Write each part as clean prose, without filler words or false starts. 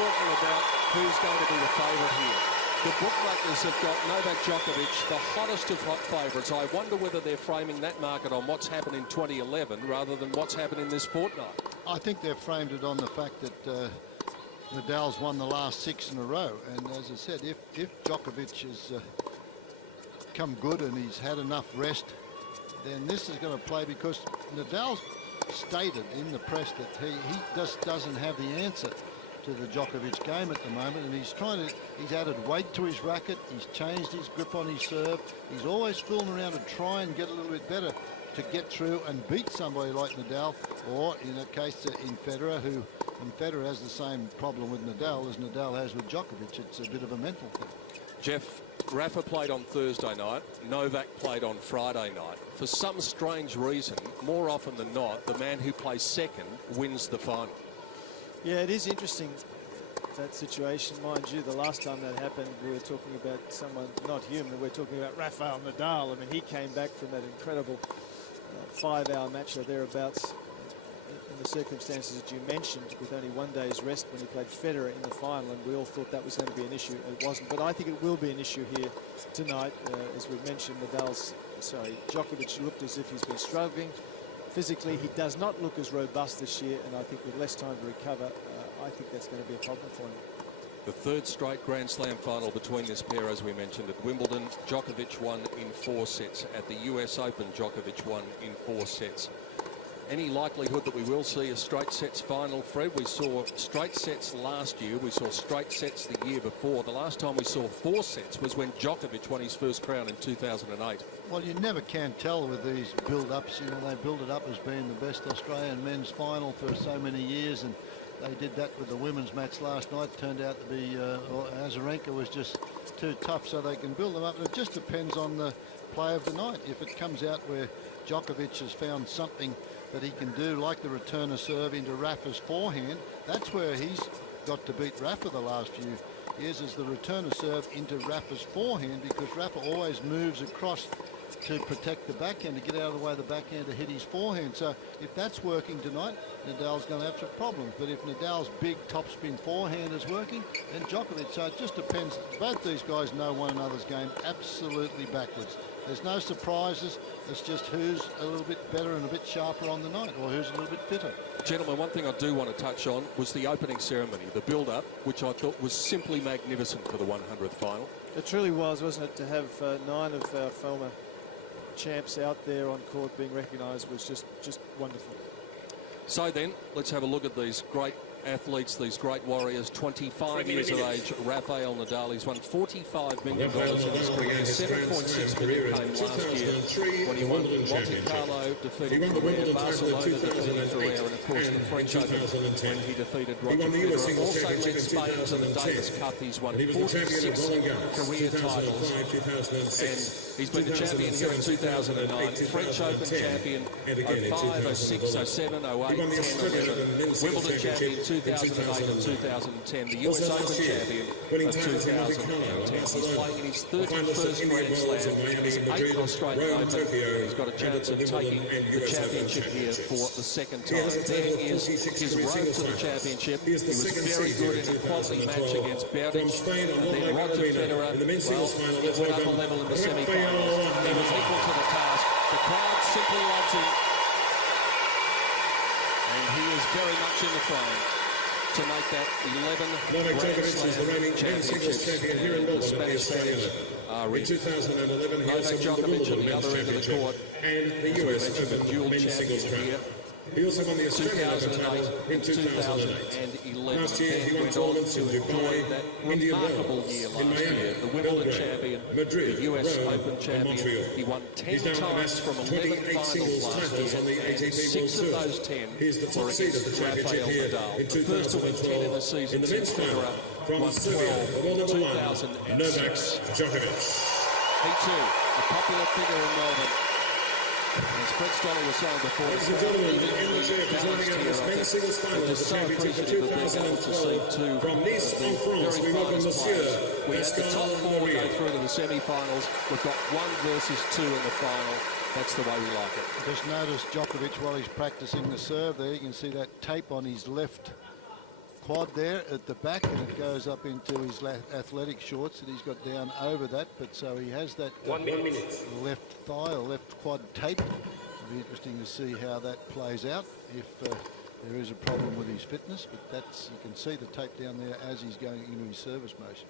talking about who's going to be the favourite here. The bookmakers have got Novak Djokovic, the hottest of hot favourites. I wonder whether they're framing that market on what's happened in 2011 rather than what's happened in this fortnight. I think they've framed it on the fact that Nadal's won the last 6 in a row. And as I said, if Djokovic has come good and he's had enough rest, then this is going to play, because Nadal's stated in the press that he just doesn't have the answer to the Djokovic game at the moment, and he's added weight to his racket, he's changed his grip on his serve, he's always fooling around to try and get a little bit better to get through and beat somebody like Nadal, or in a case in Federer, and Federer has the same problem with Nadal as Nadal has with Djokovic. It's a bit of a mental thing. Jeff, Rafa played on Thursday night, Novak played on Friday night. For some strange reason, more often than not, the man who plays second wins the final. Yeah, it is interesting, that situation. Mind you, the last time that happened, we were talking about someone not human. We're talking about Rafael Nadal. I mean, he came back from that incredible 5-hour match or thereabouts in the circumstances that you mentioned, with only 1 day's rest when he played Federer in the final, and we all thought that was going to be an issue. It wasn't, but I think it will be an issue here tonight. As we've mentioned, Djokovic looked as if he's been struggling. Physically, he does not look as robust this year, and I think with less time to recover, I think that's going to be a problem for him. The third straight Grand Slam final between this pair, as we mentioned. At Wimbledon, Djokovic won in 4 sets. At the US Open, Djokovic won in 4 sets. Any likelihood that we will see a straight sets final, Fred? We saw straight sets last year. We saw straight sets the year before. The last time we saw 4 sets was when Djokovic won his first crown in 2008. Well, you never can tell with these build-ups. You know, they build it up as being the best Australian men's final for so many years, and they did that with the women's match last night. Turned out to be Azarenka was just too tough, so they can build them up. It just depends on the play of the night. If it comes out where Djokovic has found something that he can do, like the return of serve into Rafa's forehand, that's where he's got to beat Rafa the last few years, is the return of serve into Rafa's forehand, because Rafa always moves across to protect the backhand, to get out of the way of the backhand to hit his forehand. So if that's working tonight, Nadal's going to have some problems. But if Nadal's big topspin forehand is working, then Djokovic. So it just depends. Both these guys know one another's game absolutely backwards. There's no surprises. It's just who's a little bit better and a bit sharper on the night, or who's a little bit fitter. Gentlemen, one thing I do want to touch on was the opening ceremony, the build-up, which I thought was simply magnificent for the 100th final. It truly was, wasn't it? To have 9 of our former champs out there on court being recognised was just wonderful. So then, let's have a look at these great athletes, these great warriors. 25 years of age, Rafael Nadal. He's won $45 million in his career. $7.6 million came last year when he won Monte Carlo, defeated Ferrer, Barcelona, defeated Ferrer, and of course the French Open when he defeated Roger Federer. Also led Spain to the Davis Cup. He's won 46 career titles, and he's been the champion here in 2009, French Open champion 05, 06, 07, 08, 10, 11, Wimbledon champion 2008 and 2010, the US Open champion of 2010. He's playing in his 31st Grand Slam, his 8th Australian Open. He's got a chance of taking the championship here for the second time. There is his road to the championship. He was very good in a quality match against Berdych, and then Roger Federer, well, he went up a level in the semi-finals. He was equal to the task. The crowd simply loves him, and he is very much in the frame to make that 11 Grand Slam championships. And the Spanish fans are in. Novak Djokovic at the other end of the court, as we mentioned, the dual champion here. He also won the 2008 and 2011. Then went on to enjoy that remarkable year last year. The Wimbledon champion, the US Open champion. He won 10 times from 11 finals last year, and 6 of those 10 were against Rafael Nadal. The first to win 10 in the season since Federer won 12 in 2006. He too, a popular figure in Melbourne. As Fred Stoller was saying before, it's just so appreciative of being able to see 2 of the very finest players. We had the top 4 go through to the semi-finals. We've got 1 versus 2 in the final. That's the way we like it. Just notice Djokovic while he's practicing the serve there. You can see that tape on his left quad there at the back, and it goes up into his athletic shorts that he's got down over that. But so he has that 1 minute. left thigh or left quad taped. It'll be interesting to see how that plays out if there is a problem with his fitness. But that's, you can see the tape down there as he's going into his service motion.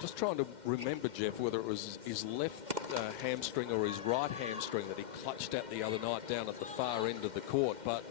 Just trying to remember, Jeff, whether it was his left hamstring or his right hamstring that he clutched at the other night down at the far end of the court. But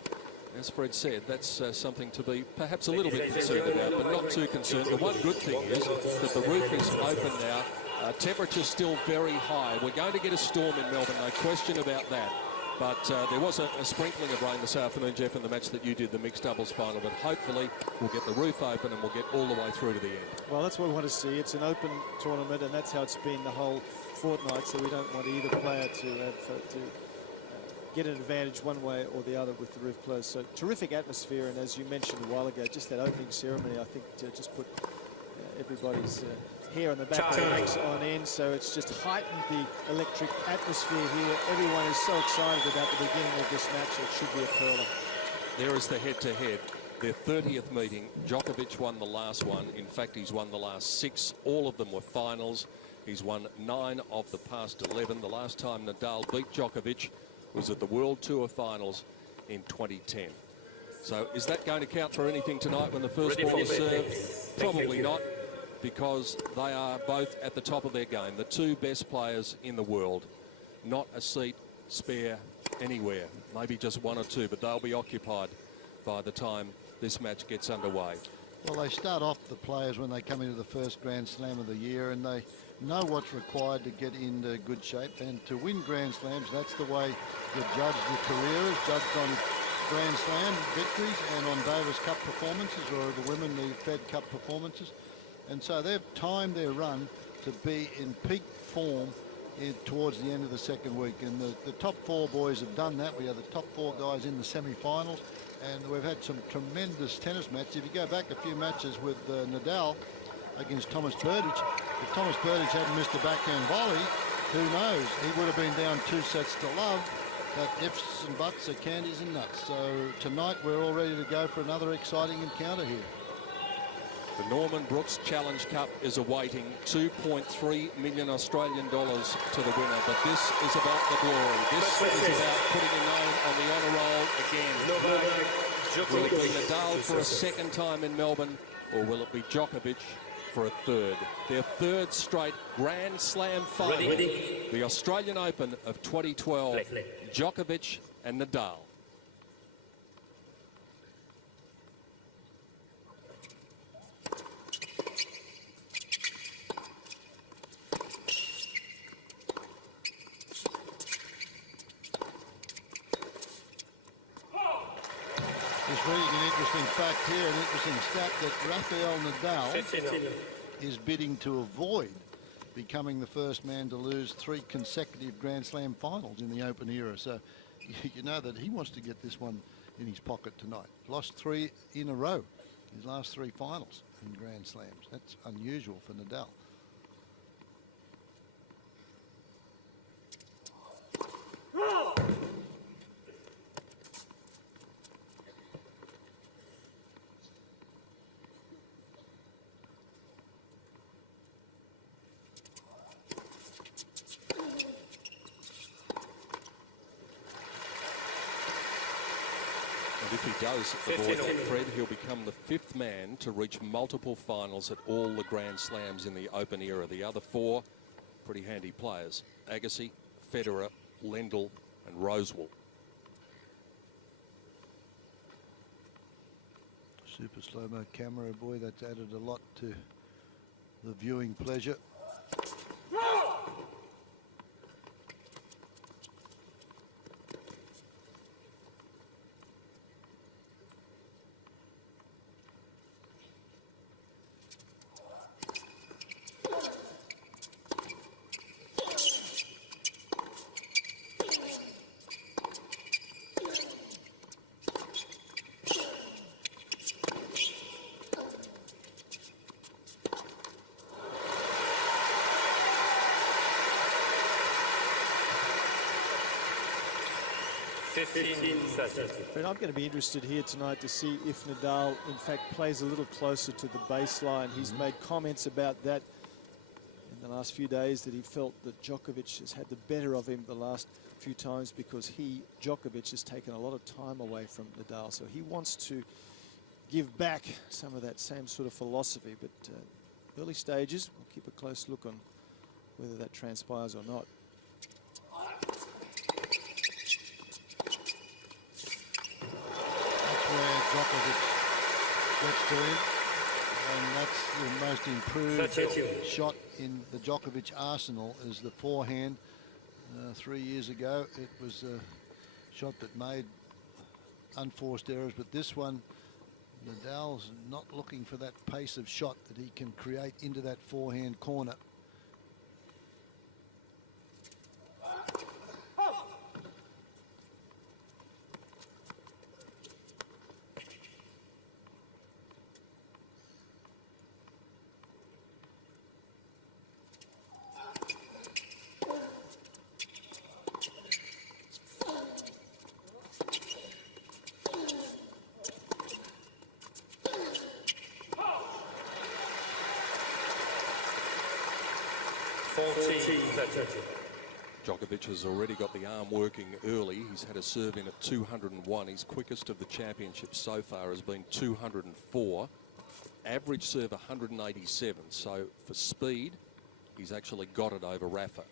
as Fred said, that's something to be perhaps a little bit concerned about, but not too concerned. The one good thing is that the roof is open now. Temperature's still very high. We're going to get a storm in Melbourne, no question about that. But there was a sprinkling of rain this afternoon, Jeff, in the match that you did, the mixed doubles final. But hopefully we'll get the roof open and we'll get all the way through to the end. Well, that's what we want to see. It's an open tournament, and that's how it's been the whole fortnight. So we don't want either player to get an advantage one way or the other with the roof closed. So terrific atmosphere, and as you mentioned a while ago, just that opening ceremony, I think, just put everybody's hair on the back of the necks on end. So it's just heightened the electric atmosphere here. Everyone is so excited about the beginning of this match. It should be a further. There is the head-to-head. Their 30th meeting. Djokovic won the last one. In fact, he's won the last 6. All of them were finals. He's won 9 of the past 11. The last time Nadal beat Djokovic was at the World Tour Finals in 2010. So is that going to count for anything tonight when the first ball is served? Probably not, because they are both at the top of their game. The 2 best players in the world. Not a seat spare anywhere. Maybe just 1 or 2, but they'll be occupied by the time this match gets underway. Well, they start off, the players, when they come into the first Grand Slam of the year, and they know what's required to get into good shape. And to win Grand Slams, that's the way you judge your careers, judged on Grand Slam victories and on Davis Cup performances, or the women, the Fed Cup performances. And so they've timed their run to be in peak form towards the end of the second week. And the top 4 boys have done that. We have the top 4 guys in the semi-finals. And we've had some tremendous tennis matches. If you go back a few matches with Nadal against Thomas Berdych, if Thomas Berdych hadn't missed a backhand volley, who knows? He would have been down 2 sets to love. But ifs and buts are candies and nuts. So tonight we're all ready to go for another exciting encounter here. The Norman Brooks Challenge Cup is awaiting 2.3 million Australian dollars to the winner. But this is about the glory. This is about putting a name on the honour roll again. Novak Will it be Djokovic Nadal for a second time in Melbourne, or will it be Djokovic for a third? Their 3rd straight Grand Slam final. The Australian Open of 2012. Djokovic and Nadal. Just reading an interesting fact here, an interesting stat, that Rafael Nadal is bidding to avoid becoming the first man to lose 3 consecutive Grand Slam finals in the Open era. So you know that he wants to get this one in his pocket tonight. Lost 3 in a row, his last 3 finals in Grand Slams. That's unusual for Nadal. If he does avoid that, Fred, he'll become the 5th man to reach multiple finals at all the Grand Slams in the Open era. The other 4 pretty handy players: Agassi, Federer, Lendl and Rosewall. Super slow-mo camera, boy, that's added a lot to the viewing pleasure. 15-30. But I'm going to be interested here tonight to see if Nadal, in fact, plays a little closer to the baseline. He's made comments about that in the last few days, that he felt that Djokovic has had the better of him the last few times because Djokovic, has taken a lot of time away from Nadal. So he wants to give back some of that same sort of philosophy. But early stages, we'll keep a close look on whether that transpires or not. That's where Djokovic gets to him, and that's the most improved shot in the Djokovic arsenal, is the forehand. 3 years ago, it was a shot that made unforced errors, but this one, Nadal's not looking for that pace of shot that he can create into that forehand corner. Djokovic has already got the arm working early. He's had a serve in at 201. His quickest of the championship so far has been 204. Average serve 187. So for speed, he's actually got it over Rafa.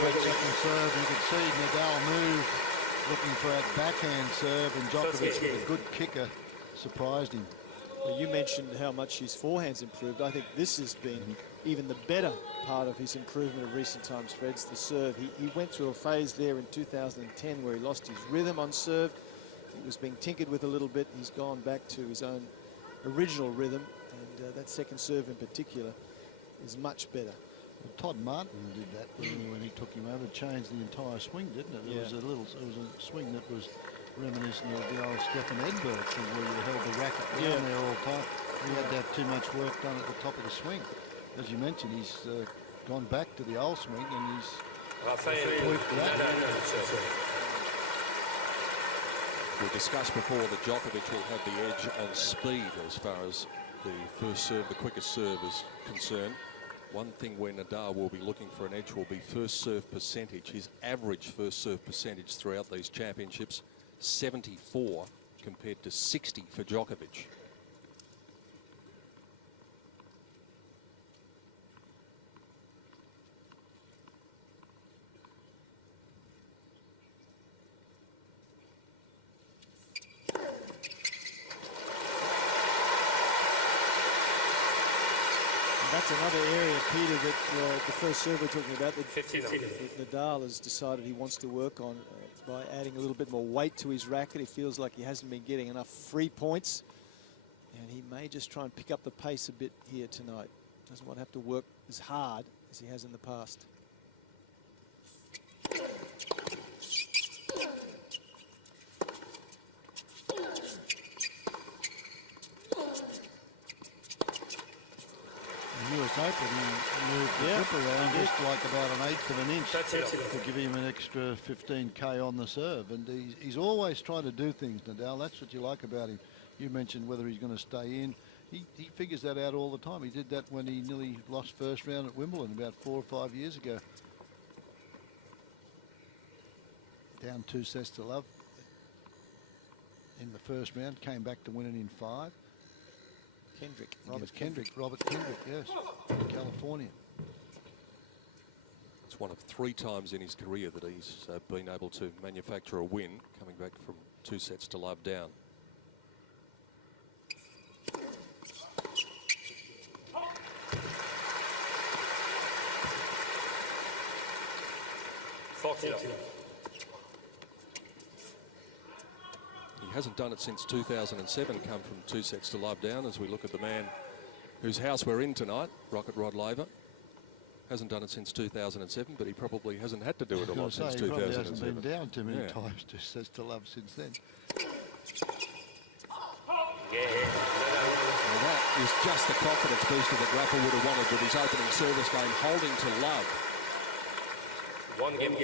Second serve, you could see Nadal move, looking for that backhand serve, and Djokovic, with a good kicker, surprised him. Well, you mentioned how much his forehand's improved. I think this has been even the better part of his improvement of recent times, Freds, the serve. He went through a phase there in 2010 where he lost his rhythm on serve. It was being tinkered with a little bit. He's gone back to his own original rhythm, and that second serve in particular is much better. Well, Todd Martin did that when he took him over, changed the entire swing, didn't it? It was a swing that was reminiscent of the old Stefan Edberg thing, where you held the racket down there all the time. He had to have too much work done at the top of the swing. As you mentioned, he's gone back to the old swing, and he's tweaked that. We discussed before that Djokovic will have the edge on speed as far as the first serve, the quickest serve is concerned. One thing where Nadal will be looking for an edge will be first serve percentage. His average first serve percentage throughout these championships, 74 compared to 60 for Djokovic. That's another area, Peter, that the first serve we're talking about, that Nadal has decided he wants to work on by adding a little bit more weight to his racket. He feels like he hasn't been getting enough free points, and he may just try and pick up the pace a bit here tonight. Doesn't want to have to work as hard as he has in the past. US Open, he moved the grip around just like about an eighth of an inch to give him an extra 15k on the serve. And he's always trying to do things, Nadal. That's what you like about him. You mentioned whether he's going to stay in. He figures that out all the time. He did that when he nearly lost first round at Wimbledon about 4 or 5 years ago. Down 2 sets to love in the first round, came back to win it in 5. Robert Kendrick, yes, in California. It's one of 3 times in his career that he's been able to manufacture a win, coming back from 2 sets to love down. hasn't done it since 2007, come from 2 sets to love down, as we look at the man whose house we're in tonight, Rocket Rod Laver. Hasn't done it since 2007, but he probably hasn't had to do it a lot since 2007. He probably hasn't been down too many times, 2 sets to love since then. Well, that is just the confidence booster that Rafa would have wanted with his opening service game, holding to love. One game.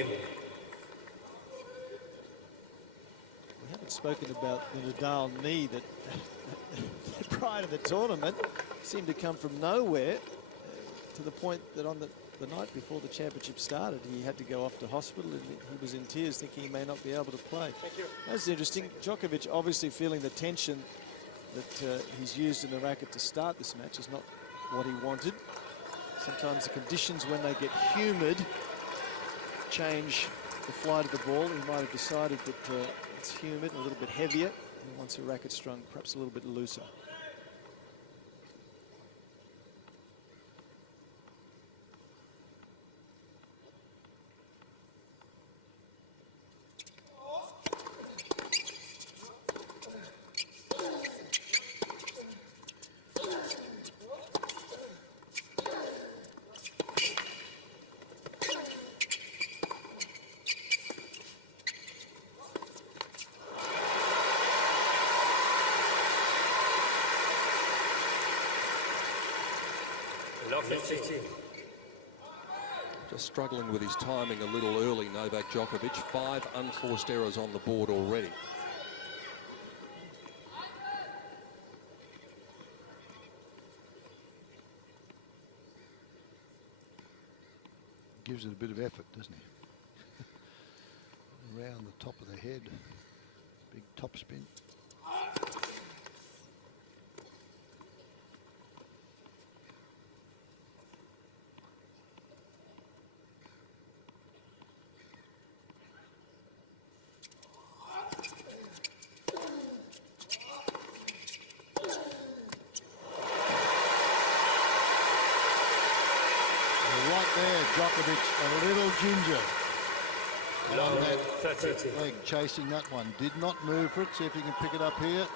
We haven't spoken about the Nadal knee that prior to the tournament seemed to come from nowhere, to the point that on the night before the championship started, he had to go off to hospital and he was in tears thinking he may not be able to play. That's interesting. Djokovic obviously feeling the tension that he's used in the racket to start this match is not what he wanted. Sometimes the conditions when they get humid change the flight of the ball. He might have decided that it's humid, a little bit heavier. He wants a racket strung, perhaps a little bit looser. Just struggling with his timing a little early, Novak Djokovic. 5 unforced errors on the board already. Gives it a bit of effort, doesn't he? Around the top of the head. Big top spin. Djokovic a little ginger on that leg, chasing that one. Did not move for it. See if he can pick it up here.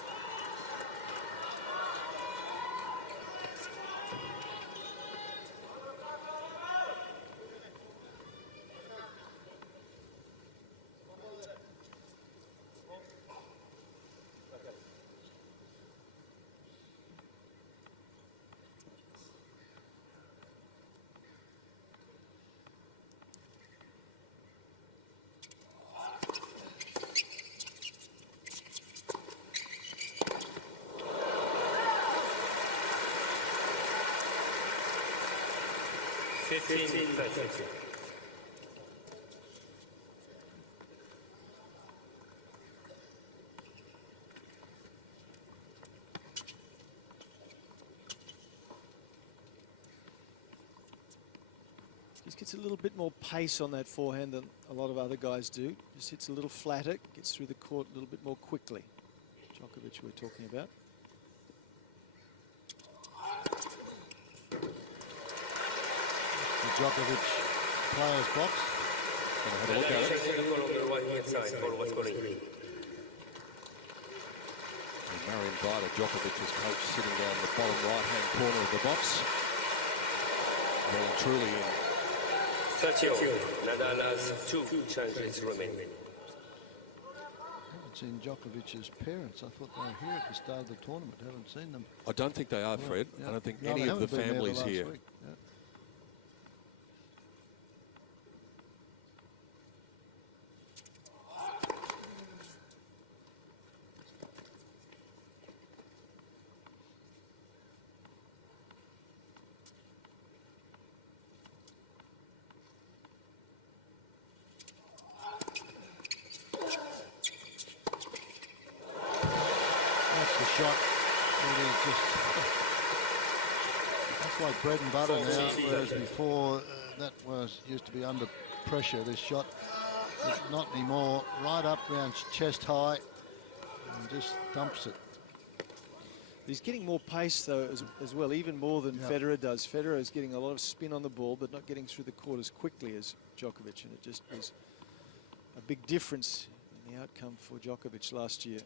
Just gets a little bit more pace on that forehand than a lot of other guys do. Just hits a little flatter, gets through the court a little bit more quickly. Djokovic we're talking about. The Djokovic players box. Gonna have a look at it. Marian Vida, Djokovic's coach, sitting down in the bottom right-hand corner of the box. Well and truly in. 30. Nadal has 2 challenges remaining. I haven't seen Djokovic's parents. I thought they were here at the start of the tournament. Haven't seen them. I don't think they are, Fred. Yeah. I don't think No, any they of the haven't been there families last here. week. Yeah. Shot. That's like bread and butter now, whereas before that was used to be under pressure. This shot, not anymore. Right up around chest high, and just dumps it. He's getting more pace though as well, even more than Federer does. Federer is getting a lot of spin on the ball, but not getting through the court as quickly as Djokovic, and it just was a big difference in the outcome for Djokovic last year.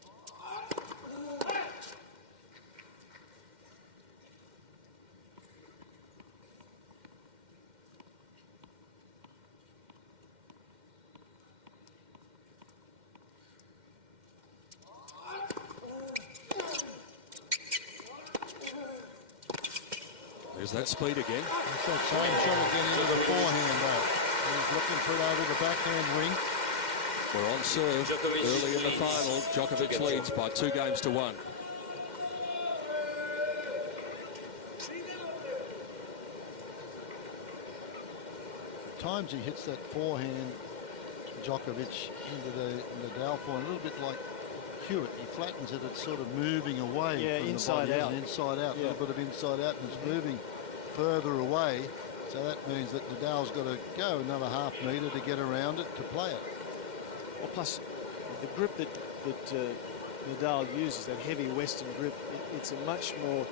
There's that speed again. It's that same shot again into the forehand, though. He's looking for it over the backhand ring. We're on serve early in the final. Djokovic leads by 2-1. At times he hits that forehand, Djokovic, into the Nadal forehand, a little bit like Hewitt. He flattens it, it's sort of moving away. Yeah, from inside the body, out. Inside out, a Yeah. little bit of inside out, and it's moving further away. So that means that Nadal's got to go another half metre to get around it to play it. Well, plus the grip that Nadal uses, that heavy Western grip, it's a much more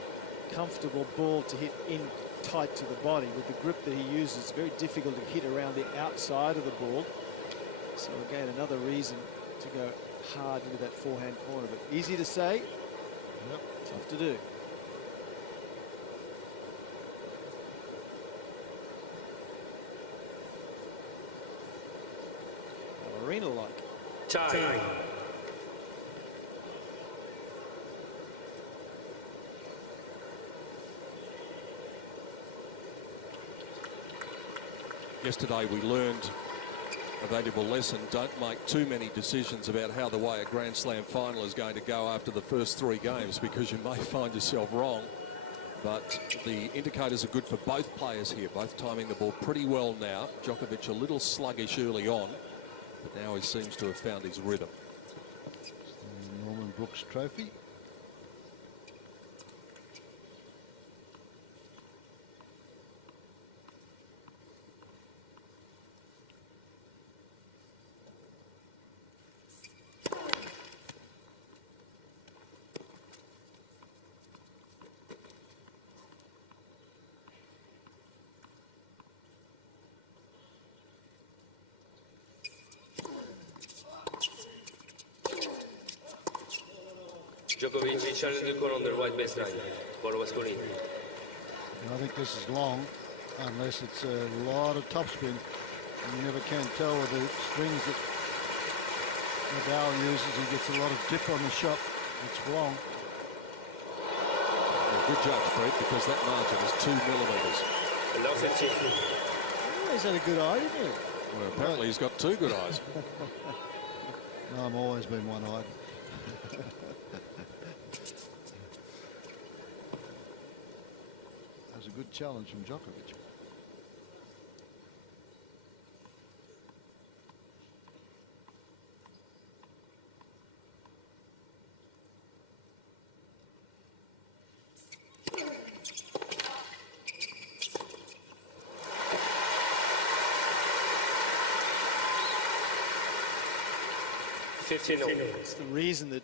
comfortable ball to hit in tight to the body. With the grip that he uses, it's very difficult to hit around the outside of the ball. So again, another reason to go hard into that forehand corner. But easy to say, Yep. tough to do. Arena-like. Time. Yesterday we learned a valuable lesson. Don't make too many decisions about how the way a Grand Slam final is going to go after the first 3 games, because you may find yourself wrong. But the indicators are good for both players here, both timing the ball pretty well now. Djokovic a little sluggish early on, but now he seems to have found his rhythm. Norman Brooks Trophy. Djokovic challenged the corner on the right baseline. Ball was clean. And I think this is long, unless it's a lot of topspin. You never can tell with the strings that Nadal uses. He gets a lot of dip on the shot. It's long. Yeah, good judge, Fred, because that margin is 2 millimetres. Allow 15. Oh, he's had a good eye, didn't he? Well, apparently he's got 2 good eyes. No, I've always been one-eyed. That was a good challenge from Djokovic. It's the reason that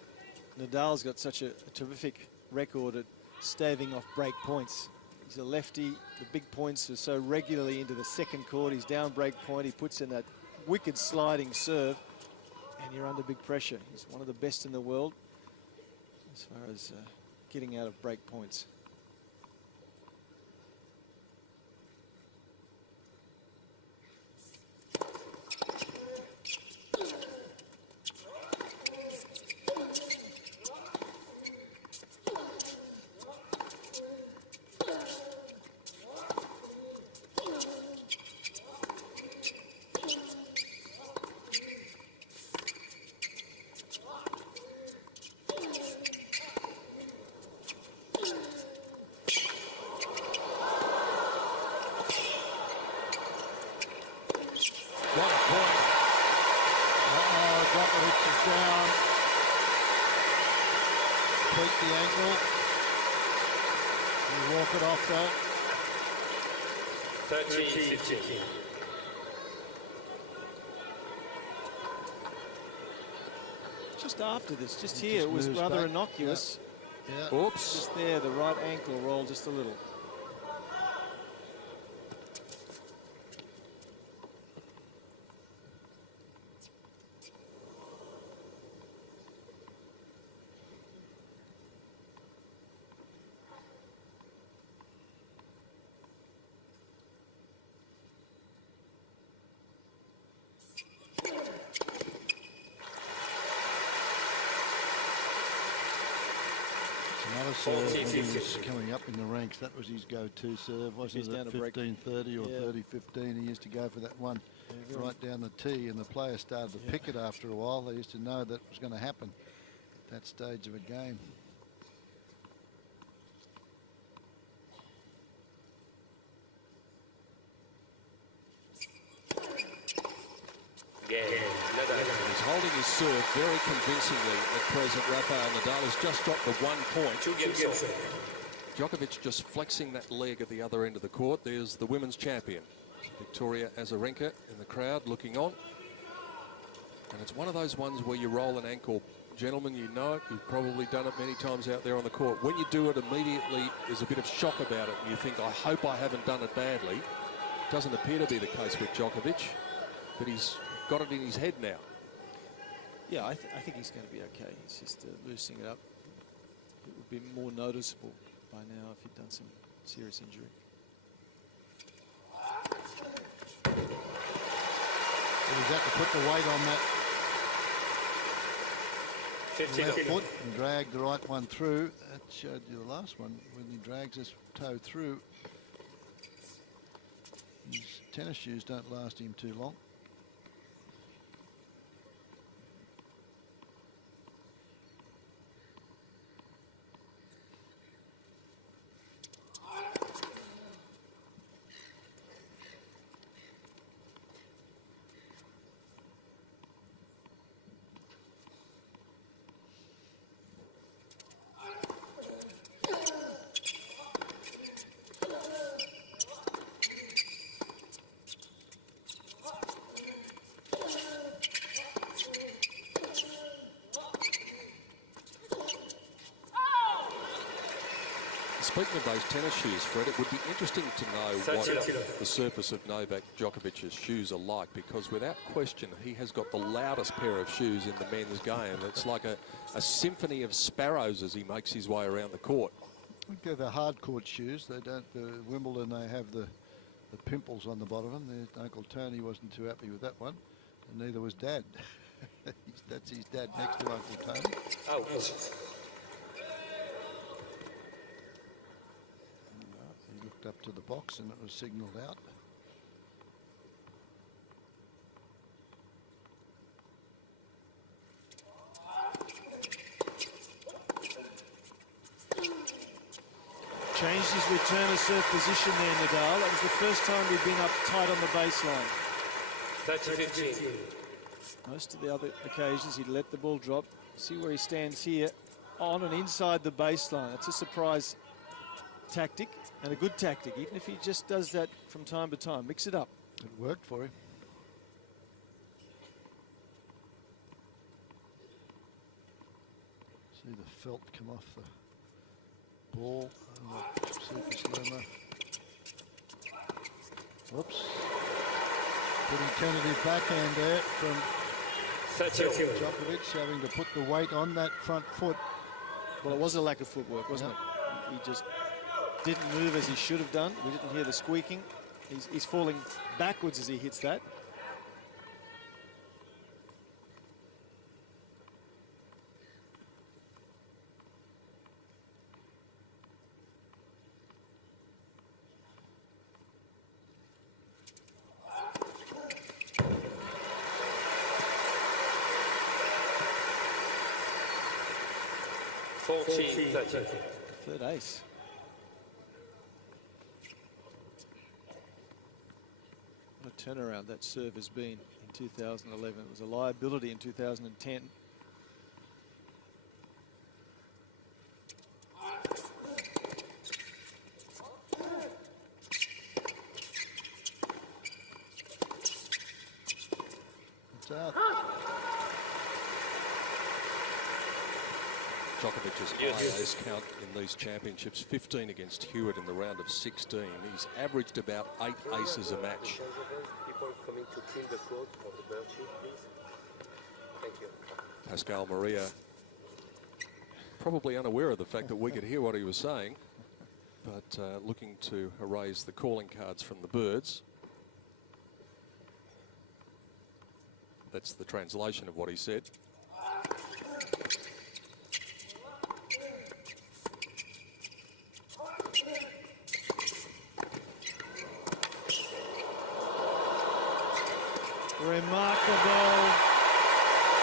Nadal's got such a terrific record at staving off break points. He's a lefty. The big points are so regularly into the second court. He's down break point. He puts in that wicked sliding serve, and you're under big pressure. He's one of the best in the world as far as getting out of break points. Djokovic is down. Tweak the ankle. You walk it off though. 13-15. Just after this, just He here, just it was moves rather back. innocuous. Yeah. Oops. Just there, the right ankle rolled just a little. serve when he was coming up in the ranks. That was his go-to serve, wasn't it? At 15-30 or 30-15, he used to go for that one right down the tee, and the player started to pick it after a while. They used to know that was going to happen at that stage of a game. He's holding his serve very convincingly at present. Rafael Nadal has just dropped the 1 point. Djokovic just flexing that leg at the other end of the court. There's the women's champion, Victoria Azarenka, in the crowd looking on. And it's one of those ones where you roll an ankle. Gentlemen, you know it. You've probably done it many times out there on the court. When you do it immediately, there's a bit of shock about it. And you think, I hope I haven't done it badly. Doesn't appear to be the case with Djokovic, but he's got it in his head now. Yeah, I think he's going to be okay. He's just loosening it up. It would be more noticeable by now if he'd done some serious injury. He's had to put the weight on that left foot and drag the right one through. That showed you the last one when he drags his toe through. His tennis shoes don't last him too long. Speaking of those tennis shoes, Fred, it would be interesting to know what the surface of Novak Djokovic's shoes are like, because without question, he has got the loudest pair of shoes in the men's game. It's like a symphony of sparrows as he makes his way around the court. I think they're hard court shoes. They don't. The Wimbledon, they have the pimples on the bottom of them. Uncle Tony wasn't too happy with that one, and neither was Dad. That's his dad next to Uncle Tony. Oh. He looked up to the box and it was signalled out. Changed his return of serve position there, Nadal. That was the first time we've been up tight on the baseline. 30-15. Most of the other occasions he'd let the ball drop. See where he stands here, on and inside the baseline. It's a surprise tactic and a good tactic, even if he just does that from time to time. Mix it up. It worked for him. See the felt come off the ball and the super slow-mo. Whoops. Pretty tentative backhand there from Djokovic, having to put the weight on that front foot. Well, it was a lack of footwork, wasn't it? He just didn't move as he should have done. We didn't hear the squeaking. He's falling backwards as he hits that. Third ace. What a turnaround that serve has been in 2011. It was a liability in 2010. It's out. Djokovic's high ace count in these championships, 15 against Hewitt in the round of 16. He's averaged about 8 aces a match. People coming to clean the court of the Bertie, please. Thank you. Pascal Maria probably unaware of the fact that we could hear what he was saying, but looking to erase the calling cards from the birds. That's the translation of what he said. Remarkable.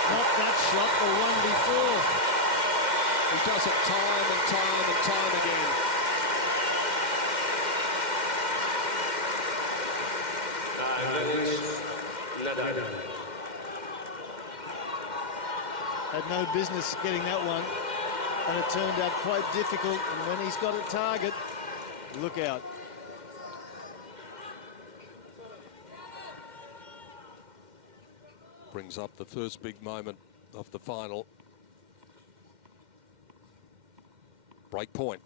Not that shot, the one before. He does it time and time and time again. Nadal. Had no business getting that one, and it turned out quite difficult. And when he's got a target, look out. Brings up the first big moment of the final. Break point.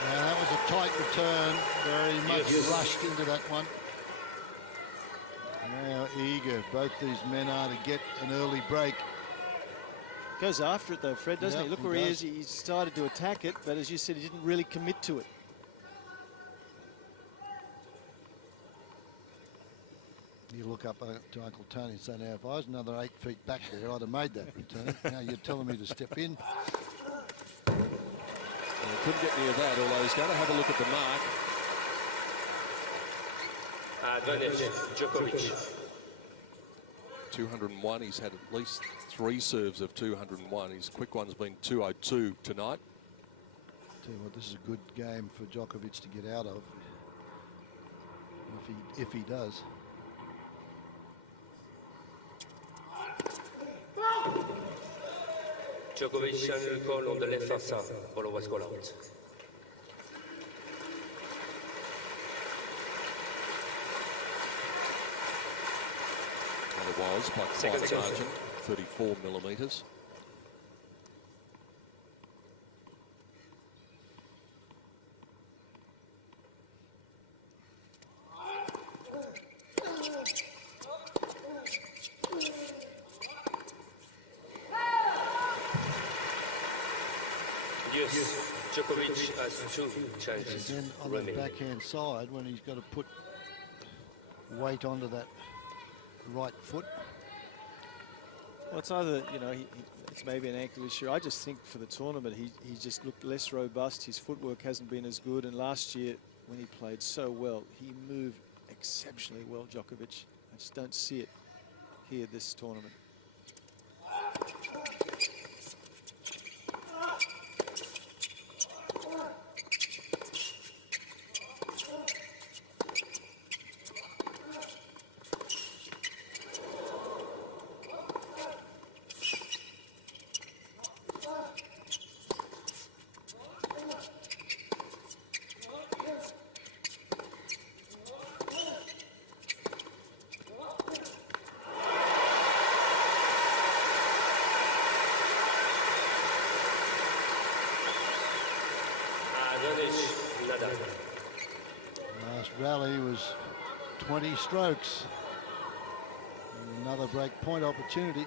Yeah, that was a tight return, very much rushed into that one. How eager both these men are to get an early break. Goes after it though, Fred, doesn't he? Look where he does. is. He started to attack it, but as you said, he didn't really commit to it. You look up to Uncle Tony and say, now, if I was another 8 feet back there, I'd have made that return. Now you're telling me to step in. Well, he couldn't get near that, although he's going to have a look at the mark. Advantage, Djokovic. 201, he's had at least 3 serves of 201. His quick one's been 202 tonight. Tell you what, this is a good game for Djokovic to get out of, if he does. Djokovic channel call on the left hand side. Ball was called out. And it was by quite a margin, 34 millimetres. Yes, Djokovic has 2 chances. Then on the backhand side, when he's got to put weight onto that right foot. Well, it's either, you know, it's maybe an ankle issue. I just think for the tournament, he just looked less robust. His footwork hasn't been as good. And last year, when he played so well, he moved exceptionally well, Djokovic. I just don't see it here this tournament. Last rally was 20 strokes. Another break point opportunity.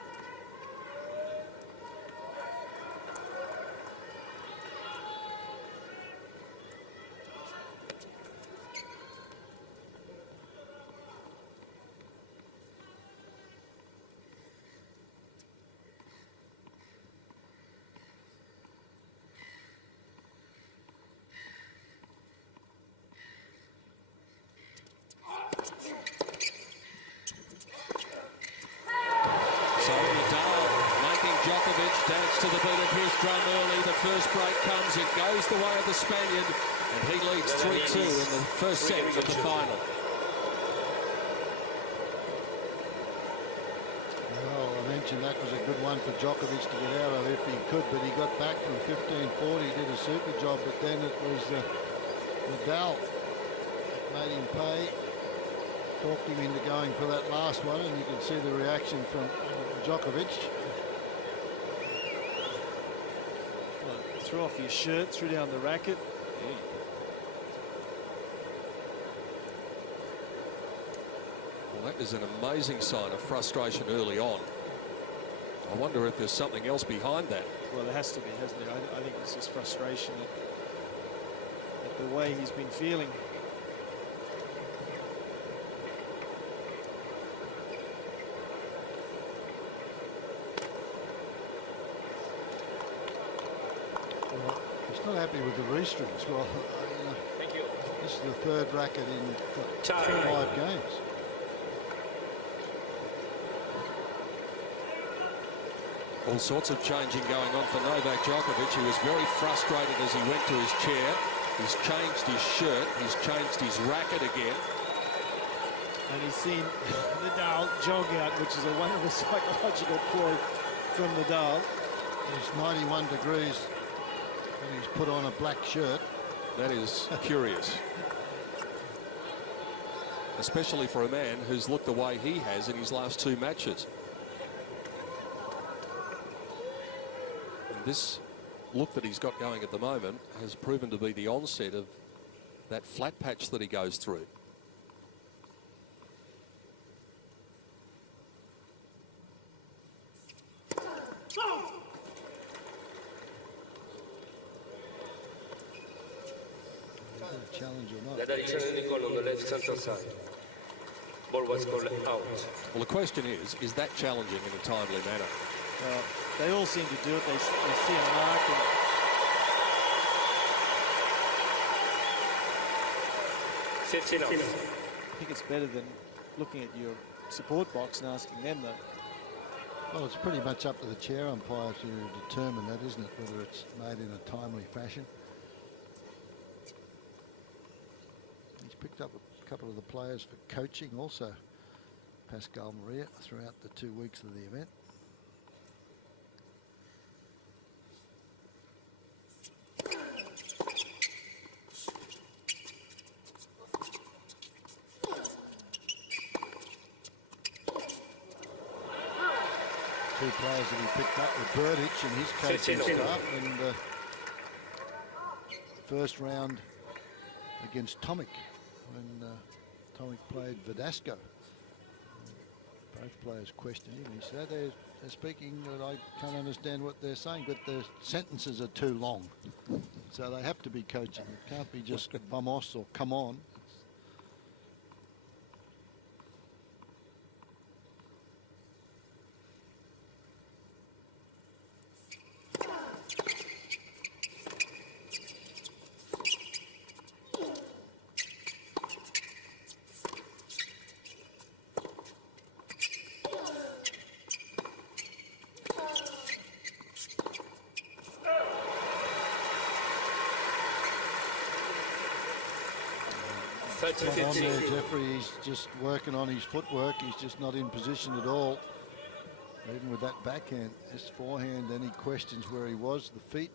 Djokovic dance to the beat of his drum early. The first break comes. It goes the way of the Spaniard, and he leads 3-2 in the first set of the final. Well, I mentioned that was a good one for Djokovic to get out of if he could, but he got back from 15-40. He did a super job, but then it was Nadal that made him pay. Talked him into going for that last one, and you can see the reaction from Djokovic. Threw off his shirt, threw down the racket. Well, that is an amazing sign of frustration early on. I wonder if there's something else behind that. Well, there has to be, hasn't there? I think it's just frustration at the way he's been feeling. Well, he's not happy with the restrings. Well, you know, Thank you. this is the third racket in Time. 5 games. All sorts of changing going on for Novak Djokovic. He was very frustrated as he went to his chair. He's changed his shirt. He's changed his racket again. And he's seen Nadal jog out, which is a wonderful psychological ploy from Nadal. It's 91 degrees and he's put on a black shirt. That is curious. Especially for a man who's looked the way he has in his last 2 matches. And this look that he's got going at the moment has proven to be the onset of that flat patch that he goes through. Challenge or not. Nadal Nicole on the left center side. Ball was called out. Well, the question is that challenging in a timely manner? Well, they all seem to do it. They see a mark. And I think it's better than looking at your support box and asking them that. Well, it's pretty much up to the chair umpire to determine that, isn't it? Whether it's made in a timely fashion. He's picked up a couple of the players for coaching also, Pascal Maria, throughout the 2 weeks of the event. Two players that he picked up were Burditch and his coaching staff, and the first round against Tomic when Tomic played Verdasco. Both players questioned him. He said, they're speaking, but I can't understand what they're saying, but the sentences are too long. So they have to be coaching. It can't be just vamos or come on. Not on there, Jeffrey. He's just working on his footwork. He's just not in position at all. Even with that backhand, his forehand, then he questions where he was, the feet.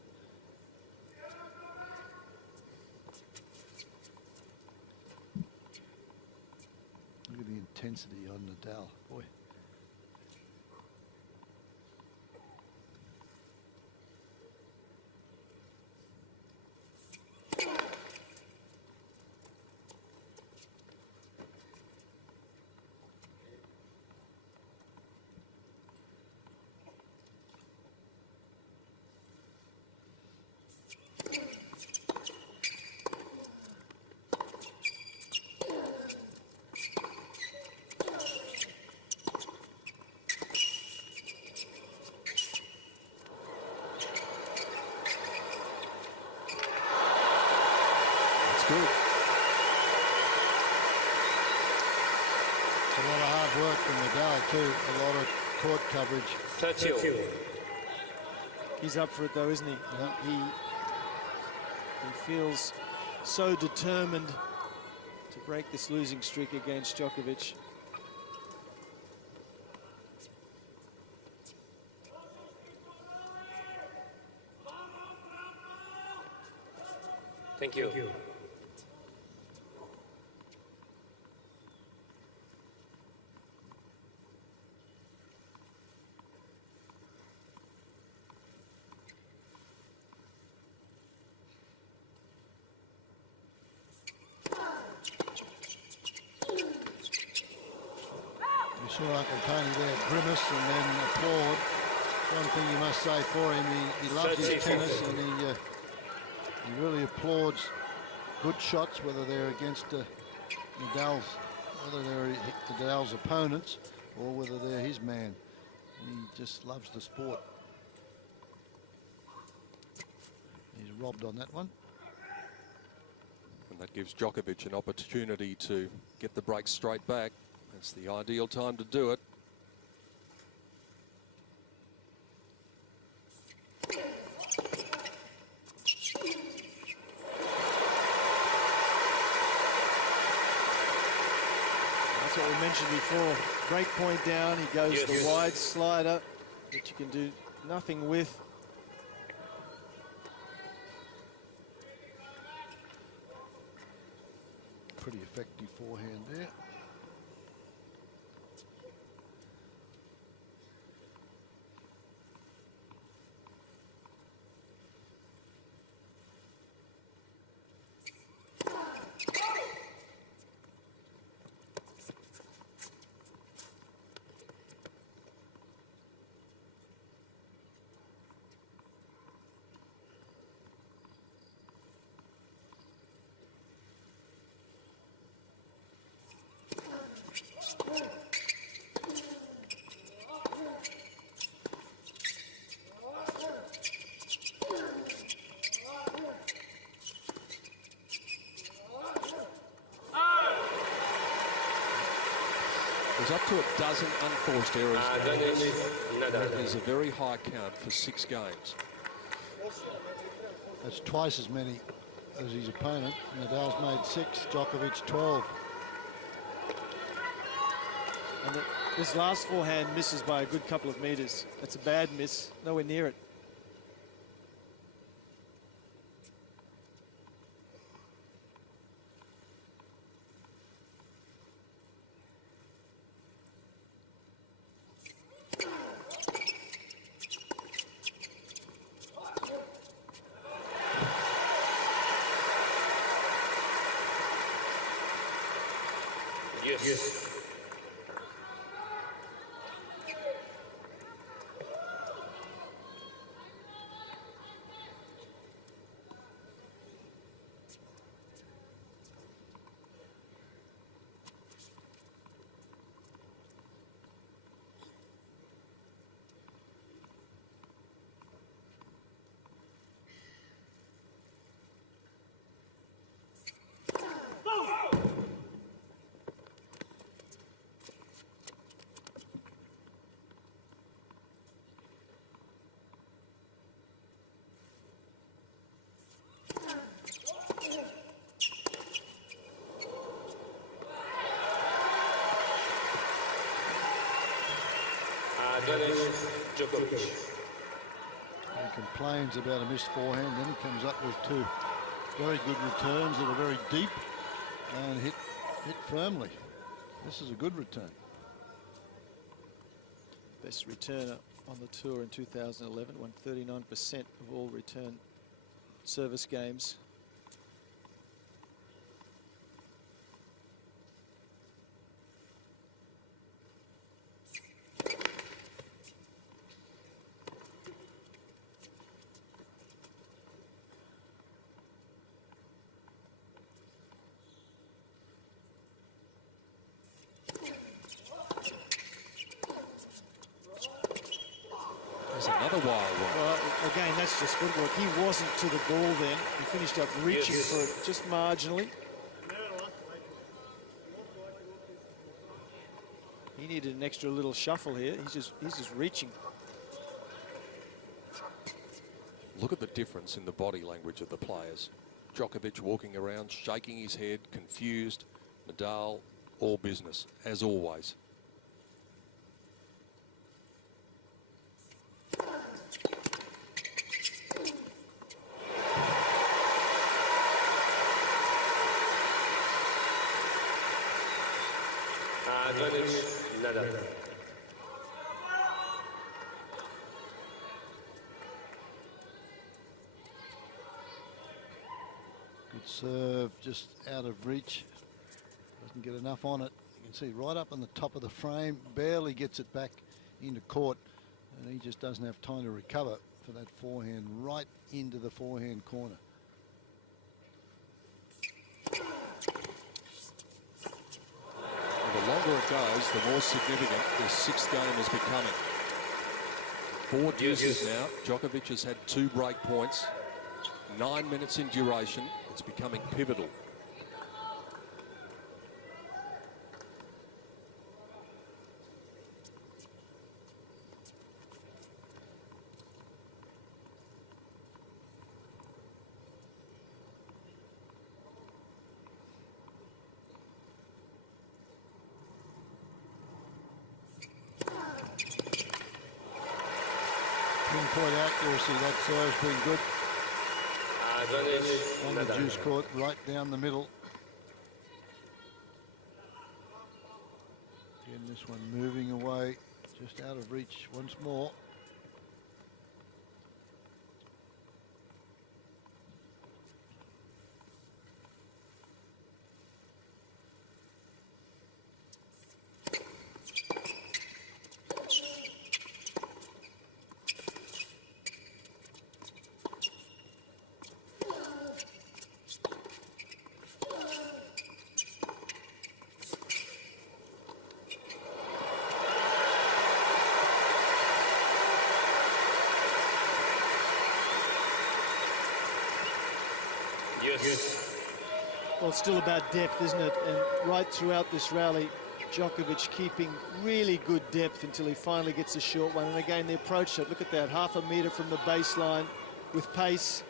Look at the intensity on Nadal, boy. Good. It's a lot of hard work from Nadal too. A lot of court coverage. 30. He's up for it though, isn't he? Yeah. He feels so determined to break this losing streak against Djokovic. Thank you. You saw Uncle Tony there grimace and then applaud. One thing you must say for him, he loves his tennis, and he really applauds good shots, whether they're against Nadal's opponents or whether they're his man. He just loves the sport. He's robbed on that one. And that gives Djokovic an opportunity to get the break straight back. That's the ideal time to do it. That's what we mentioned before. Break point down, he goes the wide slider that you can do nothing with. Pretty effective forehand there. There's up to a dozen unforced errors. That is a very high count for 6 games. That's twice as many as his opponent. Nadal's made 6, Djokovic 12. And this last forehand misses by a good couple of meters. That's a bad miss, nowhere near it. Yes. Djokovic. He complains about a missed forehand, then he comes up with 2 very good returns that are very deep and hit firmly. This is a good return. Best returner on the tour in 2011, won 39% of all return service games. Another wild one. Well, again, that's just footwork. He wasn't to the ball then. He finished up reaching for it just marginally. He needed an extra little shuffle here. He's just reaching. Look at the difference in the body language of the players. Djokovic walking around, shaking his head, confused. Nadal, all business, as always. Nadal. Good serve, just out of reach. Doesn't get enough on it. You can see right up on the top of the frame, barely gets it back into court. And he just doesn't have time to recover for that forehand right into the forehand corner. Well, the longer it goes, the more significant the sixth game is becoming. 4 deuces now. Djokovic has had 2 break points. 9 minutes in duration. It's becoming pivotal. Pinpoint accuracy, that serve's been good. On the juice court, right down the middle. Again, this one moving away, just out of reach once more. Well, it's still about depth, isn't it? And right throughout this rally, Djokovic keeping really good depth until he finally gets a short one. And again, the approach shot, look at that, 1/2 metre from the baseline with pace.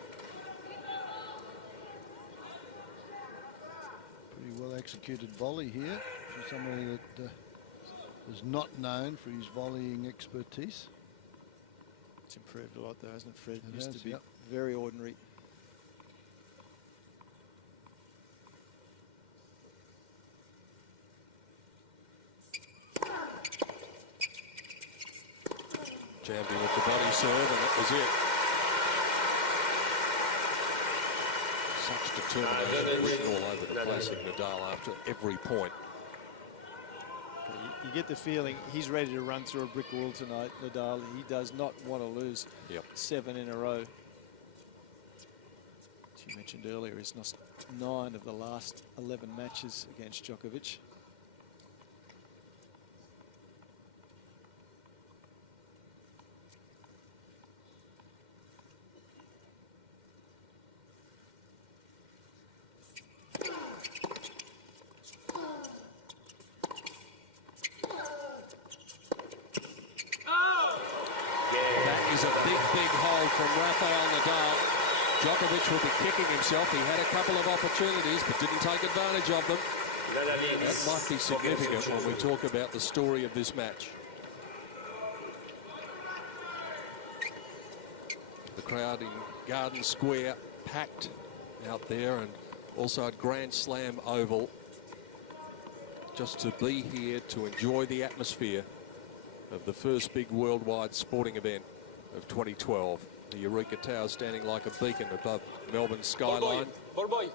Pretty well executed volley here from somebody that is not known for his volleying expertise. It's improved a lot though, hasn't it, Fred? It Used has, to be yep. very ordinary. Jammed him with the body serve, and that was it. Such determination written all over the place of Nadal after every point. You get the feeling he's ready to run through a brick wall tonight, Nadal. He does not want to lose 7 in a row. As you mentioned earlier, he's lost 9 of the last 11 matches against Djokovic. From Rafael Nadal. Djokovic will be kicking himself. He had a couple of opportunities but didn't take advantage of them. That might be significant when we talk about the story of this match. The crowd in Garden Square packed out there, and also at Grand Slam Oval, just to be here to enjoy the atmosphere of the first big worldwide sporting event of 2012. The Eureka Tower standing like a beacon above Melbourne's skyline. Ball boy,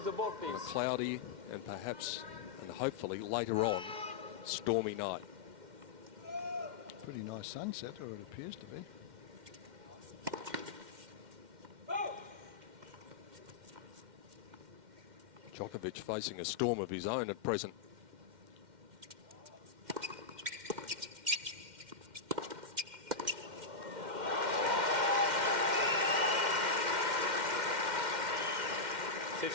the ball, please. On a cloudy and perhaps, and hopefully later on, stormy night. Pretty nice sunset, or it appears to be. Djokovic facing a storm of his own at present.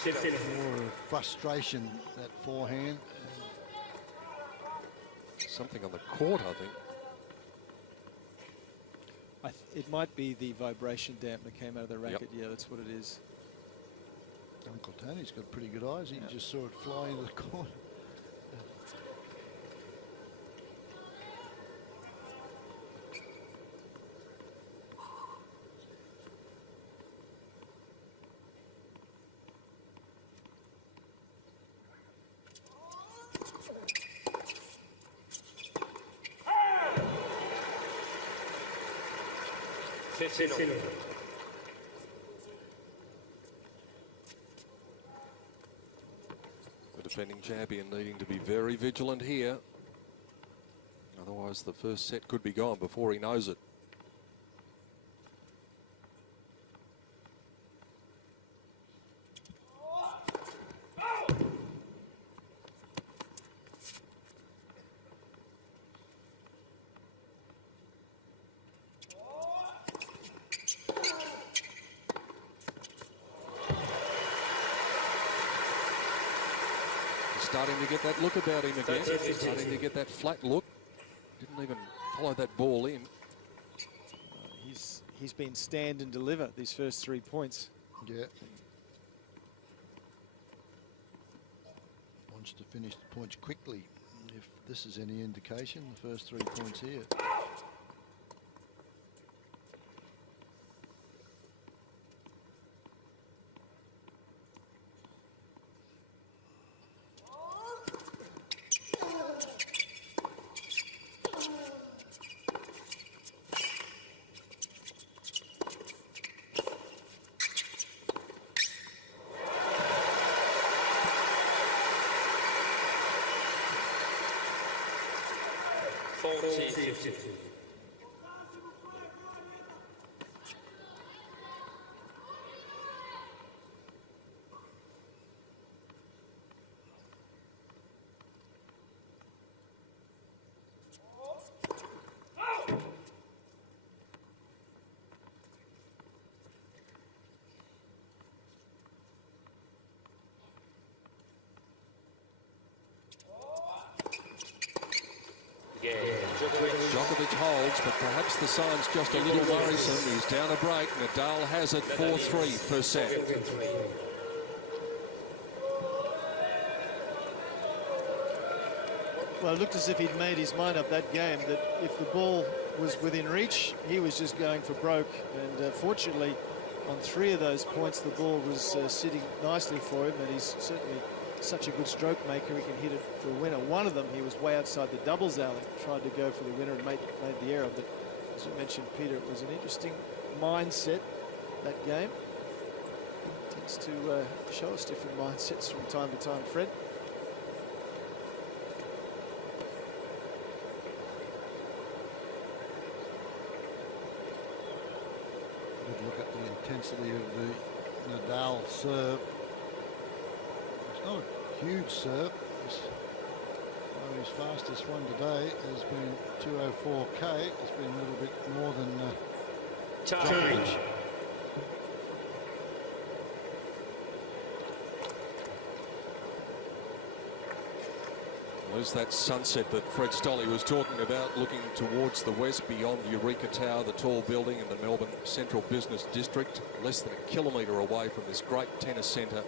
More frustration, that forehand. Something on the court, I think. It might be the vibration damp that came out of the racket. Yeah, that's what it is. Uncle Tony's got pretty good eyes. He just saw it fly into the corner. The defending champion needing to be very vigilant here. Otherwise, the first set could be gone before he knows it. starting to get that look about him again. Starting to get that flat look. Didn't even follow that ball in. He's been stand and deliver these first 3 points. Yeah. Wants to finish the points quickly. If this is any indication, the first 3 points here. Djokovic holds, but perhaps the sign's just a little worrisome. He's down a break. Nadal has it 4-3 first set. Well, it looked as if he'd made his mind up that game that if the ball was within reach, he was just going for broke. And fortunately, on 3 of those points, the ball was sitting nicely for him, and he's certainly such a good stroke maker. He can hit it for a winner. One of them, he was way outside the doubles alley, tried to go for the winner and made the error. But as you mentioned, Peter, it was an interesting mindset, that game. Tends to show us different mindsets from time to time, Fred. Good look at the intensity of the Nadal serve. It's not a huge serve. His fastest one today has been 204k. It's been a little bit more than Djokovic. There's that sunset that Fred Stolle was talking about, looking towards the west beyond Eureka Tower, the tall building in the Melbourne Central Business District, less than a kilometre away from this great tennis centre.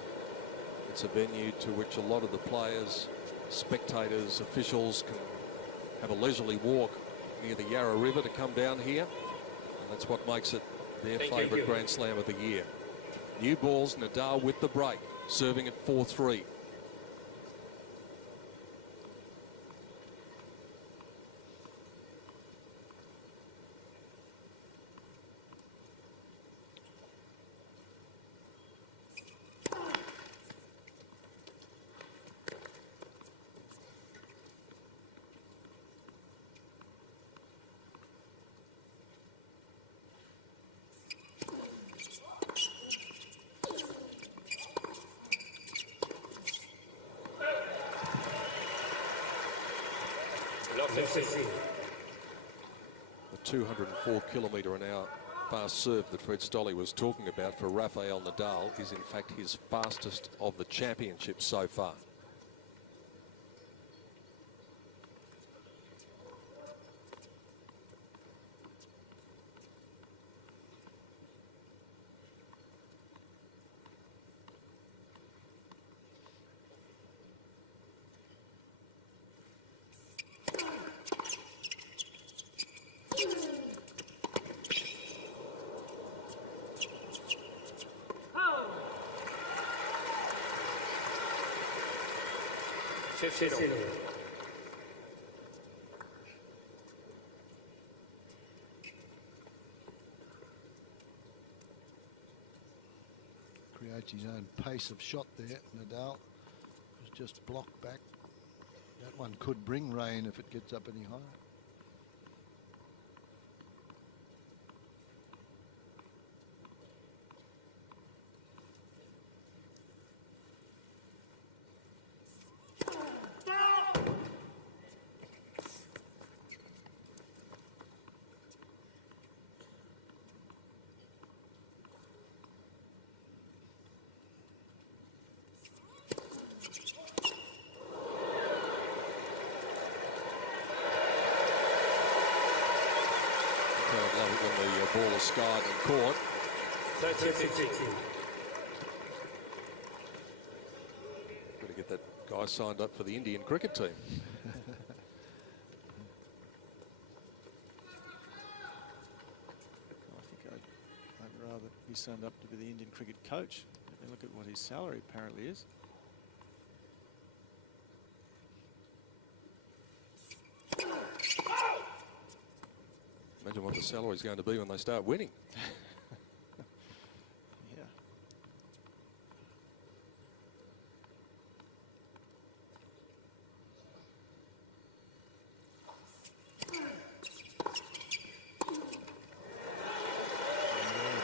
It's a venue to which a lot of the players, spectators, officials can have a leisurely walk near the Yarra River to come down here, and that's what makes it their favourite Grand Slam of the year. New balls, Nadal with the break, serving at 4-3. The 204 km/h fast serve that Fred Stolle was talking about for Rafael Nadal is in fact his fastest of the championship so far. Creates his own pace of shot there. Nadal was just blocked back. That one could bring rain if it gets up any higher. sky than court. 13-15. Got to get that guy signed up for the Indian cricket team. I think I'd rather be signed up to be the Indian cricket coach. Have a look at what his salary apparently is. Imagine what the salary is going to be when they start winning. Yeah.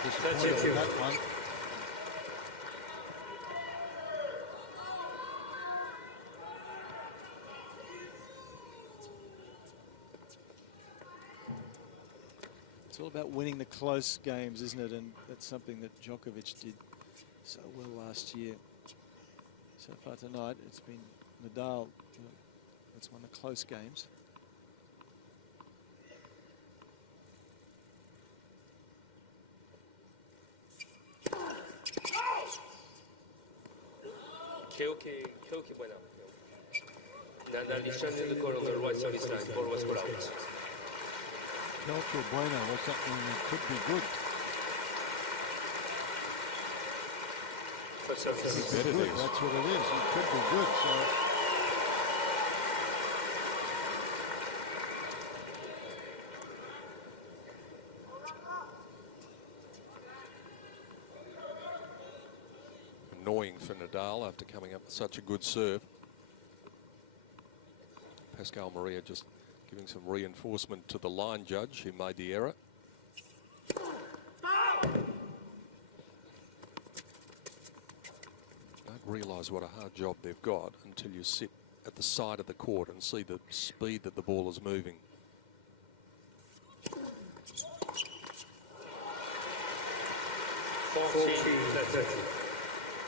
Disappointed with that one. It's all about winning the close games, isn't it? And that's something that Djokovic did so well last year. So far tonight, it's been Nadal that's won the close games. Keoki buena. Nadal is shutting the goal on the right service line. Ball was scored out. Kelke Bueno was something that could be good. First service. Bet it Good, is. that's what it is. It could be good. So Annoying for Nadal after coming up with such a good serve. Pascal Maria just giving some reinforcement to the line judge who made the error. Don't realise what a hard job they've got until you sit at the side of the court and see the speed that the ball is moving.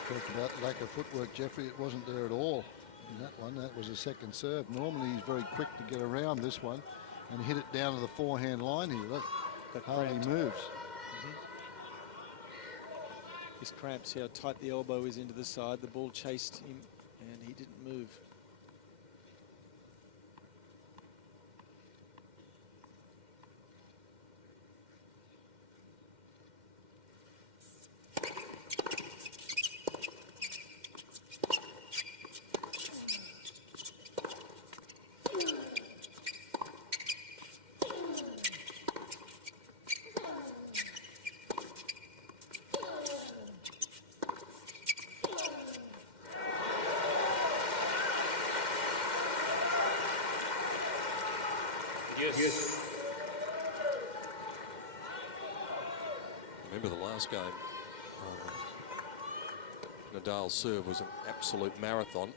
talked about lack of footwork, Jeffrey. It wasn't there at all in that one. That was a second serve. Normally he's very quick to get around this one and hit it down to the forehand line here. Look, hardly moves. His cramps, see how tight the elbow is into the side. The ball chased him and he didn't move. Yes. Remember the last game, Nadal's serve was an absolute marathon.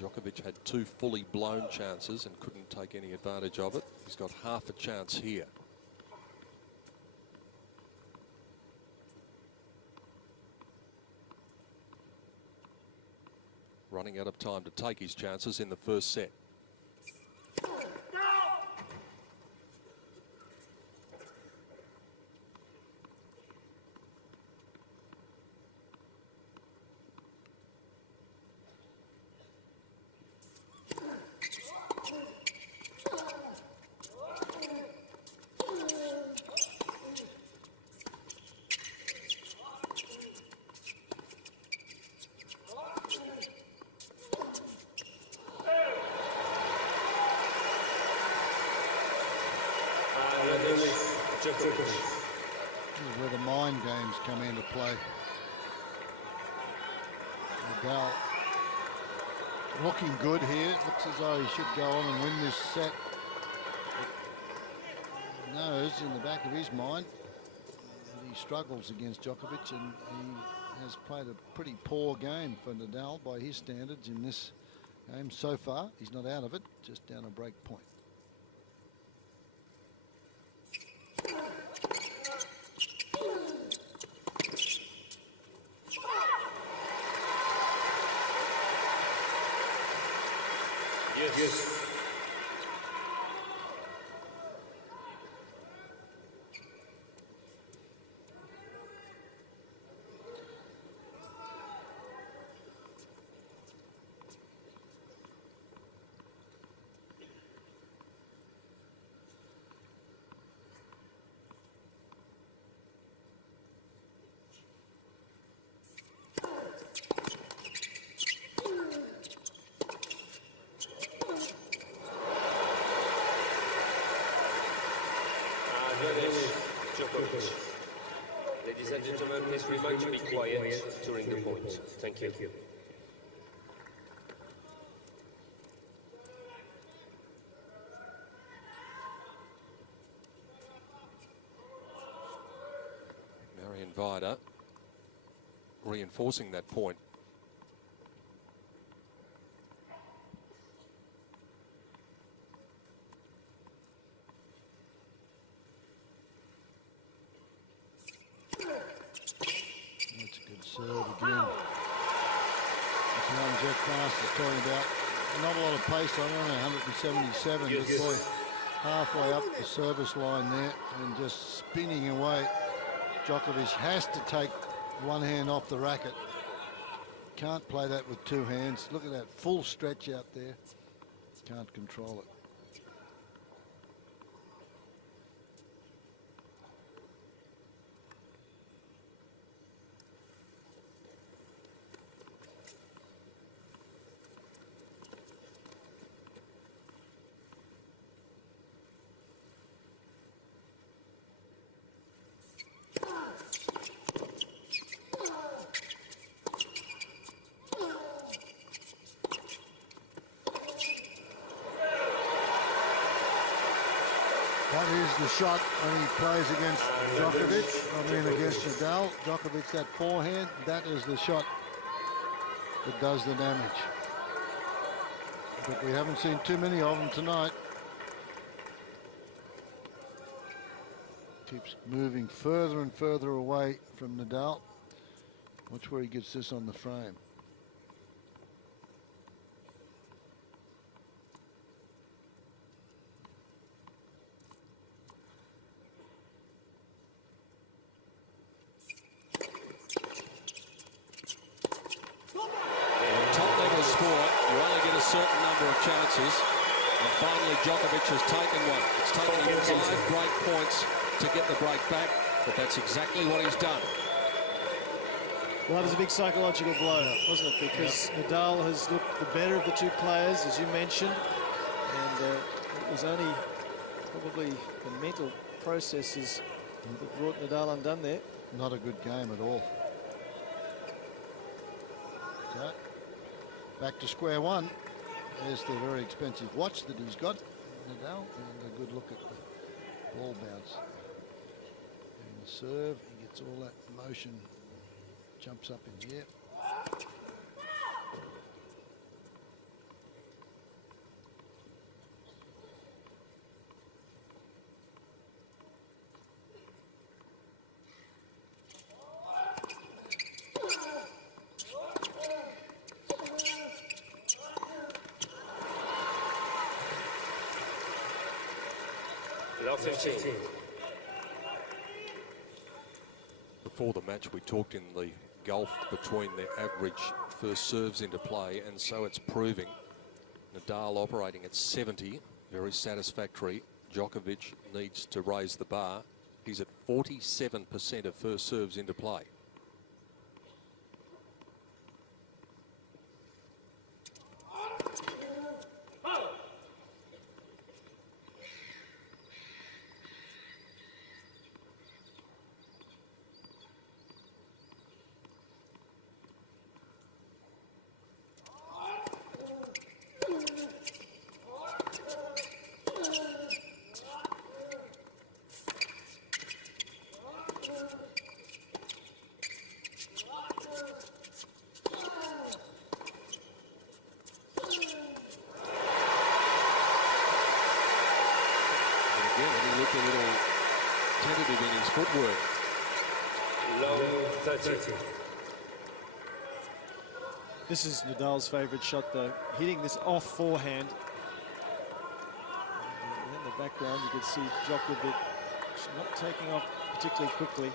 Djokovic had two fully blown chances and couldn't take any advantage of it. He's got half a chance here. Running out of time to take his chances in the first set. This is where the mind games come into play. Nadal looking good here. Looks as though he should go on and win this set. He knows in the back of his mind that he struggles against Djokovic, and he has played a pretty poor game for Nadal by his standards in this game so far. He's not out of it, just down a break point. Yes. Ladies and gentlemen, please remind to be quiet during the point. Thank you. Marion Vida reinforcing that point. That's a good serve again. That's one Jeff Fast is talking about. Not a lot of pace on it, only 177. This boy halfway up the service line there and just spinning away. Djokovic has to take one hand off the racket. Can't play that with two hands. Look at that full stretch out there. Can't control it. That is the shot when he plays against Djokovic, against Nadal. Djokovic, that forehand, that is the shot that does the damage. But we haven't seen too many of them tonight. Keeps moving further and further away from Nadal. Watch where he gets this on the frame. Certain number of chances, and finally Djokovic has taken one. It's taken him 5 break points to get the break back, but that's exactly what he's done. Well, that was a big psychological blow, wasn't it? Because Nadal has looked the better of the two players, as you mentioned, and it was only probably the mental processes that brought Nadal undone there. Not a good game at all. So, back to square one. There's the very expensive watch that he's got, Nadal, and a good look at the ball bounce. And the serve, he gets all that motion, jumps up in the air. Before the match, we talked in the gulf between their average first serves into play, and so it's proving. Nadal operating at 70, very satisfactory. Djokovic needs to raise the bar. He's at 47% of first serves into play. Footwork. Low 30. This is Nadal's favourite shot, though. Hitting this off forehand. And in the background, you can see Djokovic not taking off particularly quickly.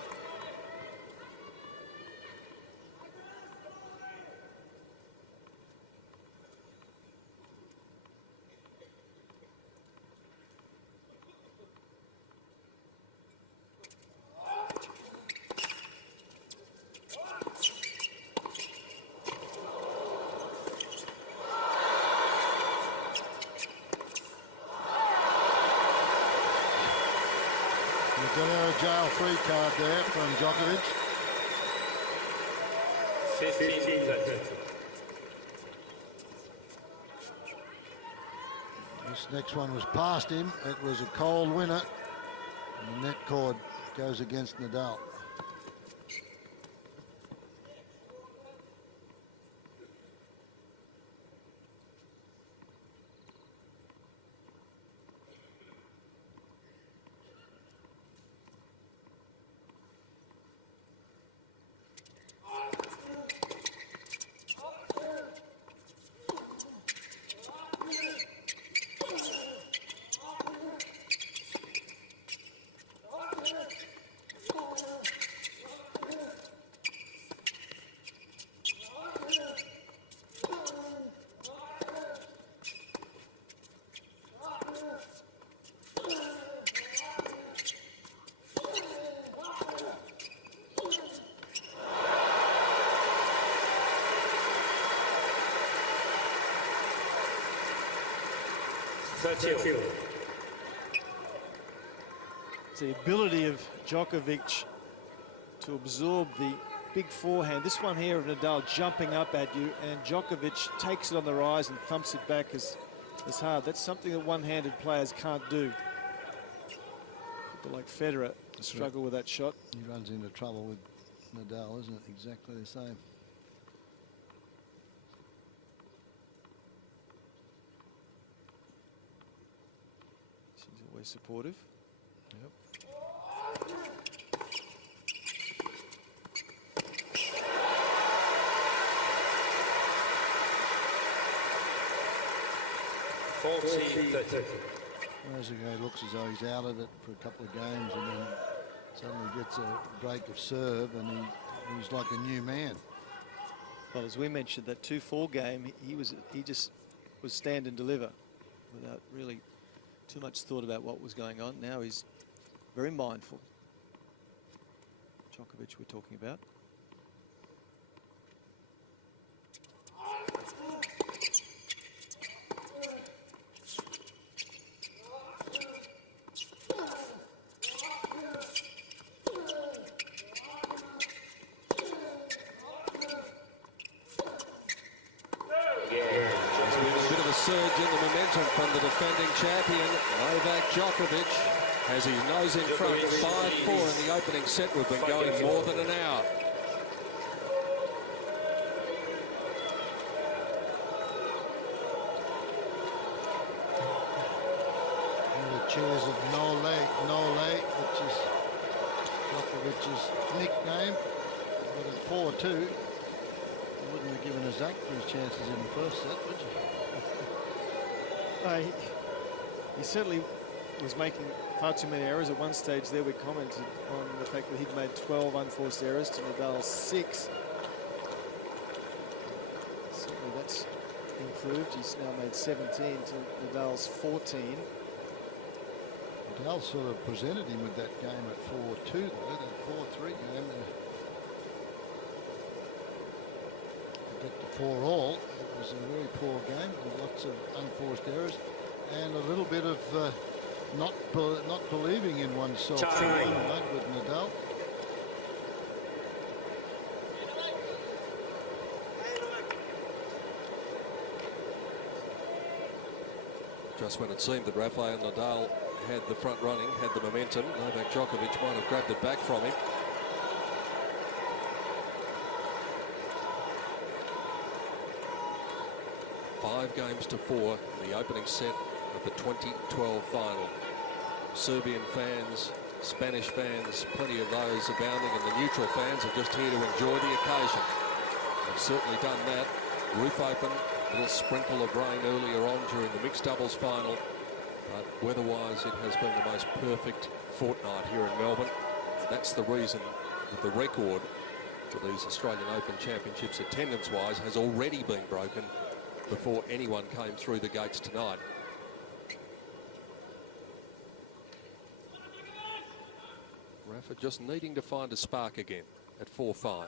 jail-free card there from Djokovic. 15-30. This next one was past him. It was a cold winner. And the net cord goes against Nadal. It's the ability of Djokovic to absorb the big forehand. This one here of Nadal jumping up at you, and Djokovic takes it on the rise and thumps it back as hard. That's something that one-handed players can't do. People like Federer struggle with that shot. He runs into trouble with Nadal, isn't it? Exactly the same. She's always supportive. Yep. 40-30. It looks as though he's out of it for a couple of games, and then suddenly gets a break of serve, and he's like a new man. Well, as we mentioned, that 2-4 game, he just was stand and deliver without really too much thought about what was going on. Now he's very mindful. Djokovic we're talking about. Surge in the momentum from the defending champion, Novak Djokovic, has his nose in front, 5-4 in the opening set. We've been going more than an hour. And the cheers of Nole, which is Djokovic's nickname. But at 4-2, you wouldn't have given a Zach for his chances in the first set, would you? He certainly was making far too many errors. At one stage there we commented on the fact that he'd made 12 unforced errors to Nadal's 6. Certainly that's improved. He's now made 17 to Nadal's 14. Nadal sort of presented him with that game at 4-2 though, that 4-3 game. To get to 4-all, it was a very poor game with lots of unforced errors and a little bit of not believing in oneself tonight with Nadal. Just when it seemed that Rafael Nadal had the front running, had the momentum, Novak Djokovic might have grabbed it back from him. Five games to 4 in the opening set of the 2012 final. Serbian fans, Spanish fans, plenty of those abounding, and the neutral fans are just here to enjoy the occasion. They've certainly done that. Roof open, a little sprinkle of rain earlier on during the mixed doubles final, but weather-wise it has been the most perfect fortnight here in Melbourne. That's the reason that the record for these Australian Open Championships attendance-wise has already been broken before anyone came through the gates tonight. Rafa just needing to find a spark again at 4-5.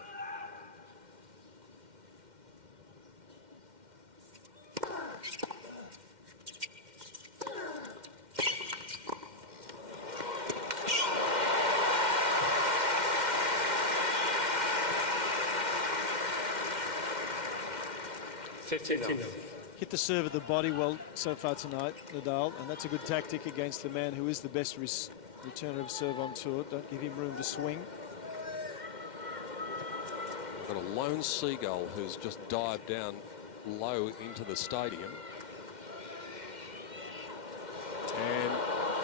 15 now. Hit the serve of the body well so far tonight, Nadal, and that's a good tactic against the man who is the best returner of serve on tour. Don't give him room to swing. We've got a lone seagull who's just dived down low into the stadium. And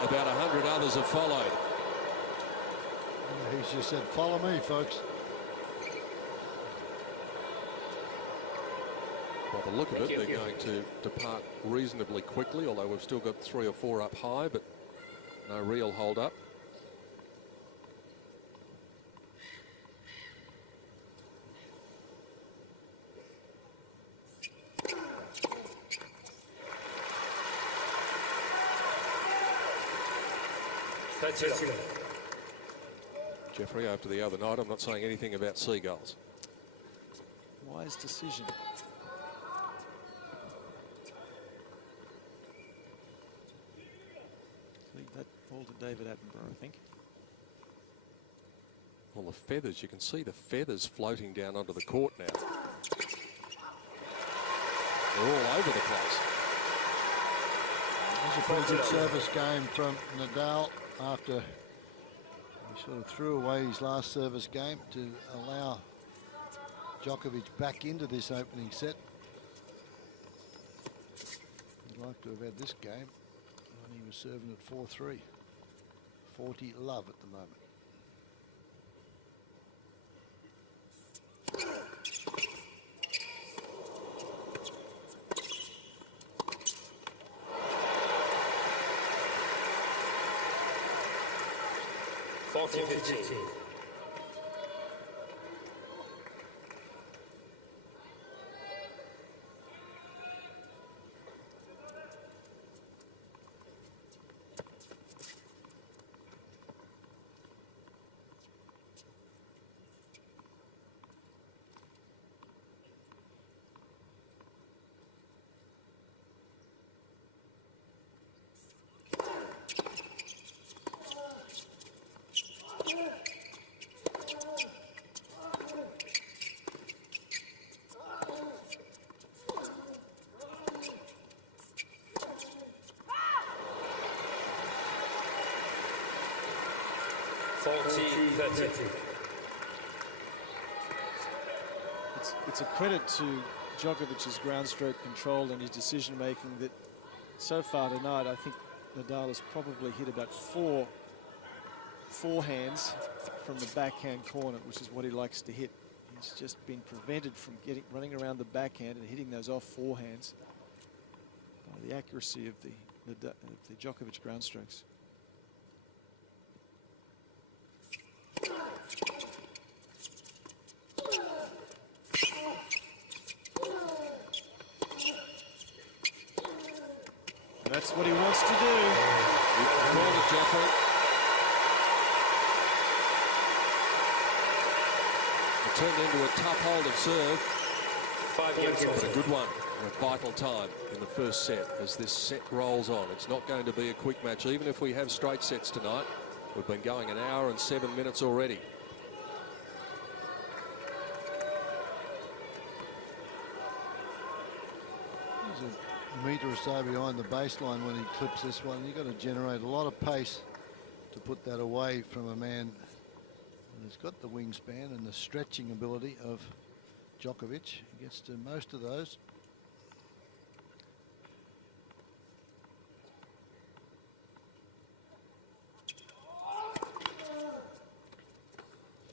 about 100 others have followed. Yeah, he's just said, follow me, folks. By the look of it, they're going to depart reasonably quickly, although we've still got 3 or 4 up high, but no real hold up. Jeffrey, after the other night, I'm not saying anything about seagulls. Wise decision. Leave that ball to David Attenborough, I think. Well, the feathers, you can see the feathers floating down onto the court now. They're all over the place. There's a pretty good service game from Nadal after he sort of threw away his last service game to allow Djokovic back into this opening set. He'd like to have had this game when he was serving at 4-3. 40 love at the moment. It's a credit to Djokovic's ground stroke control and his decision making that so far tonight I think Nadal has probably hit about four forehands from the backhand corner, which is what he likes to hit. He's just been prevented from running around the backhand and hitting those off forehands by the accuracy of the Djokovic ground strokes. That's what he wants to do. You called it, Jeffrey. It turned into a tough hold of serve. 5 games, but a good one. And a vital time in the first set as this set rolls on. It's not going to be a quick match, even if we have straight sets tonight. We've been going 1 hour and 7 minutes already. A metre or so behind the baseline when he clips this one. You've got to generate a lot of pace to put that away from a man who's got the wingspan and the stretching ability of Djokovic. He gets to most of those.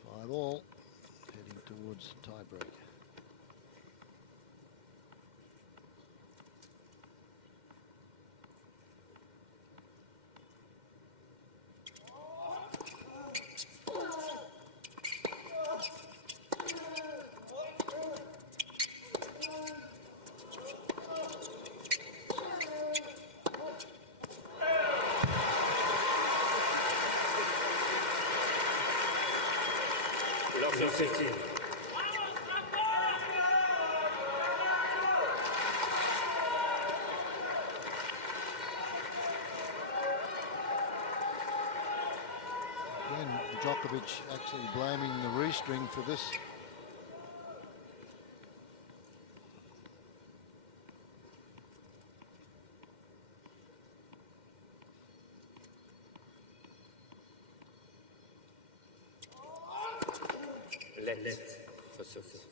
Five all, heading towards tiebreak. Again, Djokovic actually blaming the restring for this. let for service.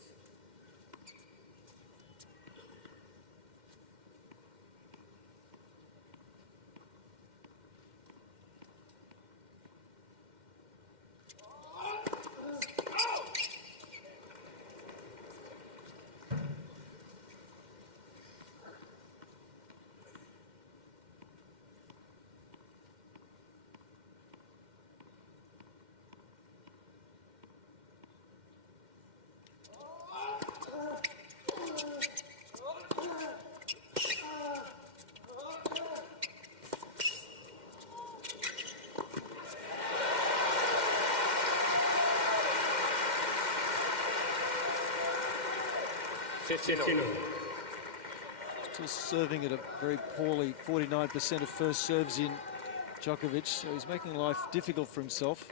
Still serving at a very poorly 49% of first serves in Djokovic, so he's making life difficult for himself.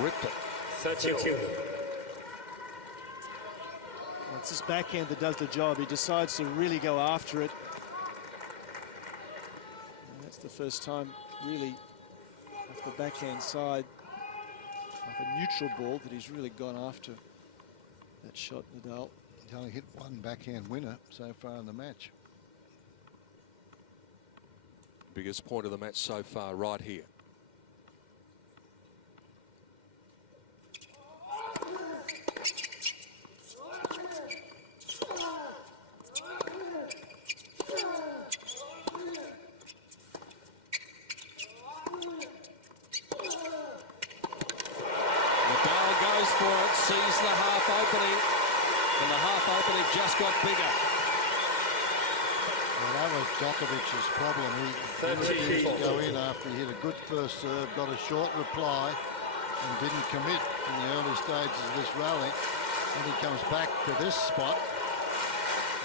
Ripped it. 32. Well, it's his backhand that does the job. He decides to really go after it. And that's the first time, really, off the backhand side, off a neutral ball, that he's really gone after that shot, Nadal. He's only hit one backhand winner so far in the match. Biggest point of the match so far, right here. Sees the half opening, and the half opening just got bigger. Well, that was Djokovic's problem. He refused to go in after he hit a good first serve, got a short reply, and didn't commit in the early stages of this rally. And he comes back to this spot,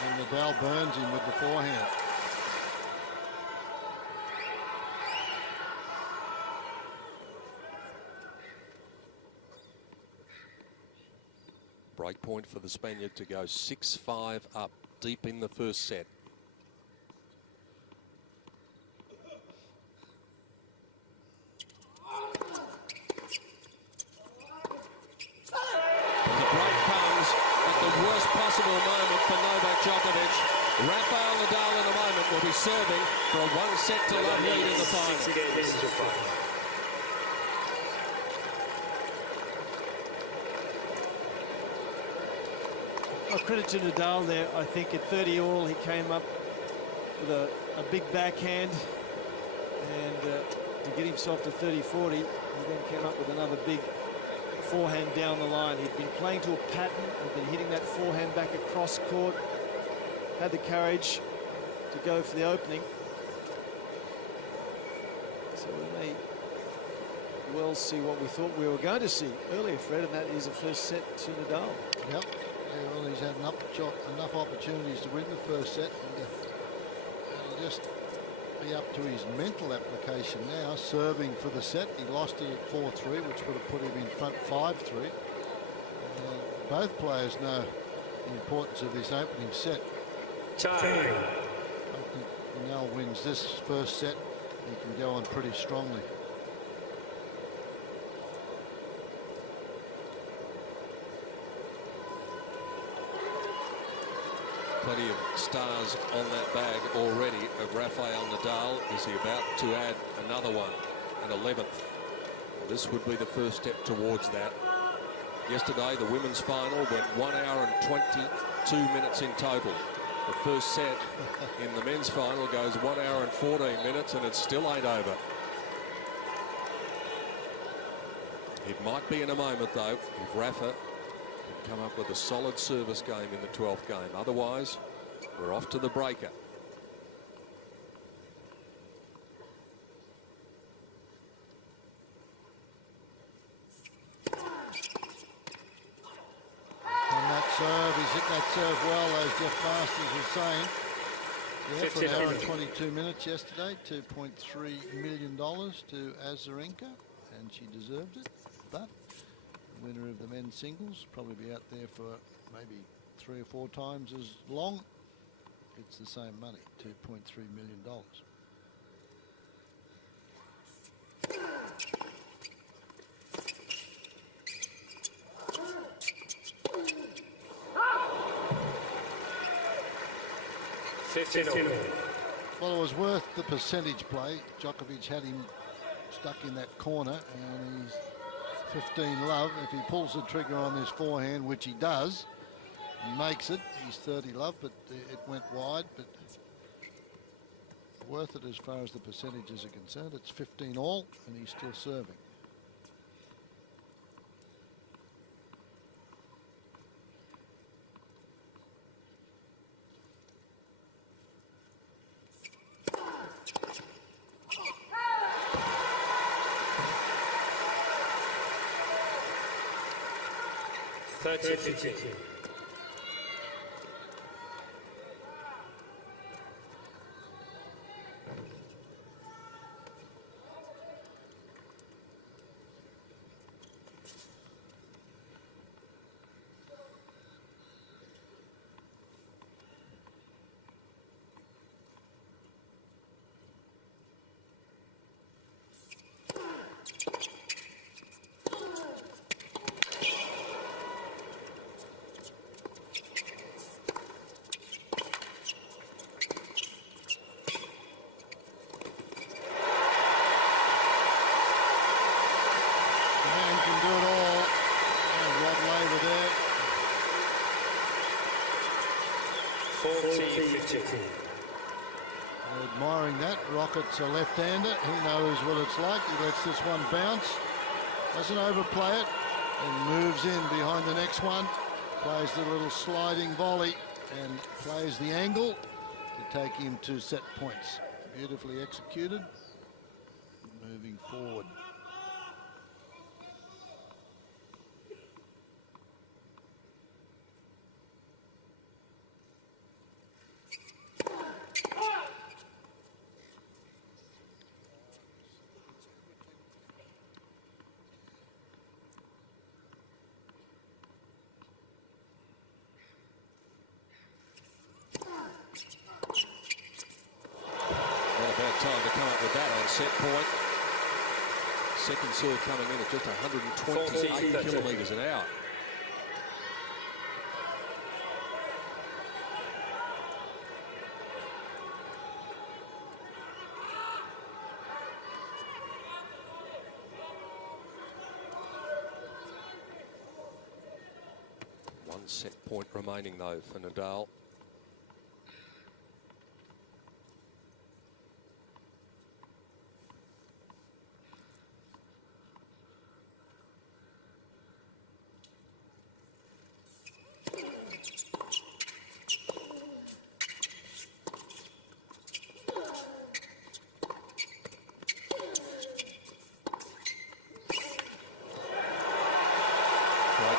and Nadal burns him with the forehand. Break point for the Spaniard to go 6-5 up deep in the first set. And the break comes at the worst possible moment for Novak Djokovic. Rafael Nadal in a moment will be serving for a 1-set-to-love lead in the final. Well, credit to Nadal there. I think at 30 all he came up with a big backhand, and to get himself to 30-40, he then came up with another big forehand down the line. He'd been playing to a pattern, he'd been hitting that forehand back across court, had the courage to go for the opening. So we may well see what we thought we were going to see earlier, Fred, and that is a first set to Nadal. Yep. well, he's had enough opportunities to win the first set, and it'll just be up to his mental application now, serving for the set. He lost it at 4-3, which would have put him in front 5-3. Both players know the importance of this opening set. I think Nadal wins this first set, he can go on pretty strongly. Plenty of stars on that bag already of Rafael Nadal. Is he about to add another one, an 11th? Well, this would be the first step towards that. Yesterday, the women's final went 1 hour and 22 minutes in total. The first set in the men's final goes 1 hour and 14 minutes, and it's still 8 over. It might be in a moment, though, if Rafa can come up with a solid service game in the 12th game. Otherwise, we're off to the breaker. Serve, he's hit that serve well, as Jeff Masters was saying. Yeah, for an hour and 22 minutes yesterday, $2.3 million to Azarenka, and she deserved it. But the winner of the men's singles probably be out there for maybe 3 or 4 times as long. It's the same money, $2.3 million. Well, it was worth the percentage play. Djokovic had him stuck in that corner, and he's 15 love. If he pulls the trigger on this forehand, which he does, and makes it, he's 30 love, but it went wide. But worth it as far as the percentages are concerned. It's 15 all, and he's still serving. Admiring that. Rocket's a left-hander. He knows what it's like. He lets this one bounce. Doesn't overplay it. And moves in behind the next one. Plays the little sliding volley and plays the angle to take him to set points. Beautifully executed. Moving forward. Time to come up with that on set point. Second serve coming in at just 128 kilometres an hour. One set point remaining though for Nadal.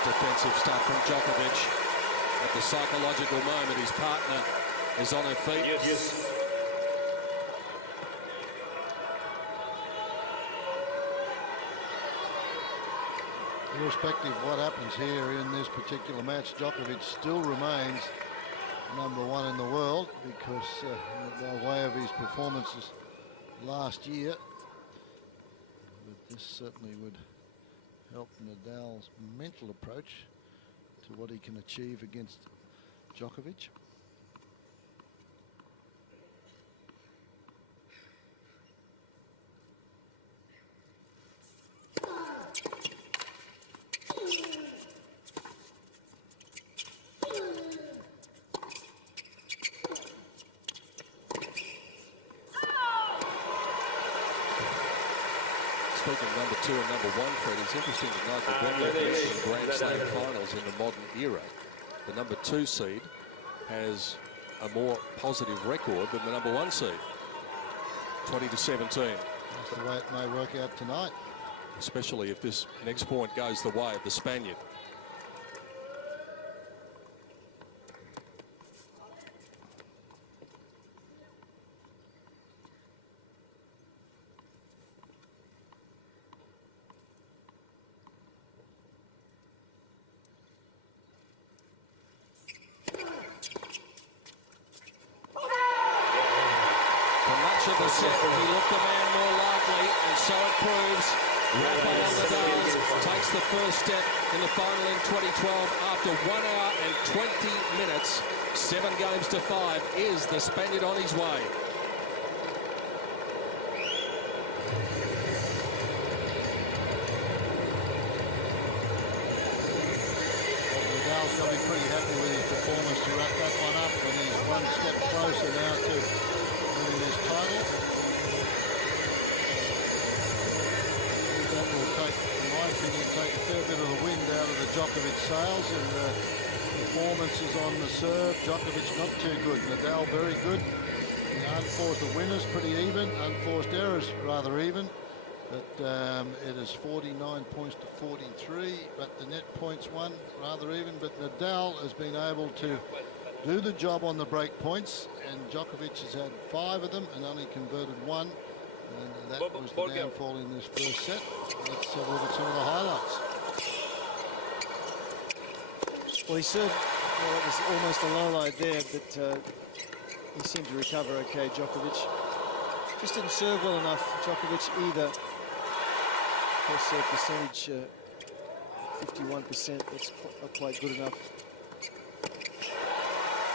Defensive stuff from Djokovic. at the psychological moment. His partner is on her feet. Yes. Irrespective of what happens here in this particular match, Djokovic still remains #1 in the world because by way of his performances last year. But this certainly would help Nadal's mental approach to what he can achieve against Djokovic. Speaking of #2 and #1, Fred, it's interesting to note that when we're mentioning Grand Slam finals in the modern era, the #2 seed has a more positive record than the #1 seed. 20-17. That's the way it may work out tonight. Especially if this next point goes the way of the Spaniard. Of the set, he looked the man more likely, and so it proves. Rafael Nadal takes the first step in the final in 2012 after 1 hour and 20 minutes. 7 games to 5 is the Spaniard on his way. Nadal's going to be pretty happy with his performance to wrap that one up, and he's one step closer now to winning his title. That will take, in my opinion, take a fair bit of the wind out of the Djokovic sails, and performances on the serve. Djokovic not too good. Nadal very good. The unforced winners pretty even. Unforced errors rather even. But it is 49 points to 43. But the net points won rather even. But Nadal has been able to do the job on the break points, and Djokovic has had 5 of them and only converted 1. And that was the downfall in this first set. Let's have a look at some of the highlights. Well, he served, well, that was almost a low light there, but he seemed to recover okay, Djokovic. Just didn't serve well enough, Djokovic, either. First serve percentage, 51%, that's not quite good enough.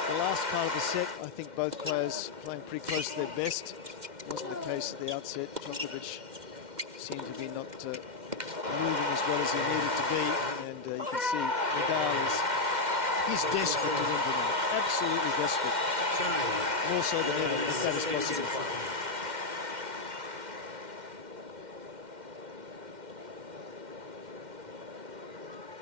The last part of the set, I think both players playing pretty close to their best. It wasn't the case at the outset. Djokovic seemed to be not moving as well as he needed to be, and you can see Nadal he's desperate to win tonight, absolutely desperate, more so than ever, if that is possible.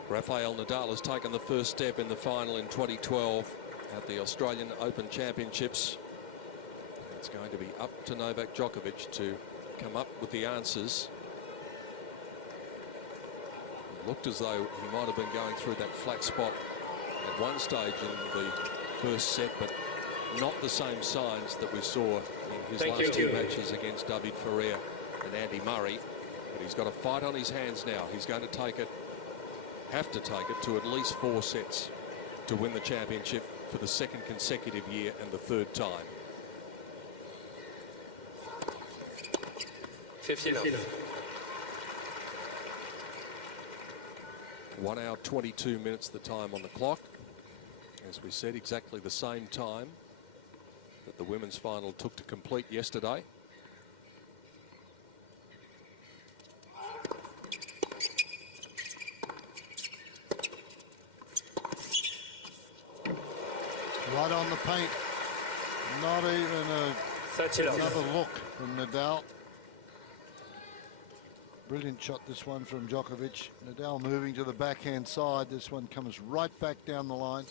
Rafael Nadal has taken the first step in the final in 2012 at the Australian Open Championships. It's going to be up to Novak Djokovic to come up with the answers. It looked as though he might have been going through that flat spot at one stage in the first set, but not the same signs that we saw in his last 2 matches against David Ferrer and Andy Murray. But he's got a fight on his hands now. He's going to have to take it to at least 4 sets to win the championship for the 2nd consecutive year and the 3rd time. 15 up. 1 hour 22 minutes the time on the clock. As we said, exactly the same time that the women's final took to complete yesterday. Right on the paint. Not even another look from Nadal. Brilliant shot, this one from Djokovic. Nadal moving to the backhand side. This one comes right back down the line.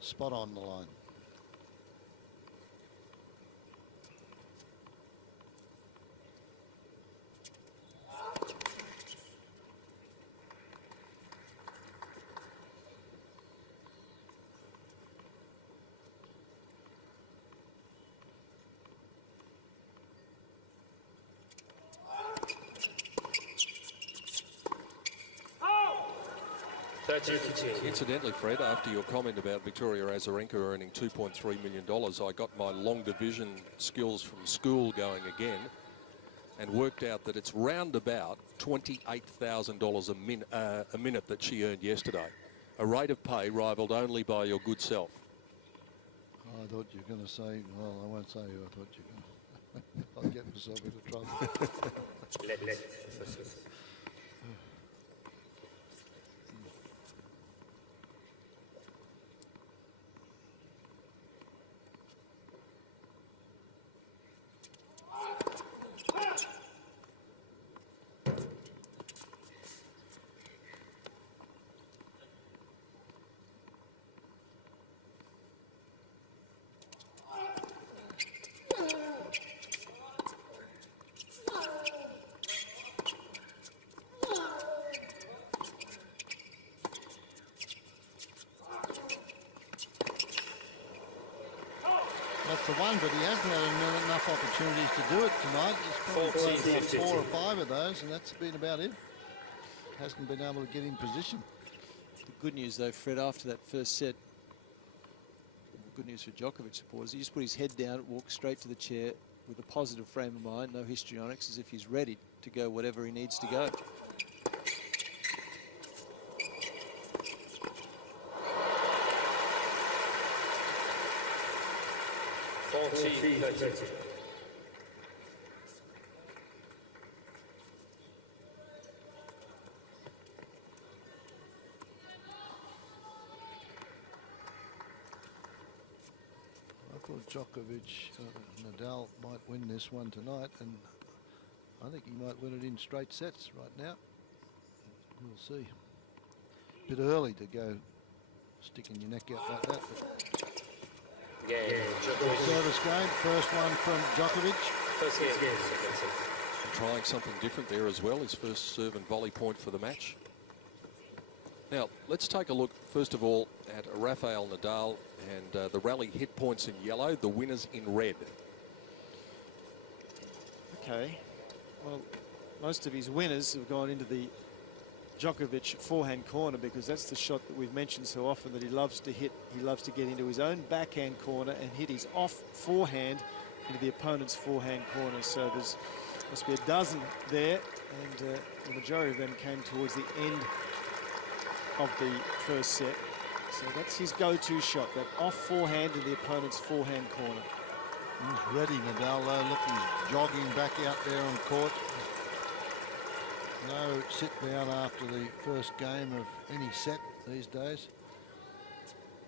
Spot on the line. Incidentally, Fred, after your comment about Victoria Azarenka earning $2.3 million, I got my long division skills from school going again and worked out that it's round about $28,000 a minute that she earned yesterday. A rate of pay rivalled only by your good self. I thought you were going to say, well, I won't say who I thought you were going to. I'll get myself into trouble. That's the one, but he hasn't had enough opportunities to do it tonight. He's probably played 4 or 5 of those, and that's been about it. Hasn't been able to get in position. The good news, though, Fred, after that first set, good news for Djokovic supporters, he just put his head down, walked straight to the chair with a positive frame of mind, no histrionics, as if he's ready to go whatever he needs to go. I thought Djokovic, Nadal might win this one tonight, and I think he might win it in straight sets right now. We'll see. Bit early to go sticking your neck out like that. Service game, first one from Djokovic. And trying something different there as well, his first serve and volley point for the match. Now, let's take a look, first of all, at Rafael Nadal and the rally hit points in yellow, the winners in red. Okay, well, most of his winners have gone into the Djokovic forehand corner, because that's the shot that we've mentioned so often that he loves to hit. He loves to get into his own backhand corner and hit his off forehand into the opponent's forehand corner. So there's must be a dozen there, and the majority of them came towards the end of the first set. So that's his go-to shot, that off forehand in the opponent's forehand corner. He's ready, Nadal, though. Look, he's jogging back out there on court. No sit down after the first game of any set these days.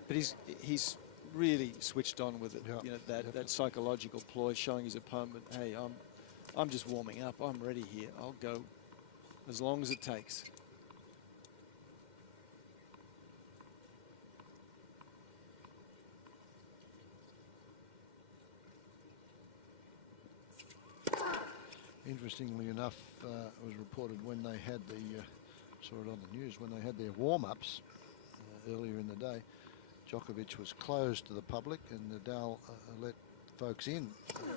But he's really switched on with it. Yeah, you know, that psychological ploy, showing his opponent, hey, I'm just warming up. I'm ready here. I'll go as long as it takes. Interestingly enough, it was reported when they had saw it on the news, when they had their warm-ups earlier in the day, Djokovic was closed to the public, and Nadal let folks in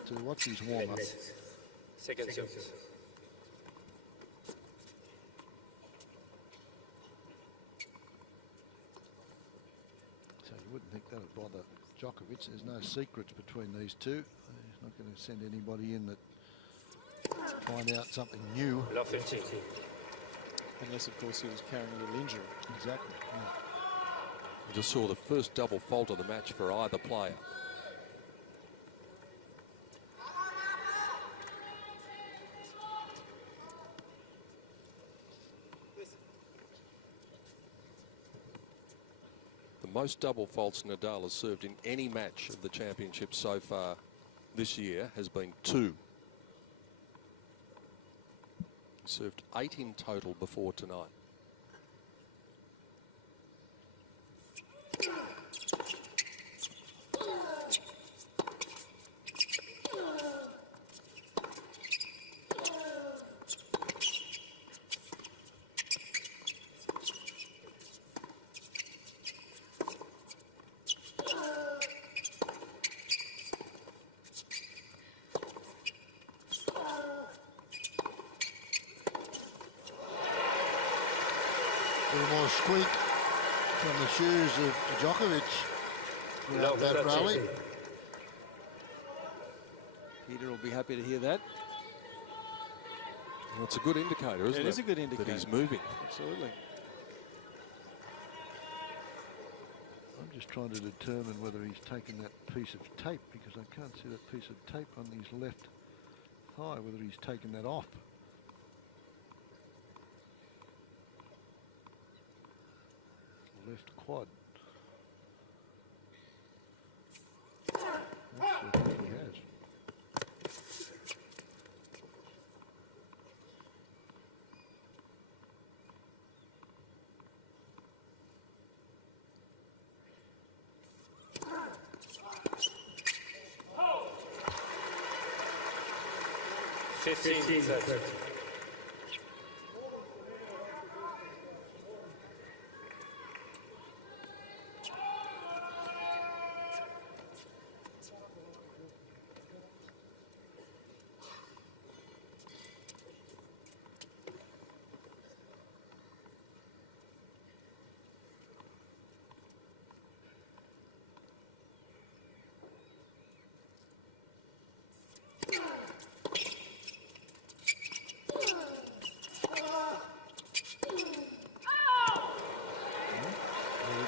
to watch his warm-up. Second shot. So you wouldn't think that would bother Djokovic. There's no secrets between these two. He's not going to send anybody in that find out something new. Unless, of course, he was carrying a little injury. Exactly. Yeah. I just saw the first double fault of the match for either player. The most double faults Nadal has served in any match of the championship so far this year has been 2. He served 8 in total before tonight. A little more squeak from the shoes of Djokovic throughout that rally. Peter will be happy to hear that. Well, it's a good indicator, isn't it? It is a good indicator. That he's moving. Absolutely. I'm just trying to determine whether he's taken that piece of tape, because I can't see that piece of tape on his left thigh, whether he's taken that off. Left quad. Actually, I think he has.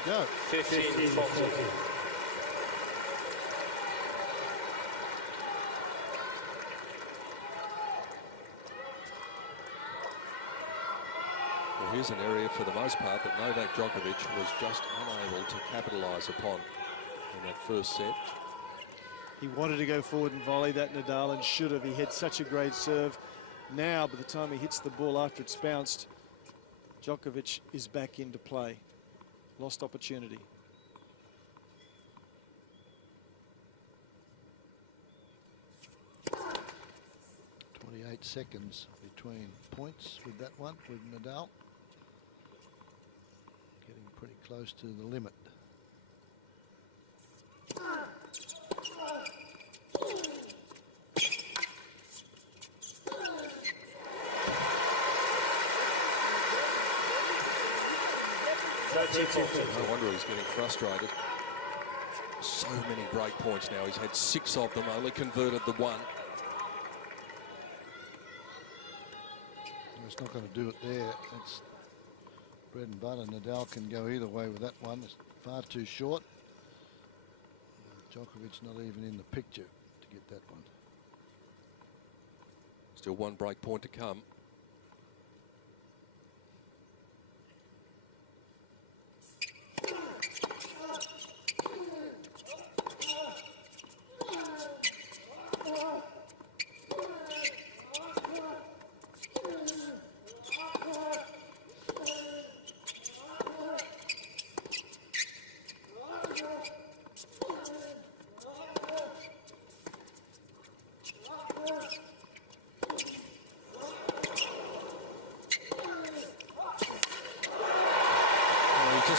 Go. 15-14. Well, here's an area for the most part that Novak Djokovic was just unable to capitalise upon in that first set. He wanted to go forward and volley that Nadal, and should have. He had such a great serve. Now, by the time he hits the ball after it's bounced, Djokovic is back into play. Lost opportunity. Seconds between points with that one, with Nadal. Getting pretty close to the limit. No wonder he's getting frustrated. So many break points now. He's had 6 of them, only converted the 1. It's not going to do it there. It's bread and butter. Nadal can go either way with that one. It's far too short. Djokovic's not even in the picture to get that one. Still 1 break point to come.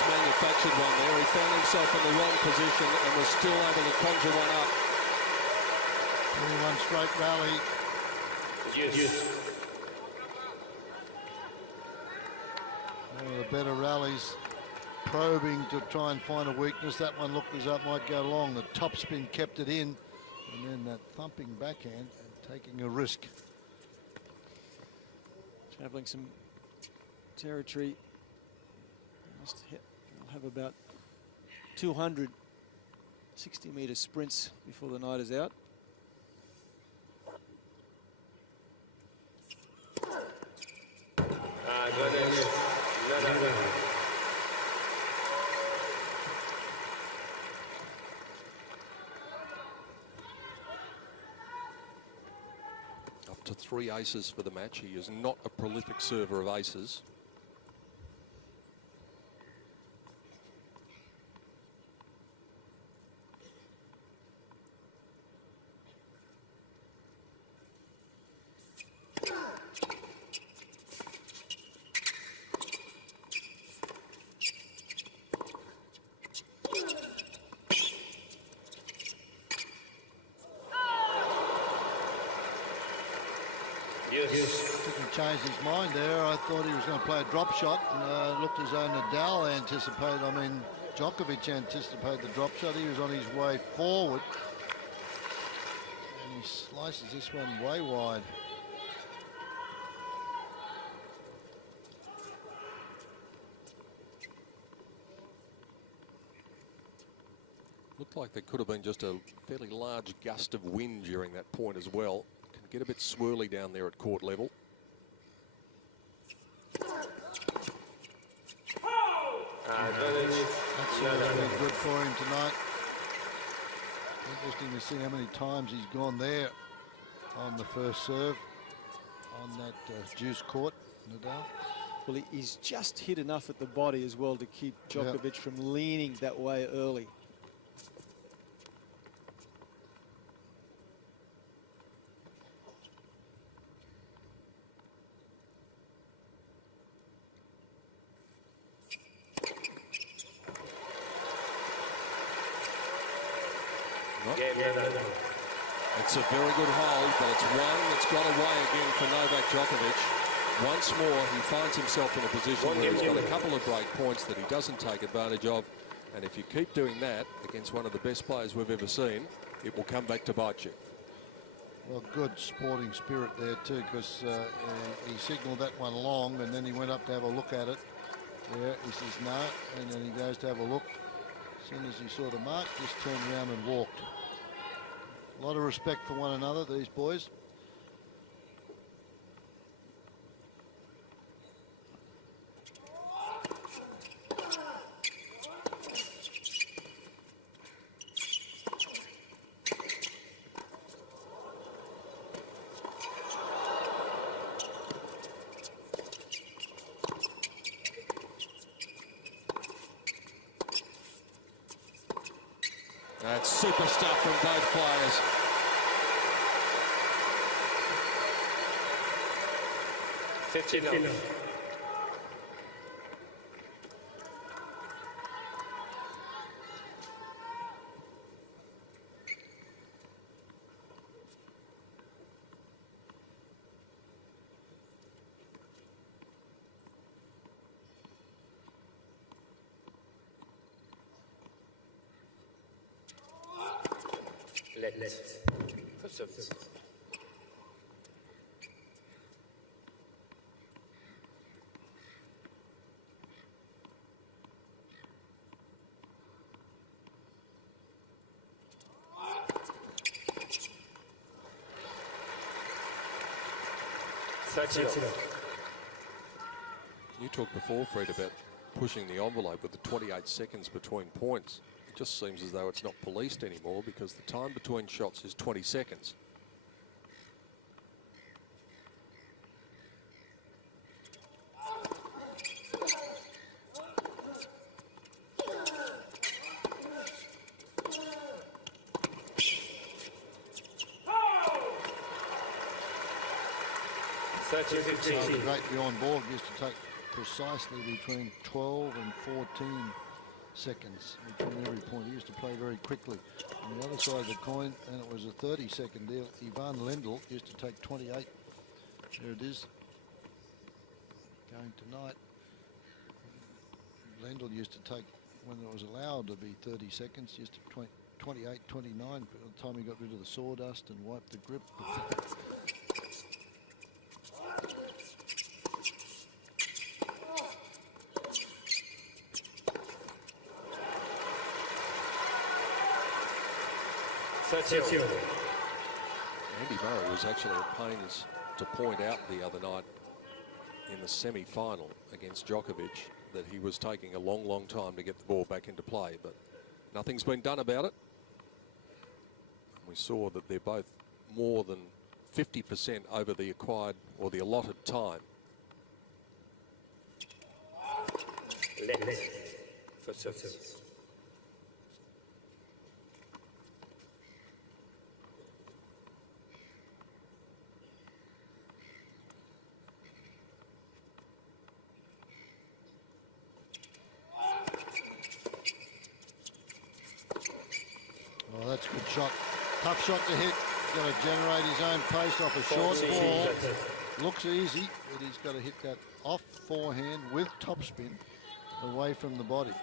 Manufactured one there. He found himself in the wrong position and was still able to conjure one up. 21 straight rally. Yes. One of the better rallies, probing to try and find a weakness. That one looked as though it might go long. The topspin kept it in, and then that thumping backhand and taking a risk. Traveling some territory. I'll have about 200 60-metre sprints before the night is out. Up to 3 aces for the match. He is not a prolific server of aces. Yes. I think he changed his mind there. I thought he was going to play a drop shot, and looked as though Nadal anticipated. I mean, Djokovic anticipated the drop shot. He was on his way forward, and he slices this one way wide. Looked like there could have been just a fairly large gust of wind during that point as well. Can get a bit swirly down there at court level. That's been good for him tonight. Interesting to see how many times he's gone there on the first serve on that juice court, Nadal. Well, he's just hit enough at the body as well to keep Djokovic from leaning that way early. It's a very good hold, but it's one that's gone away again for Novak Djokovic. Once more, he finds himself in a position where he's got a couple of break points that he doesn't take advantage of. And if you keep doing that against one of the best players we've ever seen, it will come back to bite you. Well, good sporting spirit there too, because he signalled that one long, and then he went up to have a look at it. Yeah, he says no, and then he goes to have a look. As soon as he saw the mark, just turned around and walked. A lot of respect for one another, these boys. That's super stuff from both players. Let. For service. You talked before, Fred, about pushing the envelope with the 28 seconds between points. It just seems as though it's not policed anymore because the time between shots is 20 seconds. The great Bjorn Borg used to take precisely between 12 and 14 seconds between every point. He used to play very quickly. On the other side of the coin, and it was a 30-second deal, Ivan Lendl used to take 28. There it is. Going tonight. Lendl used to take, when it was allowed to be 30 seconds, used to 28, 29, by the time he got rid of the sawdust and wiped the grip. Andy Murray was actually at pains to point out the other night in the semi-final against Djokovic that he was taking a long, long time to get the ball back into play, but nothing's been done about it. And we saw that they're both more than 50% over the acquired or the allotted time. Let. For service. Oh, that's a good shot. Tough shot to hit. got to generate his own pace off a short ball. Looks easy, but he's got to hit that off forehand with topspin away from the body.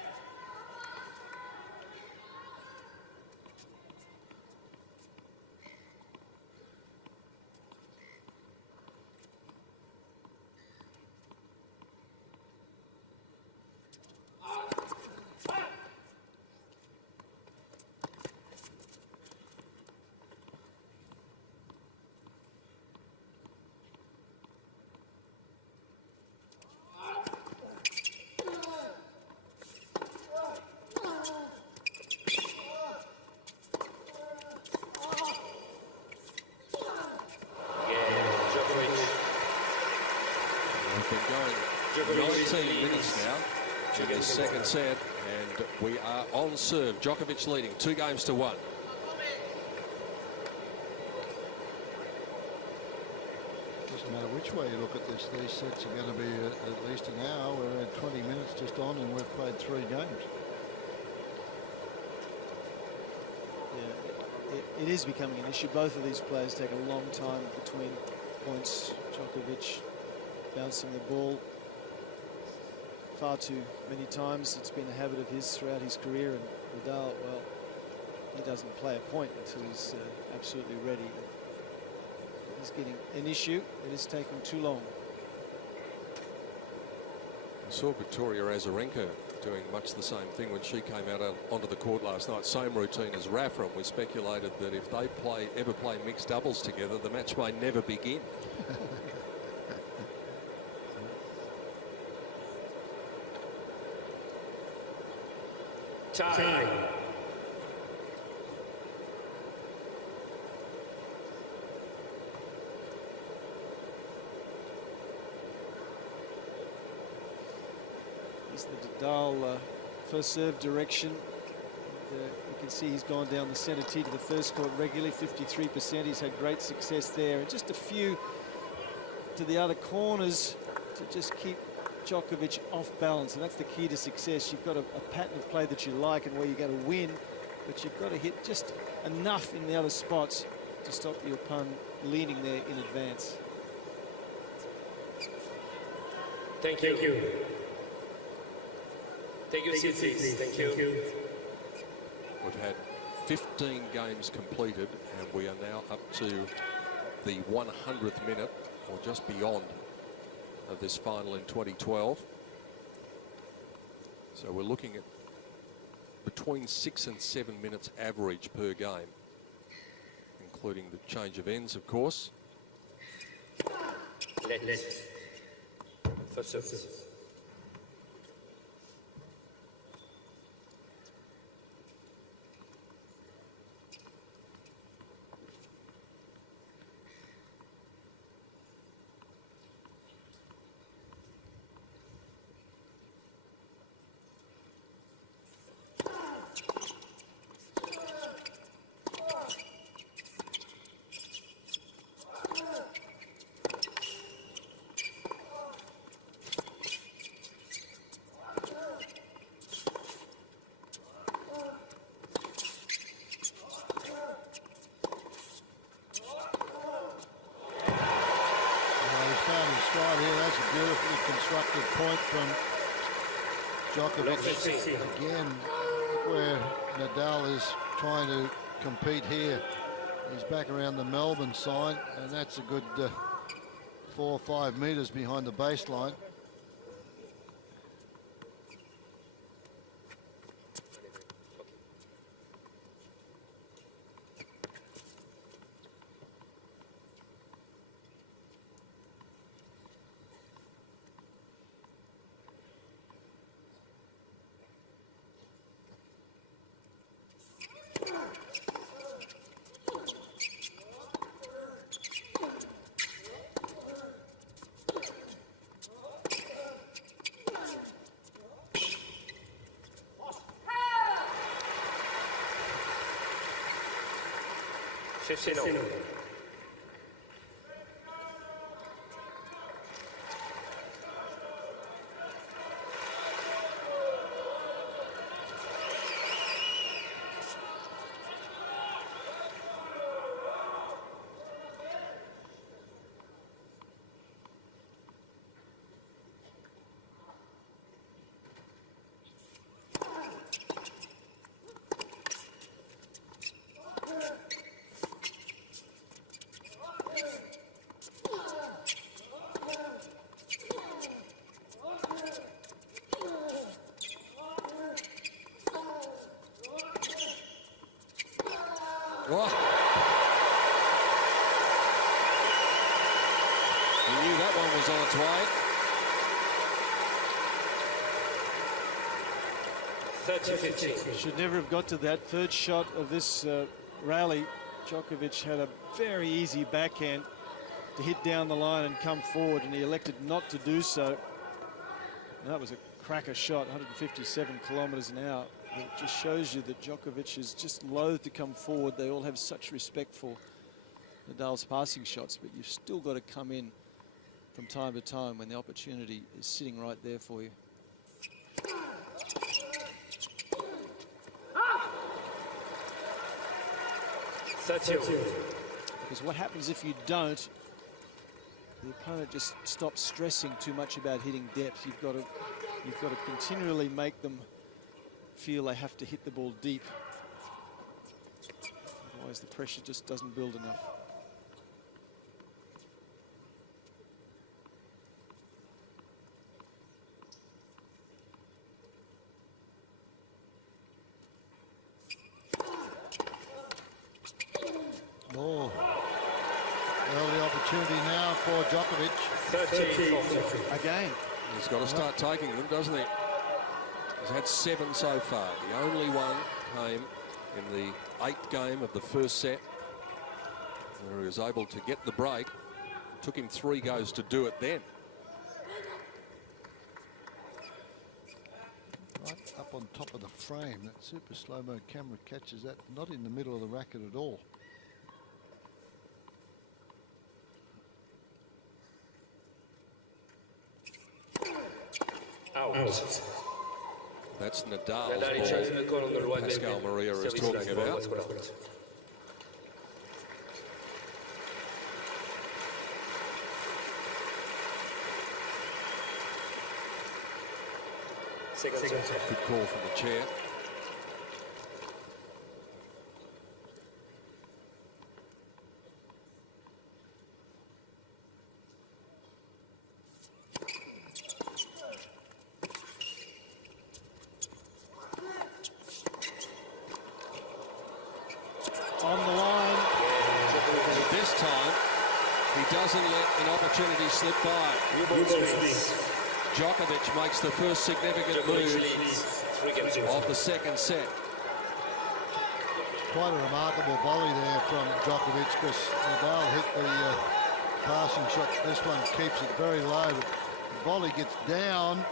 We've been going 19 minutes now in this second set, and we are on serve. Djokovic leading 2-1. Doesn't matter which way you look at this, these sets are going to be at least an hour. We're at 20 minutes just on, and we've played 3 games. Yeah, it is becoming an issue. Both of these players take a long time between points. Djokovic bouncing the ball far too many times. It's been a habit of his throughout his career, and Nadal, well, he doesn't play a point until he's absolutely ready. He's getting an issue. It is taking too long. I saw Victoria Azarenka doing much the same thing when she came out onto the court last night. Same routine as Rafa, and we speculated that if they ever play mixed doubles together, the match may never begin. Time. Here's the Nadal first serve direction. And, you can see he's gone down the centre tee to the first court regularly, 53%. He's had great success there, and just a few to the other corners to just keep Djokovic off balance, and that's the key to success. You've got a pattern of play that you like and where you're going to win, but you've got to hit just enough in the other spots to stop your opponent leaning there in advance. Thank you. Take your seat, please. Thank you. We've had 15 games completed, and we are now up to the 100th minute, or just beyond, of this final in 2012. So we're looking at between 6 and 7 minutes average per game, including the change of ends, of course. Let's. First service. Stride here. That's a beautifully constructed point from Djokovic. Again, where Nadal is trying to compete here. He's back around the Melbourne sign, and that's a good 4 or 5 metres behind the baseline. He knew that one was on its way. 30-15. Should never have got to that third shot of this rally. Djokovic had a very easy backhand to hit down the line and come forward, and he elected not to do so. And that was a cracker shot, 157 kilometres an hour. It just shows you that Djokovic is just loath to come forward. They all have such respect for Nadal's passing shots, but you've still got to come in from time to time when the opportunity is sitting right there for you. Because what happens if you don't, the opponent just stops stressing too much about hitting depth. You've got to continually make them feel they have to hit the ball deep. Otherwise the pressure just doesn't build enough. Oh, well, the opportunity now for Djokovic. Again. He's got to start taking them, doesn't he? He's had 7 so far. The only one came in the 8th game of the first set, where he was able to get the break. It took him 3 goes to do it then. Right up on top of the frame. That super slow-mo camera catches that. Not in the middle of the racket at all. Out. That's Nadal's Nadal ball. Pascal Maria is talking about. Good call from the chair. On the line. This time, he doesn't let an opportunity slip by. Djokovic makes the first significant move of the second set. Quite a remarkable volley there from Djokovic, because Nadal hit the passing shot. This one keeps it very low. But the volley gets down,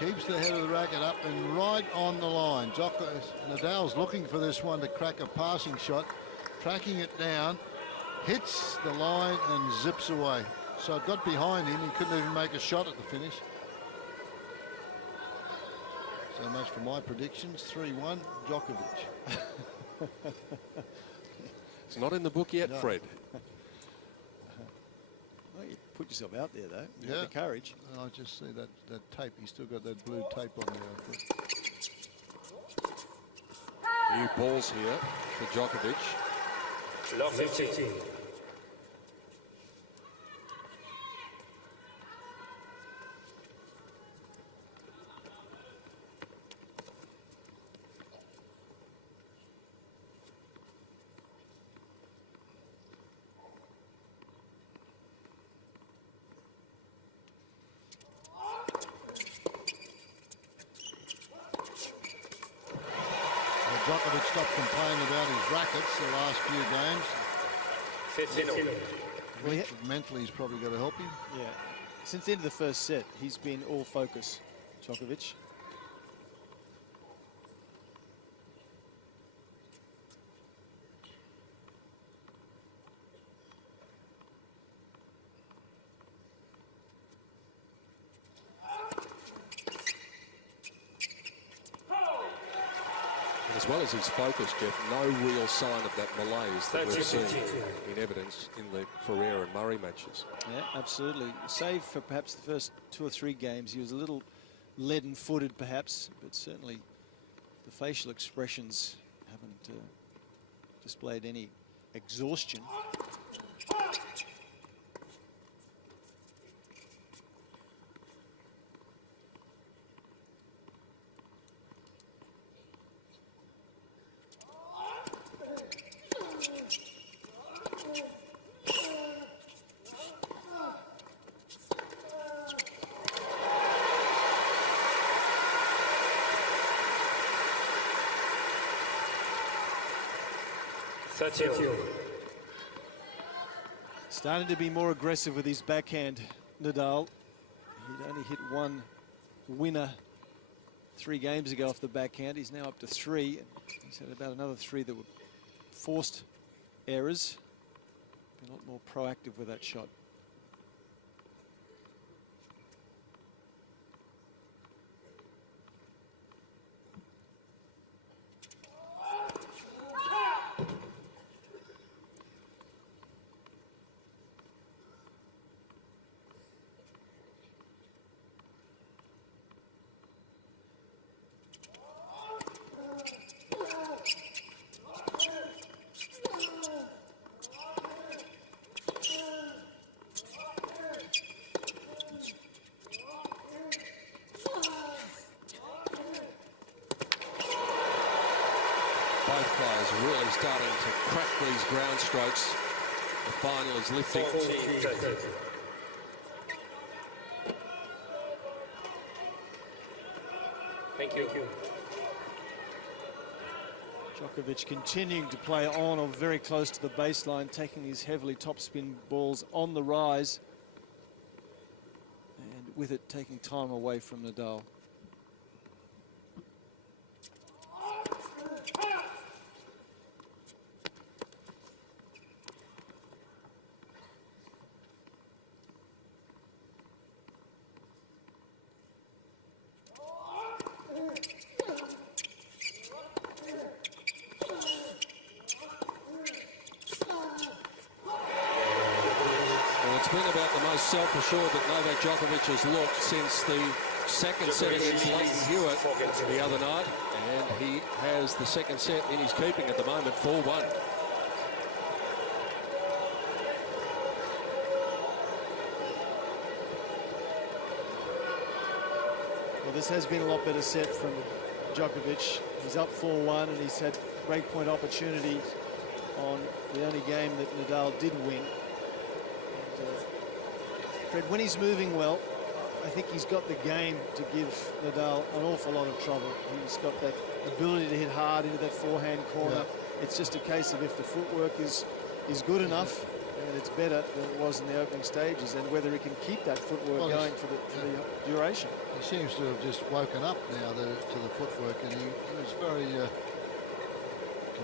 keeps the head of the racket up and right on the line. Nadal's looking for this one to crack a passing shot, tracking it down, hits the line and zips away. So it got behind him. He couldn't even make a shot at the finish. So much for my predictions. 3-1, Djokovic. It's not in the book yet, No. Fred. Well, you put yourself out there, though. You Yeah. have the courage. I just see that tape. He's still got that blue tape on there, I think. New balls here for Djokovic. Love 15. Djokovic stopped complaining about his rackets the last few games. 15. Mentally, he's probably got to help him. Yeah. Since the end of the first set, he's been all focus, Djokovic. As well as his focus, Jeff, no real sign of that malaise that we've seen in evidence in the Ferrer and Murray matches. Yeah, absolutely. Save for perhaps the first 2 or 3 games, he was a little leaden-footed, perhaps, but certainly the facial expressions haven't displayed any exhaustion. 7. Starting to be more aggressive with his backhand, Nadal. He'd only hit one winner 3 games ago off the backhand. He's now up to 3. And he's had about another 3 that were forced errors. Been a lot more proactive with that shot. Both players really starting to crack these ground strokes. The final is lifting. 14. Thank you. Djokovic continuing to play on or very close to the baseline, taking these heavily topspin balls on the rise. And with it, taking time away from Nadal. It's been about the most self-assured that Novak Djokovic has looked since the second set against Leighton Hewitt the other night, and he has the second set in his keeping at the moment, 4-1. Well, this has been a lot better set from Djokovic. He's up 4-1 and he's had breakpoint opportunity on the only game that Nadal did win. Fred, when he's moving well, I think he's got the game to give Nadal an awful lot of trouble. He's got that ability to hit hard into that forehand corner. Yeah. It's just a case of if the footwork is good enough, and it's better than it was in the opening stages, and whether he can keep that footwork going for the duration. He seems to have just woken up now to the footwork, and he was very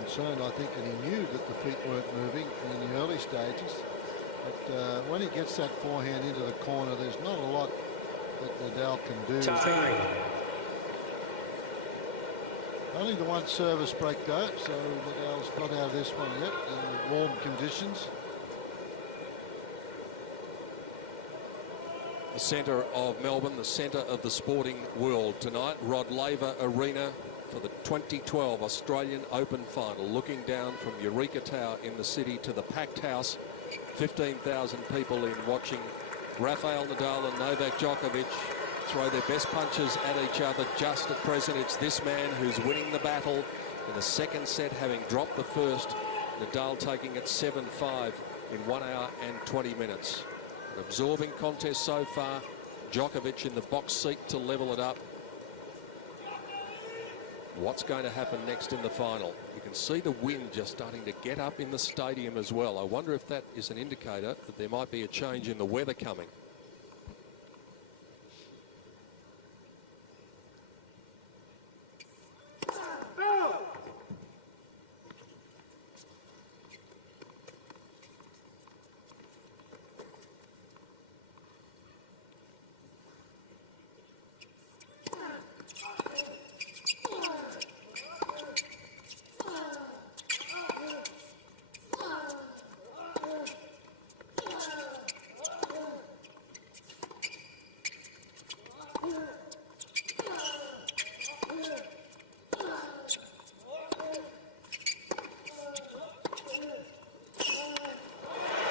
concerned, I think, and he knew that the feet weren't moving in the early stages. But when he gets that forehand into the corner, there's not a lot that Nadal can do. Time. Only the one service break though, so Nadal's not out of this one yet in warm conditions. The centre of Melbourne, the centre of the sporting world tonight, Rod Laver Arena for the 2012 Australian Open final. Looking down from Eureka Tower in the city to the packed house. 15,000 people in watching Rafael Nadal and Novak Djokovic throw their best punches at each other. Just at present, it's this man who's winning the battle in the second set, having dropped the first. Nadal taking it 7-5 in 1 hour and 20 minutes. An absorbing contest so far. Djokovic in the box seat to level it up. What's going to happen next in the final? You can see the wind just starting to get up in the stadium as well. I wonder if that is an indicator that there might be a change in the weather coming.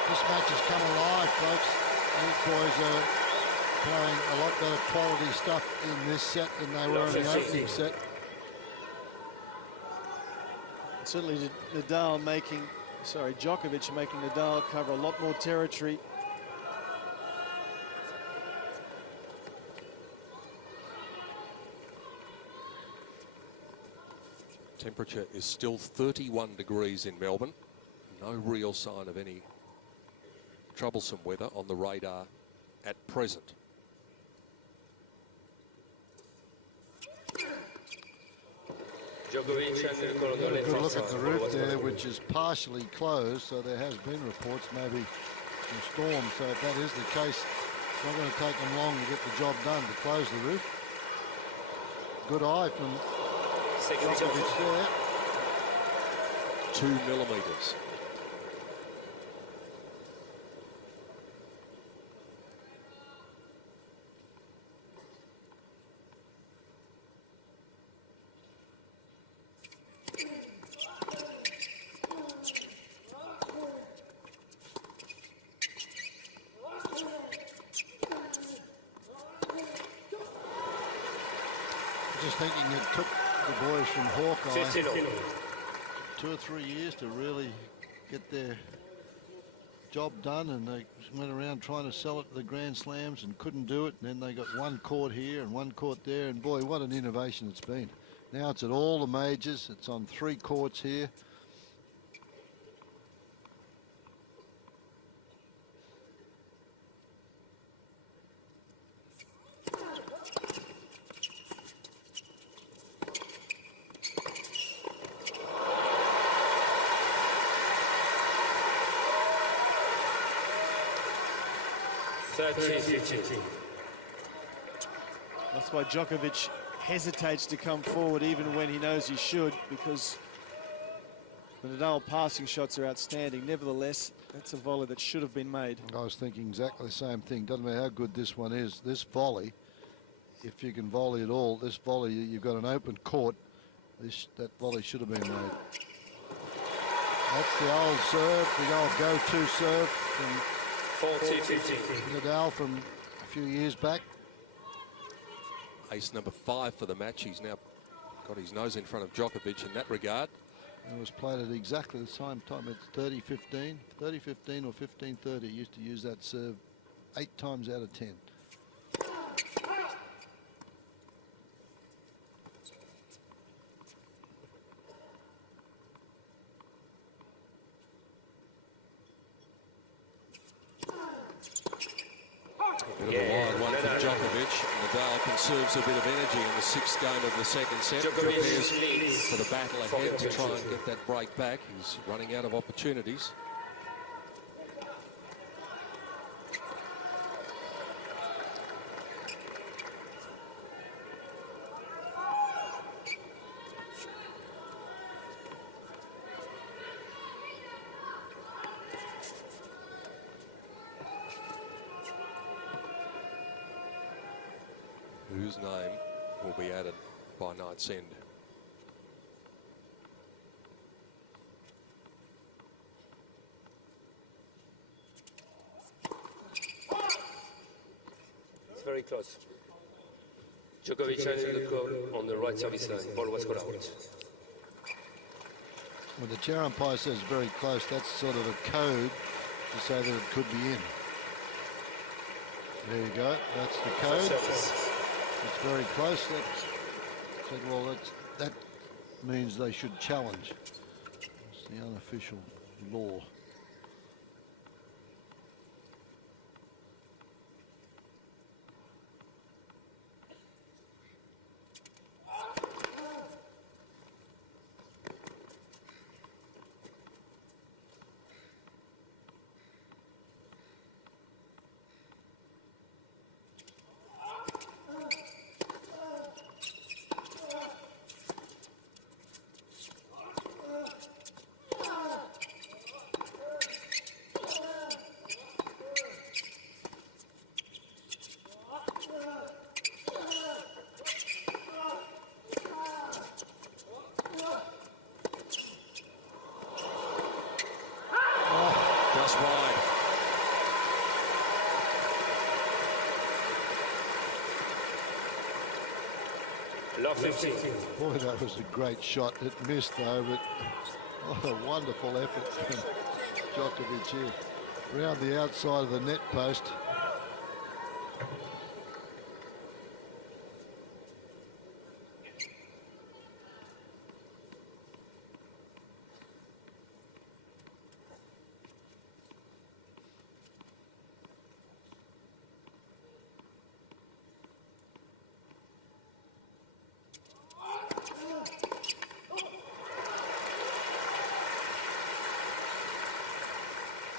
This match has come alive, folks. These boys are playing a lot better quality stuff in this set than they were in the opening set. Certainly Nadal making, Djokovic making Nadal cover a lot more territory. Temperature is still 31 degrees in Melbourne. No real sign of any troublesome weather on the radar at present. Djokovic and Good look at the roof there, which is partially closed, so there has been reports maybe some storm. So if that is the case, it's not going to take them long to get the job done to close the roof. Good eye from Djokovic there. 2 millimetres. Just thinking it took the boys from Hawkeye 2 or 3 years to really get their job done, and they went around trying to sell it to the Grand Slams and couldn't do it. And then they got one court here and one court there, and boy, what an innovation it's been. Now it's at all the majors. It's on 3 courts here. That's why Djokovic hesitates to come forward even when he knows he should, because the Nadal passing shots are outstanding. Nevertheless, that's a volley that should have been made. I was thinking exactly the same thing. Doesn't matter how good this one is. This volley, if you can volley at all, this volley, you've got an open court. That volley should have been made. That's the old serve, the old go-to serve from Nadal from a few years back. Ace number 5 for the match. He's now got his nose in front of Djokovic in that regard. It was played at exactly the same time. It's 30-15, 30-15 or 15-30. He used to use that serve 8 times out of 10. A bit of a wild one for Djokovic. Nadal conserves a bit of energy in the 6th game of the 2nd set. Prepares for the battle ahead to try and get that break back. He's running out of opportunities. Whose name will be added by night's end? It's very close. Djokovic in the call on the right service line. Ball was called out. Well, the chair umpire says very close. That's sort of a code to say that it could be in. There you go. That's the code. It's very close. That said, well, that means they should challenge. It's the unofficial law. Just wide. Love 15. Boy, that was a great shot. It missed though, but what a wonderful effort from Djokovic here. Round the outside of the net post.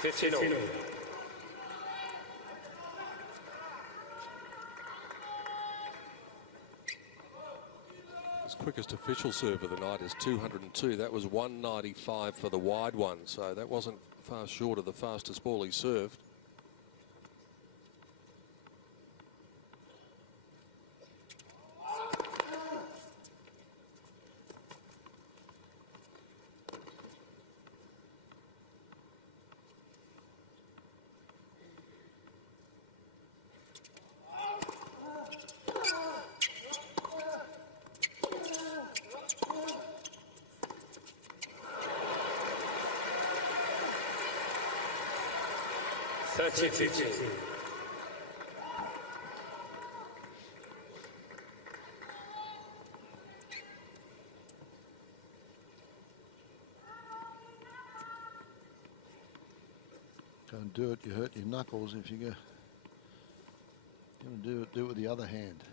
15-0. His quickest official serve of the night is 202. That was 195 for the wide one, so that wasn't far short of the fastest ball he served. Don't do it, you hurt your knuckles if you go. You're going to do it with the other hand.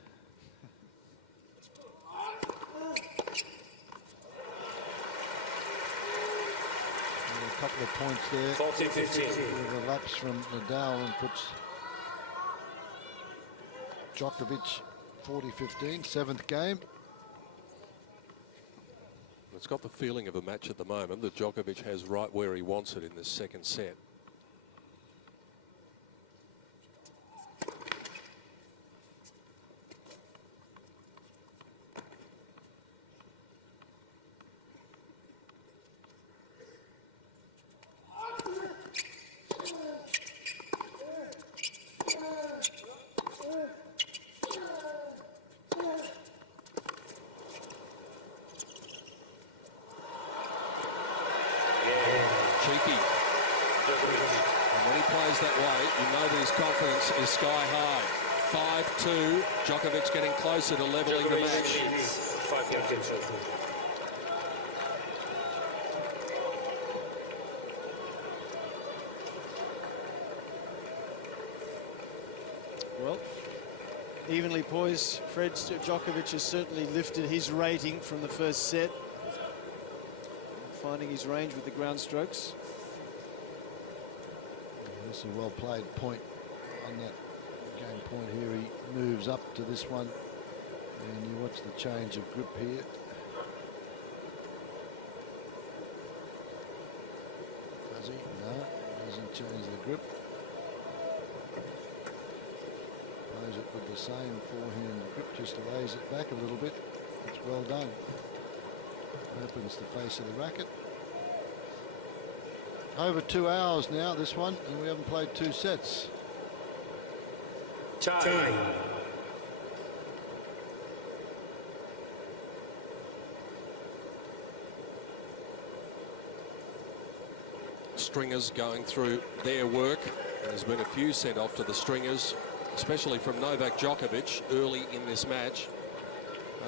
A couple of points there. 14-15. With a lapse from Nadal and puts Djokovic 40-15, seventh game. It's got the feeling of a match at the moment that Djokovic has right where he wants it in this second set. Cheeky. And when he plays that way, you know that his confidence is sky high. 5-2. Djokovic getting closer to leveling the match. 5 games. Well, evenly poised. Fred Djokovic has certainly lifted his rating from the first set. Finding his range with the ground strokes. This is a well-played point on that game point here. He moves up to this one, and you watch the change of grip here. Does he? No, doesn't change the grip. Plays it with the same forehand grip, just lays it back a little bit. It's well done. Opens the face of the racket. Over 2 hours now, this one, and we haven't played 2 sets. Time. Stringers going through their work. There's been a few sent off to the stringers, especially from Novak Djokovic early in this match.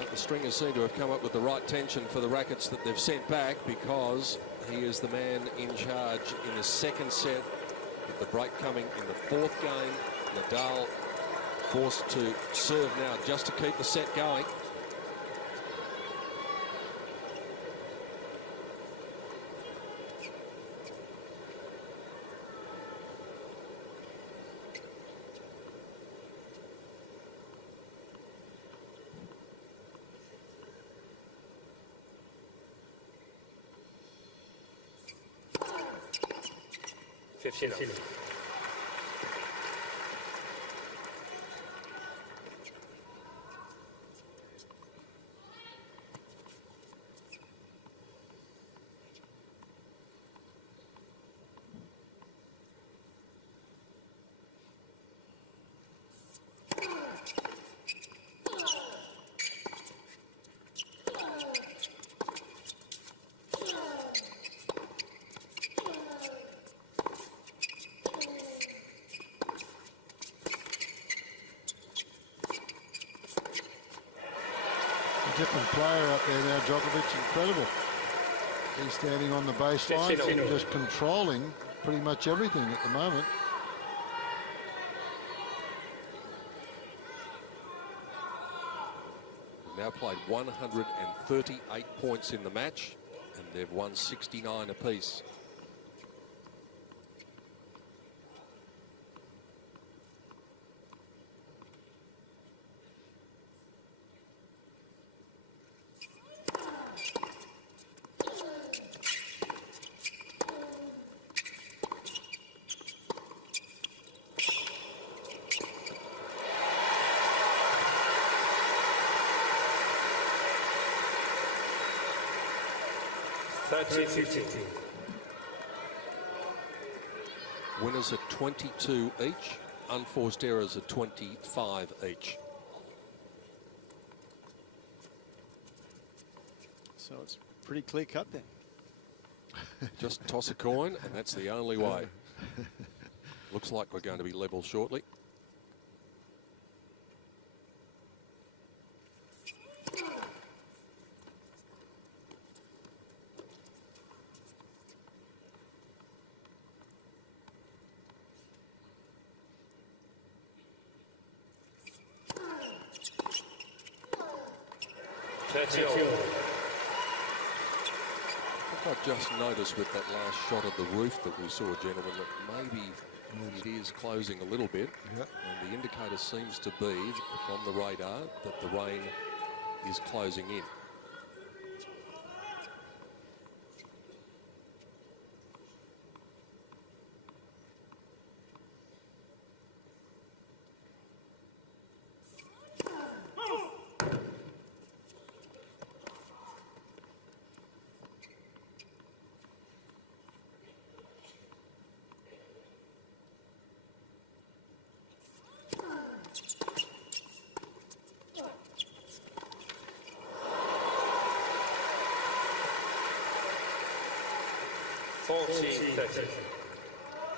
The stringers seem to have come up with the right tension for the rackets that they've sent back, because he is the man in charge in the second set, with the break coming in the fourth game. Nadal forced to serve now just to keep the set going. Different player up there now, Djokovic, incredible. He's standing on the baseline and just controlling pretty much everything at the moment. Now played 138 points in the match, and they've won 69 apiece. 30-15. Winners at 22 each. Unforced errors at 25 each. So it's pretty clear cut then. Just toss a coin, and that's the only way. Looks like we're going to be level shortly. I just noticed with that last shot of the roof that we saw, gentlemen, that maybe it is closing a little bit. Yep. And the indicator seems to be from the radar that the rain is closing in.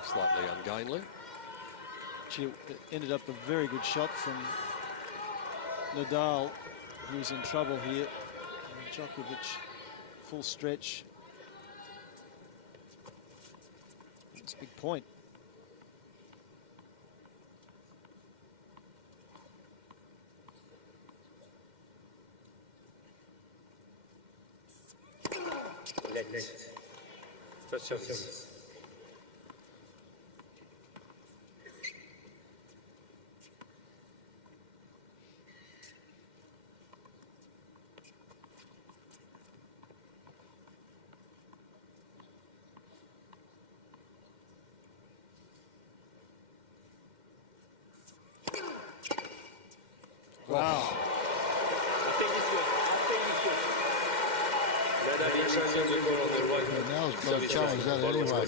Slightly ungainly. Actually, it ended up a very good shot from Nadal, who's in trouble here. And Djokovic, full stretch. It's a big point. First service. Wow. I think it's good. Now's got to challenge that anyway.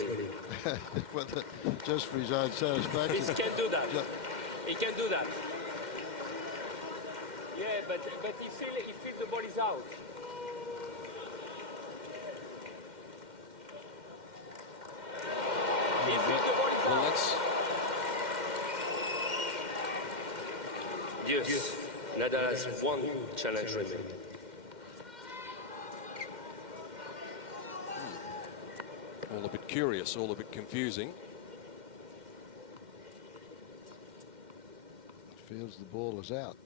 Just for his own satisfaction. He can do that. He can do that. Yeah, but he feel the ball is out. He feel the ball is Well, out. that's Yes. Nadal has one challenge remaining. all a bit curious, all a bit confusing. Feels the ball is out.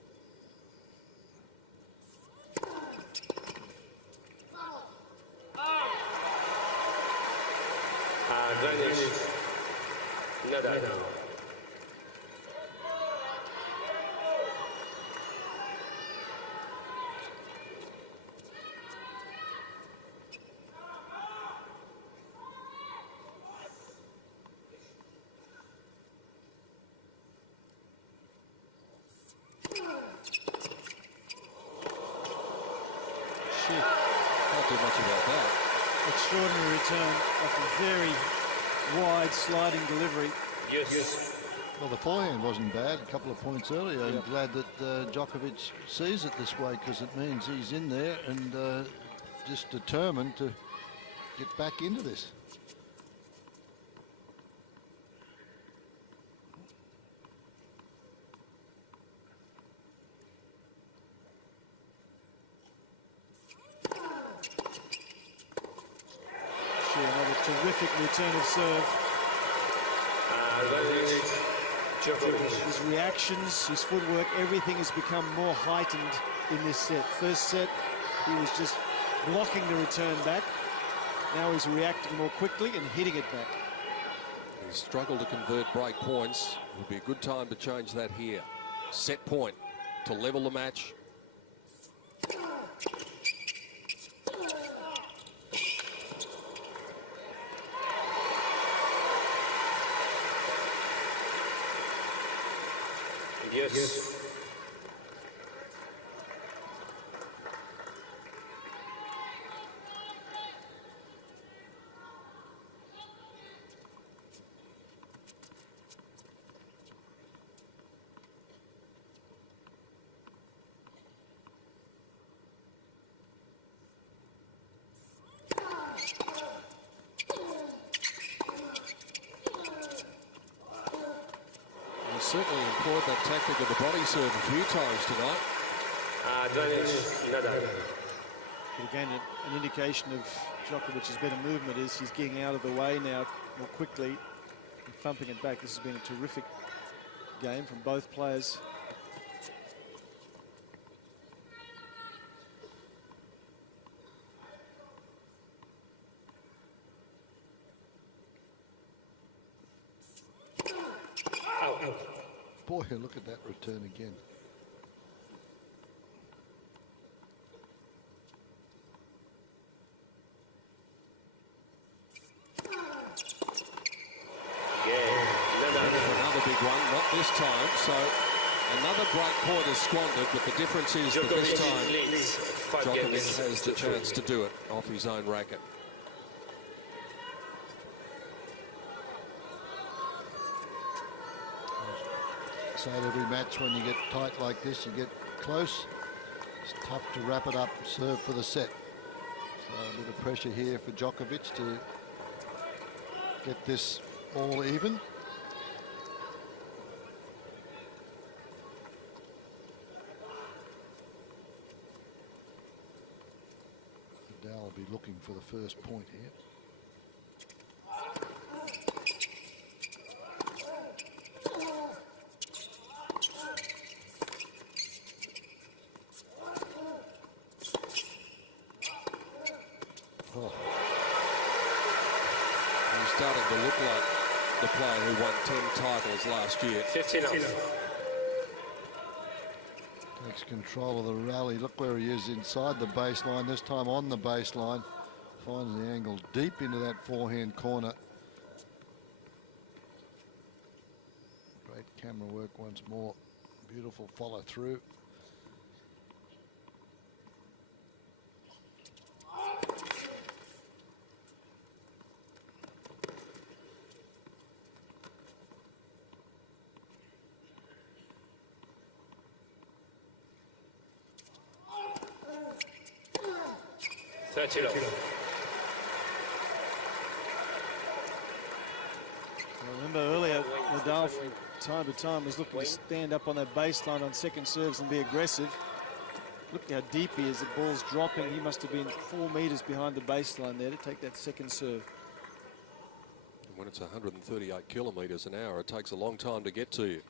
Advantage. Nadal. Can't do much about that. Extraordinary return off a very wide sliding delivery. Yes. Well, the forehand wasn't bad a couple of points earlier. I'm glad that Djokovic sees it this way, because it means he's in there and just determined to get back into this. Another terrific return of serve. His reactions, his footwork, everything has become more heightened in this set. First set, he was just blocking the return back. Now he's reacting more quickly and hitting it back. He's struggled to convert break points. It would be a good time to change that here. Set point to level the match. Yes. certainly employed that tactic of the body serve a few times tonight. Advantage Nadal. But again, an indication of Djokovic's better movement is he's getting out of the way now more quickly and thumping it back. This has been a terrific game from both players. Boy, look at that return again. For another big one, not this time. So another great point is squandered, but the difference is that this time Djokovic has the chance to do it off his own racket. So at every match, when you get tight like this, you get close. It's tough to wrap it up, serve for the set. So a bit of pressure here for Djokovic to get this all even. Nadal will be looking for the first point here. Starting to look like the player who won 10 titles last year. 15 up. Takes control of the rally. Look where he is inside the baseline, this time on the baseline. Finds the angle deep into that forehand corner. Great camera work once more. Beautiful follow through. Remember earlier, Nadal from time to time was looking to stand up on that baseline on second serves and be aggressive. Look how deep he is. The ball's dropping. He must have been 4 meters behind the baseline there to take that second serve. And when it's 138 kilometers an hour, it takes a long time to get to you.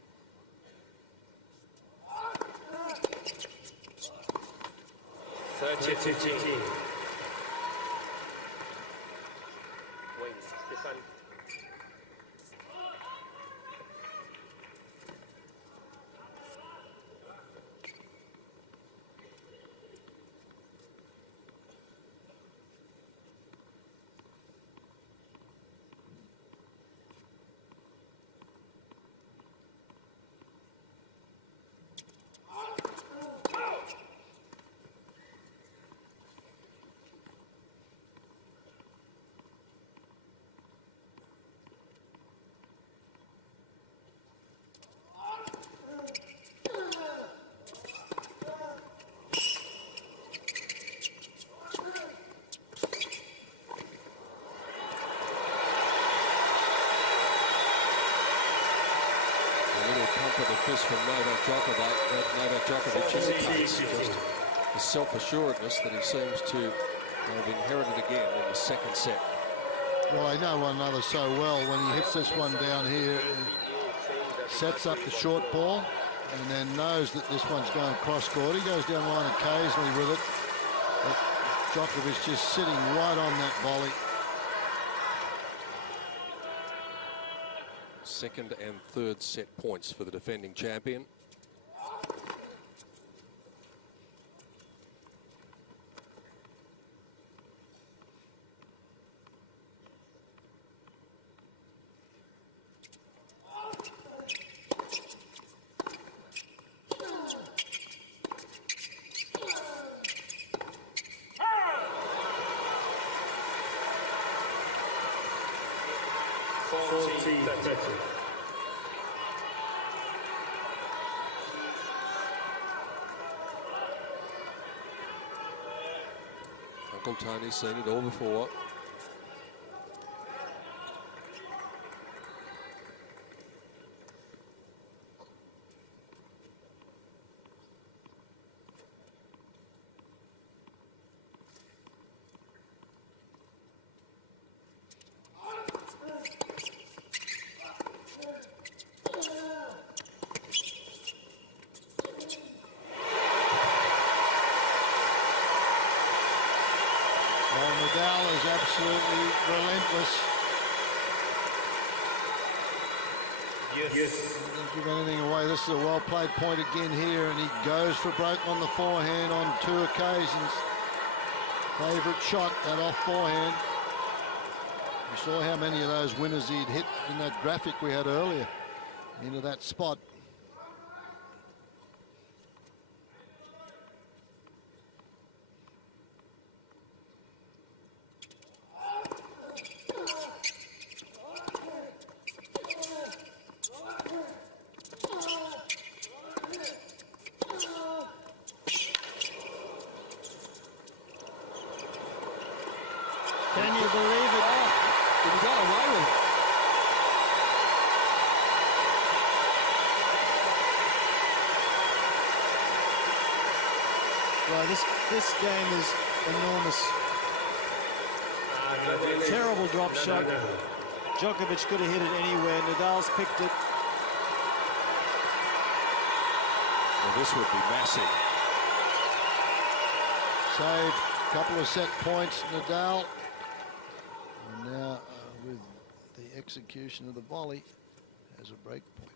Fist from Novak Djokovic indicates just the self-assuredness that he seems to have inherited again in the second set. Well, they know one another so well. When he hits this one down here, sets up the short ball and then knows that this one's going cross-court. He goes down line occasionally with it. But Djokovic just sitting right on that volley. Second and third set points for the defending champion. Uncle Tony's seen it all before. absolutely relentless. Yes. Doesn't give anything away. This is a well-played point again here, and he goes for broke on the forehand on 2 occasions. Favourite shot, that off forehand. You saw how many of those winners he'd hit in that graphic we had earlier into that spot. Can you believe it? He got away with it. Well, this game is enormous. Terrible drop shot. Djokovic could have hit it anywhere. Nadal's picked it. Well, this would be massive. Saved a couple of set points, Nadal. And now with the execution of the volley, has a break point.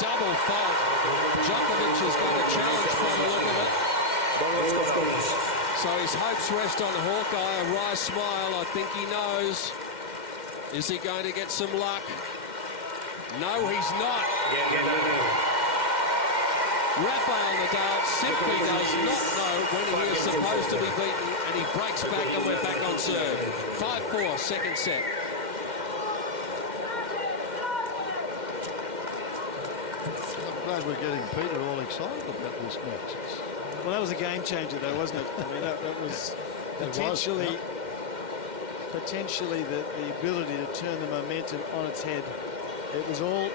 Double fault. Djokovic has got a challenge from the look of it. So his hopes rest on Hawkeye. A wry smile, I think he knows. Is he going to get some luck? No, he's not. Rafael Nadal simply does not know when he is supposed to be beaten, and he breaks back and we're back on serve. 5-4, second set. I'm glad we're getting Peter all excited about this match. Well, that was a game changer, though, wasn't it? I mean, that was potentially the ability to turn the momentum on its head. It was all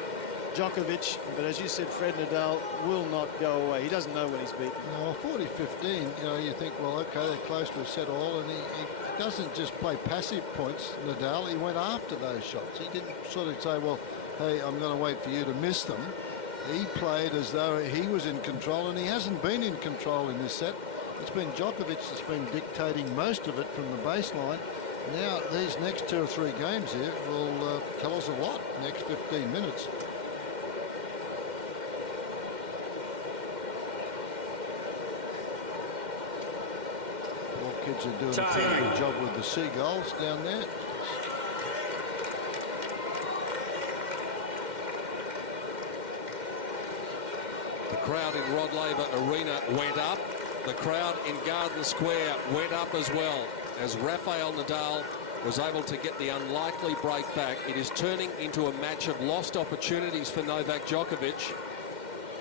Djokovic, but as you said, Fred Nadal will not go away. He doesn't know when he's beaten. No, 40-15, you think, well, okay, they're close to a set all, and he doesn't just play passive points, Nadal. He went after those shots. He didn't sort of say, well, hey, I'm going to wait for you to miss them. He played as though he was in control, and he hasn't been in control in this set. It's been Djokovic that's been dictating most of it from the baseline. Now, these next 2 or 3 games here will tell us a lot, next 15 minutes. All kids are doing a pretty good job with the seagulls down there. The crowd in Rod Laver Arena went up. The crowd in Garden Square went up as well, as Rafael Nadal was able to get the unlikely break back. It is turning into a match of lost opportunities for Novak Djokovic,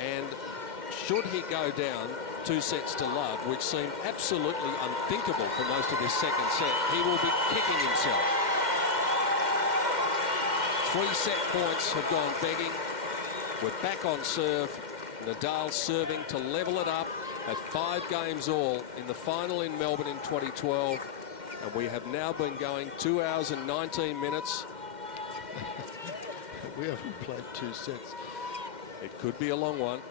and should he go down 2 sets to love, which seemed absolutely unthinkable for most of this second set, he will be kicking himself. 3 set points have gone begging. We're back on serve. Nadal serving to level it up at 5 games all in the final in Melbourne in 2012. And we have now been going 2 hours and 19 minutes. We haven't played 2 sets. It could be a long one.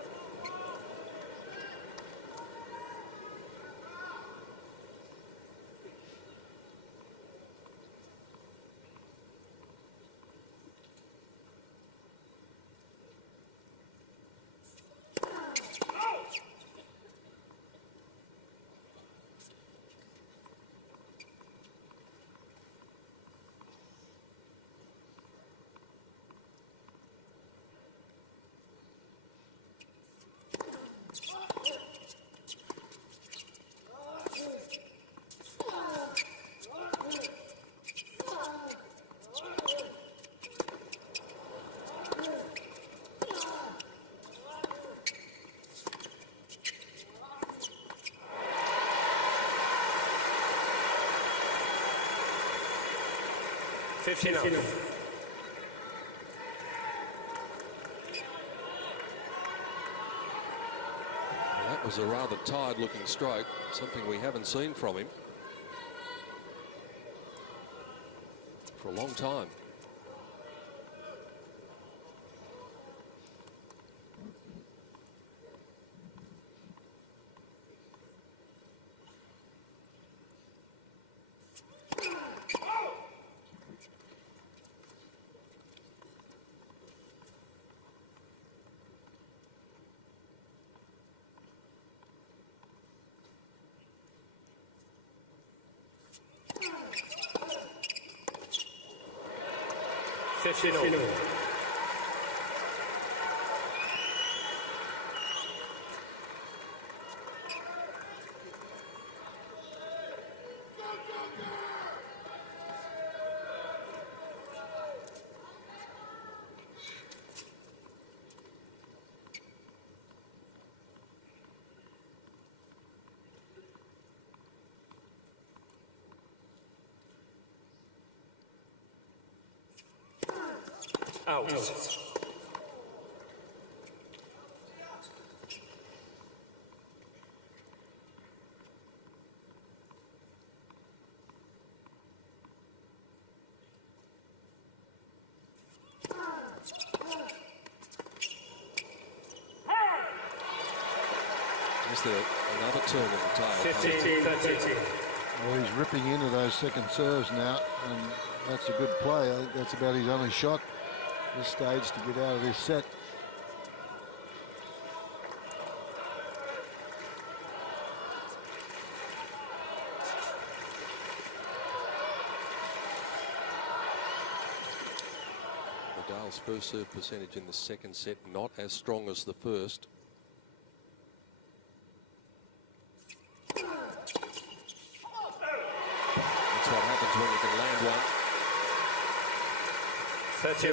That was a rather tired-looking stroke, something we haven't seen from him for a long time. Out. Is there another turn in the tail? 15-13. Well, he's ripping into those second serves now, and that's a good play. I think that's about his only shot this stage to get out of this set. Nadal's first serve percentage in the second set not as strong as the first. That's what happens when you can land one. 13.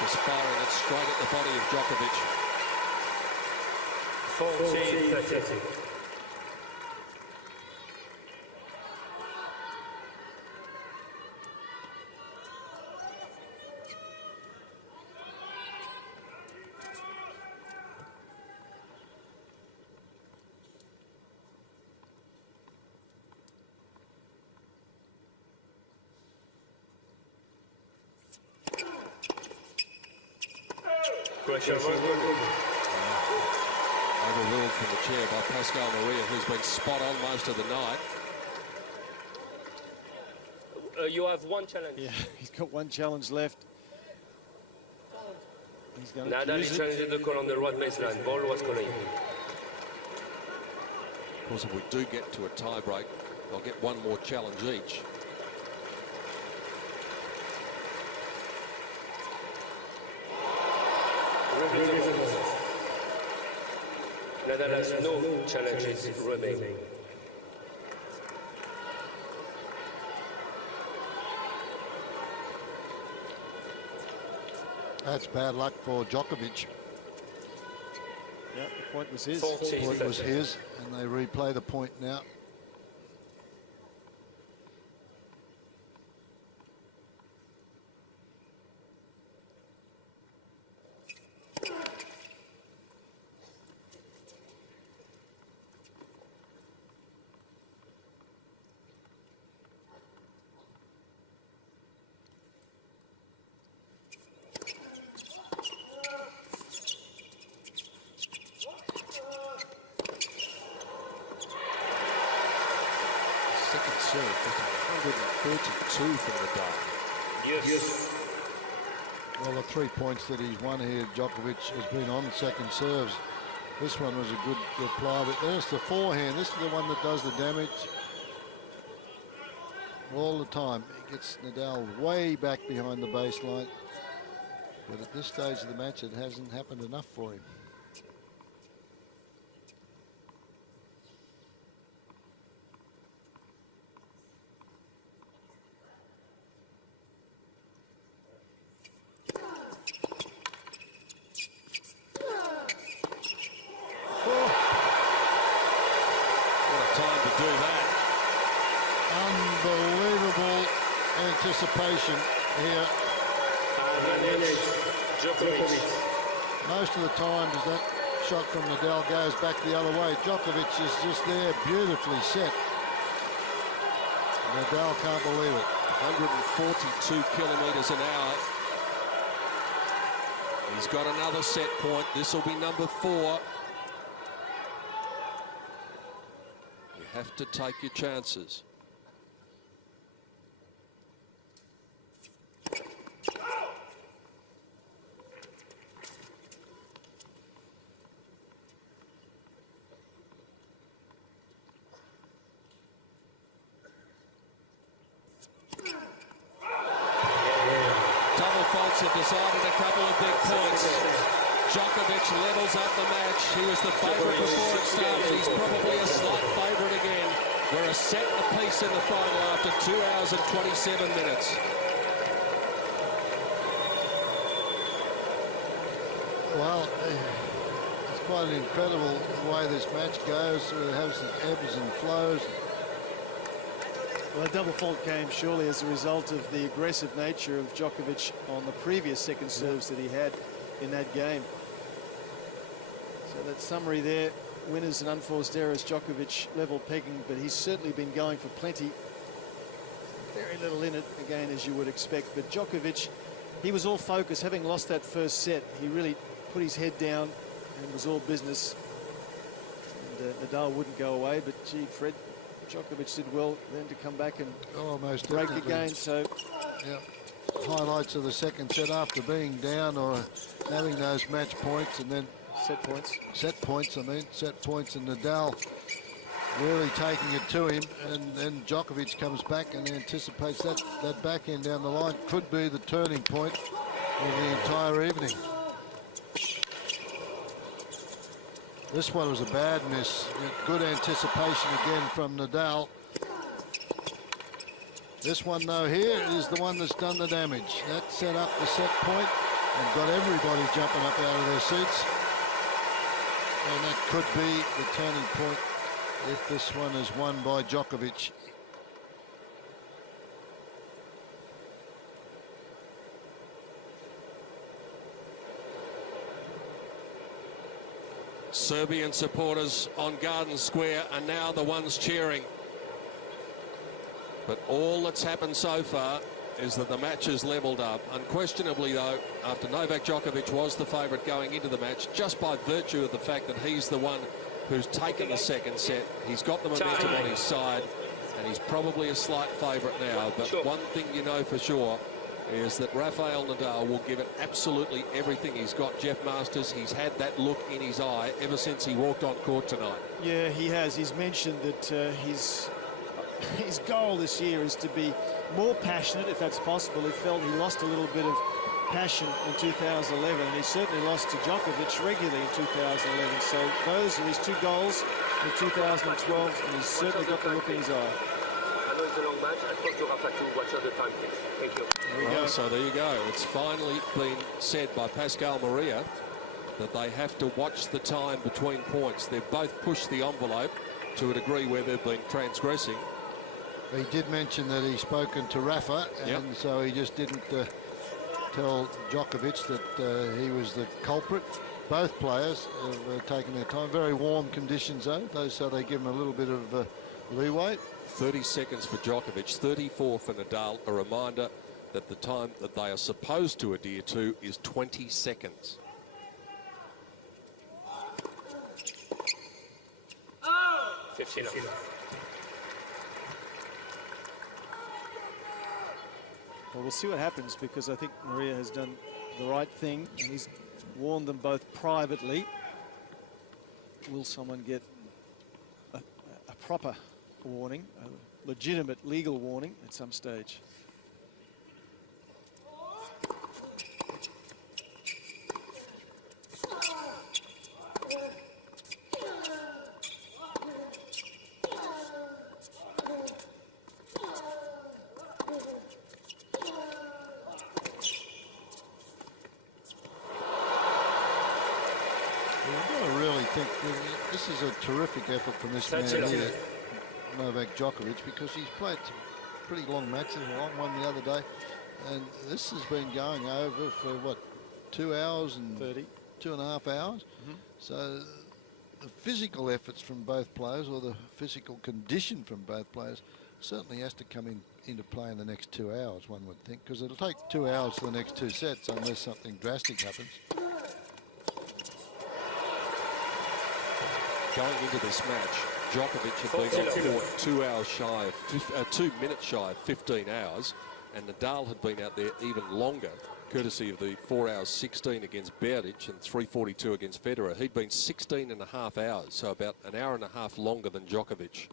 Just firing it straight at the body of Djokovic. 14-13. Pressure. Overruled from the chair by Pascal Maria, who's been spot on most of the night. You have one challenge. Yeah, he's got one challenge left. He's going Nadal is challenging the call on the right baseline. Ball was calling. Of course, if we do get to a tie break, they'll get one more challenge each. Nadal has no challenges remaining. That's bad luck for Djokovic. Yeah, the point was his. The point was his, and they replay the point now. Second serve, just 132 from Nadal. Yes. Well, the 3 points that he's won here, Djokovic has been on second serves. This one was a good reply, but there's the forehand. This is the one that does the damage all the time. He gets Nadal way back behind the baseline. But at this stage of the match, it hasn't happened enough for him. Unbelievable anticipation here. Most of the time as that shot from Nadal goes back the other way, Djokovic is just there, beautifully set. Nadal can't believe it. 142 kilometres an hour. He's got another set point. This will be number 4. You have to take your chances. Have decided a couple of big points. Djokovic levels up the match. He was the favourite before it started. He's probably a slight favourite again. We're a set apiece in the final after 2 hours and 27 minutes. Well, it's quite incredible the way this match goes. It has some ebbs and flows. Well, a double fault came surely as a result of the aggressive nature of Djokovic on the previous second serves that he had in that game. So that summary there, winners and unforced errors, Djokovic level pegging, but he's certainly been going for plenty. Very little in it, again, as you would expect. But Djokovic, he was all focus. Having lost that first set, he really put his head down and was all business. And Nadal wouldn't go away, but gee, Fred, Djokovic did well then to come back and break again. So, yeah, highlights of the second set after being down or having those match points and then set points. Set points, and Nadal really taking it to him, and then Djokovic comes back and anticipates that backhand down the line could be the turning point of the entire evening. This one was a bad miss. Good anticipation again from Nadal. This one, though, here is the one that's done the damage. That set up the set point and got everybody jumping up out of their seats. And that could be the turning point if this one is won by Djokovic. Serbian supporters on Garden Square are now the ones cheering. But all that's happened so far is that the match is levelled up. Unquestionably, though, after Novak Djokovic was the favourite going into the match, just by virtue of the fact that he's the one who's taken the second set, he's got the momentum on his side, and he's probably a slight favourite now. But one thing you know for sure is that Rafael Nadal will give it absolutely everything he's got. Jeff Masters, he's had that look in his eye ever since he walked on court tonight. Yeah, he has. He's mentioned that his goal this year is to be more passionate, if that's possible. He felt he lost a little bit of passion in 2011, and he certainly lost to Djokovic regularly in 2011. So those are his 2 goals in 2012, and he's certainly got the look in his eye. I know it's a long match. I spoke to Rafa to watch out the time, please. Thank you. There we go. So there you go. It's finally been said by Pascal Maria that they have to watch the time between points. They've both pushed the envelope to a degree where they've been transgressing. He did mention that he's spoken to Rafa, and so he just didn't tell Djokovic that he was the culprit. Both players have taken their time. Very warm conditions, though, so they give him a little bit of leeway. 30 seconds for Djokovic, 34 for Nadal. A reminder that the time that they are supposed to adhere to is 20 seconds. Oh! 15. Well, we'll see what happens, because I think Maria has done the right thing, and he's warned them both privately. Will someone get a proper warning, a legitimate legal warning at some stage? This is a terrific effort from this man here, Novak Djokovic, because he's played pretty long matches, a long one the other day. And this has been going over for, what, 2 hours and 30. 2.5 hours? So the physical efforts from both players, or the physical condition from both players, certainly has to come into play in the next 2 hours, one would think, because it'll take 2 hours for the next 2 sets unless something drastic happens. Going into this match, Djokovic had been on court 2 hours shy of 2 minutes shy of 15 hours, and Nadal had been out there even longer, courtesy of the 4 hours 16 against Berdych and 3:42 against Federer. He'd been 16.5 hours, so about an hour and a half longer than Djokovic.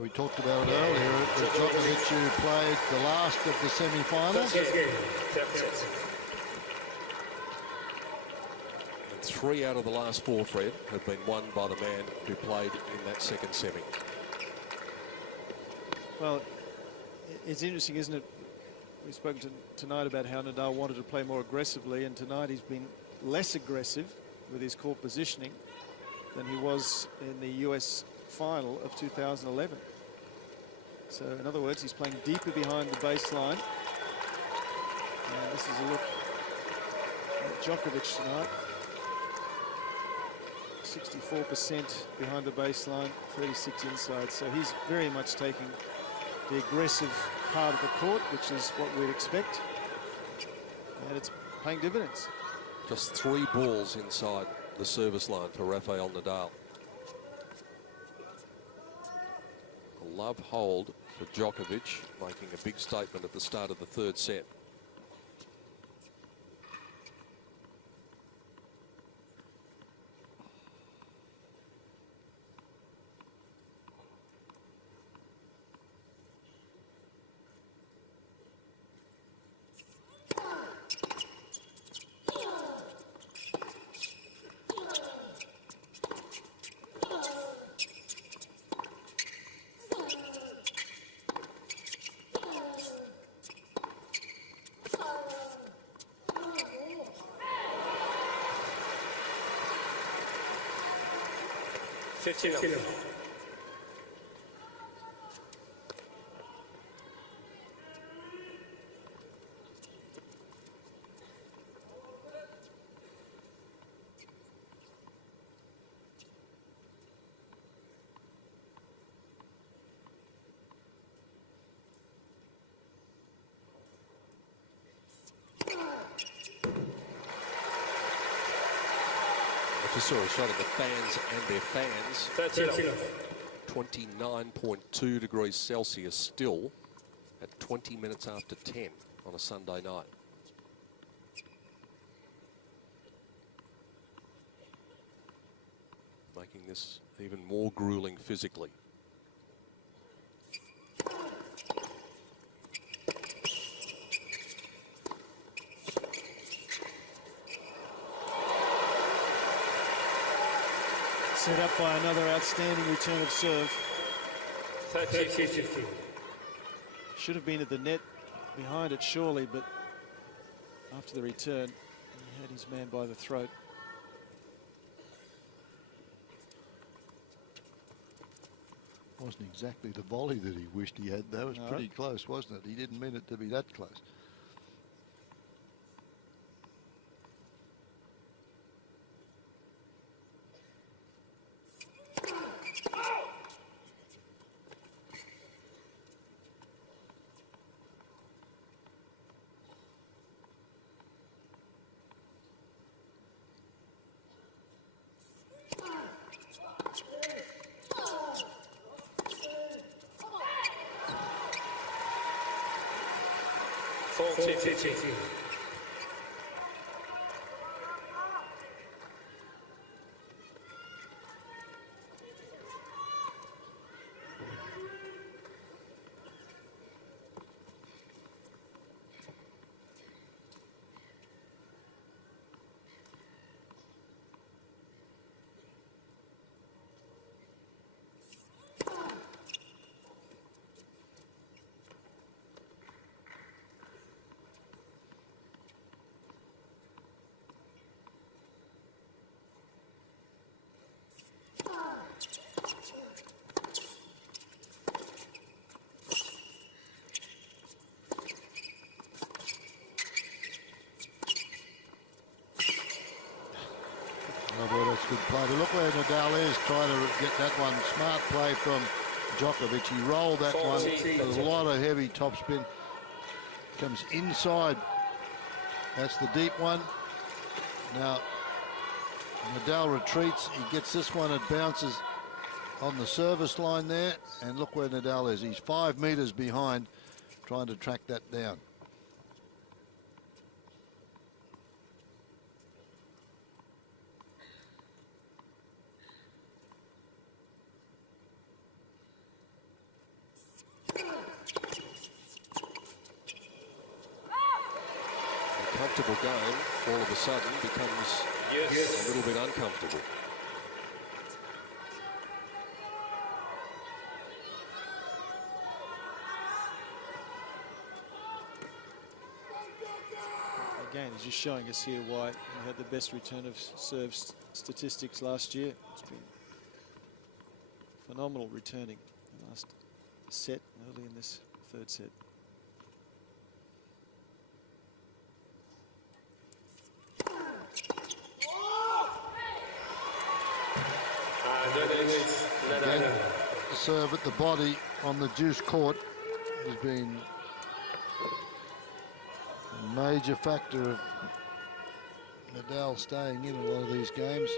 We talked about it earlier. It was Djokovic who played the last of the semi-finals. And 3 out of the last 4, Fred, have been won by the man who played in that second semi. Well, it's interesting, isn't it? We've spoken tonight about how Nadal wanted to play more aggressively, and tonight he's been less aggressive with his court positioning than he was in the US final of 2011. So in other words, he's playing deeper behind the baseline. And this is a look at Djokovic tonight. 64% behind the baseline, 36 inside. So he's very much taking the aggressive part of the court, which is what we'd expect. And it's paying dividends. Just 3 balls inside the service line for Rafael Nadal. A love hold for Djokovic, making a big statement at the start of the 3rd set. I just saw a shot of the fans and their fans. 29.2 degrees Celsius still at 20 minutes after 10 on a Sunday night. Making this even more grueling physically. Set up by another outstanding return of serve. Should have been at the net behind it, surely, but after the return, he had his man by the throat. Wasn't exactly the volley that he wished he had, though. It was pretty close, wasn't it? He didn't mean it to be that close. Good play. But look where Nadal is trying to get that one. Smart play from Djokovic. He rolled that one with a lot of heavy topspin. Comes inside. That's the deep one. Now, Nadal retreats. He gets this one. It bounces on the service line there. And look where Nadal is. He's 5 meters behind, trying to track that down. Comfortable game all of a sudden becomes a little bit uncomfortable. Again, he's just showing us here why he had the best return of serves statistics last year. It's been phenomenal returning the last set, early in this third set. Again, the serve at the body on the juice court has been a major factor of Nadal staying in a lot of these games.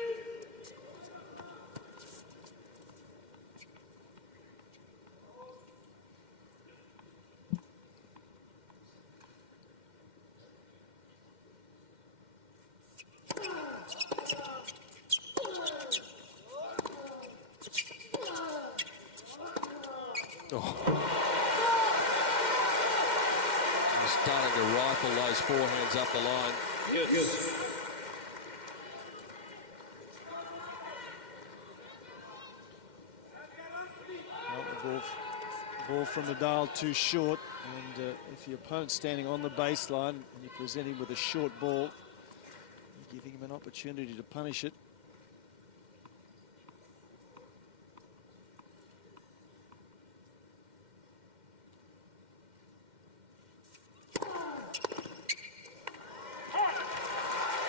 Starting to rifle those forehands up the line. Well, the ball from Nadal too short, and if your opponent's standing on the baseline and you present him with a short ball, you're giving him an opportunity to punish it.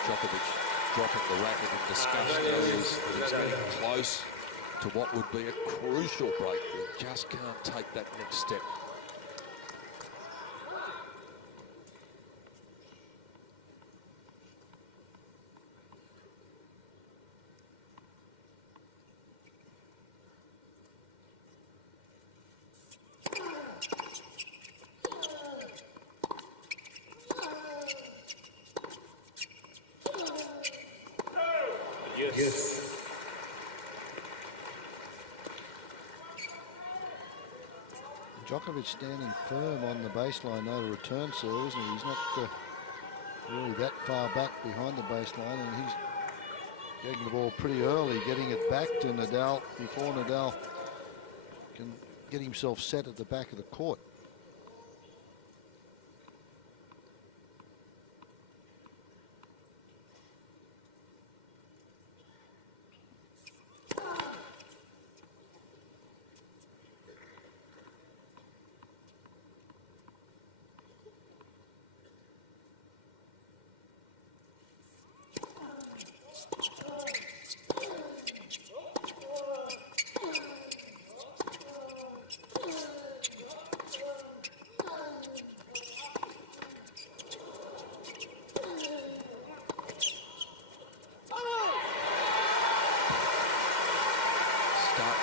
Djokovic dropping the racket in disgust areas that he's getting close to what would be a crucial breakthrough. Just can't take that next step. Djokovic standing firm on the baseline, no return serve, isn't he? He's not really that far back behind the baseline, and he's getting the ball pretty early, getting it back to Nadal before Nadal can get himself set at the back of the court.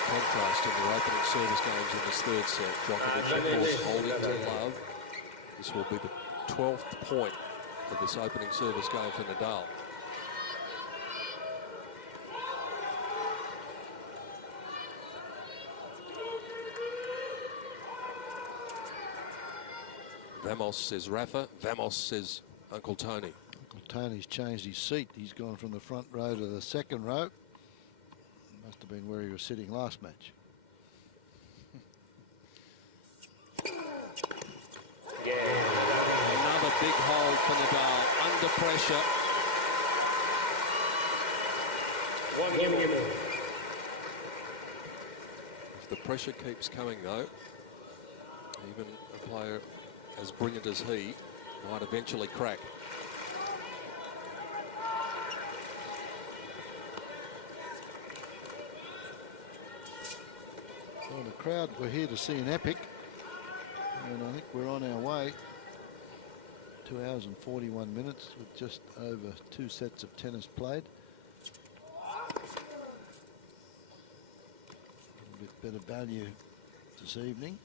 Contrast in the opening service games in this third set. Djokovic, of course, holding to love. This will be the 12th point of this opening service game for Nadal. Vamos, says Rafa. Vamos, says Uncle Tony. Uncle Tony's changed his seat. He's gone from the front row to the second row. Must have been where he was sitting last match. Another big hold for Nadal, under pressure. If the pressure keeps coming, though, even a player as brilliant as he might eventually crack. crowd were here to see an epic, and I think we're on our way. 2 hours and 41 minutes with just over 2 sets of tennis played. A bit better value this evening.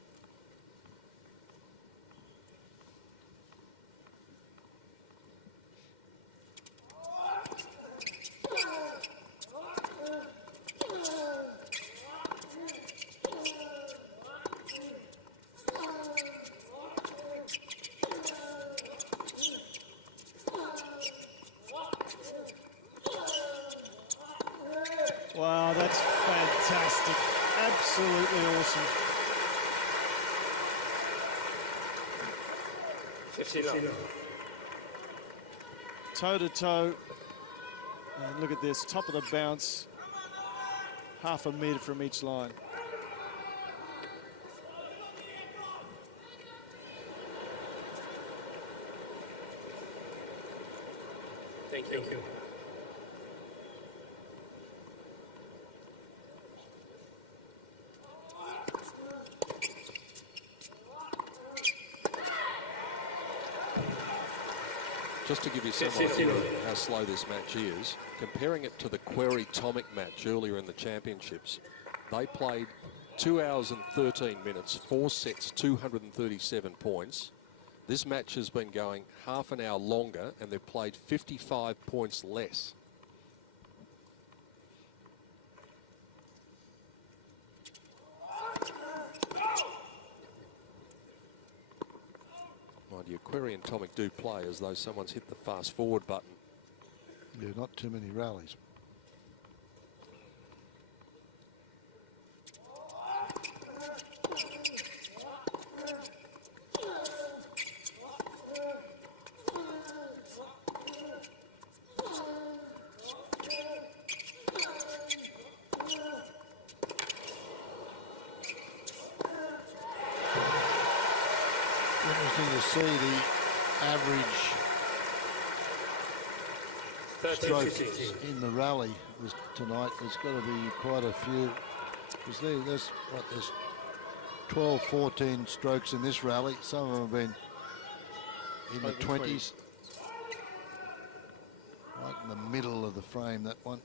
Wow, that's fantastic. Absolutely awesome. 59. Toe to toe. And look at this, top of the bounce. Half a metre from each line. Thank you. Just to give you some idea of how slow this match is, comparing it to the Querrey-Tomic match earlier in the championships, they played 2 hours and 13 minutes, 4 sets, 237 points. This match has been going half an hour longer, and they've played 55 points less. Mind you, Querrey and Tomic do play as though someone's hit the fast forward button. Yeah, not too many rallies. Interesting to see the average strokes in the rally tonight. There's got to be quite a few, because there's 12, 14 strokes in this rally. Some of them have been in the 20s. Right in the middle of the frame, that one.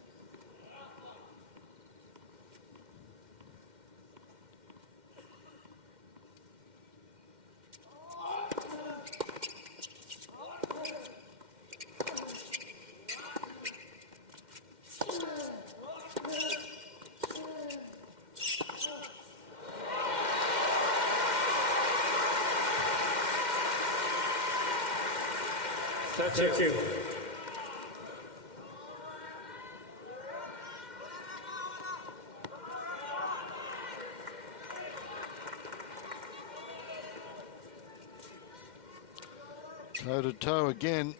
Thank you. Toe to toe again.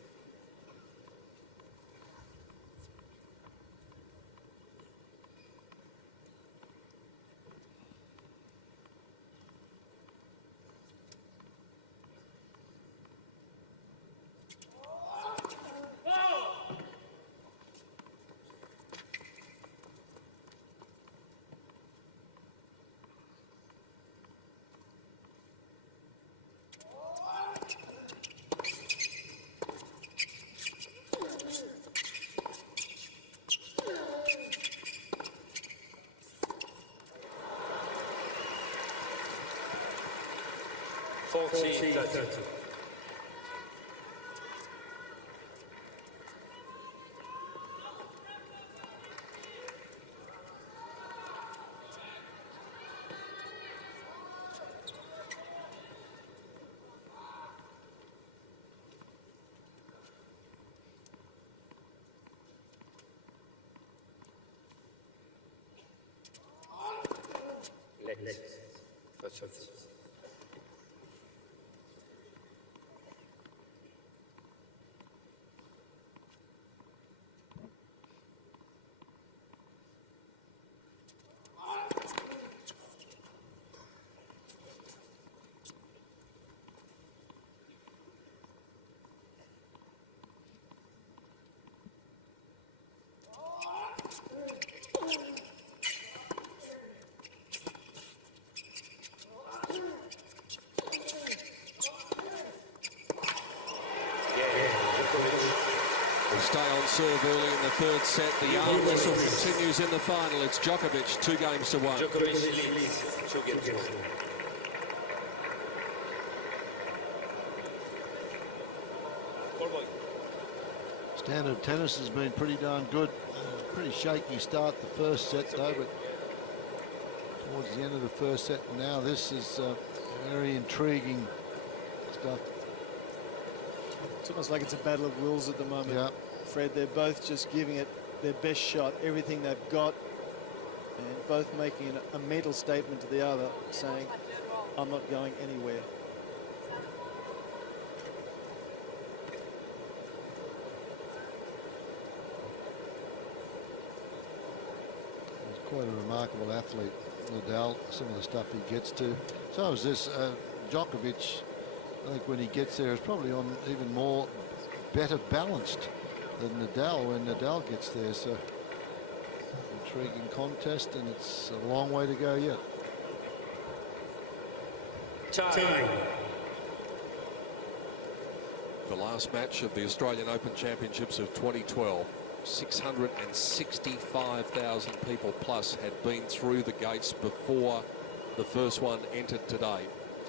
We stay on serve early in the third set. The arm wrestle continues in the final. It's Djokovic, 2-1. Djokovic leads 2-1. Standard tennis has been pretty darn good. Pretty shaky start the first set though, but towards the end of the first set now this is very intriguing stuff. It's almost like it's a battle of wills at the moment. Yeah. Fred, they're both just giving it their best shot, everything they've got, and both making a mental statement to the other, saying, I'm not going anywhere. He's quite a remarkable athlete, Nadal, some of the stuff he gets to. So is this Djokovic. I think when he gets there is probably on even more better balanced than Nadal when Nadal gets there. So intriguing contest, and it's a long way to go yet. Time. The last match of the Australian Open Championships of 2012, 665,000 people plus had been through the gates before the first one entered today.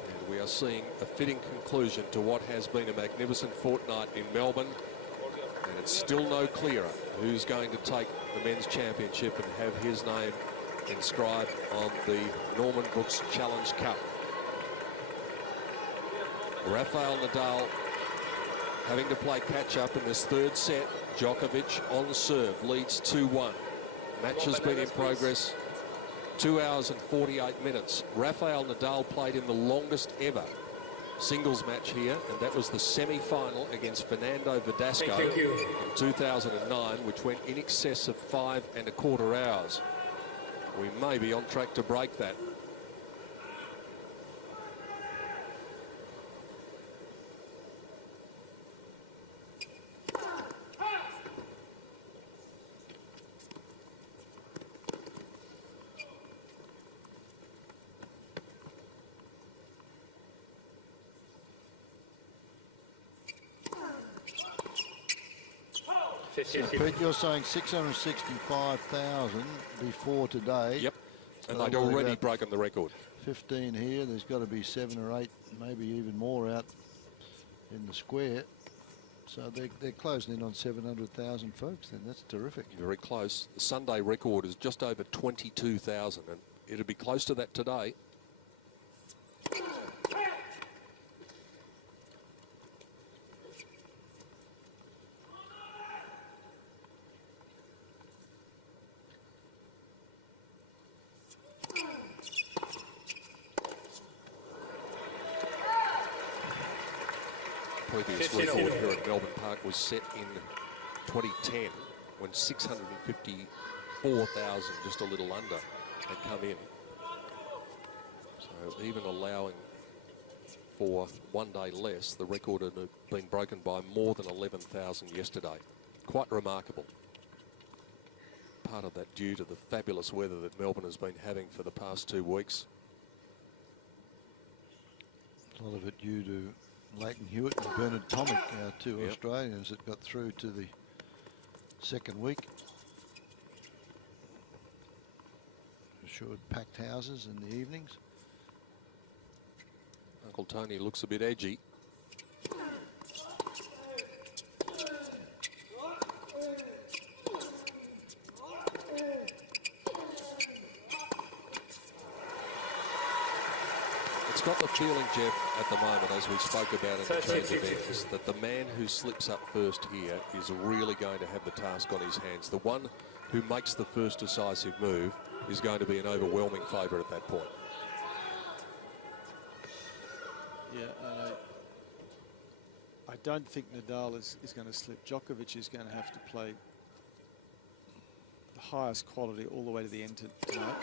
And we are seeing a fitting conclusion to what has been a magnificent fortnight in Melbourne. And it's still no clearer who's going to take the men's championship and have his name inscribed on the Norman Brooks Challenge Cup. Rafael Nadal having to play catch-up in this third set. Djokovic on serve, leads 2-1. Match has been in progress 2 hours and 48 minutes. Rafael Nadal played in the longest ever singles match here, and that was the semi-final against Fernando Verdasco in 2009, which went in excess of 5¼ hours. We may be on track to break that. So Pete, you're saying 665,000 before today. Yep, and So they'd what already about broken the record. 15 here. There's got to be 7 or 8, maybe even more out in the square. So they're closing in on 700,000 folks then. That's terrific. Very close. The Sunday record is just over 22,000, and it'll be close to that today. Previous record here at Melbourne Park was set in 2010 when 654,000, just a little under, had come in. So even allowing for 1 day less, the record had been broken by more than 11,000 yesterday. Quite remarkable. Part of that due to the fabulous weather that Melbourne has been having for the past 2 weeks. A lot of it due to Leighton Hewitt and Bernard Tomic, our two Australians that got through to the second week. Assured packed houses in the evenings. Uncle Tony looks a bit edgy. It's got the feeling, Jeff, at the moment, as we spoke about in the change events, that the man who slips up first here is really going to have the task on his hands. The one who makes the first decisive move is going to be an overwhelming favourite at that point. Yeah, I don't think Nadal is going to slip. Djokovic is going to have to play the highest quality all the way to the end tonight.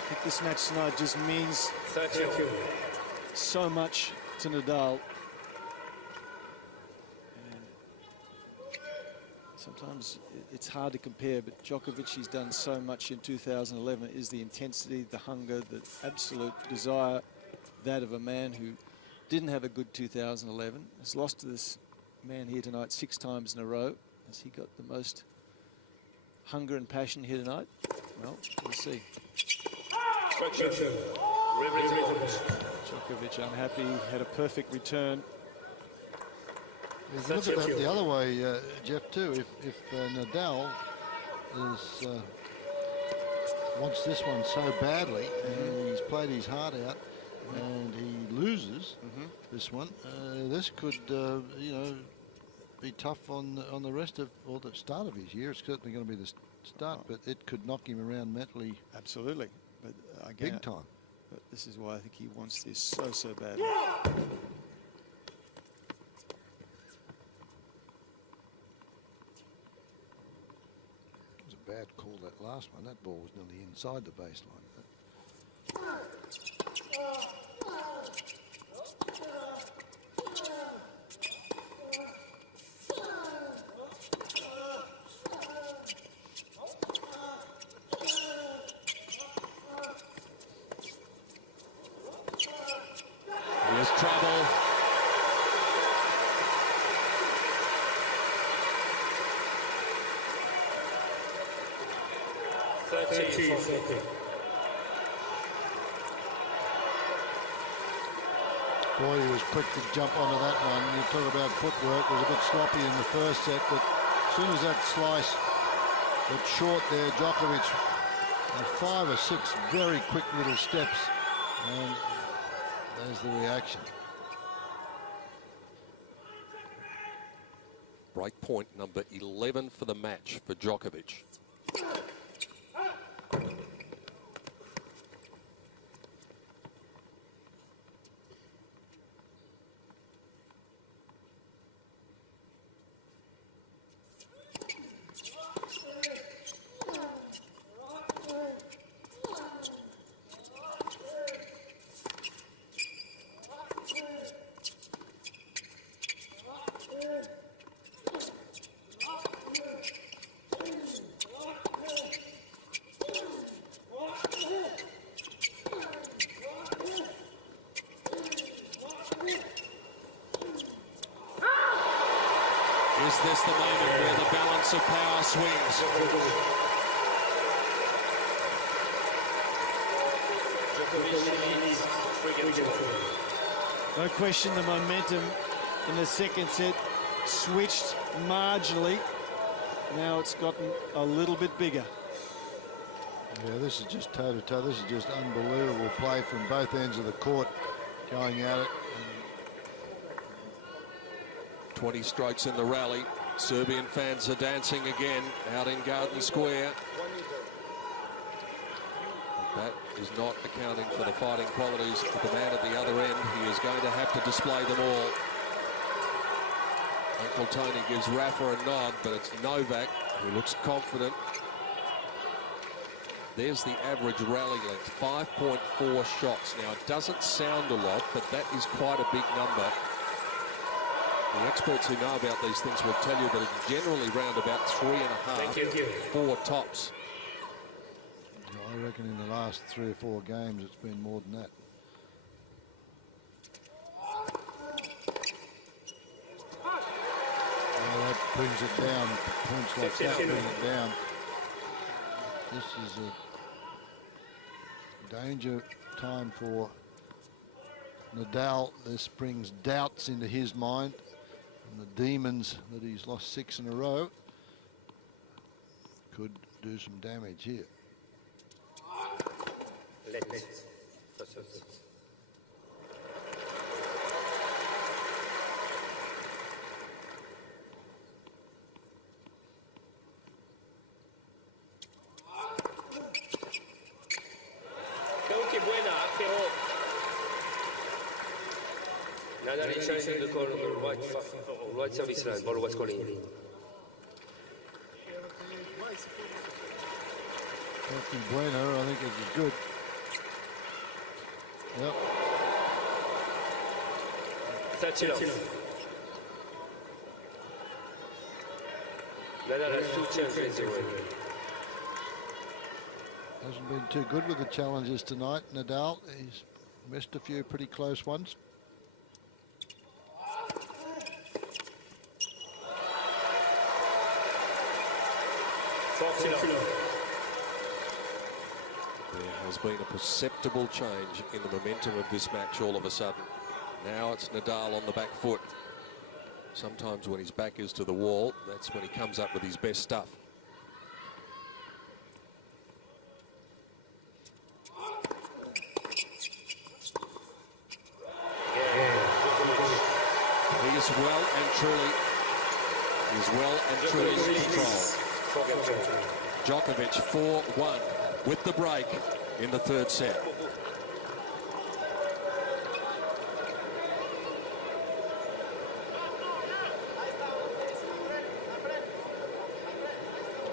I think this match tonight just means so much to Nadal. And sometimes it's hard to compare, but Djokovic, he's done so much in 2011. Is the intensity, the hunger, the absolute desire that of a man who didn't have a good 2011, has lost to this man here tonight 6 times in a row. Has he got the most hunger and passion here tonight? Well, we'll see. Djokovic unhappy, had a perfect return. If you look at that the other way, Jeff, too, if Nadal wants this one so badly, and he's played his heart out, and he loses this one, this could, you know, be tough on the rest of, or the start of his year. It's certainly going to be the start, but it could knock him around mentally. Absolutely, but again, big time. But this is why I think he wants this so badly. It was a bad call, that last one. That ball was nearly inside the baseline. Here's trouble. Boy, he was quick to jump onto that one. You talk about footwork, it was a bit sloppy in the first set, but as soon as that slice got short there, Djokovic, 5 or 6 very quick little steps, and there's the reaction. Break point number 11 for the match for Djokovic. Is this the moment where the balance of power swings? No question, the momentum in the second set switched marginally. Now it's gotten a little bit bigger. Yeah, this is just toe-to-toe. This is just unbelievable play from both ends of the court going at it. 20 strokes in the rally. Serbian fans are dancing again out in Garden Square. That is not accounting for the fighting qualities of the man at the other end. He is going to have to display them all. Uncle Tony gives Rafa a nod, but it's Novak who looks confident. There's the average rally length, 5.4 shots. Now, it doesn't sound a lot, but that is quite a big number. The experts who know about these things will tell you that it's generally round about 3.5, 4 tops. I reckon in the last 3 or 4 games, it's been more than that. Oh, that brings it down. Points like that bring it down. This is a danger time for Nadal. This brings doubts into his mind. And the demons that he's lost 6 in a row could do some damage here. Nadal is challenging the corner right service line. Ball was calling. Captain Bueno, I think this is good. Yep. Touch it off. Nadal has 2 chances away. Hasn't been too good with the challenges tonight, Nadal. He's Missed a few pretty close ones. There has been a perceptible change in the momentum of this match all of a sudden. Now it's Nadal on the back foot. Sometimes when his back is to the wall, that's when he comes up with his best stuff. He is well and truly in control. Djokovic 4-1 with the break in the third set.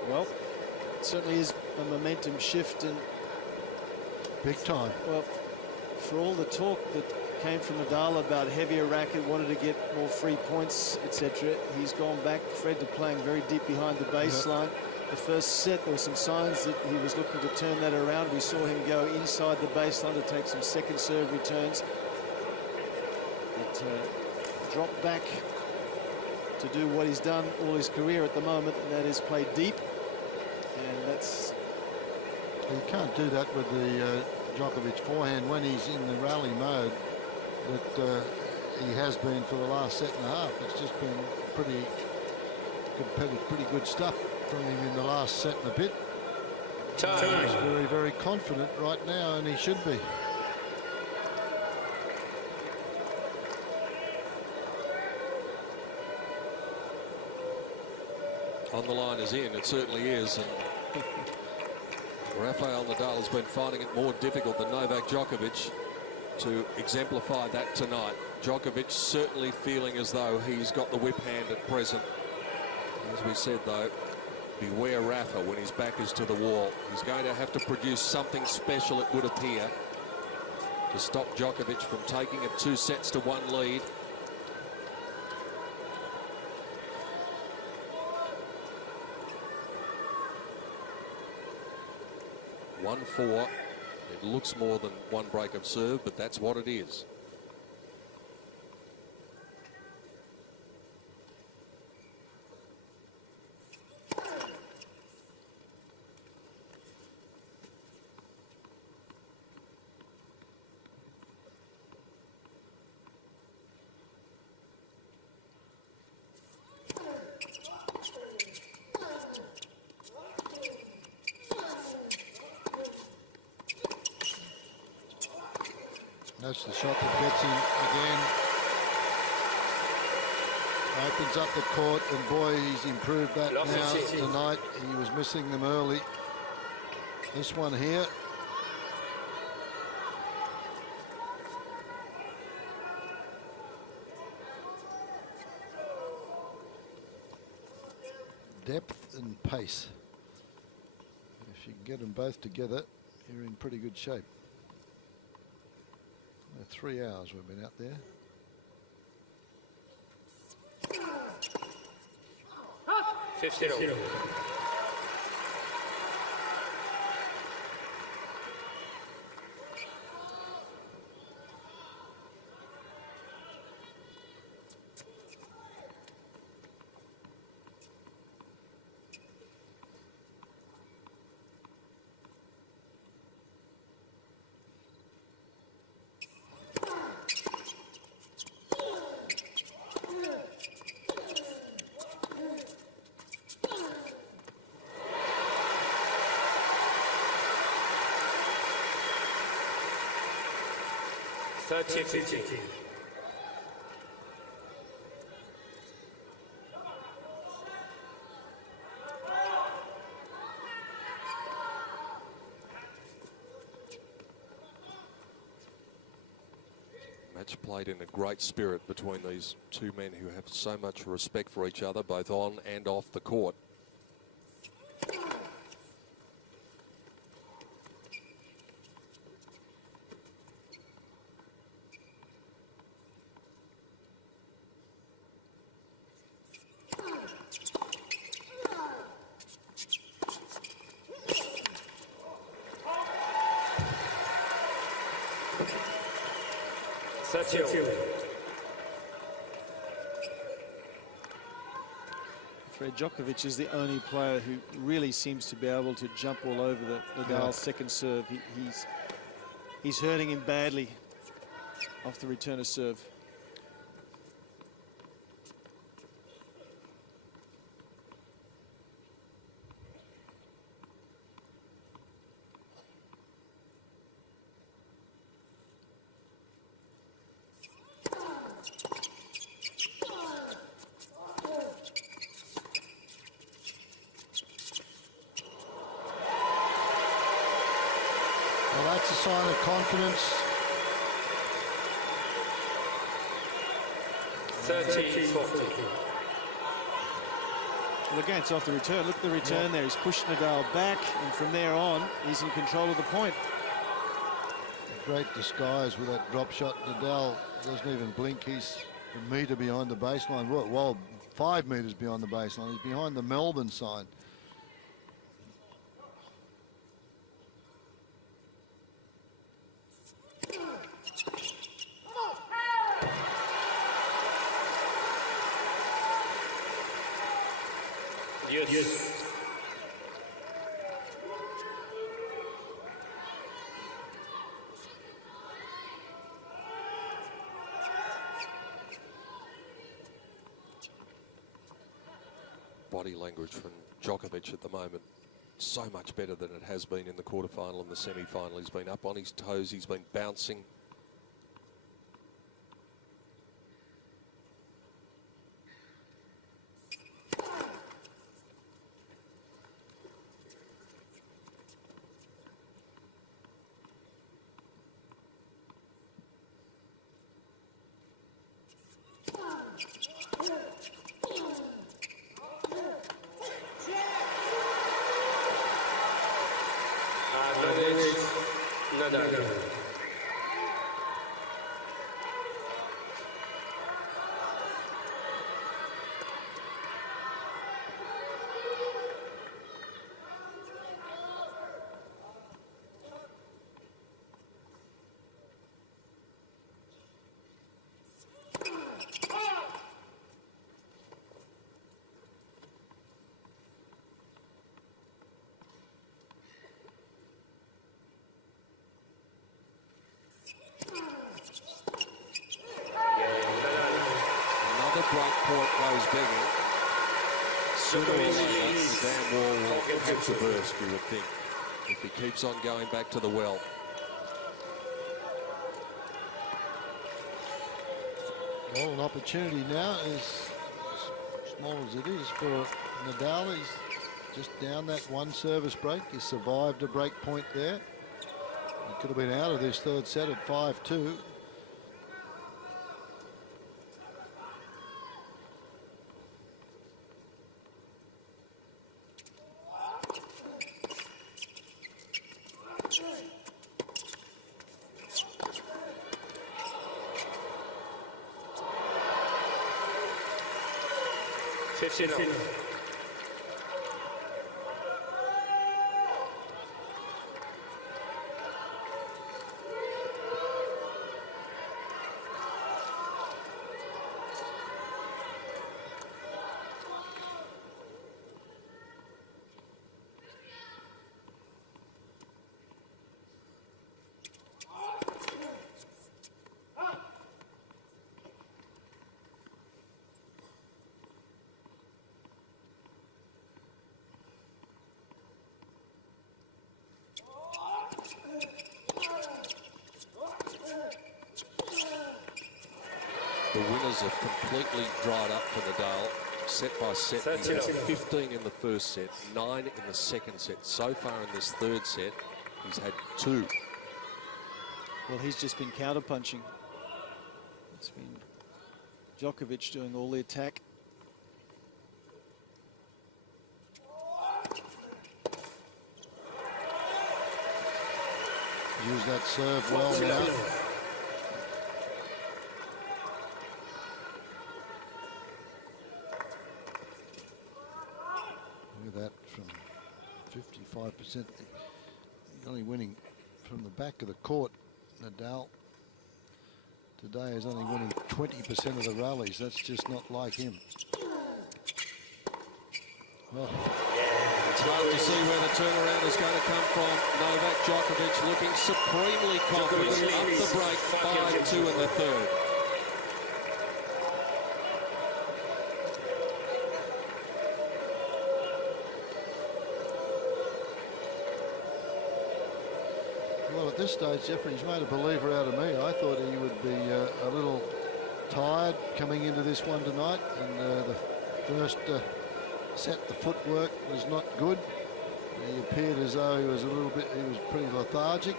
Well, it certainly is a momentum shift, and Big time. well, for all the talk that came from Nadal about heavier racket, wanted to get more free points, etc., he's gone back, Fred, to playing very deep behind the baseline. The first set, there were some signs that he was looking to turn that around. We saw him go inside the baseline to take some second serve returns. But dropped back to do what he's done all his career at the moment, and that is play deep. And that's... You can't do that with the Djokovic forehand when he's in the rally mode that he has been for the last set and a half. It's just been pretty competitive, pretty good stuff from him in the last set and a bit. He's very, very confident right now, and he should be. On the line is in, it certainly is. And Rafael Nadal has been finding it more difficult than Novak Djokovic to exemplify that tonight. Djokovic certainly feeling as though he's got the whip hand at present. As we said, though, beware Rafa when his back is to the wall. He's going to have to produce something special, it would appear, to stop Djokovic from taking it 2 sets to 1 lead. One 4. It looks more than one break of serve, but that's what it is. That's the shot that gets him again. Opens up the court, and boy, he's improved that now tonight. He was missing them early. This one here. Depth and pace. If you can get them both together, you're in pretty good shape. 3 hours we've been out there. Match played in a great spirit between these two men who have so much respect for each other, both on and off the court. 30. Fred Djokovic is the only player who really seems to be able to jump all over the Nadal's second serve. He's hurting him badly off the return of serve. Well, that's a sign of confidence. 30-40. Well, again, it's off the return. Look at the return there. He's pushed Nadal back, and from there on, he's in control of the point. Great disguise with that drop shot. Nadal doesn't even blink. He's a metre behind the baseline. Well, 5 metres beyond the baseline. He's behind the Melbourne sign. Yes. Body language from Djokovic at the moment, so much better than it has been in the quarterfinal and the semi-final. He's been up on his toes, he's been bouncing. Nadal. Break point goes begging. Sooner or later, the dam wall will have to burst, you would think, if he keeps on going back to the well. Well, an opportunity now is, as small as it is, for Nadal. He's just down that one service break. He survived a break point there. He could have been out of this third set at 5-2. The winners have completely dried up for Nadal, set by set. He's had 15 in the first set, 9 in the second set. So far in this third set, he's had 2. Well, he's just been counter-punching. It's been Djokovic doing all the attack. Use that serve well now. Look at that, from 55%. He's only winning from the back of the court, Nadal, to today is only winning 20% of the rallies. That's just not like him. Well, it's hard to see where the turnaround is going to come from. Novak Djokovic looking supremely confident. Up the break, 5-2 in the third. well, at this stage, Jeffrey, he's made a believer out of me. I thought he would be a little tired coming into this one tonight, and the first set, the footwork was not good. He appeared as though he was pretty lethargic.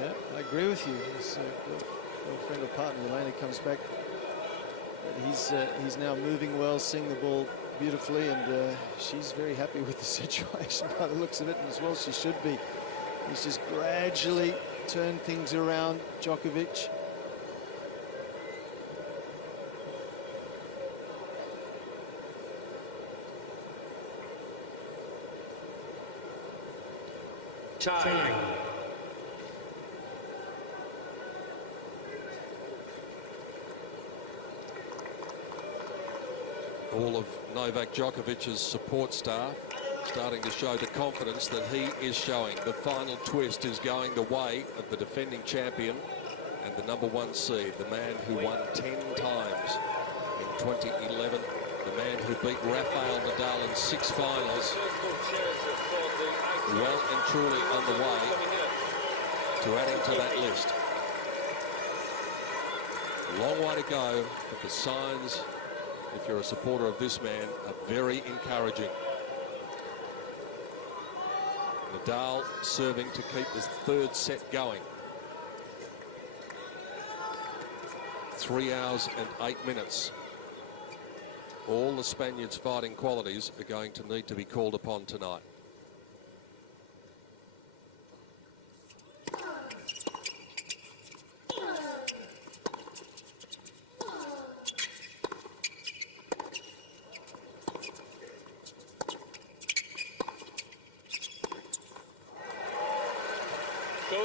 Yeah, I agree with you. His girlfriend or partner, Elena, comes back. But he's now moving well, seeing the ball beautifully, and she's very happy with the situation by the looks of it, and as well she should be. He's just gradually turned things around, Djokovic. Time. All of Novak Djokovic's support staff starting to show the confidence that he is showing. The final twist is going the way of the defending champion and the #1 seed, the man who won 10 times in 2011, the man who beat Rafael Nadal in 6 finals, well and truly on the way to adding to that list. A long way to go, but the signs, if you're a supporter of this man, are very encouraging. Nadal serving to keep this third set going. 3 hours and 8 minutes. All the Spaniards' fighting qualities are going to need to be called upon tonight.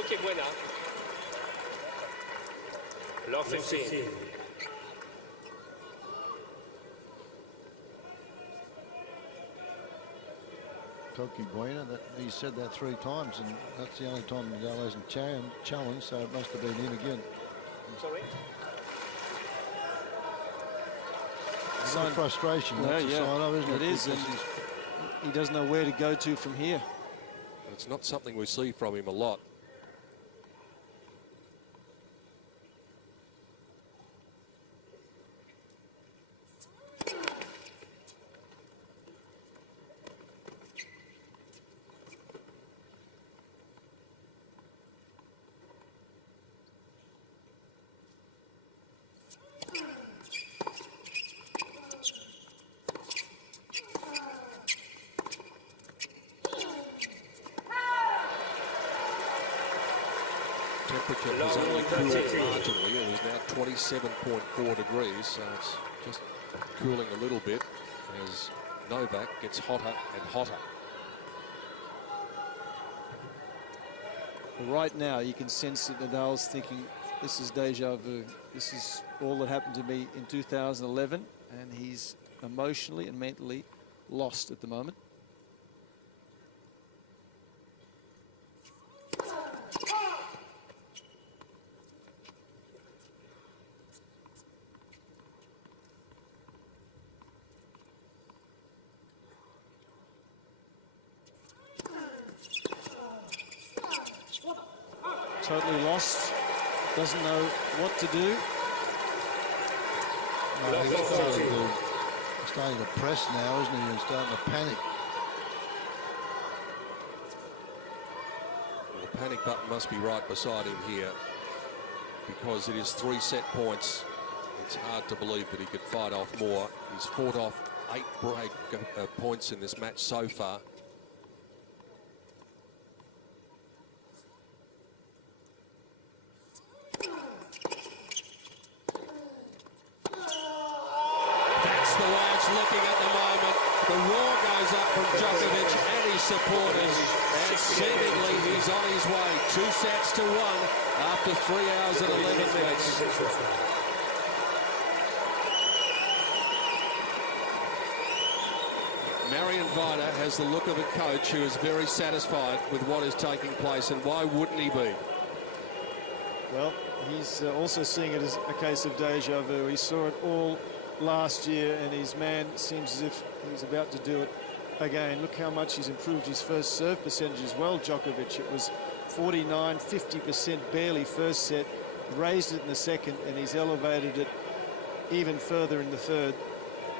Que buena. La offensive. Koki Buena, he said that 3 times, and that's the only time Nadal hasn't challenged, so it must have been in again. Sorry? Some frustration, that's a sign of, isn't it? It is, and he doesn't know where to go to from here. It's not something we see from him a lot. Temperature has only cooled marginally. It is now 27.4 degrees, so it's just cooling a little bit as Novak gets hotter and hotter. Right now, you can sense that Nadal's thinking, this is deja vu. This is all that happened to me in 2011, and he's emotionally and mentally lost at the moment. Totally lost, doesn't know what to do. No, he's starting to press now, isn't he? And starting to panic. Well, the panic button must be right beside him here, because it is 3 set points. It's hard to believe that he could fight off more. He's fought off 8 break points in this match so far. Looking at the moment, the roar goes up from Djokovic, and he his supporters, and seemingly he's on his way. 2 sets to 1 after 3 hours and 11 minutes. Marion Vida has the look of a coach who is very satisfied with what is taking place, and why wouldn't he be? Well, he's also seeing it as a case of deja vu. He saw it all last year, and his man seems as if he's about to do it again. Look how much he's improved his first serve percentage as well, Djokovic. It was 49, 50% barely first set, raised it in the second, and he's elevated it even further in the third.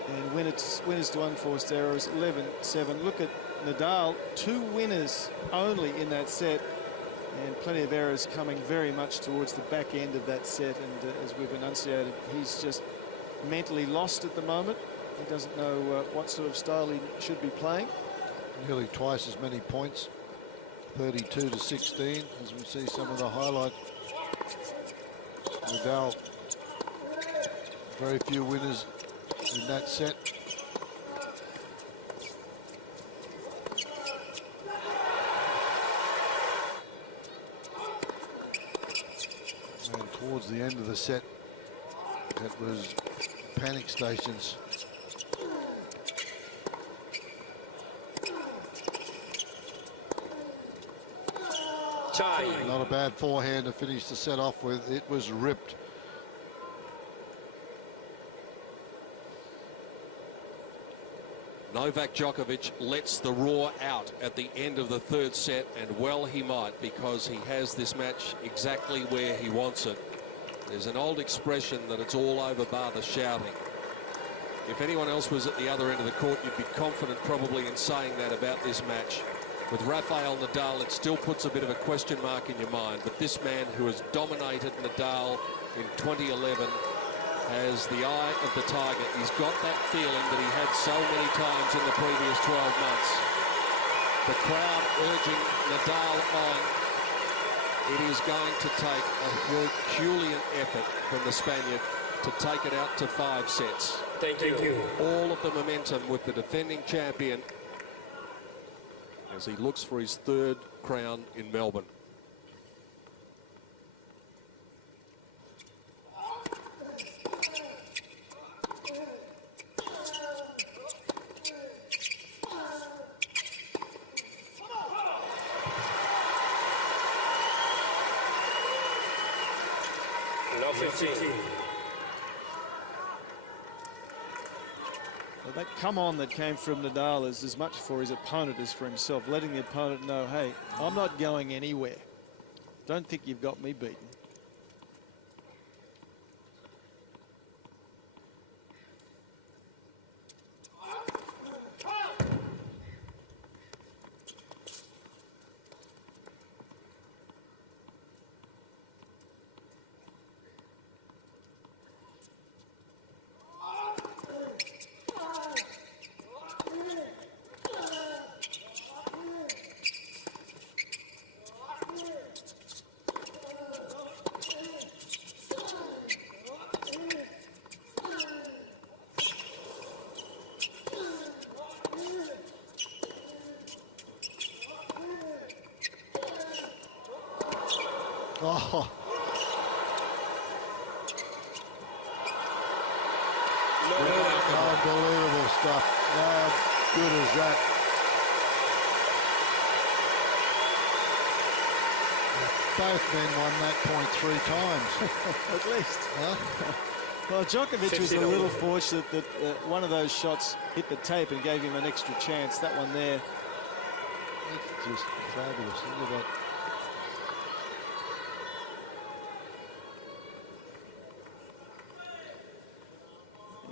And winners to unforced errors, 11-7. Look at Nadal, 2 winners only in that set, and plenty of errors coming very much towards the back end of that set. And as we've enunciated, he's just mentally lost at the moment. He doesn't know what sort of style he should be playing. Nearly twice as many points, 32-16, as we see some of the highlights. Nadal, very few winners in that set. And towards the end of the set, that was panic stations. Not a bad forehand to finish the set off with. It was ripped. Novak Djokovic lets the roar out at the end of the third set, and well he might, because he has this match exactly where he wants it. There's an old expression that it's all over bar the shouting. If anyone else was at the other end of the court, you'd be confident probably in saying that about this match. With Rafael Nadal, it still puts a bit of a question mark in your mind, but this man who has dominated Nadal in 2011 has the eye of the tiger. He's got that feeling that he had so many times in the previous 12 months. The crowd urging Nadal on. It is going to take a Herculean effort from the Spaniard to take it out to 5 sets. Thank you. All of the momentum with the defending champion as he looks for his 3rd crown in Melbourne. Love 15. Well, that come on that came from Nadal is as much for his opponent as for himself, letting the opponent know, hey, I'm not going anywhere. Don't think you've got me beaten. Oh. Unbelievable stuff. How good is that? Both men won that point 3 times. At least. Huh? Well, Djokovic was a little fortunate that one of those shots hit the tape and gave him an extra chance. That one there. It's just fabulous. Look at that.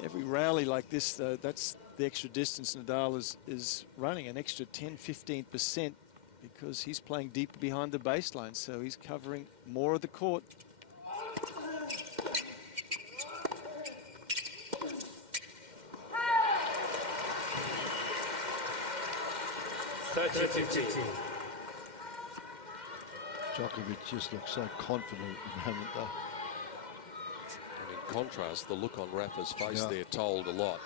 Every rally like this, though, that's the extra distance Nadal is running, an extra 10-15%, because he's playing deep behind the baseline, so he's covering more of the court. Djokovic just looks so confident at the moment, though. And in contrast, the look on Rafa's face there told a lot.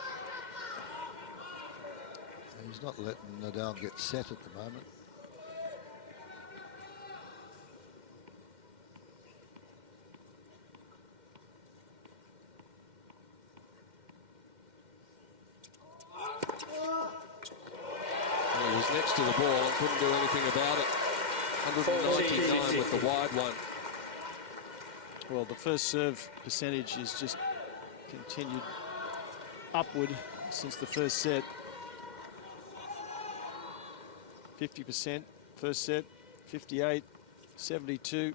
He's not letting Nadal get set at the moment. Well, he was next to the ball and couldn't do anything about it. 199 with the wide one. Well, the first serve percentage is just continued upward since the first set. 50% first set, 58, 72.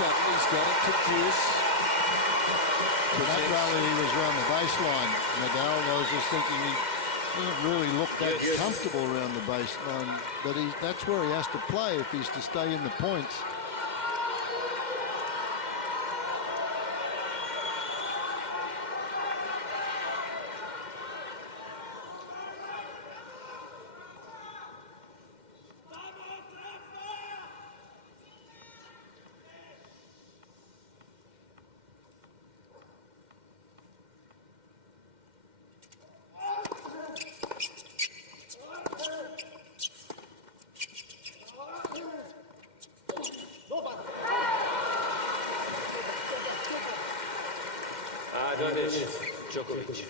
He's got it to juice. That rally he was around the baseline, Nadal. I was just thinking he doesn't really look that comfortable around the baseline, but that's where he has to play if he's to stay in the points. Djokovic.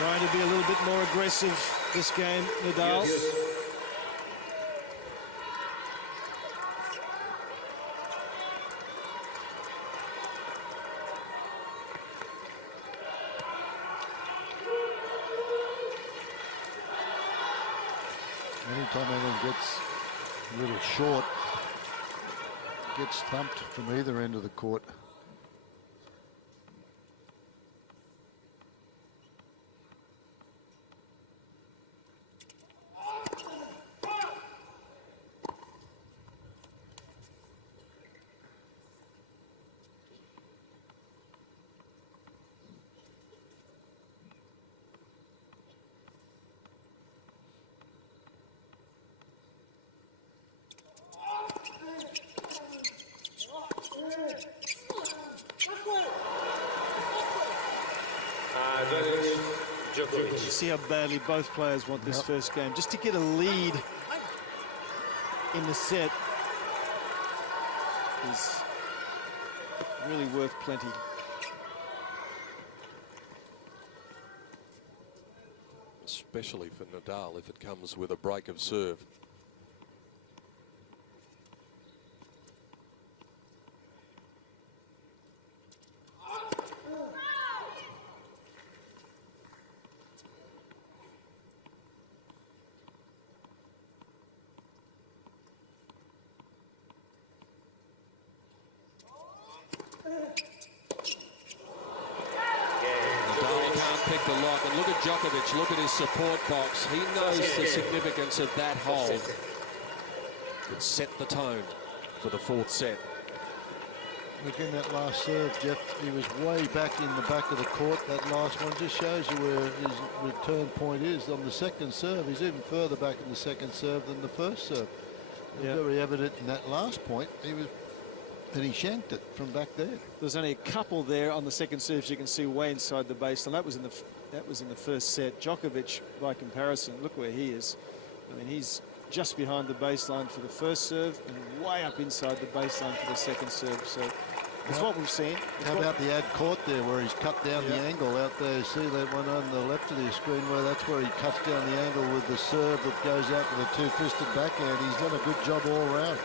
Trying to be a little bit more aggressive this game, Nadal. Anytime anyone gets a little short, gets thumped from either end of the court. You see how badly both players want this first game. Just to get a lead in the set is really worth plenty. Especially for Nadal if it comes with a break of serve. Pick the lock, and look at Djokovic, look at his support box. He knows the significance of that hold. It set the tone for the fourth set. Look in that last serve, Jeff. He was way back in the back of the court. That last one just shows you where his return point is on the second serve. He's even further back in the second serve than the first serve. Yeah. Very evident in that last point. And he shanked it from back there. There's only a couple there on the second serve. You can see way inside the baseline. That was in the first set. Djokovic, by comparison, look where he is. I mean, he's just behind the baseline for the first serve and way up inside the baseline for the second serve. So it's what we've seen. How about the ad court there where he's cut down the angle out there? You see that one on the left of the screen where that's where he cuts down the angle with the serve that goes out with a two-fisted backhand. He's done a good job all around.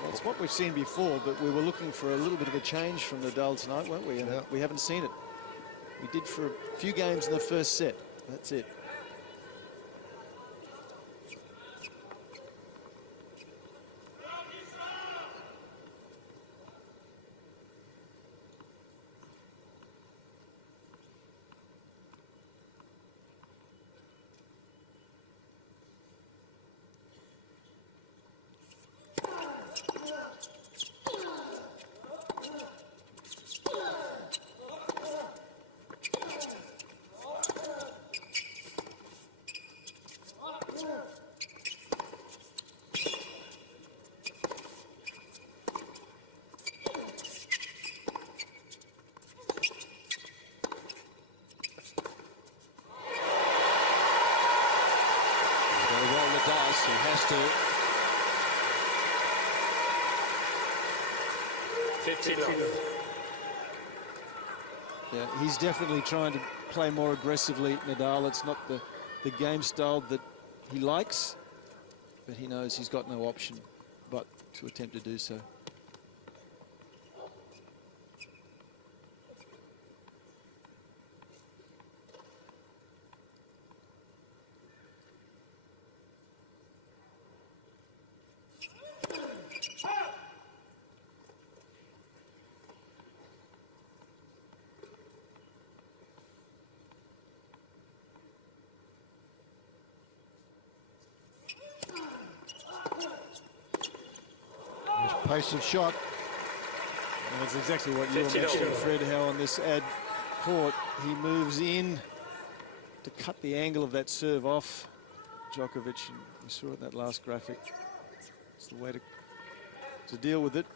Well, it's what we've seen before, but we were looking for a little bit of a change from Nadal tonight, weren't we? And we haven't seen it. We did for a few games in the first set. That's it. He has to. 15. Yeah, he's definitely trying to play more aggressively, Nadal. It's not the game style that he likes, but he knows he's got no option but to attempt to do so. Pace of shot. And that's exactly what you were mentioning, Fred, how on this ad court he moves in to cut the angle of that serve off Djokovic. And we saw it in that last graphic. It's the way to deal with it.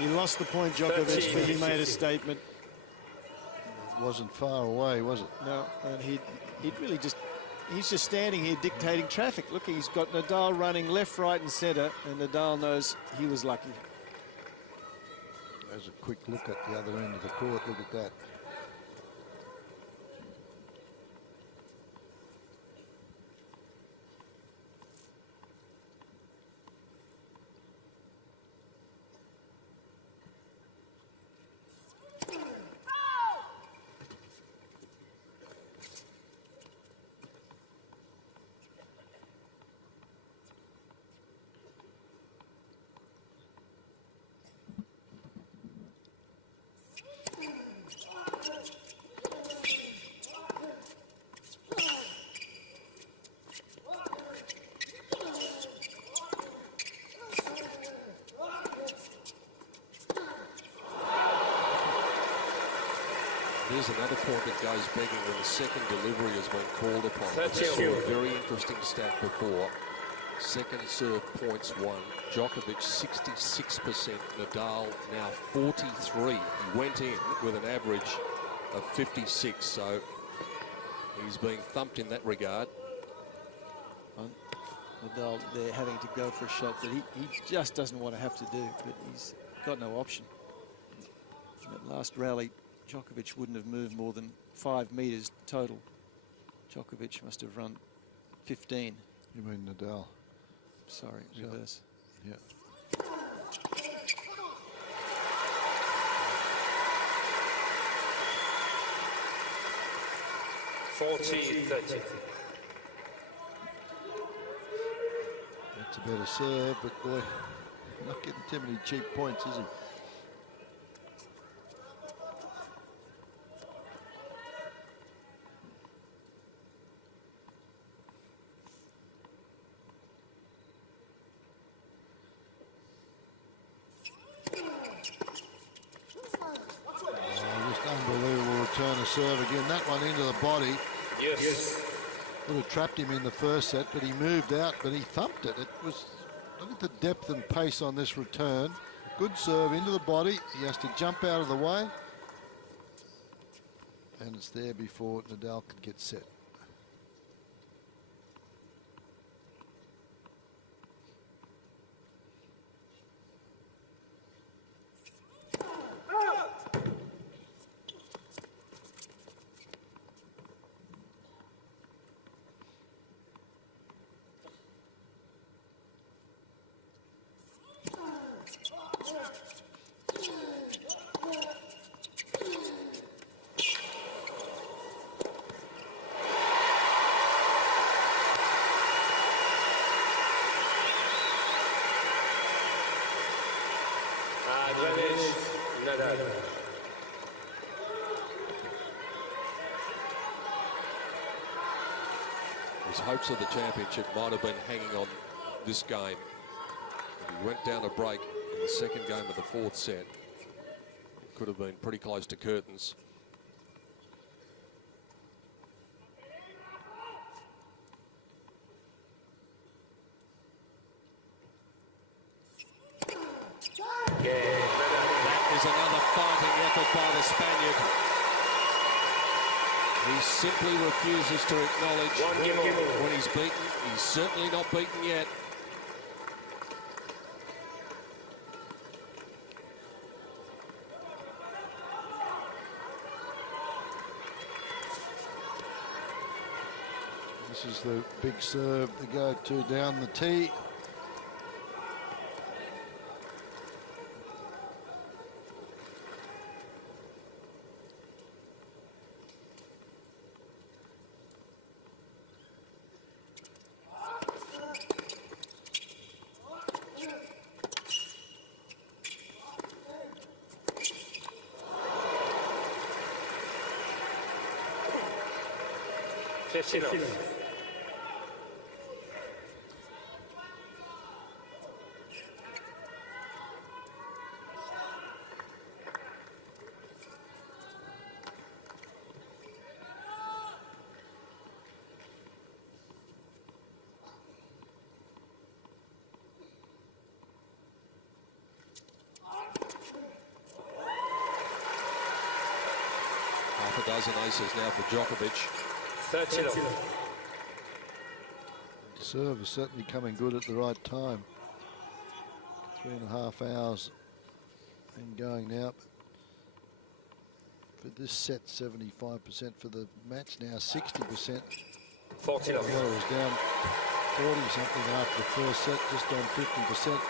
He lost the point, Djokovic, but he made a statement. It wasn't far away, was it? No, and he'd really he's just standing here dictating traffic. Look, he's got Nadal running left, right, and centre, and Nadal knows he was lucky. There's a quick look at the other end of the court. Look at that. Here's another point that goes begging when the second delivery has been called upon. We saw a very interesting stat before. Second serve points won. Djokovic 66%, Nadal now 43. He went in with an average of 56, so he's being thumped in that regard. Nadal, they're having to go for a shot that he just doesn't want to have to do, but got no option. In that last rally, Djokovic wouldn't have moved more than 5 metres total. Djokovic must have run 15. You mean Nadal? Sorry, reverse. Yeah. $40-30. That's a better serve, but boy, not getting too many cheap points, is he? Just unbelievable return of serve again. That one into the body. Yes. Would have trapped him in the first set, but he moved out, but he thumped it. It was, look at the depth and pace on this return. Good serve into the body. He has to jump out of the way. And it's there before Nadal could get set. Advantage, Nadal. His hopes of the championship might have been hanging on this game. He went down a break in the second game of the fourth set. It could have been pretty close to curtains. That is another fighting effort by the Spaniard. He simply refuses to acknowledge when he's beaten. He's certainly not beaten yet. This is the big serve to go to down the tee. Half a dozen aces now for Djokovic. 30. Serve is certainly coming good at the right time. 3.5 hours and going now. For this set, 75%. For the match now, 60%. 40. Well, it was down 40 something after the first set, just on 50%.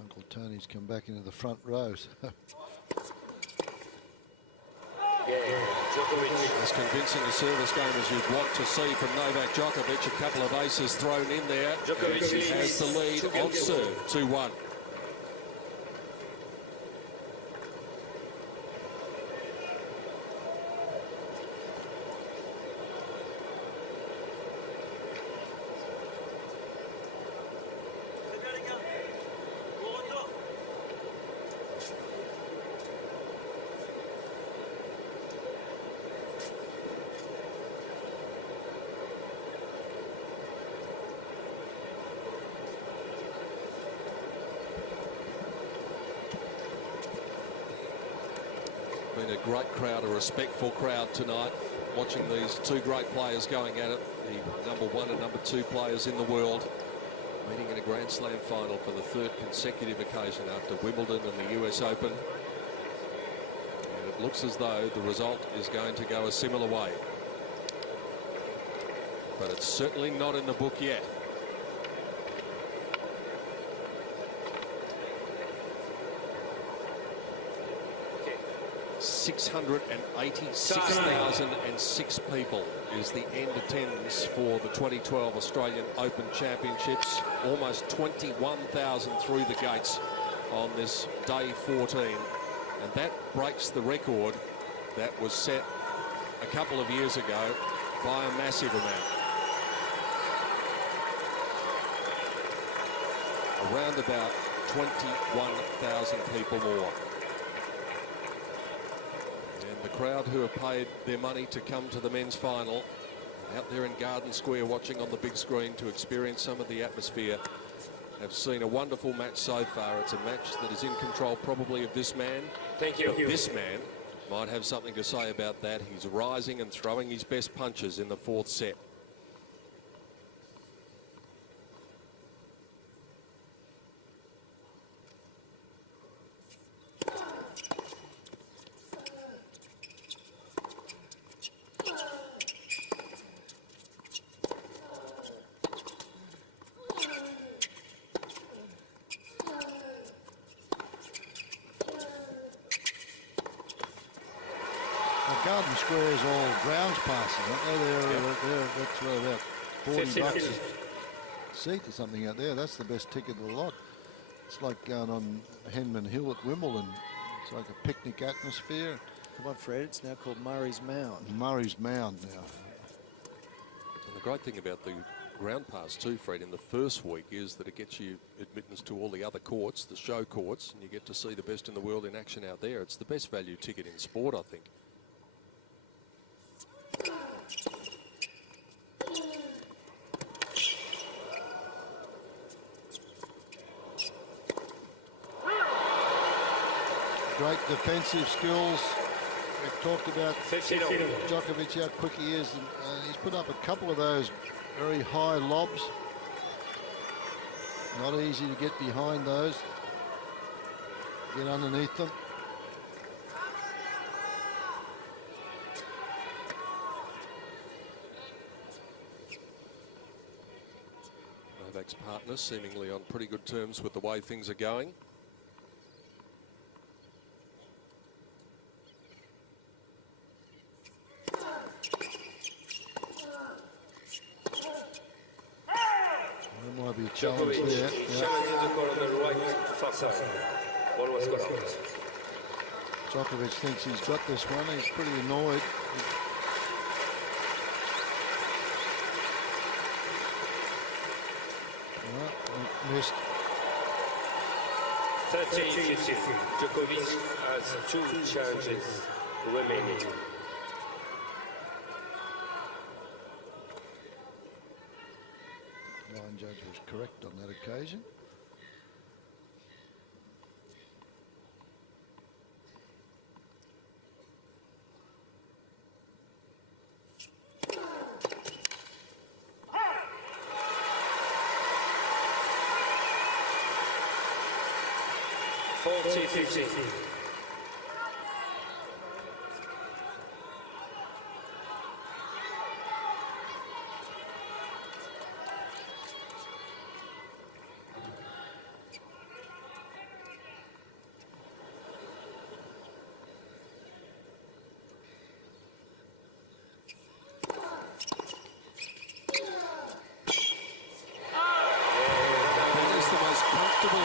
Uncle Tony's come back into the front row. As convincing a service game as you'd want to see from Novak Djokovic. A couple of aces thrown in there. And he has the lead on serve, 2-1. been a great crowd, a respectful crowd tonight, watching these two great players going at it, the #1 and #2 players in the world, meeting in a Grand Slam final for the 3rd consecutive occasion after Wimbledon and the US Open. And it looks as though the result is going to go a similar way. But it's certainly not in the book yet. Okay. 686,006 people is the end attendance for the 2012 Australian Open Championships. Almost 21,000 through the gates on this day 14. And that breaks the record that was set a couple of years ago by a massive amount. Around about 21,000 people more. And the crowd who have paid their money to come to the men's final, out there in Garden Square watching on the big screen to experience some of the atmosphere, have seen a wonderful match so far. It's a match that is in control probably of this man. Thank you. But this man might have something to say about that. He's rising and throwing his best punches in the 4th set. Garden Square is all grounds passes, aren't they? That's about 40 bucks a seat or something out there. That's the best ticket of the lot. It's like going on Henman Hill at Wimbledon. It's like a picnic atmosphere. Come on, Fred. It's now called Murray's Mound. Murray's Mound now. And the great thing about the ground pass too, Fred, in the first week is that it gets you admittance to all the other courts, the show courts, and you get to see the best in the world in action out there. It's the best value ticket in sport, I think. Great defensive skills. We've talked about Djokovic, how quick he is. And, he's put up a couple of those very high lobs. Not easy to get behind those. Get underneath them. Novak's partner seemingly on pretty good terms with the way things are going. There might be a challenge there. Yeah. Challenging the corner on the right far side. Ball was got out. Djokovic thinks he's got this one. He's pretty annoyed. Missed. 13-15. Djokovic has 2 challenges remaining. Line judge was correct on that occasion.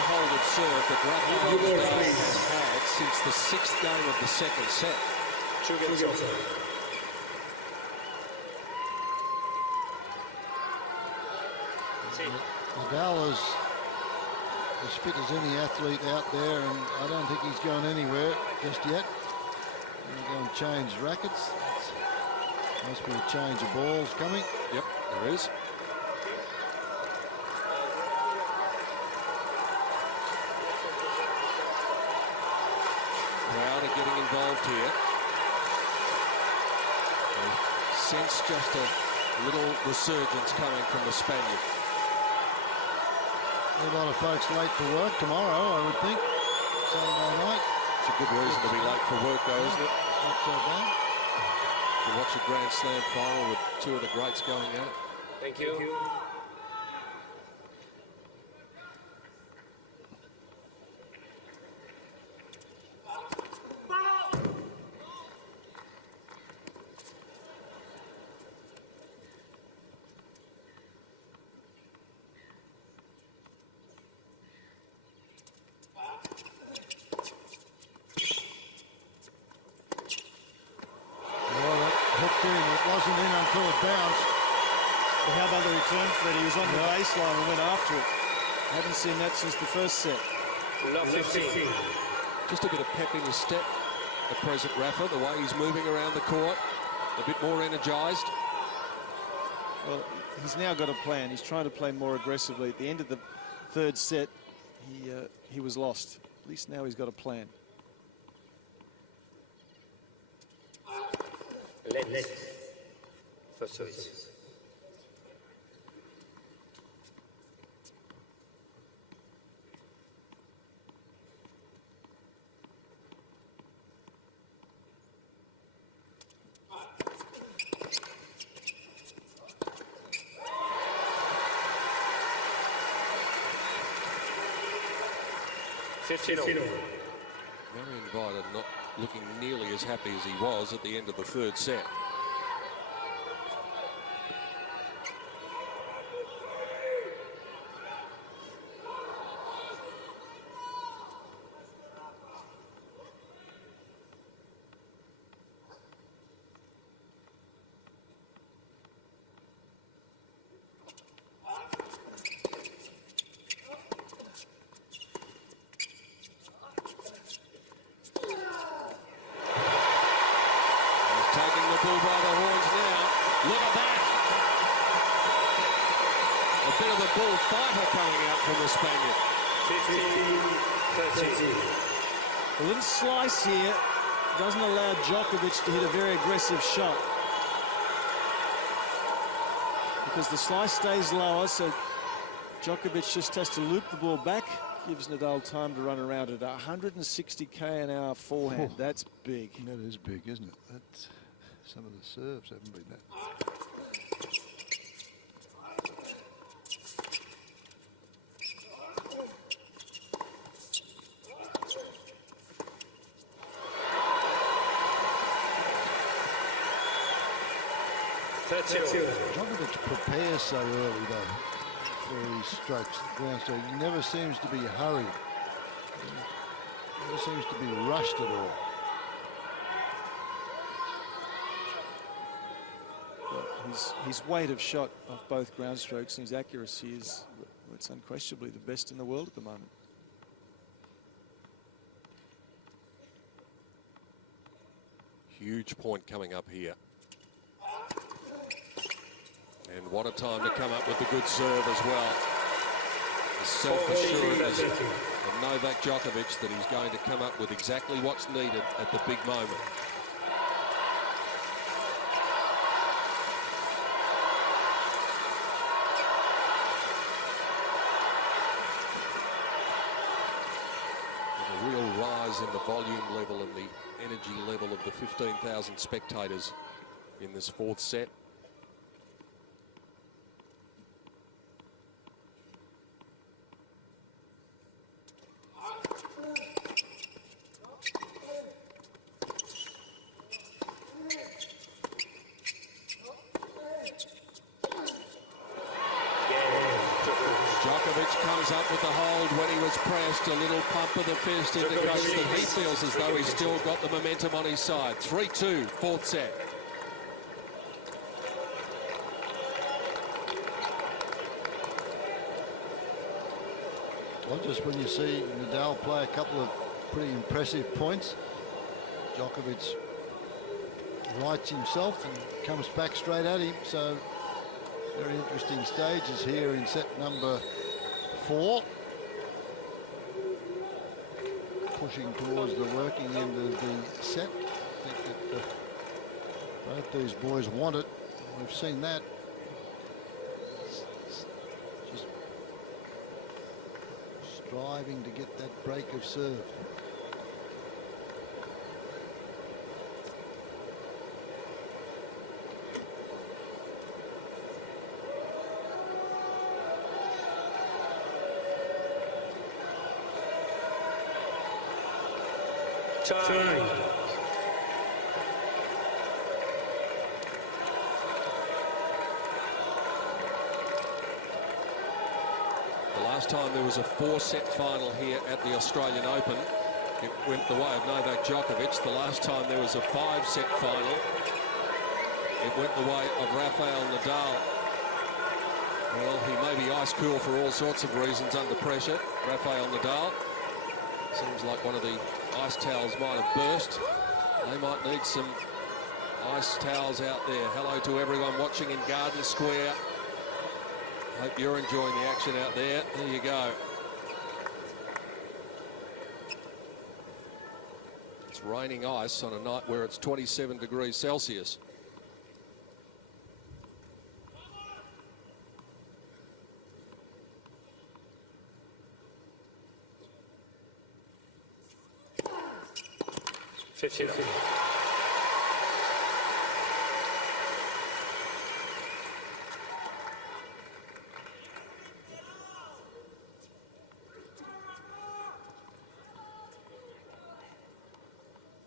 Hold of serve that Rafael Nadal has had since the 6th game of the 2nd set. Nadal is as fit as any athlete out there, and I don't think he's going anywhere just yet. He's going to change rackets. Must be a change of balls coming. Yep, there is. Crowd are getting involved here. sense just a little resurgence coming from the Spaniard. A lot of folks late for work tomorrow, I would think. Saturday night. It's a good reason to be late for work, though, isn't it? It's not so bad. To watch a Grand Slam final with two of the greats going at it. Thank you. It wasn't in until it bounced. But how about the return, Freddie? He was on the baseline and went after it. I haven't seen that since the first set. Love 15. Just a bit of pep in his step at present, Rafa, the way he's moving around the court, a bit more energised. Well, he's now got a plan. He's trying to play more aggressively. At the end of the third set, he was lost. At least now he's got a plan. Let. First service. Very invited, not looking nearly as happy as he was at the end of the third set. Bull by the horns now. Look at that. A bit of a bullfighter coming out from the Spaniard. 15-13. A little slice here doesn't allow Djokovic to hit a very aggressive shot. Because the slice stays lower, so Djokovic just has to loop the ball back. Gives Nadal time to run around at 160 km/h forehand. Oh. That's big. That is big, isn't it? That's, some of the serves haven't been that. Djokovic prepares so early, though, for his strokes, ground stroke. He never seems to be hurried. Never seems to be rushed at all. His weight of shot off both ground strokes and his accuracy is, it's unquestionably the best in the world at the moment. Huge point coming up here. And what a time to come up with a good serve as well. The self-assuredness of Novak Djokovic that he's going to come up with exactly what's needed at the big moment. And a real rise in the volume level and the energy level of the 15,000 spectators in this fourth set. Djokovic comes up with the hold when he was pressed. A little pump of the fist indicates that he feels as though he's still got the momentum on his side. 3-2, fourth set. Well, just when you see Nadal play a couple of pretty impressive points, Djokovic rights himself and comes back straight at him. So very interesting stages here in set number 4. Pushing towards the working end of the set. I think that Both these boys want it. We've seen that. Just striving to get that break of serve. Time. The last time there was a 4-set final here at the Australian Open, it went the way of Novak Djokovic. The last time there was a 5-set final, it went the way of Rafael Nadal. Well, he may be ice cool for all sorts of reasons under pressure, Rafael Nadal. Seems like one of the ice towels might have burst. They might need some ice towels out there. Hello to everyone watching in Garden Square. Hope you're enjoying the action out there. There you go. It's raining ice on a night where it's 27 degrees Celsius.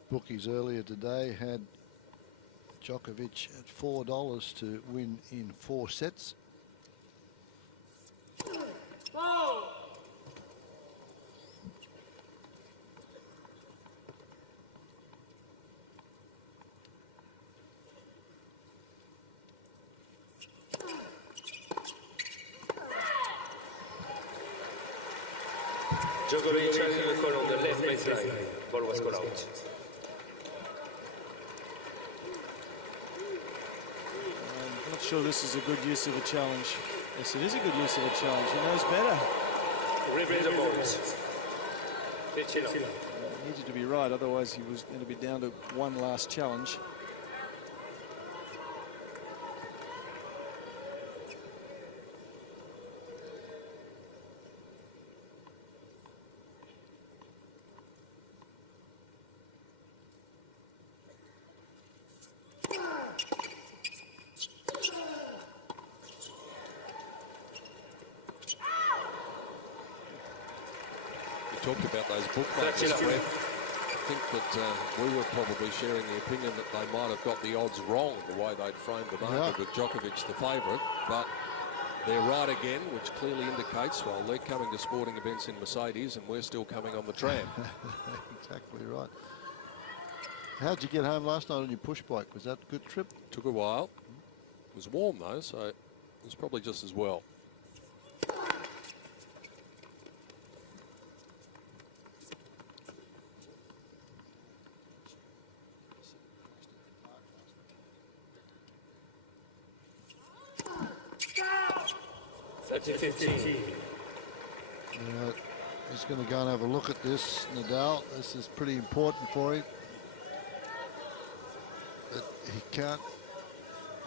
Bookies earlier today had Djokovic at $4 to win in 4 sets. Djokovic having the call on the left baseline. Ball was called out. I'm not sure this is a good use of a challenge. Yes, it is a good use of a challenge. He knows better. Replay the balls. Pitch it up. He needed to be right, otherwise he was going to be down to one last challenge. Talked about those bookmakers, Fred. I think that we were probably sharing the opinion that they might have got the odds wrong the way they'd framed the market with Djokovic the favourite, but they're right again, which clearly indicates, well, they're coming to sporting events in Mercedes and we're still coming on the tram. Exactly right. How'd you get home last night on your push bike? Was that a good trip? Took a while. It was warm though, so it was probably just as well. He's going to go and have a look at this, Nadal. This is pretty important for him. But he can't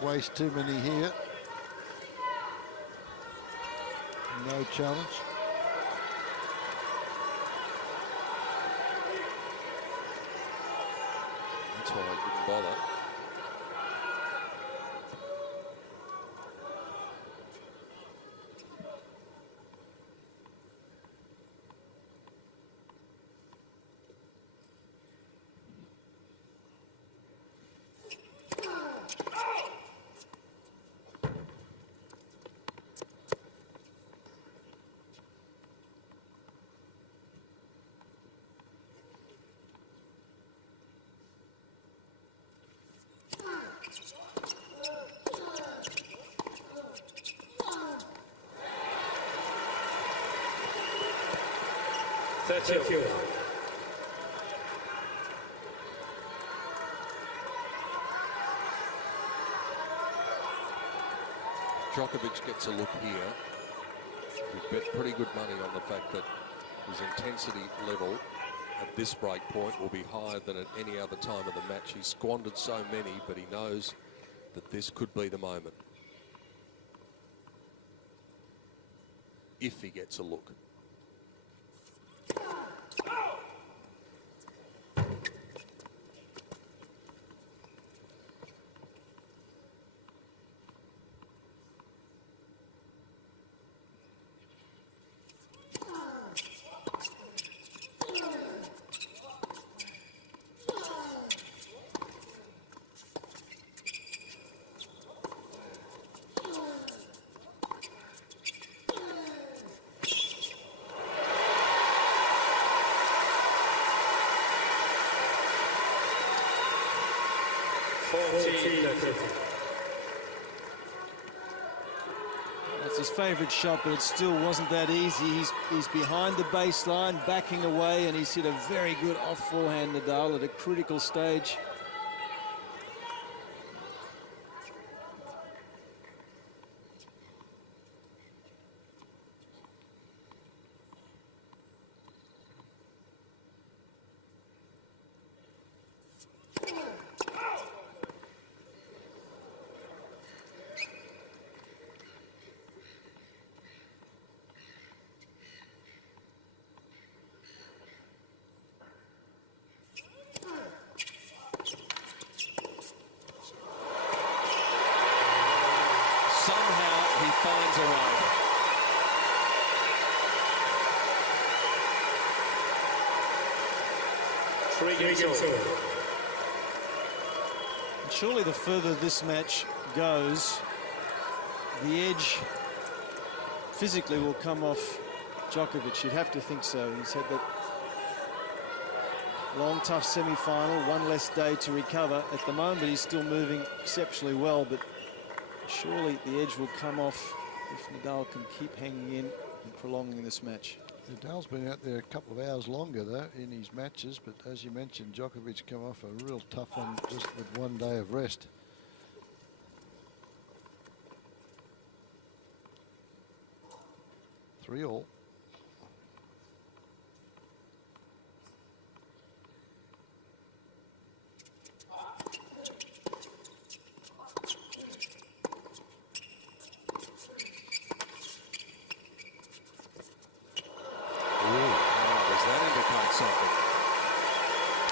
waste too many here. No challenge. That's why I didn't bother. Djokovic gets a look here. We bet pretty good money on the fact that his intensity level at this break point will be higher than at any other time of the match. He squandered so many, but he knows that this could be the moment if he gets a look. That's his favourite shot, but it still wasn't that easy. He's behind the baseline, backing away, and he's hit a very good off-forehand Nadal at a critical stage. Somehow he finds a way. Surely the further this match goes, the edge physically will come off Djokovic. You'd have to think so. He's had that long, tough semi-final, one less day to recover. At the moment, he's still moving exceptionally well, but surely the edge will come off if Nadal can keep hanging in and prolonging this match. Nadal's been out there a couple of hours longer, though, in his matches, but as you mentioned, Djokovic come off a real tough one just with one day of rest. Three all.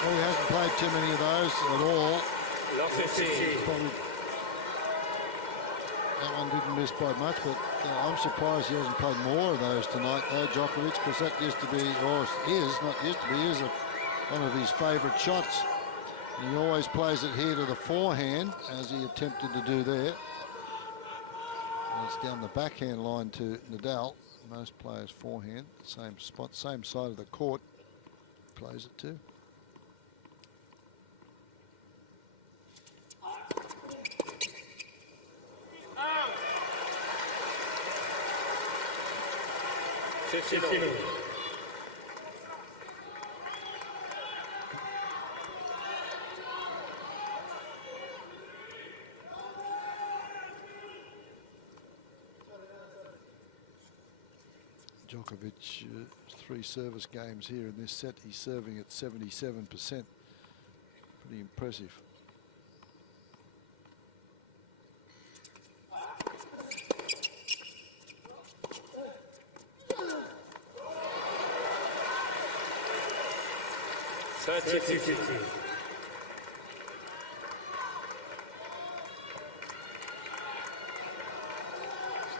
Well, he hasn't played too many of those at all. Probably, that one didn't miss by much, but I'm surprised he hasn't played more of those tonight, though, Djokovic, because that used to be, or is, not used to be, is one of his favourite shots. And he always plays it here to the forehand, as he attempted to do there. And it's down the backhand line to Nadal. Most players forehand, same spot, same side of the court, plays it to. Djokovic, 3 service games here in this set. He's serving at 77%. Pretty impressive.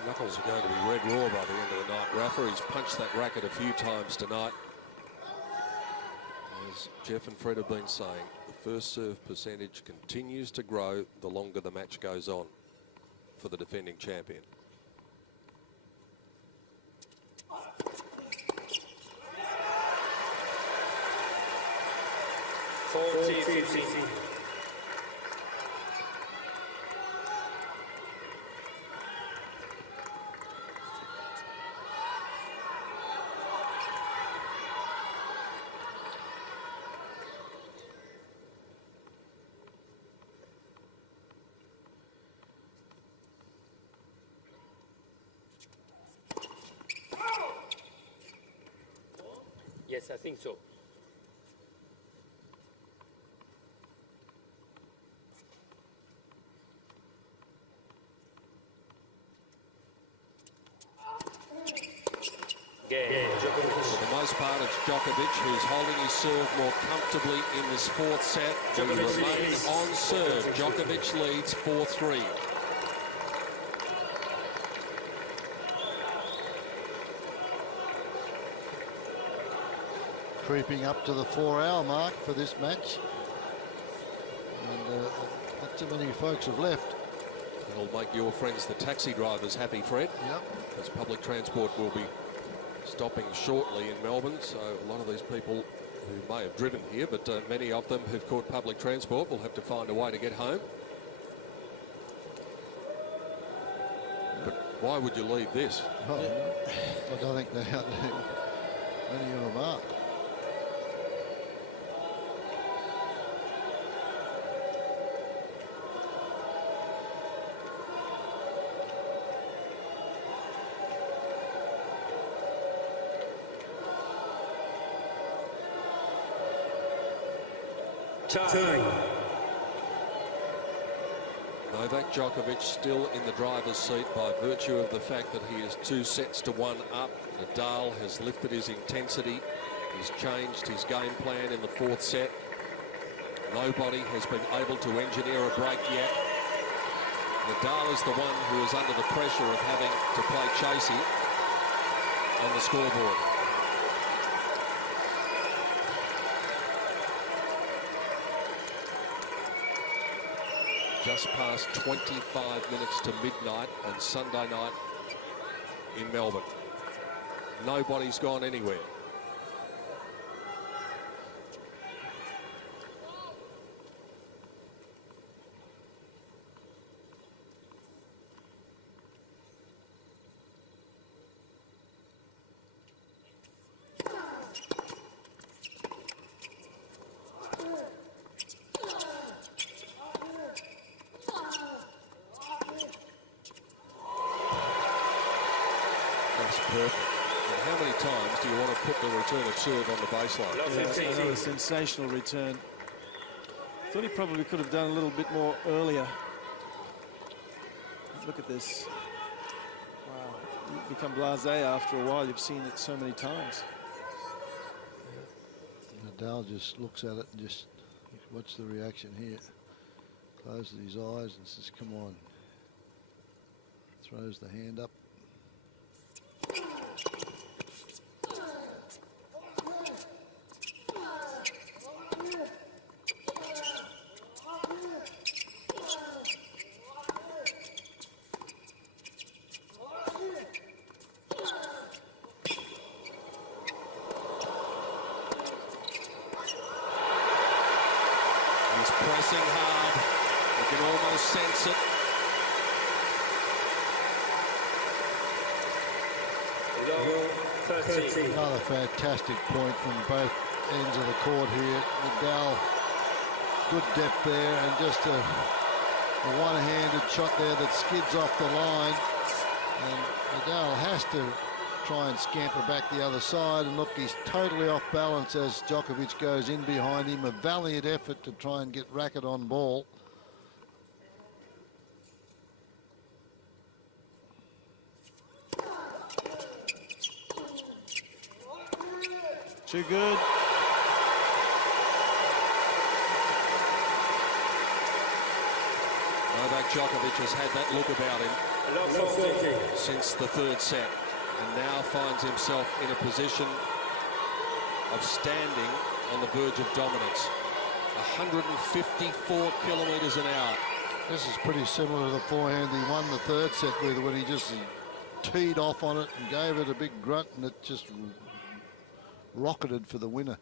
Knuckles are going to be red raw by the end of the night. Rafa, he's punched that racket a few times tonight. As Jeff and Fred have been saying, the first serve percentage continues to grow the longer the match goes on for the defending champion. Yes, I think so. Djokovic, who's holding his serve more comfortably in this fourth set. We remain on serve. Djokovic leads 4-3. Creeping up to the 4-hour mark for this match. And not too many folks have left. It'll make your friends, the taxi drivers, happy, Fred. Yep. Because public transport will be stopping shortly in Melbourne. So a lot of these people who may have driven here, but many of them who've caught public transport will have to find a way to get home. But why would you leave this? Oh, I don't think many of them are. Time. Novak Djokovic still in the driver's seat by virtue of the fact that he is 2 sets to 1 up. Nadal has lifted his intensity. He's changed his game plan in the fourth set. Nobody has been able to engineer a break yet. Nadal is the one who is under the pressure of having to play chasey on the scoreboard. Just past 25 minutes to midnight on Sunday night in Melbourne. Nobody's gone anywhere. Perfect. And how many times do you want to put the return of serve on the baseline? Yeah, another sensational return. Thought he probably could have done a little bit more earlier. Look at this. Wow. You become blasé after a while. You've seen it so many times. Nadal just looks at it and just watch the reaction here. Closes his eyes and says, come on. Throws the hand up. He's pressing hard. You can almost sense it. Another fantastic point from both ends of the court here. Nadal, good depth there, and just a one-handed shot there that skids off the line. And Nadal has to try and scamper back the other side, and look, he's totally off balance as Djokovic goes in behind him. A valiant effort to try and get racket on ball. Too good. Novak Djokovic has had that look about him since the third set, and now finds himself in a position of standing on the verge of dominance. 154 kilometres an hour. This is pretty similar to the forehand he won the third set with, when he just teed off on it and gave it a big grunt, and it just rocketed for the winner.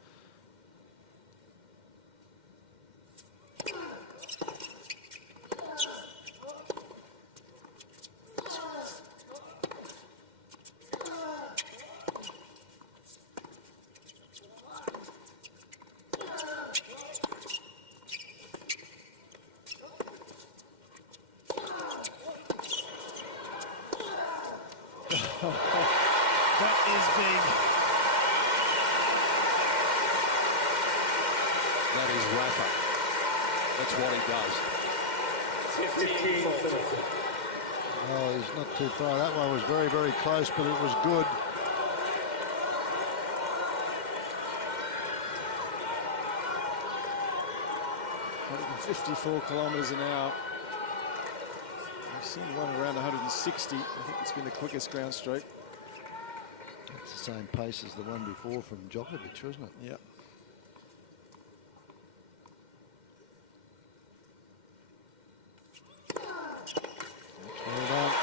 That is big. That is Rafa. That's what he does. 15. Oh, he's not too far. That one was very, very close, but it was good. 154 kilometres an hour. I've seen one around 160. I think it's been the quickest ground stroke. It's the same pace as the one before from Djokovic, wasn't it? Yeah. Well done.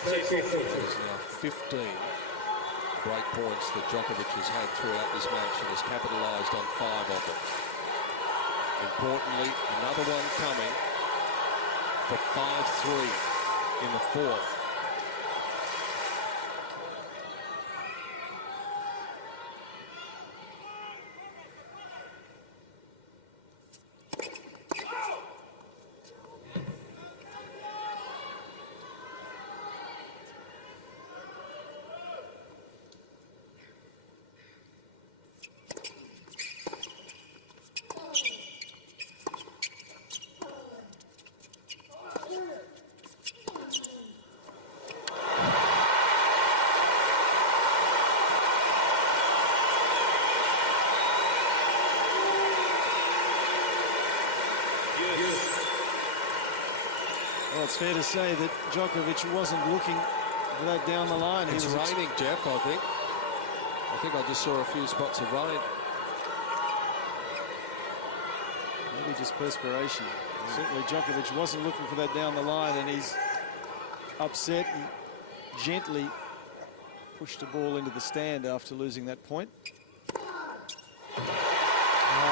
There's now 15 break points that Djokovic has had throughout this match and has capitalised on 5 of them. Importantly, another one coming for 5-3 in the 4th. Well, it's fair to say that Djokovic wasn't looking for that down the line. It's raining, Jeff, I think. I think I just saw a few spots of rain. Maybe just perspiration. Certainly Djokovic wasn't looking for that down the line, and he's upset and gently pushed the ball into the stand after losing that point. Oh,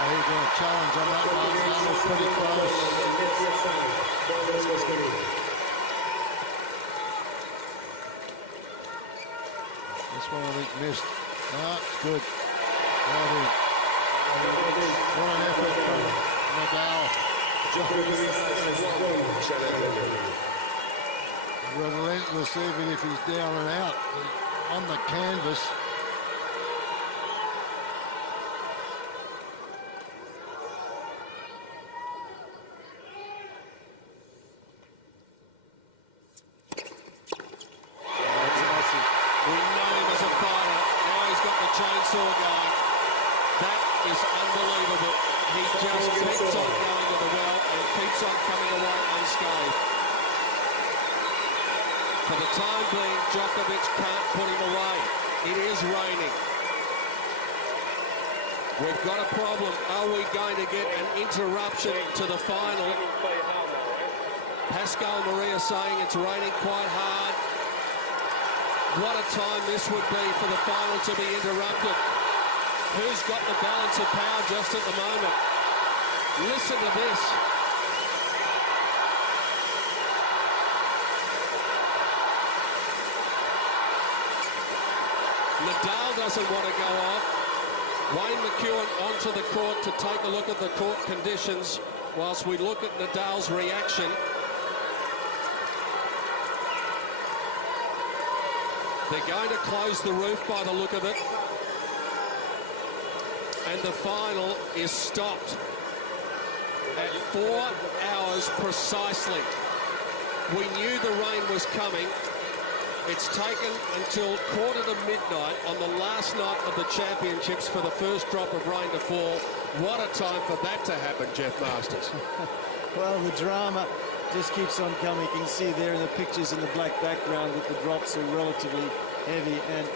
he's got a challenge on that one. That was pretty close. This one I think missed. Ah, it's good. What an effort from Nadal. Relentless even if he's down and out on the canvas. Chainsaw going. That is unbelievable. He just keeps on going to the well and keeps on coming away unscathed. For the time being, Djokovic can't put him away. It is raining. We've got a problem. Are we going to get an interruption to the final? Pascal Maria saying it's raining quite hard. What a time this would be for the final to be interrupted. Who's got the balance of power just at the moment? Listen to this. Nadal doesn't want to go off. Wayne McEwen onto the court to take a look at the court conditions whilst we look at Nadal's reaction. They're going to close the roof by the look of it. And the final is stopped at 4 hours precisely. We knew the rain was coming. It's taken until 1:45 on the last night of the championships for the first drop of rain to fall. What a time for that to happen, Jeff Masters. Well, the drama just keeps on coming. You can see there in the pictures in the black background that the drops are relatively heavy, and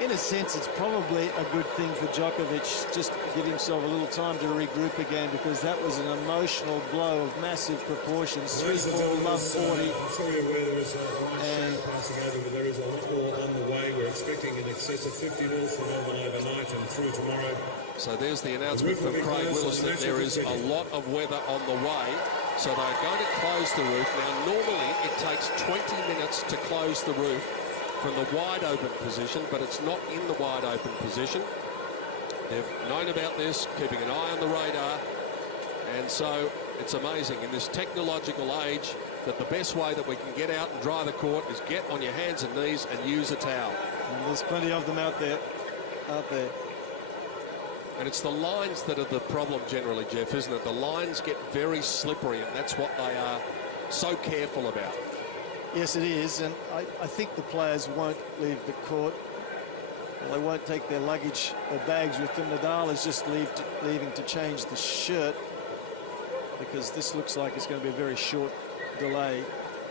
in a sense it's probably a good thing for Djokovic just to give himself a little time to regroup again, because that was an emotional blow of massive proportions. 3-4, love 40. I'm sorry aware there is a live show passing over, but there is a lot more on the way. We're expecting in excess of 50 mils from Melbourne overnight and through tomorrow. So there's the announcement from Craig Willis that there is a lot of weather on the way. So they're going to close the roof. Now, normally it takes 20 minutes to close the roof from the wide open position, but it's not in the wide open position. They've known about this, keeping an eye on the radar. And so it's amazing in this technological age that the best way that we can get out and dry the court is get on your hands and knees and use a towel. And there's plenty of them out there, And it's the lines that are the problem generally, Jeff, isn't it? The lines get very slippery, and that's what they are so careful about. Yes, it is, and I think the players won't leave the court Well, they won't take their luggage, their bags with them. Nadal is just leaving to change the shirt because this looks like it's going to be a very short delay.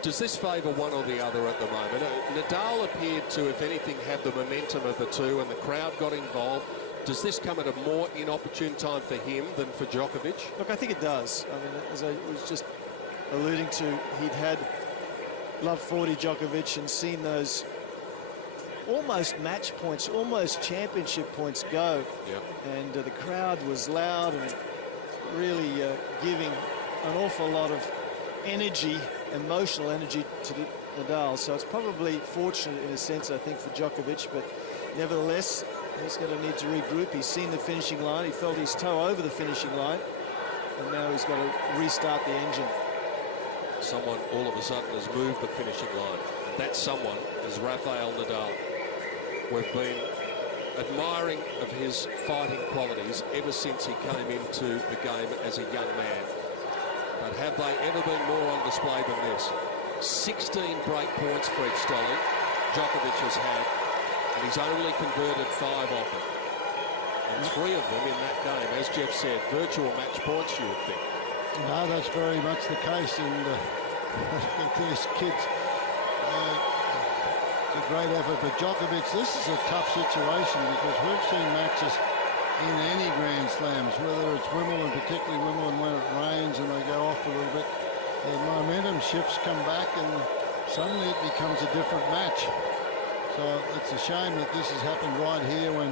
Does this favour one or the other at the moment? Nadal appeared to, if anything, have the momentum of the two, and the crowd got involved. Does this come at a more inopportune time for him than for Djokovic? Look, I think it does. I mean, as I was just alluding to, he'd had love 40 Djokovic and seen those almost match points, almost championship points go. Yep. And the crowd was loud and really giving an awful lot of energy, emotional energy to Nadal. So it's probably fortunate in a sense, I think, for Djokovic, but nevertheless, he's going to need to regroup. He's seen the finishing line. He felt his toe over the finishing line, and now he's got to restart the engine. Someone all of a sudden has moved the finishing line. That someone is Rafael Nadal. We've been admiring of his fighting qualities ever since he came into the game as a young man. But have they ever been more on display than this? 16 break points for each dolly Djokovic has had, and he's only converted 5 of them. And 3 of them in that game, as Jeff said, virtual match points, you would think. No, that's very much the case, and these kids, it's a great effort. But Djokovic, this is a tough situation because we've seen matches in any Grand Slams, whether it's Wimbledon, particularly Wimbledon when it rains and they go off a little bit, the momentum shifts come back and suddenly it becomes a different match. So it's a shame that this has happened right here when,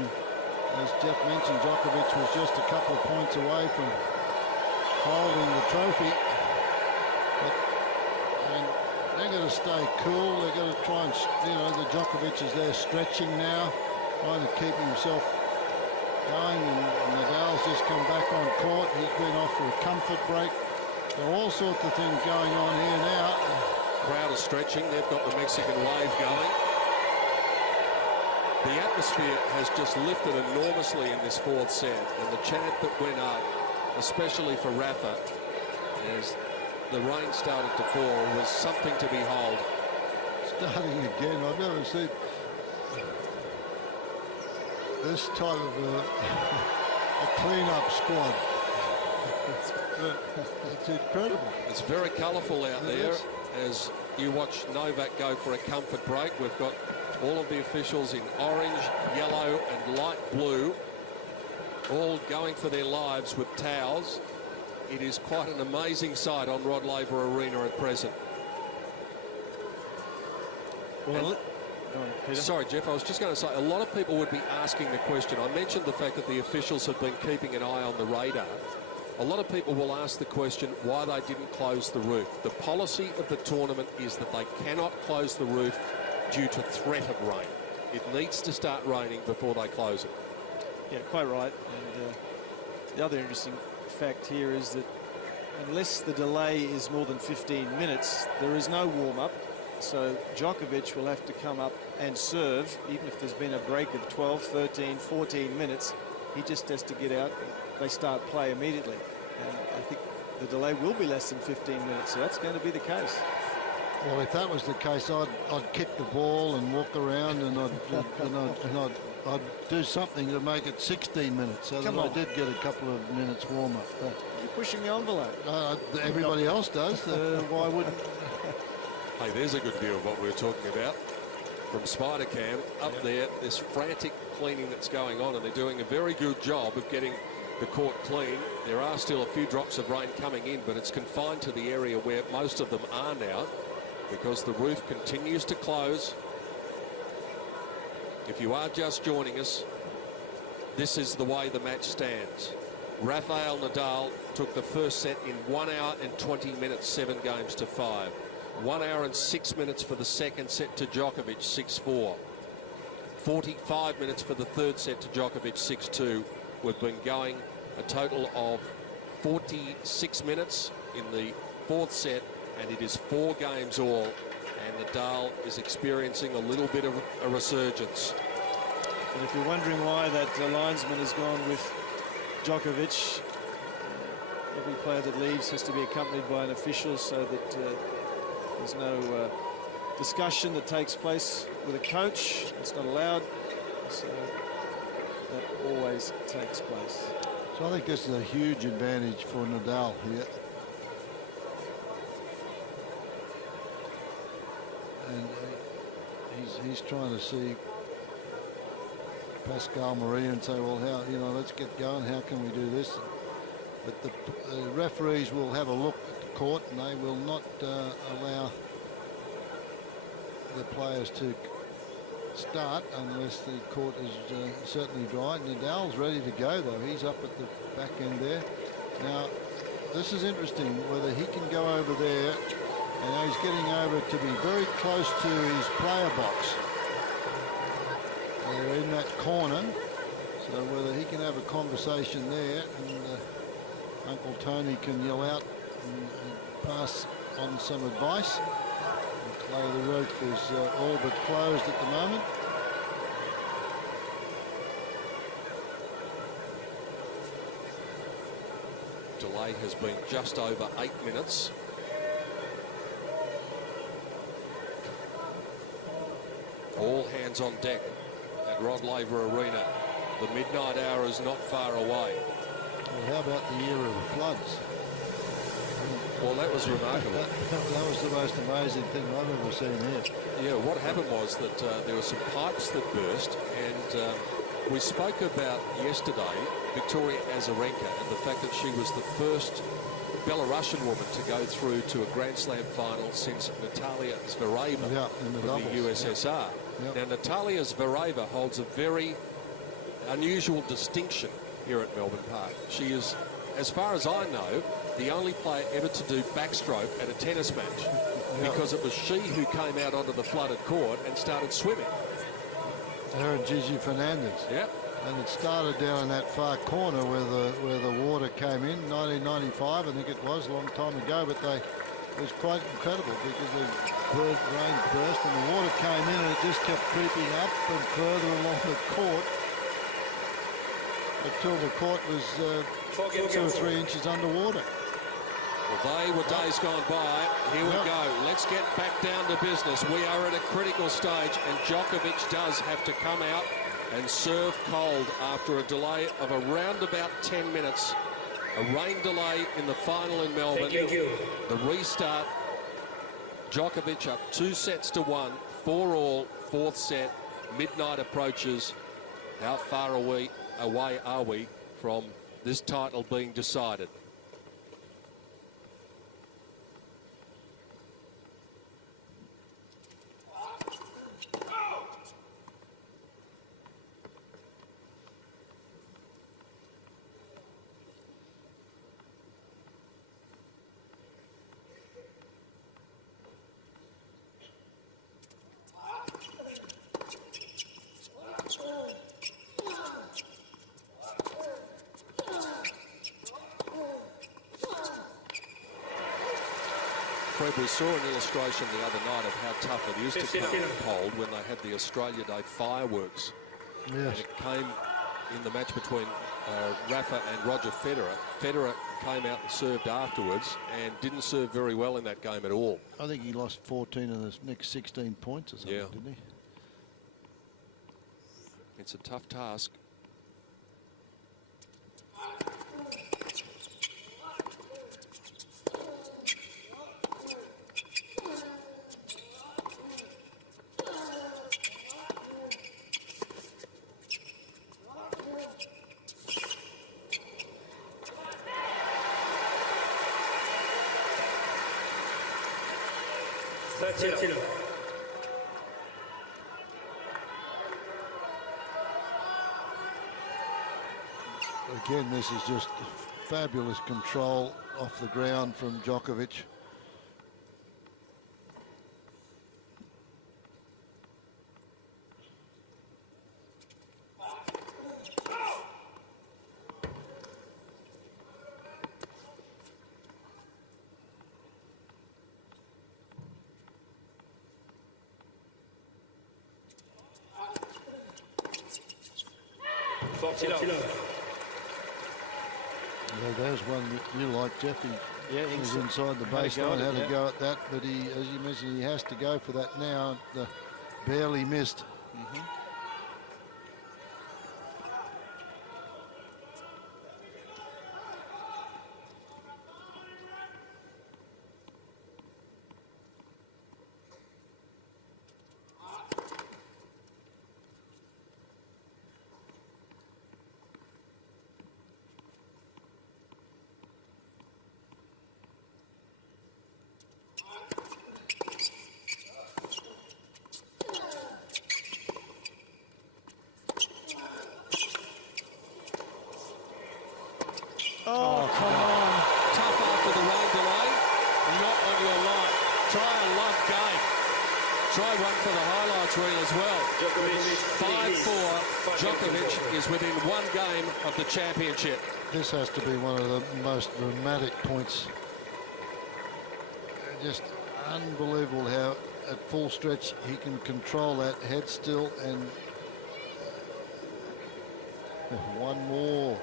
as Jeff mentioned, Djokovic was just a couple of points away from holding the trophy. But, and they're going to stay cool. They're going to try and, you know, the Djokovic is there stretching now, trying to keep himself going, and Nadal's just come back on court. He's been off for a comfort break. There are all sorts of things going on here now. Crowd is stretching. They've got the Mexican wave going. The atmosphere has just lifted enormously in this 4th set, and the chant that went up, especially for Rafa, as the rain started to fall, was something to behold. Starting again, I've never seen this type of a clean-up squad. It's incredible. It's very colourful out there as you watch Novak go for a comfort break. We've got all of the officials in orange, yellow and light blue, all going for their lives with towels. It is quite an amazing sight on Rod Laver Arena at present. Well, sorry, Jeff, I was just going to say, a lot of people would be asking the question. I mentioned the fact that the officials have been keeping an eye on the radar. A lot of people will ask the question why they didn't close the roof. The policy of the tournament is that they cannot close the roof due to threat of rain. It needs to start raining before they close it. Yeah, quite right. And the other interesting fact here is that unless the delay is more than 15 minutes, there is no warm-up. So Djokovic will have to come up and serve, even if there's been a break of 12, 13, 14 minutes. He just has to get out. They start play immediately. And I think the delay will be less than 15 minutes, so that's going to be the case. Well, if that was the case, I'd kick the ball and walk around, and I'd do something to make it 16 minutes, so that I did get a couple of minutes warm-up. You're pushing the envelope. Everybody else does. Why wouldn't? Hey, there's a good view of what we were talking about from Spider Cam. Up there, this frantic cleaning that's going on, and they're doing a very good job of getting the court clean. There are still a few drops of rain coming in, but it's confined to the area where most of them are now, because the roof continues to close. If you are just joining us, this is the way the match stands. Rafael Nadal took the first set in 1 hour and 20 minutes, 7 games to 5. 1 hour and 6 minutes for the second set to Djokovic, 6-4. 45 minutes for the third set to Djokovic, 6-2. We've been going a total of 46 minutes in the 4th set, and it is 4 games all, and Nadal is experiencing a little bit of a resurgence. And if you're wondering why that linesman has gone with Djokovic, every player that leaves has to be accompanied by an official so that there's no discussion that takes place with a coach. It's not allowed. So that always takes place. So I think this is a huge advantage for Nadal here. And he's trying to see Pascal Maria and say, well, how, you know, let's get going. How can we do this? But the referees will have a look at the court, and they will not allow the players to start unless the court is certainly dry. Nadal's ready to go, though. He's up at the back end there. Now, this is interesting, whether he can go over there, and now he's getting over to be very close to his player box. They're in that corner, so whether he can have a conversation there, and Uncle Tony can yell out and pass on some advice. Clay, the roof is all but closed at the moment. Delay has been just over 8 minutes. All hands on deck at Rod Laver Arena. The midnight hour is not far away. Well, how about the year of the floods? Well, that was remarkable. That was the most amazing thing I've ever seen here. Yeah, what happened was that there were some pipes that burst, and we spoke about yesterday Victoria Azarenka and the fact that she was the first Belarusian woman to go through to a Grand Slam final since Natalia Zvereva in the from the USSR. Now, Natalia Zvereva holds a very unusual distinction here at Melbourne Park. She is, as far as I know, the only player ever to do backstroke at a tennis match, because it was she who came out onto the flooded court and started swimming. Her and Gigi Fernandez. Yep. And it started down in that far corner where the water came in, 1995, I think it was, a long time ago. But it was quite incredible because the rain burst and the water came in, and it just kept creeping up and further along the court until the court was 2 or 3 inches underwater. Well, they were days gone by. Here we go. Let's get back down to business. We are at a critical stage, and Djokovic does have to come out and serve cold after a delay of around about 10 minutes. A rain delay in the final in Melbourne. Thank you. The restart. Djokovic up 2-1, 4-all, 4th set. Midnight approaches. How far away are we from this title being decided? Fred, we saw an illustration the other night of how tough it is to come cold when they had the Australia Day fireworks. Yes. And it came in the match between Rafa and Roger Federer. Federer came out and served afterwards and didn't serve very well in that game at all. I think he lost 14 of the next 16 points or something, didn't he? It's a tough task. Again, this is just fabulous control off the ground from Djokovic. Well, there's one that you like, Jeffy. Yeah, he was inside the baseline, had a go at that, but he, as you mentioned, he has to go for that now. Barely missed. for the highlights reel as well. 5-4. Djokovic is within one game of the championship. This has to be one of the most dramatic points. Just unbelievable how at full stretch he can control that head still, and one more.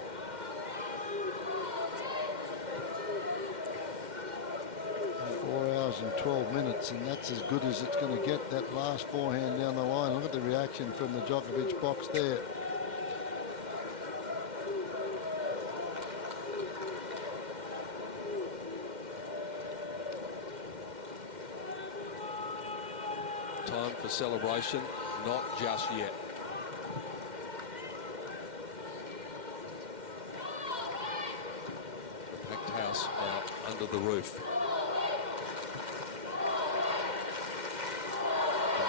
And 12 minutes, and that's as good as it's going to get. That last forehand down the line. Look at the reaction from the Djokovic box there. Time for celebration, not just yet. The packed house are under the roof.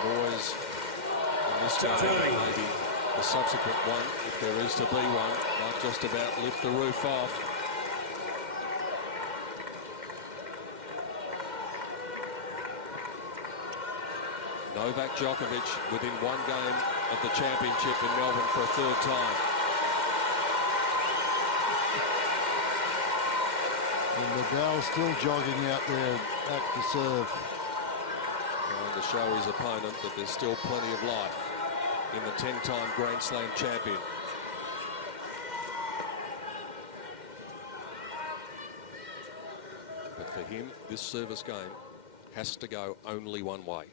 Boys in this game, maybe the subsequent one, if there is to be one, might just about lift the roof off. Novak Djokovic within one game of the championship in Melbourne for a third time. And Nadal still jogging out there back to serve. To show his opponent that there's still plenty of life in the 10-time Grand Slam champion. But for him, this service game has to go only one way.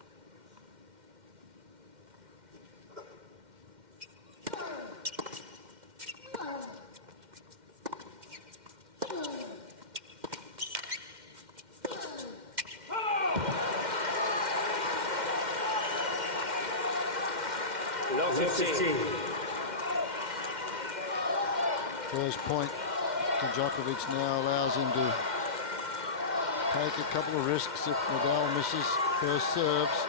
First point to Djokovic now allows him to take a couple of risks if Nadal misses first serves.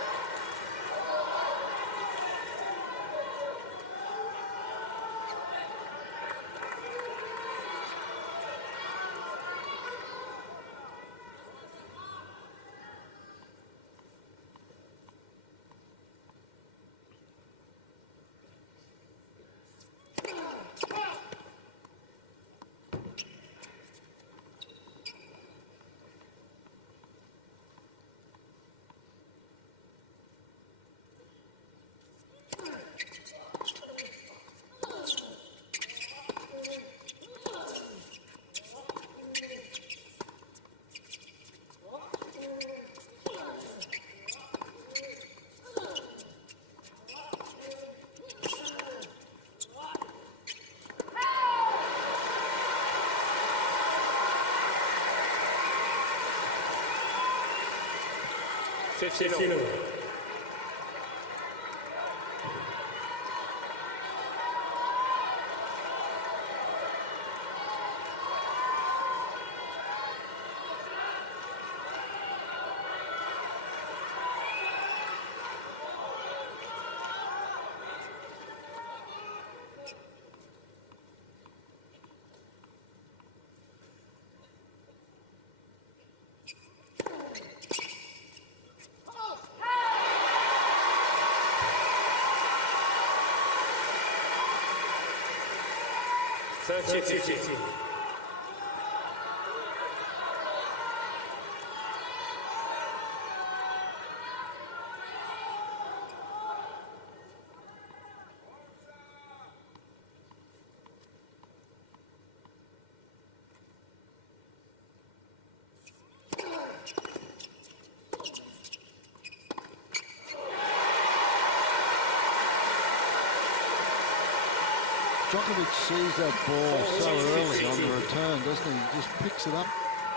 Djokovic sees that ball so early on the return, doesn't he? He just picks it up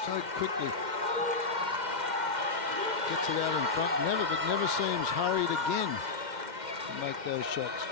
so quickly. Gets it out in front, never seems hurried again to make those shots.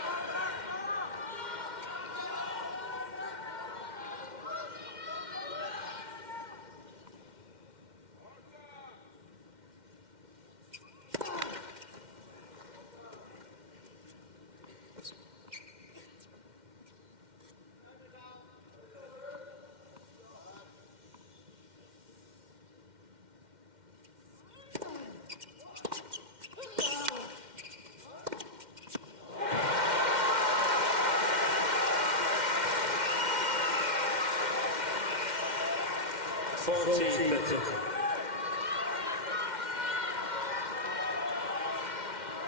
40-30.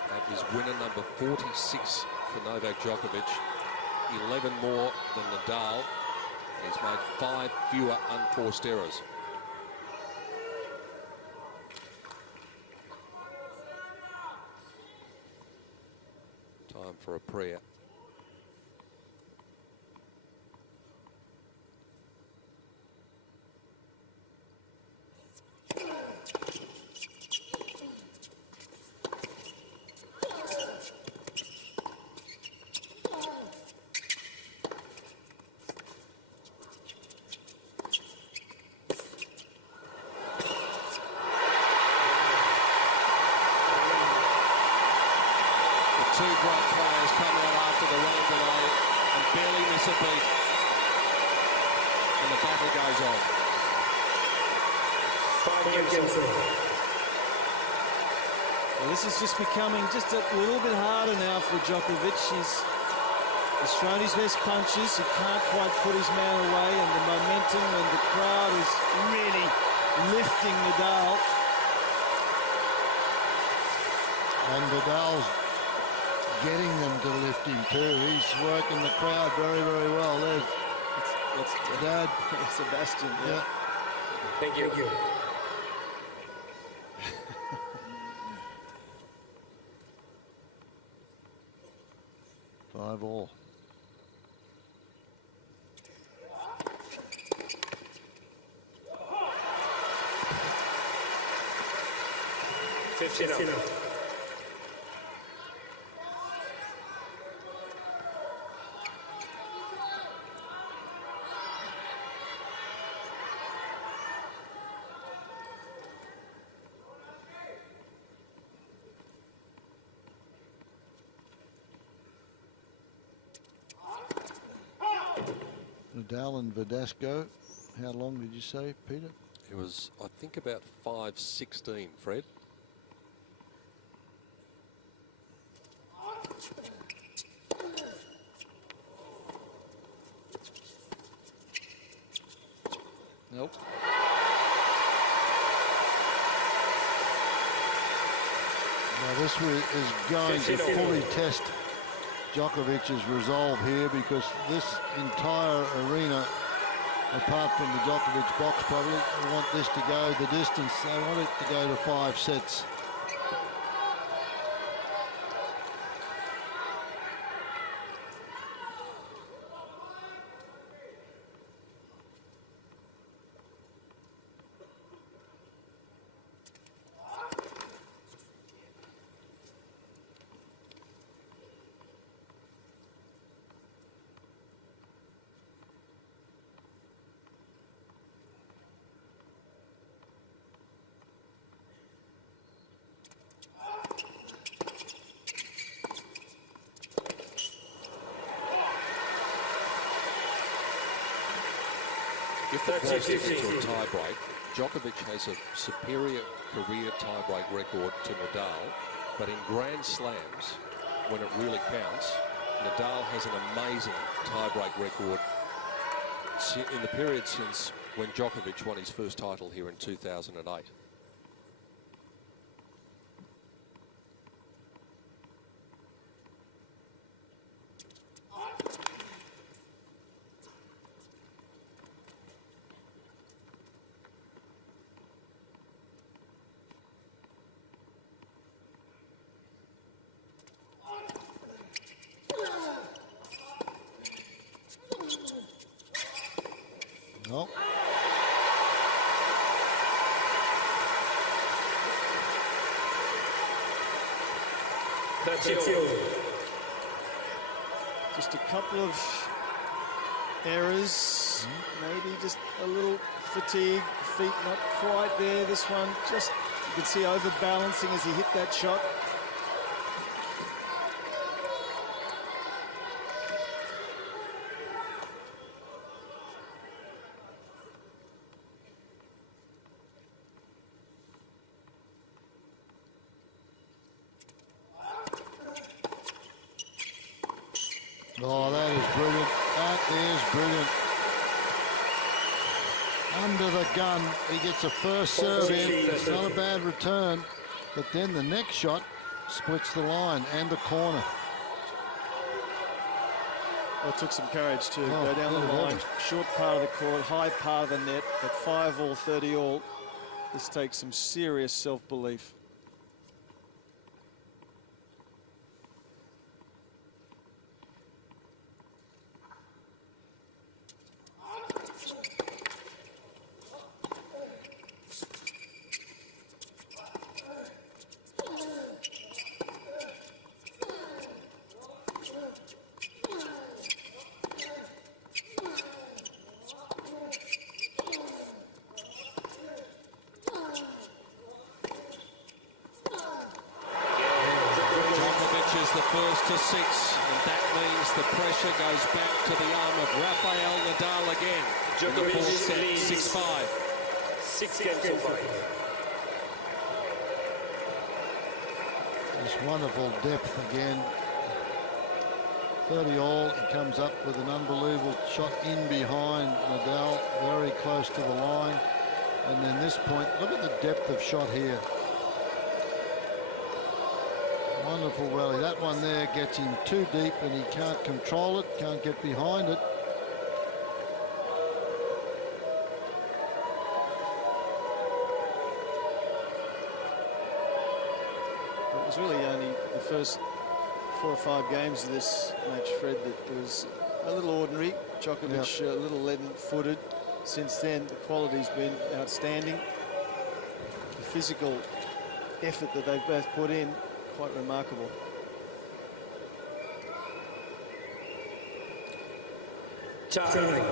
That is winner number 46 for Novak Djokovic. 11 more than Nadal. He's made 5 fewer unforced errors. Time for a prayer. Two great players coming out after the rain delay and barely miss a beat. And the battle goes on. 5 games. Well, this is just becoming just a little bit harder now for Djokovic. He's thrown his best punches. He can't quite put his man away, and the momentum and the crowd is really lifting Nadal. And Nadal's getting them to lift him too. He's working the crowd very, very well. There's Dad. Sebastian. Yeah. Thank you. 5-all. Nadal and Verdasco. How long did you say, Peter? It was, I think, about 5-16, Fred. Nope. Now this is going to fully test Djokovic's resolve here, because this entire arena, apart from the Djokovic box probably, they want this to go the distance. They want it to go to 5 sets. If the ball gets to a tie-break, Djokovic has a superior career tie-break record to Nadal, but in Grand Slams, when it really counts, Nadal has an amazing tie-break record in the period since when Djokovic won his first title here in 2008. No. That's it. Just a couple of errors, maybe just a little fatigue, feet not quite there. This one just, you can see overbalancing as he hit that shot. Oh, that is brilliant. That is brilliant. under the gun. He gets a first serve in. It's not a bad return. But then the next shot splits the line and the corner. Well, it took some courage to go down the line. Short part of the court, high part of the net, at 5-all, 30-all. This takes some serious self-belief. To 6, and that means the pressure goes back to the arm of Rafael Nadal again. In the fourth set, 6-5. 6 games to 5. This wonderful depth again. 30-all, he comes up with an unbelievable shot in behind Nadal, very close to the line. And then this point, look at the depth of shot here. Wonderful rally. That one there gets him too deep and he can't control it, can't get behind it. It was really only the first 4 or 5 games of this match, Fred, that was a little ordinary. Djokovic a little leaden-footed. Since then, the quality's been outstanding. The physical effort that they've both put in, quite remarkable. Charlie.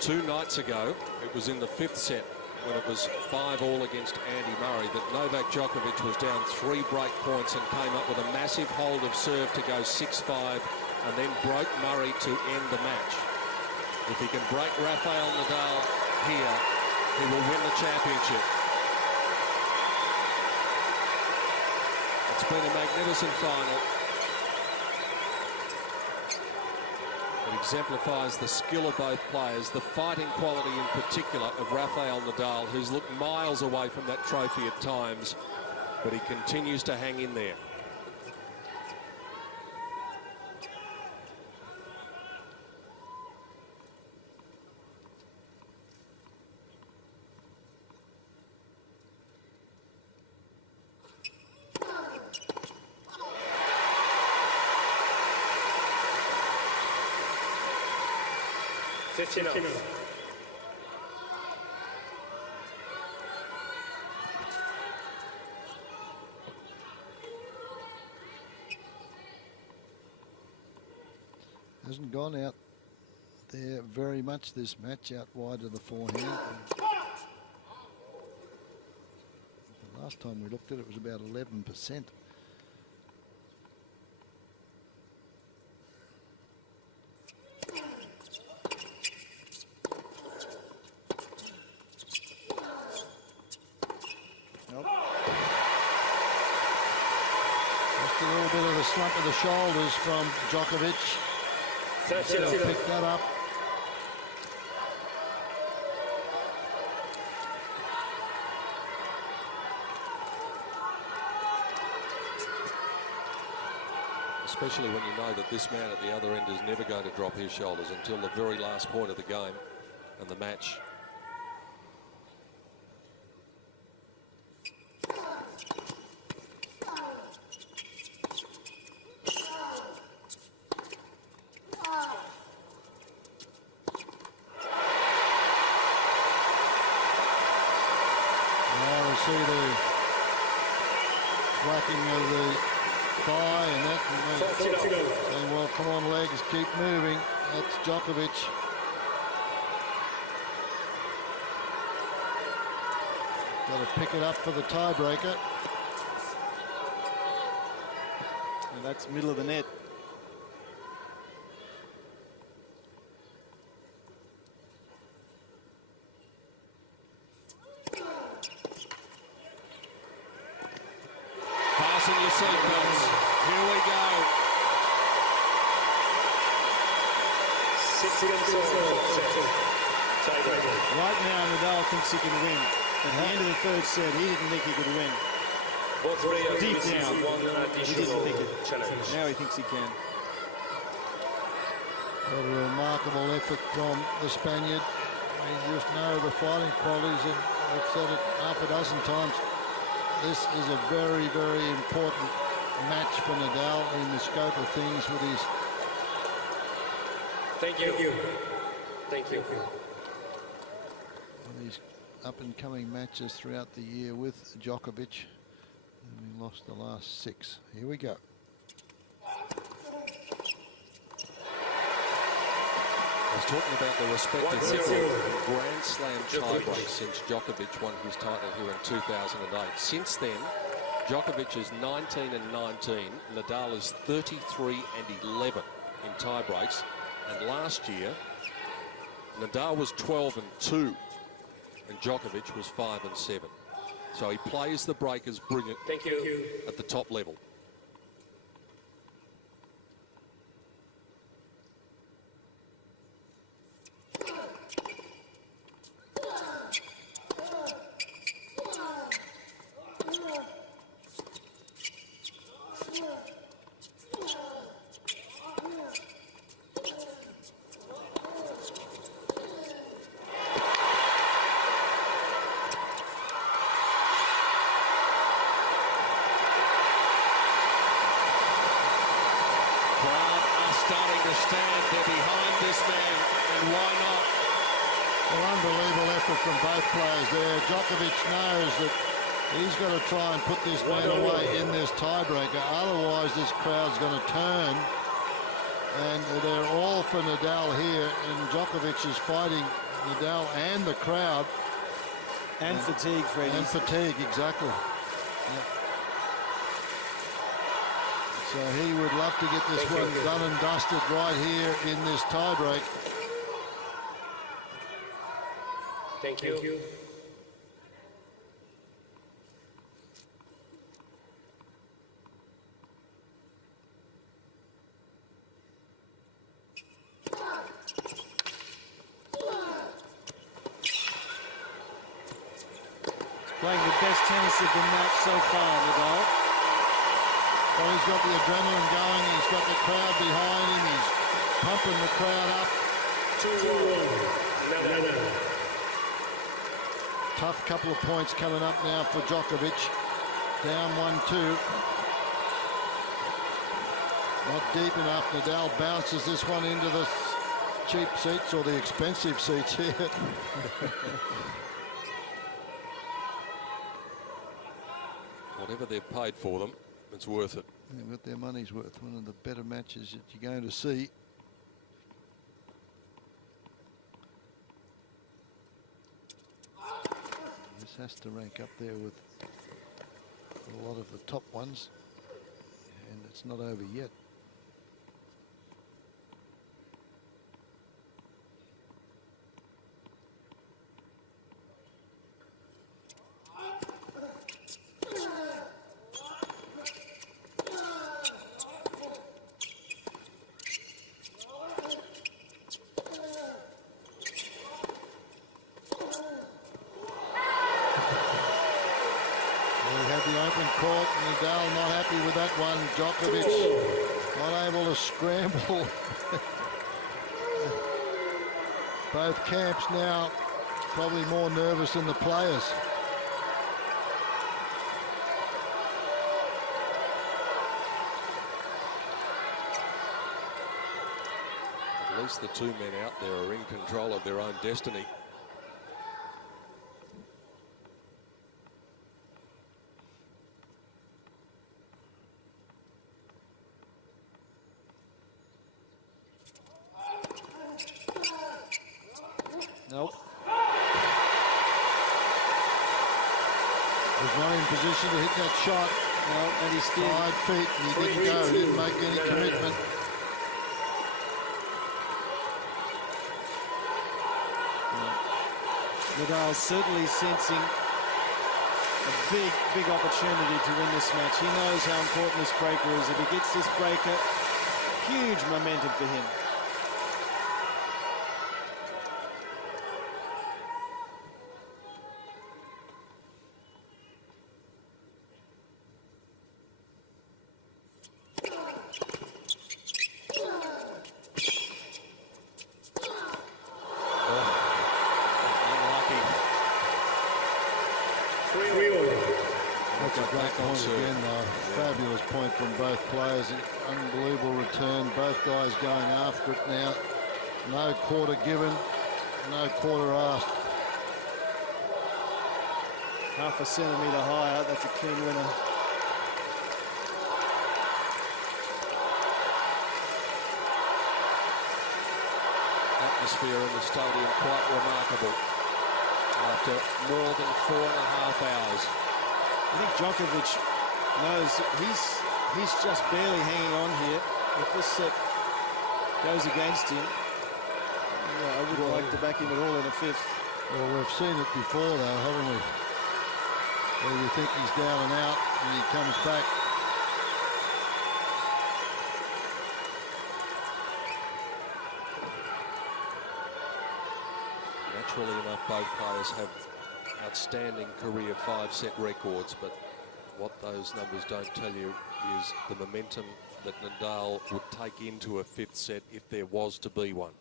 2 nights ago, it was in the 5th set when it was 5-all against Andy Murray that Novak Djokovic was down 3 break points and came up with a massive hold of serve to go 6-5 and then broke Murray to end the match. If he can break Rafael Nadal here, he will win the championship. It's been a magnificent final. It exemplifies the skill of both players, the fighting quality in particular of Rafael Nadal, who's looked miles away from that trophy at times, but he continues to hang in there. Hasn't gone out there very much this match, out wide of the forehand. The last time we looked at it, it was about 11%. Just a little bit of the slump of the shoulders from Djokovic. He'll pick that up. Especially when you know that this man at the other end is never going to drop his shoulders until the very last point of the game and the match. See the whacking of the thigh and that. Saying, well, come on, legs, keep moving. That's Djokovic. Got to pick it up for the tiebreaker. And that's middle of the net. the sequence. Here we go. 6 games tiebreaker. Right now, Nadal thinks he can win. At the end of the third set, he didn't think he could win. Both players Deep receive down, one he additional didn't think it. challenge. Now he thinks he can. What a remarkable effort from the Spaniard. You just know the fighting qualities, and I've said it half a dozen times. This is a very, very important match for Nadal in the scope of things with his... Thank you. Thank you. These up-and-coming matches throughout the year with Djokovic. And we lost the last 6. Here we go. I was talking about the respective record in Grand Slam tiebreaks since Djokovic won his title here in 2008. Since then, Djokovic is 19 and 19. Nadal is 33 and 11 in tiebreaks. And last year, Nadal was 12 and 2, and Djokovic was 5 and 7. So he plays the breakers brilliant at the top level. Starting to stand, they're behind this man, and why not? Well, unbelievable effort from both players there. Djokovic knows that he's got to try and put this man away in this tiebreaker, otherwise this crowd's going to turn. And they're all for Nadal here, and Djokovic is fighting Nadal and the crowd. And fatigue, Freddie. And fatigue, exactly. Yep. So he would love to get this one done and dusted right here in this tiebreak. Thank you. Playing the best tennis of the match so far, Nadal. Well, he's got the adrenaline going, he's got the crowd behind him, he's pumping the crowd up. 2-1. Tough couple of points coming up now for Djokovic. Down 1-2. Not deep enough. Nadal bounces this one into the cheap seats, or the expensive seats here. Whatever they've paid for them, it's worth it. They've got their money's worth. One of the better matches that you're going to see. This has to rank up there with a lot of the top ones, and it's not over yet. Court, Nadal not happy with that one. Djokovic not able to scramble. Both camps now probably more nervous than the players. At least the two men out there are in control of their own destiny. Nope. Was not in position to hit that shot. No, and he still 5 feet, and he didn't go. He didn't make any commitment. Nadal certainly sensing a big opportunity to win this match. He knows how important this breaker is. If he gets this breaker, huge momentum for him. Fabulous point from both players. Unbelievable return. Both guys going after it now. No quarter given, no quarter asked. Half a centimetre higher. That's a clean winner. Atmosphere in the stadium quite remarkable after more than 4.5 hours. I think Djokovic knows he's just barely hanging on here. If this set goes against him, I wouldn't like to back him at all in a fifth. Well, we've seen it before, though, haven't we? Where you think he's down and out, and he comes back. Naturally enough, both players have outstanding career 5-set records, but what those numbers don't tell you is the momentum that Nadal would take into a 5th set if there was to be one.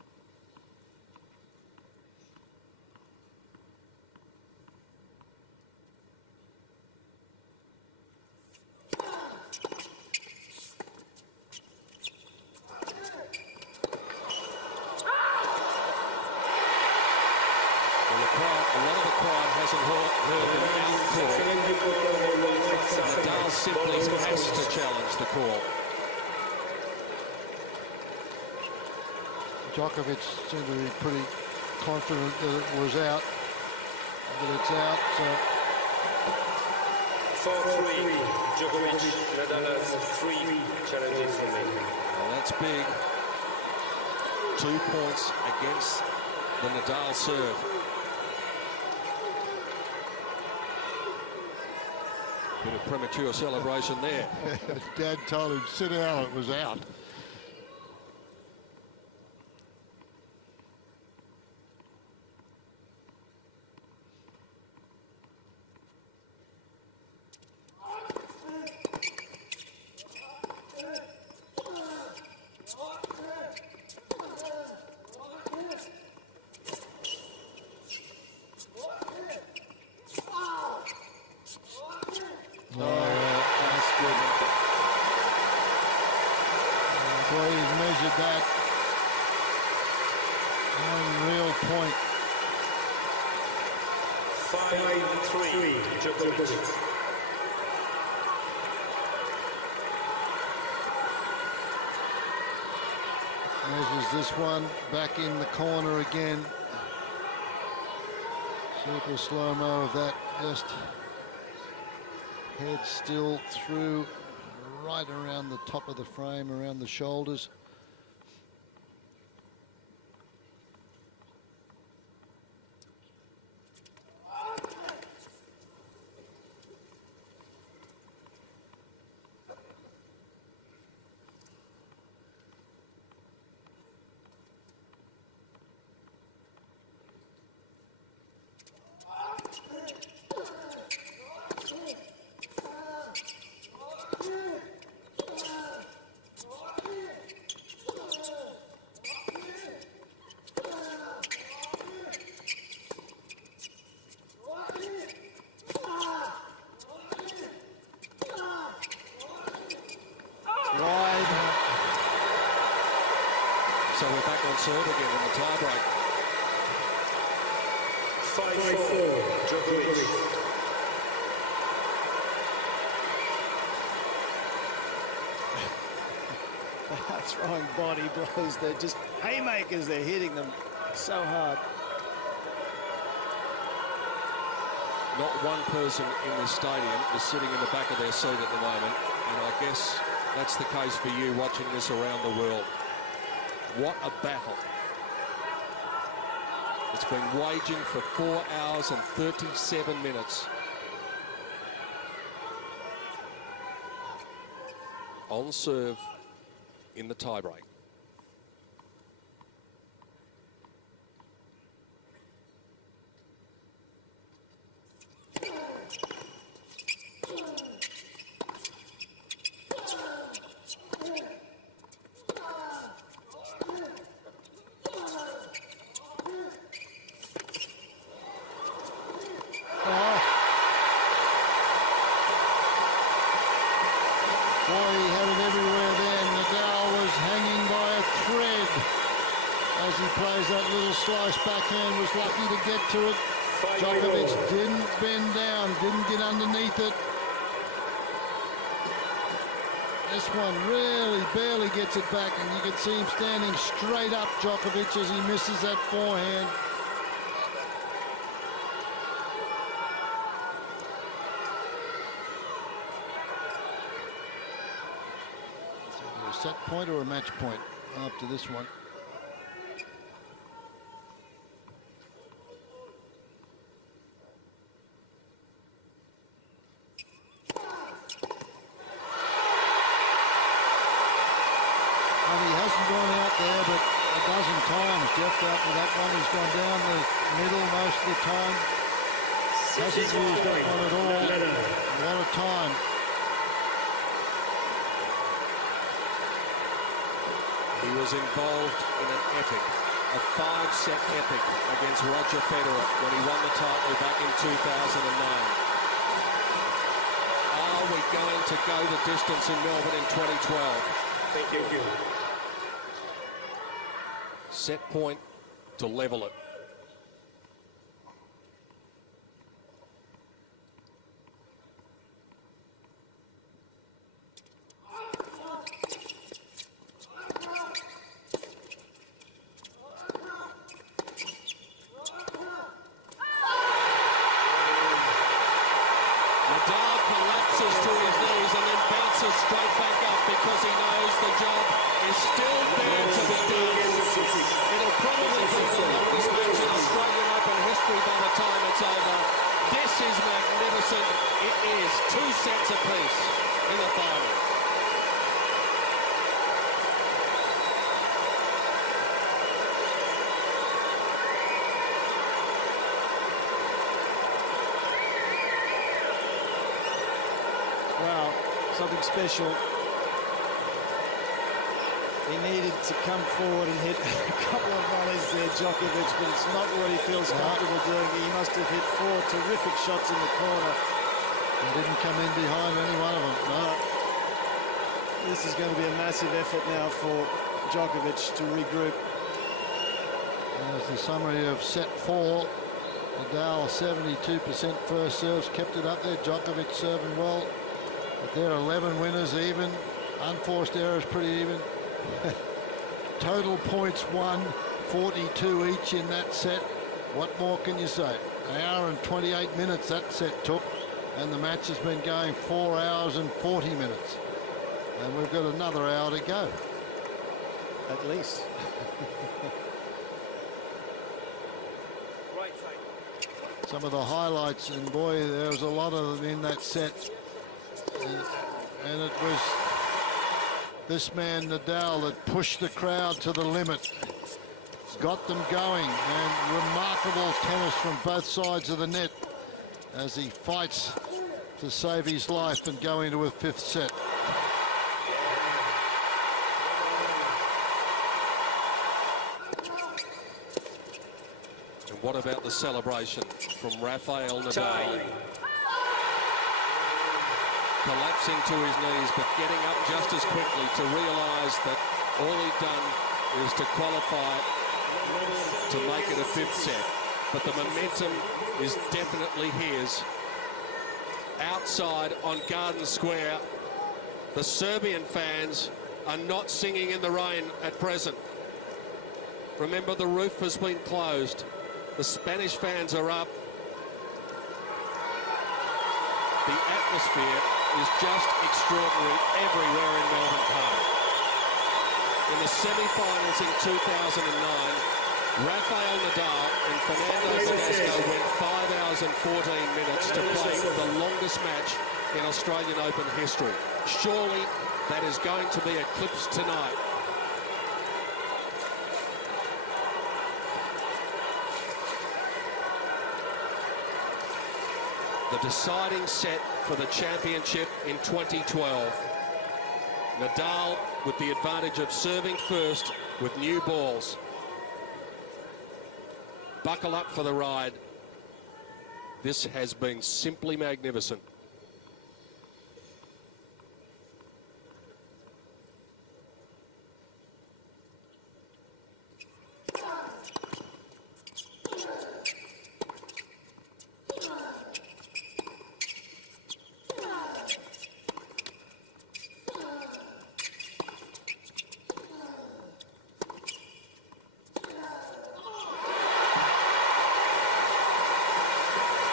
Nadal simply has to challenge the call. Djokovic seemed to be pretty confident that it was out, but it's out. So 4-3, Djokovic, Nadal has 3 challenges remaining. Well, that's big. 2 points against the Nadal serve. Bit of premature celebration there. Dad told him, sit down, it was out. That unreal point. 5-3, Djokovic. Measures this one back in the corner again. Super slow-mo of that, just head still through right around the top of the frame, around the shoulders. So we're back on serve again in the tiebreak. 5-4, Djokovic. They're throwing body blows. They're just haymakers. They're hitting them so hard. Not one person in this stadium is sitting in the back of their seat at the moment, and I guess that's the case for you watching this around the world. What a battle. It's been waging for 4 hours and 37 minutes. on serve in the tiebreak. Boy, he had it everywhere then. Nadal was hanging by a thread as he plays that little slice backhand, was lucky to get to it. Djokovic didn't bend down, didn't get underneath it. This one really barely gets it back, and you can see him standing straight up, Djokovic, as he misses that forehand. A set point or a match point after this one. And he hasn't gone out there but a dozen times, Jeff, after that one. He's gone down the middle most of the time. Hasn't used that one at all. A lot of time. He was involved in an epic, a 5-set epic against Roger Federer when he won the title back in 2009. Are we going to go the distance in Melbourne in 2012? Thank you. Set point to level it. Straight back up because he knows the job is still there to be done. It'll probably be the longest match in Australian Open history by the time it's over. This is magnificent. It is 2 sets apiece in the final. Wow, something special. He needed to come forward and hit a couple of volleys there, Djokovic, but it's not what he feels comfortable doing. He must have hit 4 terrific shots in the corner. He didn't come in behind any one of them, no. This is going to be a massive effort now for Djokovic to regroup. There's the summary of set 4. Nadal 72% first serves, kept it up there. Djokovic serving well. But there are 11 winners even. Unforced errors pretty even. Total points won, 42 each in that set. What more can you say? An hour and 28 minutes that set took, and the match has been going 4 hours and 40 minutes. And we've got another hour to go. At least. Some of the highlights, and boy, there was a lot of them in that set. And it was this man, Nadal, that pushed the crowd to the limit, got them going, and remarkable tennis from both sides of the net as he fights to save his life and go into a 5th set. And what about the celebration from Rafael Nadal? Collapsing to his knees, but getting up just as quickly to realise that all he'd done is to qualify to make it a 5th set. But the momentum is definitely his. Outside on Garden Square, the Serbian fans are not singing in the rain at present. Remember, the roof has been closed. The Spanish fans are up. The atmosphere is just extraordinary everywhere in Melbourne Park. In the semi-finals in 2009, Rafael Nadal and Fernando Verdasco went 5 hours and 14 minutes to play the longest match in Australian Open history. Surely that is going to be eclipsed tonight. The deciding set for the championship in 2012. Nadal with the advantage of serving first with new balls. Buckle up for the ride. This has been simply magnificent.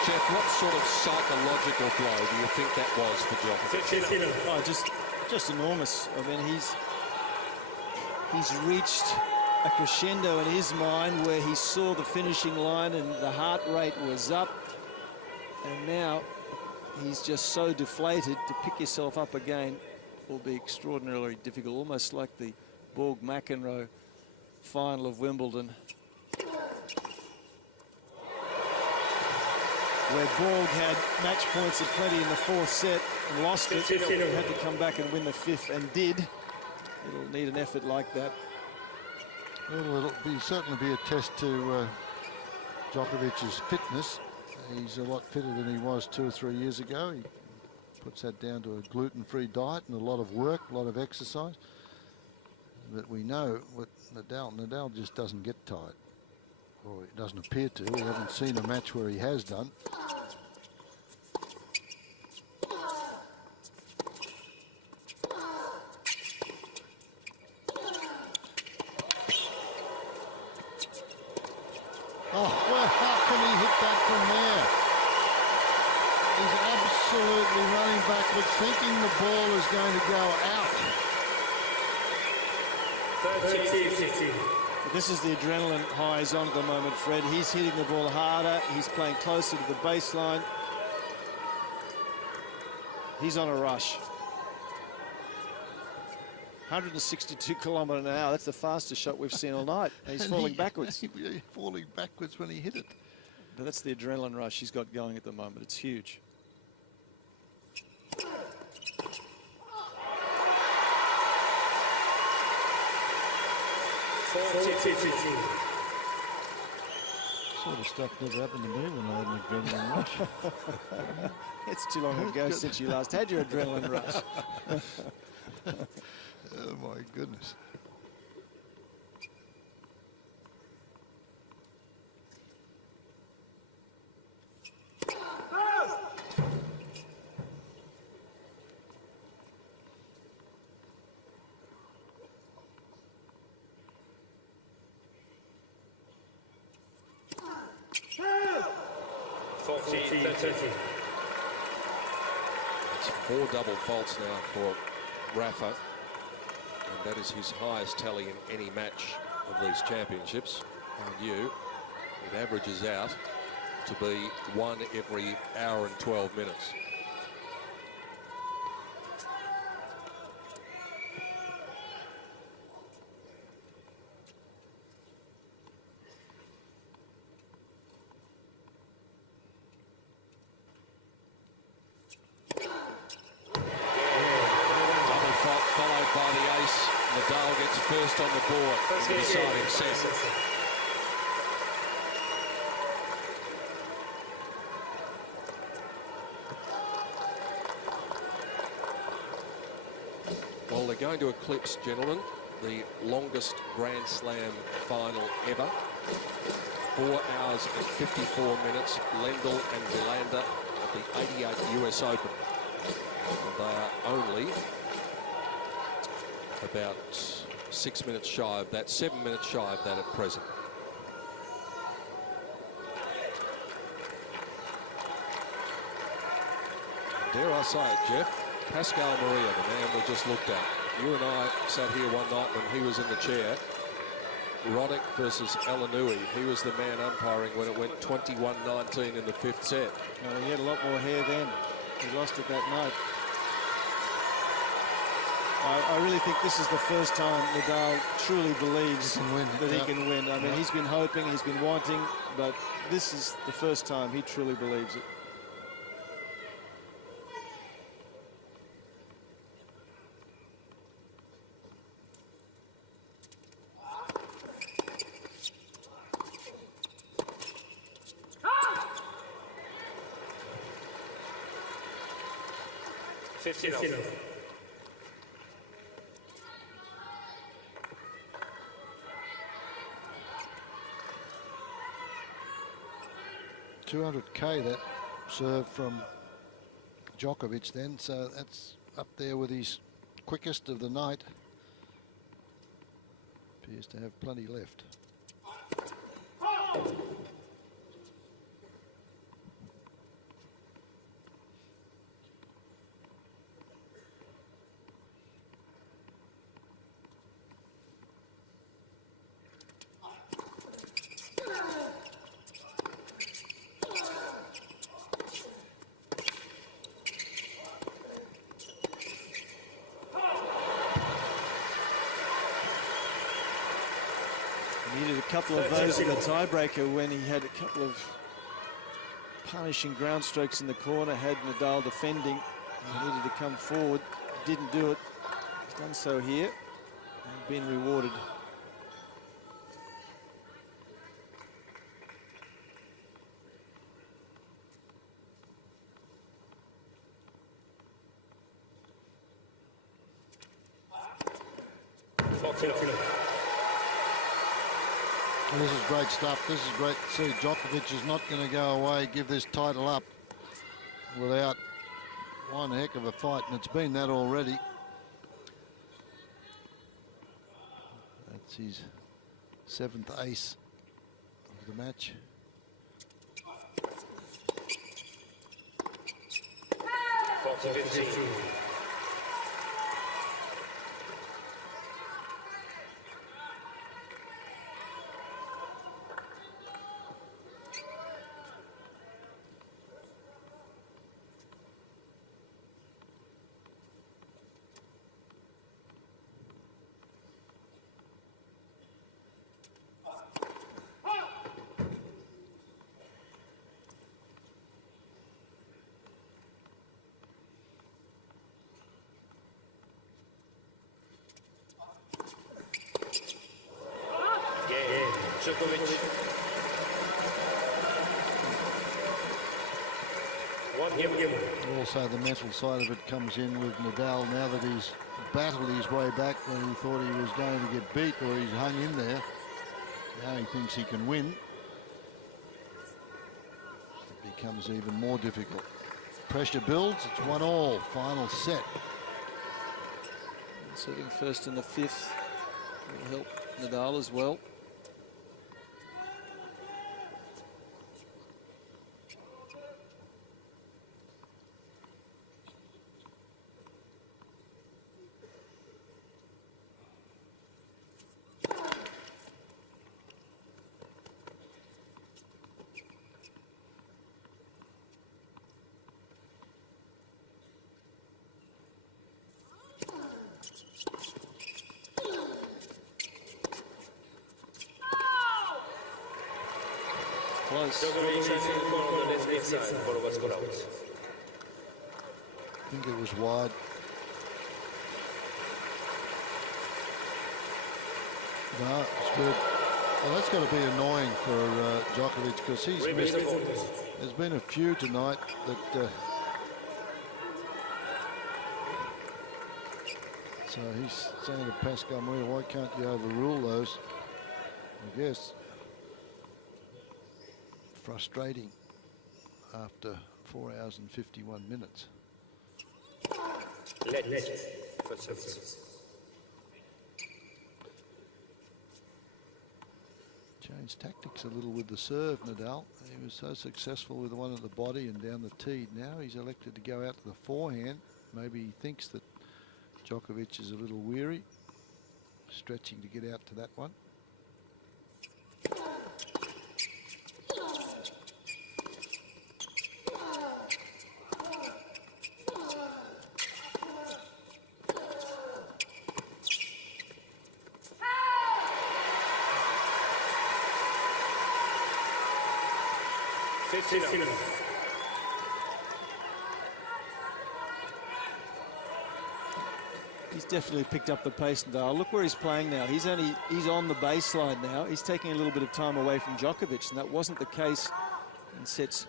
Jeff, what sort of psychological blow do you think that was for Djokovic? Oh, just enormous. I mean, he's reached a crescendo in his mind where he saw the finishing line and the heart rate was up, and now he's just so deflated. To pick yourself up again will be extraordinarily difficult, almost like the Borg-McEnroe final of Wimbledon, where Borg had match points at plenty in the fourth set and lost it. Had to come back and win the fifth, and did. It'll need an effort like that. Well, it'll certainly be a test to Djokovic's fitness. He's a lot fitter than he was 2 or 3 years ago. He puts that down to a gluten-free diet and a lot of work, a lot of exercise. But we know with Nadal just doesn't get tired. Or it doesn't appear to. We haven't seen a match where he has done. Oh, well, how can he hit that from there? He's absolutely running backwards, thinking the ball is going to go out. 13-15. This is the adrenaline high he's on at the moment, Fred. He's hitting the ball harder. He's playing closer to the baseline. He's on a rush. 162 kilometres an hour. That's the fastest shot we've seen all night. And he's falling backwards. He's falling backwards when he hit it. But that's the adrenaline rush he's got going at the moment. It's huge. Sort of stuff never happened to me when I had an adrenaline rush. It's too long ago since you last had your adrenaline rush. Oh my goodness. It's 4 double faults now for Rafa, and that is his highest tally in any match of these championships. Mind you, it averages out to be 1 every hour and 12 minutes. Nadal gets first on the board in the deciding set. Well, they're going to eclipse, gentlemen, the longest Grand Slam final ever. 4 hours and 54 minutes. Lendl and Wilander at the 88 US Open. And they are only about 6 minutes shy of that, 7 minutes shy of that at present. Dare I say it, Jeff, Pascal Maria, the man we just looked at. You and I sat here one night when he was in the chair. Roddick versus Alanui. He was the man umpiring when it went 21-19 in the 5th set. He had a lot more hair then. He lost it that night. I really think this is the first time Nadal truly believes that he can win. I mean, he's been hoping, he's been wanting, but this is the first time he truly believes it. $50. 200k that serve from Djokovic then, so that's up there with his quickest of the night. Appears to have plenty left. Needed a couple of those in the tiebreaker when he had a couple of punishing ground strokes in the corner, had Nadal defending. He needed to come forward, didn't do it. He's done so here and been rewarded. Well, this is great stuff. This is great to see. Djokovic is not going to go away, give this title up without one heck of a fight, and it's been that already. That's his 7th ace of the match. Djokovic. One game. Also, the mental side of it comes in with Nadal now that he's battled his way back when he thought he was going to get beat, or he's hung in there. Now he thinks he can win. It becomes even more difficult. Pressure builds. It's 1-1. Final set. Serving first in the 5th will help Nadal as well. Close. I think it was wide. No, it's good. Well, that's got to be annoying for Djokovic, because he's missed. There's been a few tonight that. So he's saying to Pascal Maria, why can't you overrule those? I guess. Frustrating after 4 hours and 51 minutes. Changed tactics a little with the serve, Nadal. He was so successful with the one at the body and down the tee. Now he's elected to go out to the forehand. Maybe he thinks that Djokovic is a little weary, stretching to get out to that one. 50. He's definitely picked up the pace, Nadal. Look where he's playing now. He's on the baseline now. He's taking a little bit of time away from Djokovic, and that wasn't the case in sets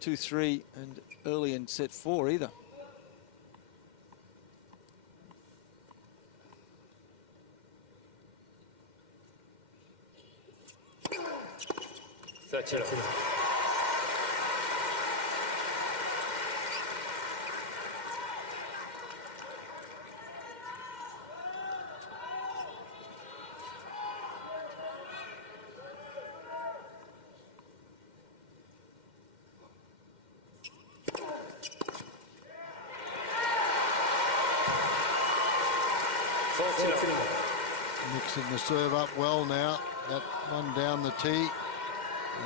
2, 3, and early in set 4 either. Mixing the serve up well now. That one down the tee.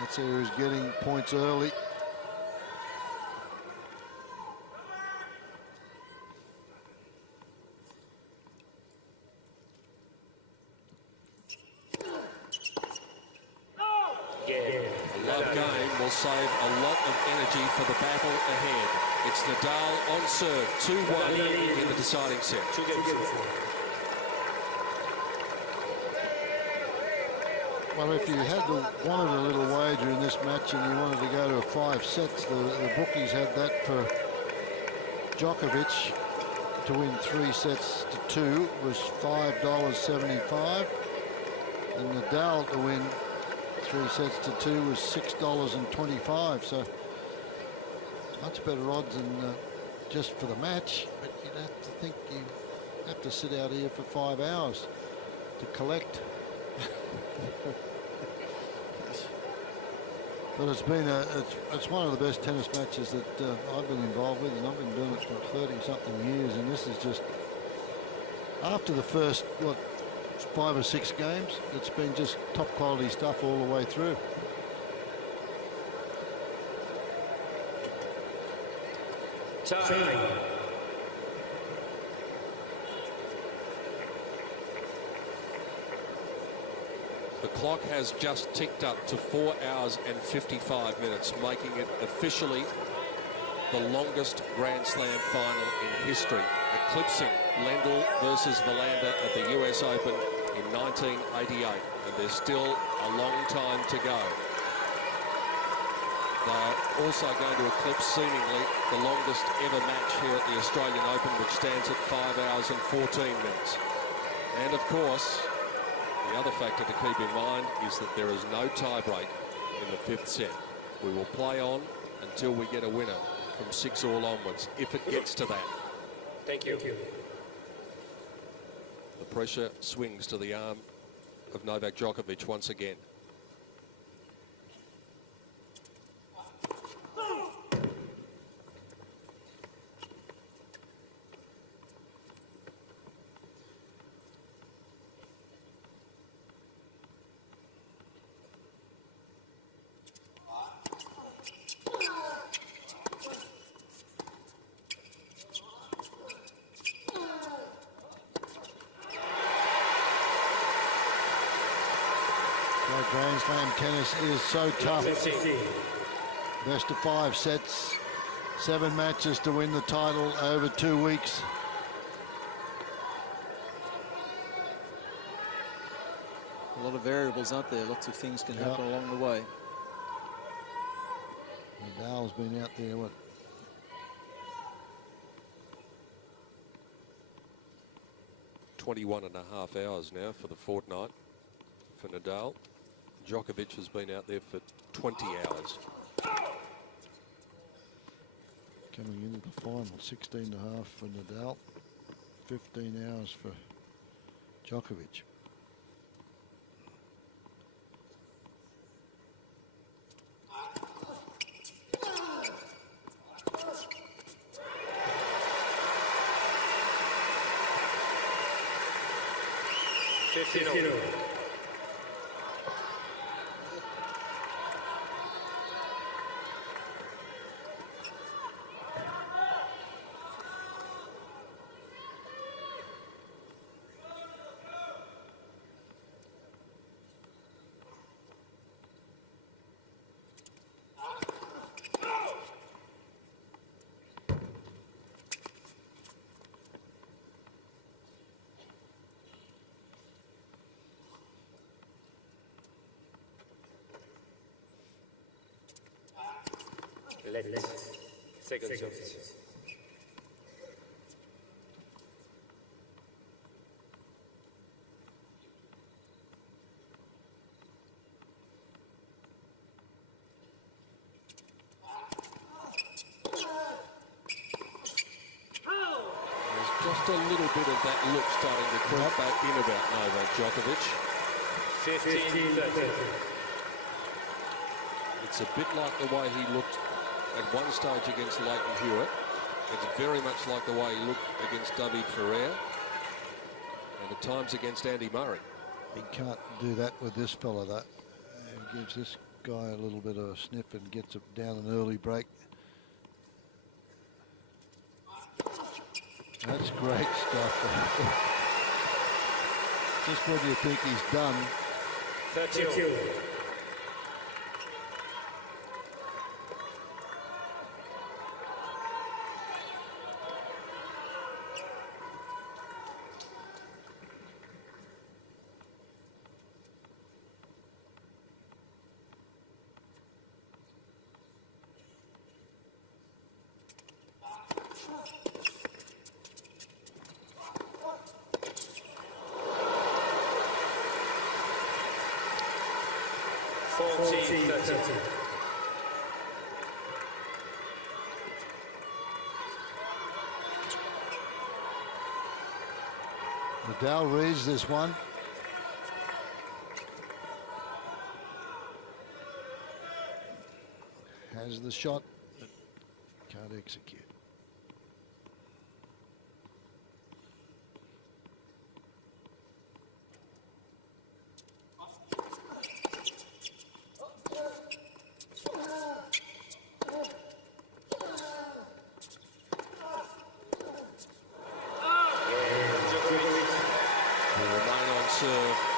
That's who is getting points early. A love game will save a lot of energy for the battle ahead. It's Nadal on serve, 2-1 in the deciding set. Well, if you wanted a little wager in this match and you wanted to go to 5 sets, the bookies had that for Djokovic to win 3 sets to 2 was $5.75, and Nadal to win 3 sets to 2 was $6.25. So much better odds than just for the match. But you'd have to think you have to sit out here for 5 hours to collect. But it's been it's one of the best tennis matches that I've been involved with, and I've been doing it for 30-something years. And this is just after the first 5 or 6 games, it's been just top quality stuff all the way through. Time. The clock has just ticked up to 4 hours and 55 minutes, making it officially the longest Grand Slam final in history, eclipsing Lendl versus Valander at the US Open in 1988. And there's still a long time to go. They're also going to eclipse seemingly the longest ever match here at the Australian Open, which stands at 5 hours and 14 minutes. And of course, the other factor to keep in mind is that there is no tie-break in the 5th set. We will play on until we get a winner from 6-all onwards, if it gets to that. Thank you. The pressure swings to the arm of Novak Djokovic once again. Grand Slam tennis is so tough. Best of 5 sets, 7 matches to win the title over 2 weeks. A lot of variables, aren't there? Lots of things can happen along the way. Nadal's been out there, 21.5 hours now for the fortnight for Nadal. Djokovic has been out there for 20 hours. Coming into the final, 16.5 for Nadal, 15 hours for Djokovic. left. Second service. Just a little bit of that look starting to creep back in about Novak Djokovic. 15-30. It's a bit like the way he looked at one stage against Leighton Hewitt. It's very much like the way he looked against David Ferrer and at times against Andy Murray. He can't do that with this fella, though. He gives this guy a little bit of a sniff and gets it down an early break. That's great stuff. Just what you think he's done. 30. Nadal reads this one. Has the shot, but can't execute.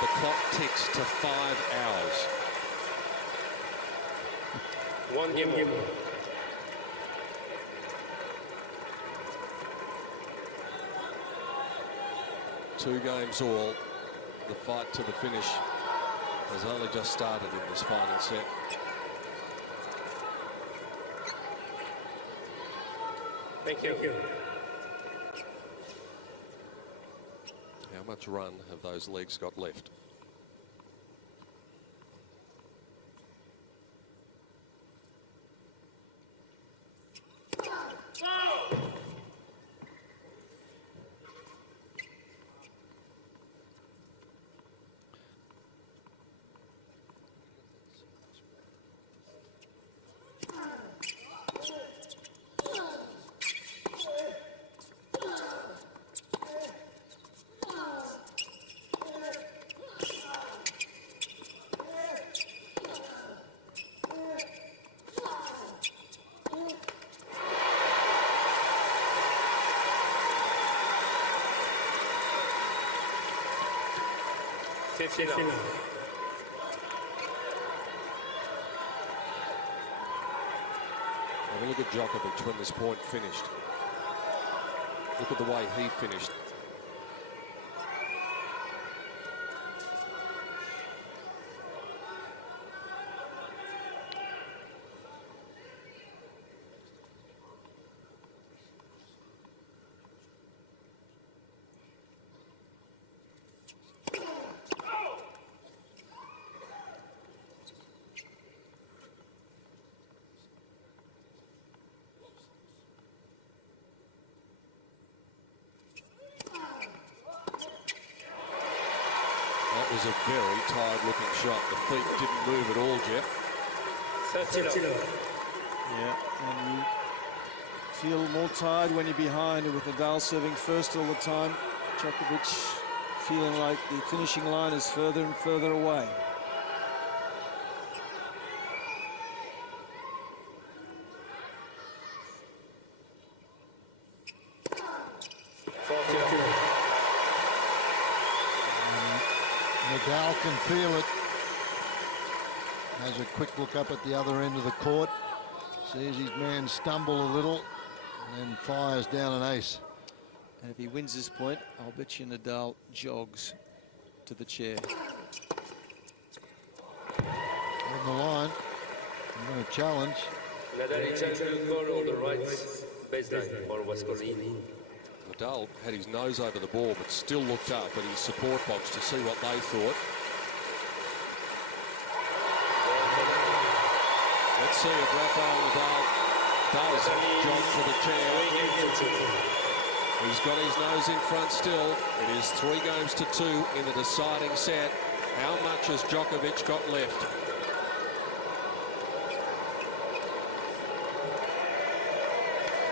The clock ticks to 5 hours. One game more. Two games all. The fight to the finish has only just started in this final set. Thank you. How much run have those legs got left? Have a look at Djokovic when this point finished. Look at the way he finished. That was a very tired-looking shot. The feet didn't move at all, Jeff. 30. Yeah, and you feel more tired when you're behind with Nadal serving first all the time. Djokovic feeling like the finishing line is further and further away. Nadal can feel it. Has a quick look up at the other end of the court. Sees his man stumble a little and then fires down an ace. And if he wins this point, I'll bet you Nadal jogs to the chair. On the line. I'm going to challenge. Nadal returned to the corner on the right baseline for what's called in. Nadal had his nose over the ball, but still looked up at his support box to see what they thought. Let's see if Rafael Nadal does jog for the chair. He's got his nose in front still. It is 3-2 in the deciding set. How much has Djokovic got left?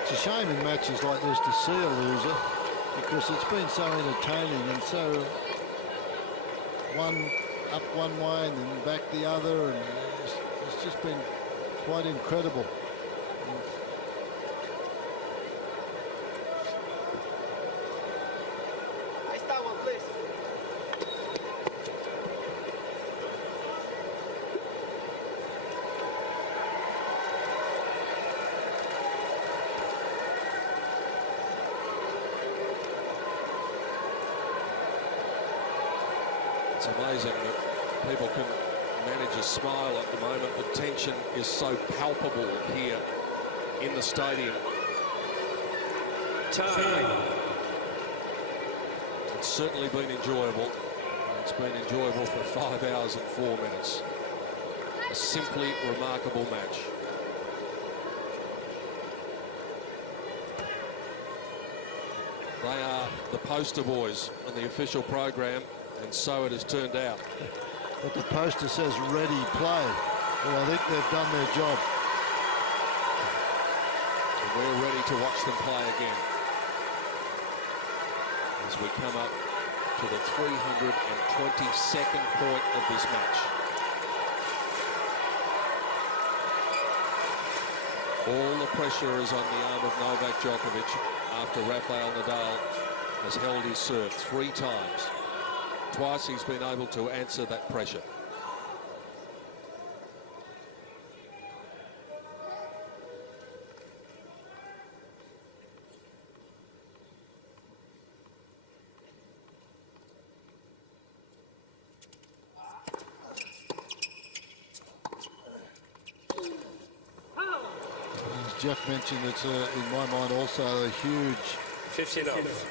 It's a shame in matches like this to see a loser, because it's been so entertaining and so one up one way and then back the other, and it's just been quite incredible. It's amazing that people can manage a smile at the moment. The tension is so palpable here in the stadium. Time. It's certainly been enjoyable. It's been enjoyable for 5 hours and 4 minutes. A simply remarkable match. They are the poster boys on the official program, and so it has turned out. But the poster says ready, play. Well, I think they've done their job. And we're ready to watch them play again as we come up to the 322nd point of this match. All the pressure is on the arm of Novak Djokovic after Rafael Nadal has held his serve 3 times. Twice he's been able to answer that pressure. As Jeff mentioned, it's in my mind also a huge 15 off.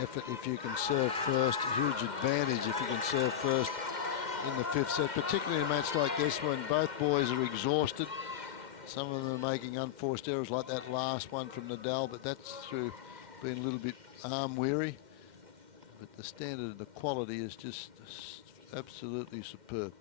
effort if you can serve first, a huge advantage if you can serve first in the 5th set, particularly in a match like this when both boys are exhausted. Some of them are making unforced errors like that last one from Nadal, but that's through being a little bit arm weary. But the standard and the quality is just absolutely superb.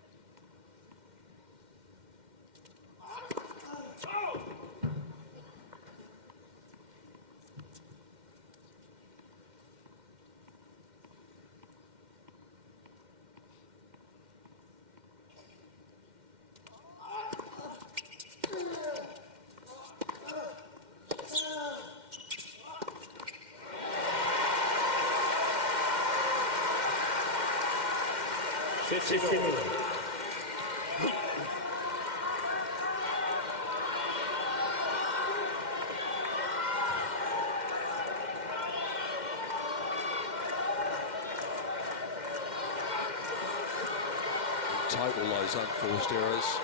Total those unforced errors.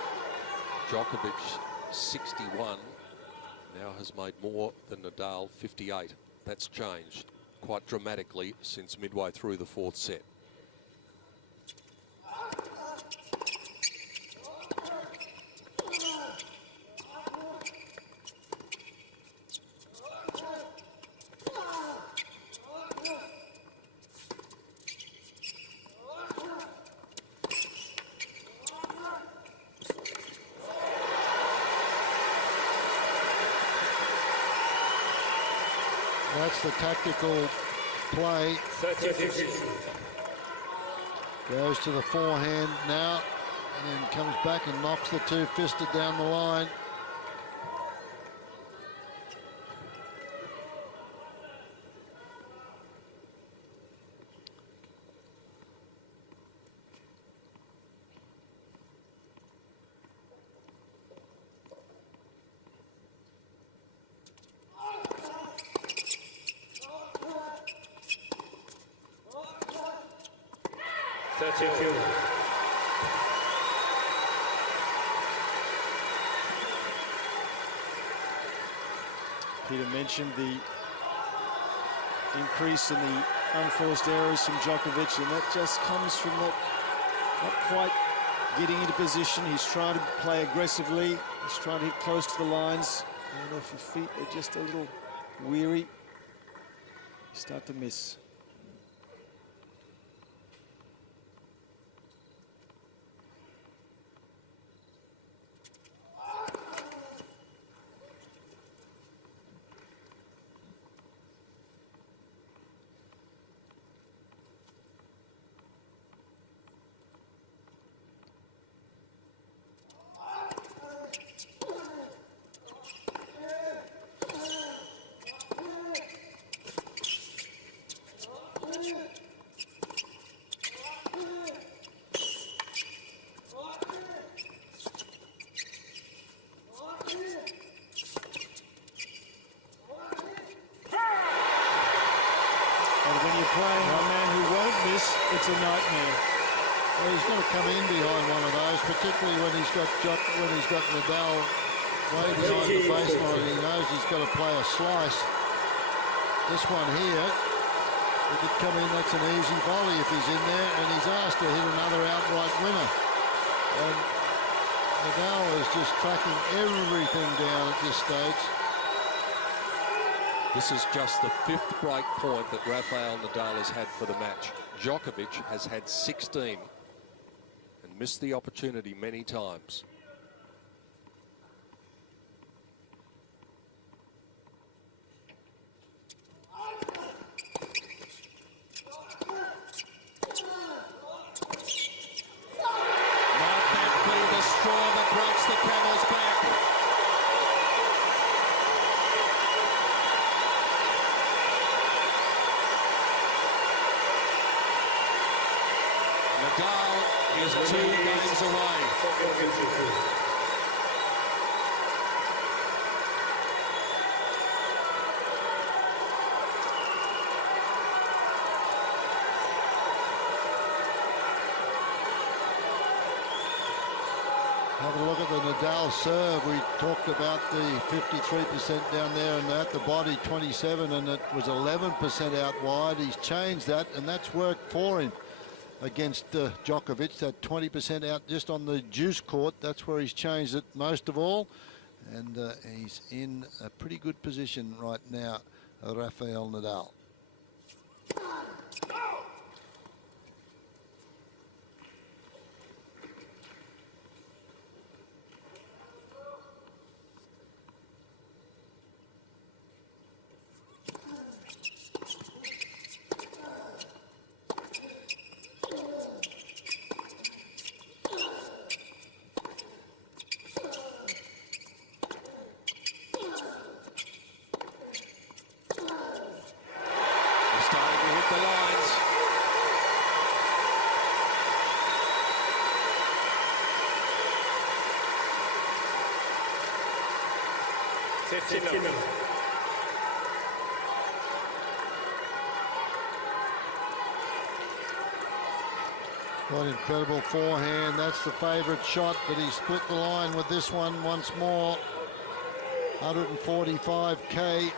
Djokovic 61 now has made more than Nadal 58. That's changed quite dramatically since midway through the 4th set. That's the tactical play. Goes to the forehand now, and then comes back and knocks the 2-fister down the line. Peter mentioned the increase in the unforced errors from Djokovic, and that just comes from that not quite getting into position. He's trying to play aggressively. He's trying to hit close to the lines. And if your feet are just a little weary, you start to miss. Playing a man who won't miss, it's a nightmare. Well, he's got to come in behind one of those, particularly when he's got Nadal way behind the baseline. He knows he's got to play a slice. This one here, he could come in. That's an easy volley if he's in there, and he's asked to hit another outright winner. And Nadal is just tracking everything down at this stage. This is just the 5th break point that Rafael Nadal has had for the match. Djokovic has had 16 and missed the opportunity many times. Might that be the straw that breaks the camel's back? Nadal is 2 games away. Have a look at the Nadal serve. We talked about the 53% down there and that, the body 27, and it was 11% out wide. He's changed that, and that's worked for him against Djokovic, that 20% out just on the juice court. That's where he's changed it most of all. And he's in a pretty good position right now, Rafael Nadal. What incredible forehand. That's the favourite shot, but he split the line with this one once more. 145k.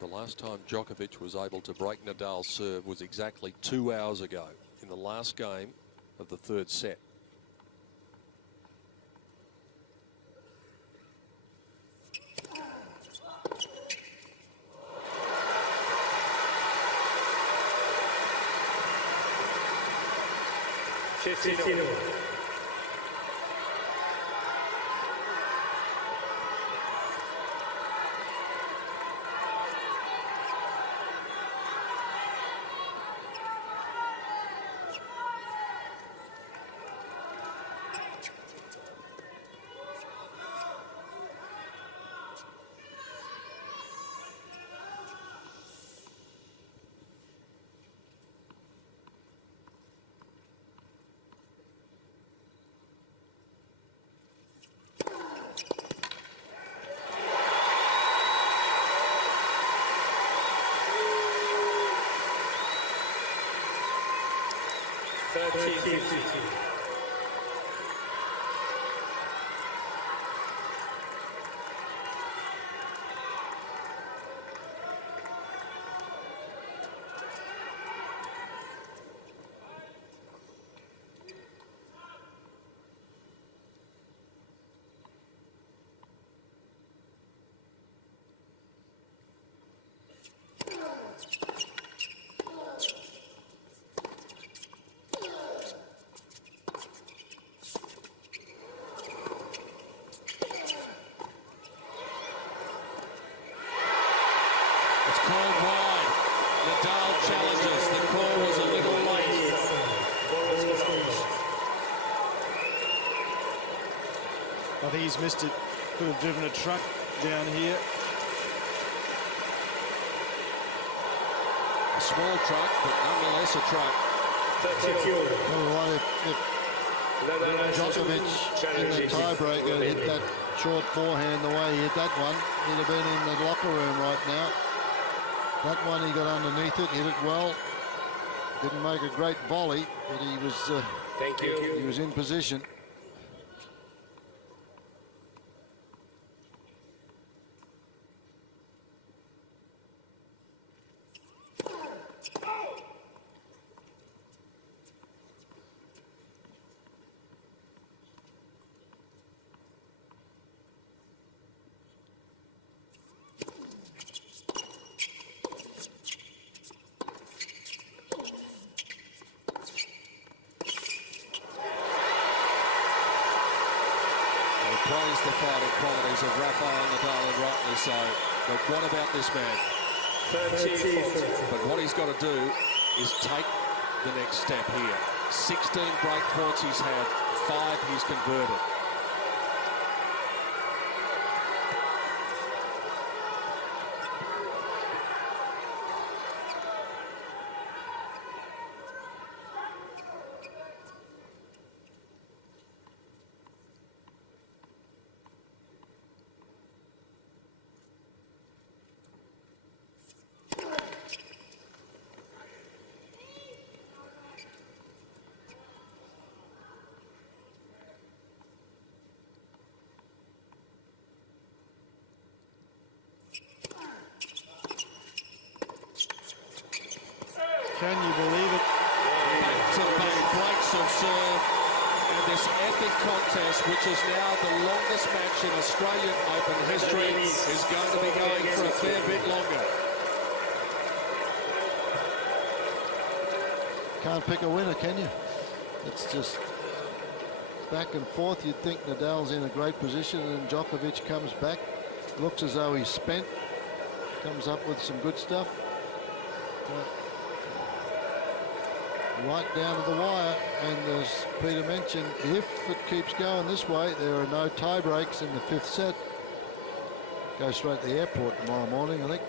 The last time Djokovic was able to break Nadal's serve was exactly 2 hours ago in the last game of the 3rd set. 30-50. It's called wide. Nadal challenges. The call was a little late. I think he's missed it. Could have driven a truck down here. A small truck, but nonetheless a truck. Well, if Djokovic in the tiebreaker hit that short forehand the way he hit that one, he'd have been in the locker room right now. That one he got underneath it, hit it well. Didn't make a great volley, but he was Thank you. he was in position. Praise the fighting qualities of Rafael Nadal, and rightly so. But what about this man? 30-40. But what he's got to do is take the next step here. 16 break points he's had, 5 he's converted. Can you believe it? Back-to-back breaks of serve, and this epic contest, which is now the longest match in Australian Open history, is going to be going for a fair bit longer. Can't pick a winner, can you? It's just back and forth. You'd think Nadal's in a great position, and Djokovic comes back. Looks as though he's spent. Comes up with some good stuff. Right down to the wire, and as Peter mentioned, if it keeps going this way, there are no tie breaks in the 5th set. Go straight to the airport tomorrow morning, I think.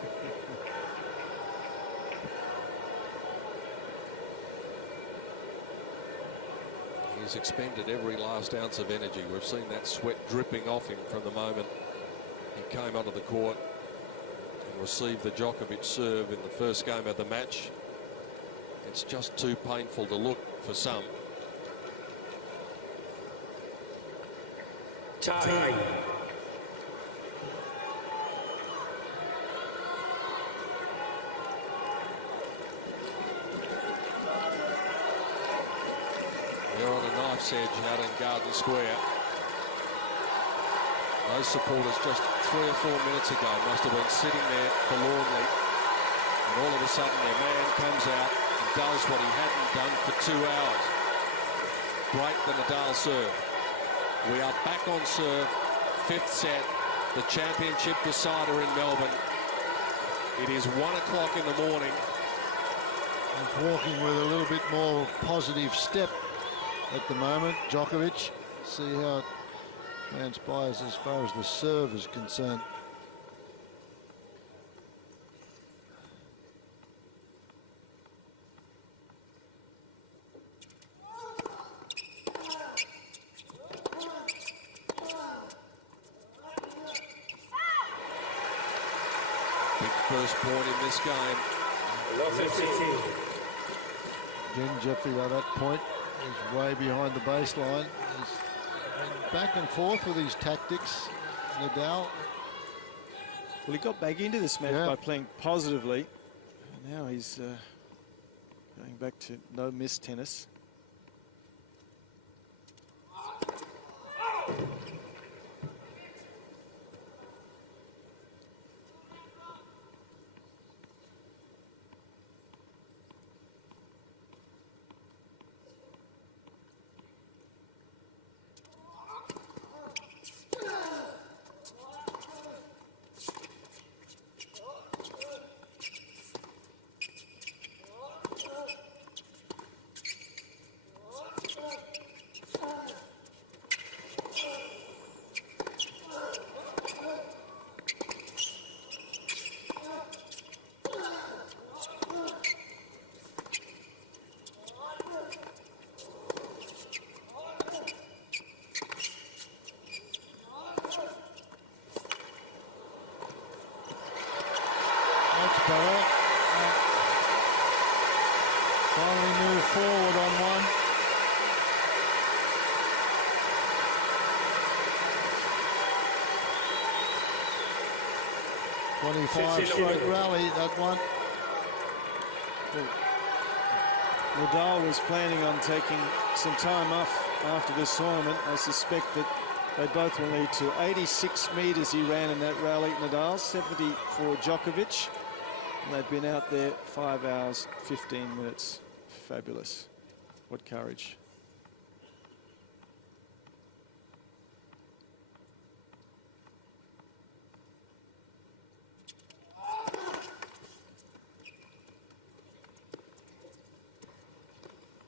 He's expended every last ounce of energy. We've seen that sweat dripping off him from the moment he came onto the court and received the Djokovic serve in the first game of the match. It's just too painful to look for some. Tie. They're on a knife's edge out in Garden Square. Those supporters just 3 or 4 minutes ago must have been sitting there forlornly, and all of a sudden their man comes out and does what he hadn't done for 2 hours. Break the Nadal serve. We are back on serve, 5th set, the championship decider in Melbourne. It is 1 o'clock in the morning. He's walking with a little bit more positive step at the moment, Djokovic. See how it transpires as far as the serve is concerned. Big first point in this game. Love 15. Again, Jeffrey, by that point, He's way behind the baseline. He's been back and forth with his tactics, Nadal. Well, he got back into this match by playing positively. And now he's going back to no miss tennis. Finally move forward on one. Stroke rally, that one. Nadal was planning on taking some time off after this tournament. I suspect that they both will lead to 86 metres he ran in that rally. Nadal, 70 for Djokovic. And they've been out there 5 hours, 15 minutes. Fabulous. What courage.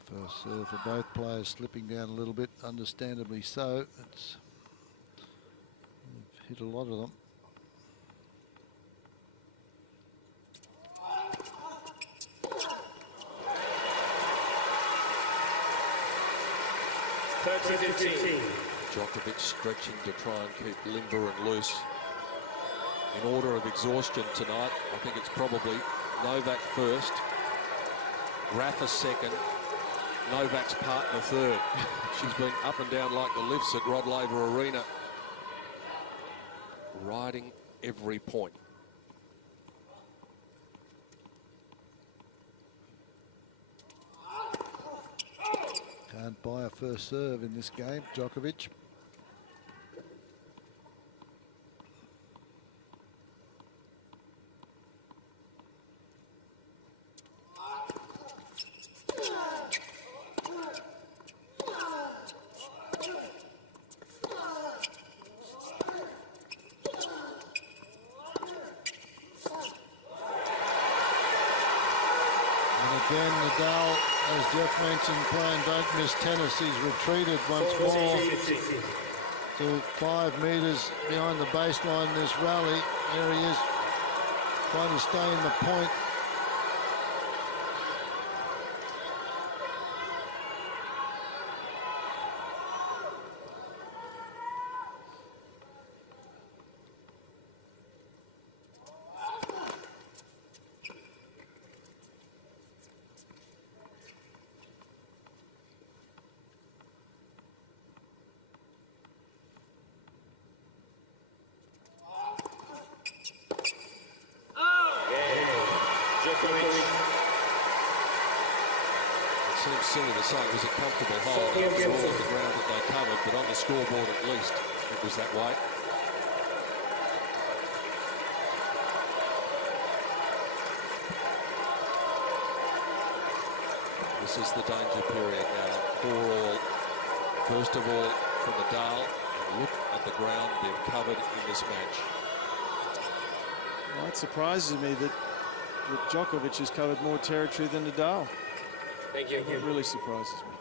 First serve for both players slipping down a little bit, understandably so. It's hit a lot of them. Djokovic stretching to try and keep limber and loose. In order of exhaustion tonight, I think it's probably Novak first, Rafa second, Novak's partner third. She's been up and down like the lifts at Rod Laver Arena, riding every point. Can't buy a first serve in this game, Djokovic. Again, Nadal, as Jeff mentioned, playing don't miss tennis. He's retreated once more to 5 metres behind the baseline in this rally. There he is, trying to stay in the point. It seems silly to say it was a comfortable hole after all of the ground that they covered, but on the scoreboard at least it was that way. This is the danger period now. 4-all. First of all, from Nadal, and look at the ground they've covered in this match. Well, it surprises me that Djokovic has covered more territory than Nadal. Thank you. It really surprises me.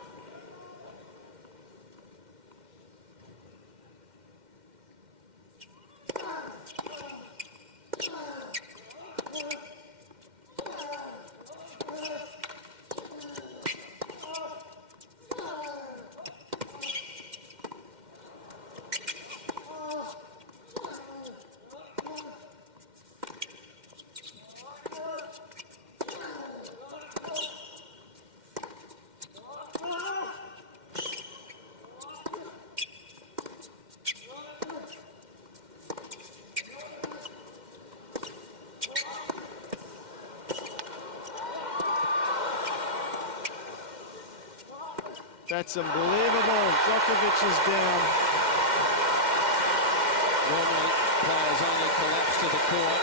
That's unbelievable. Djokovic is down. Normally, players only collapse to the court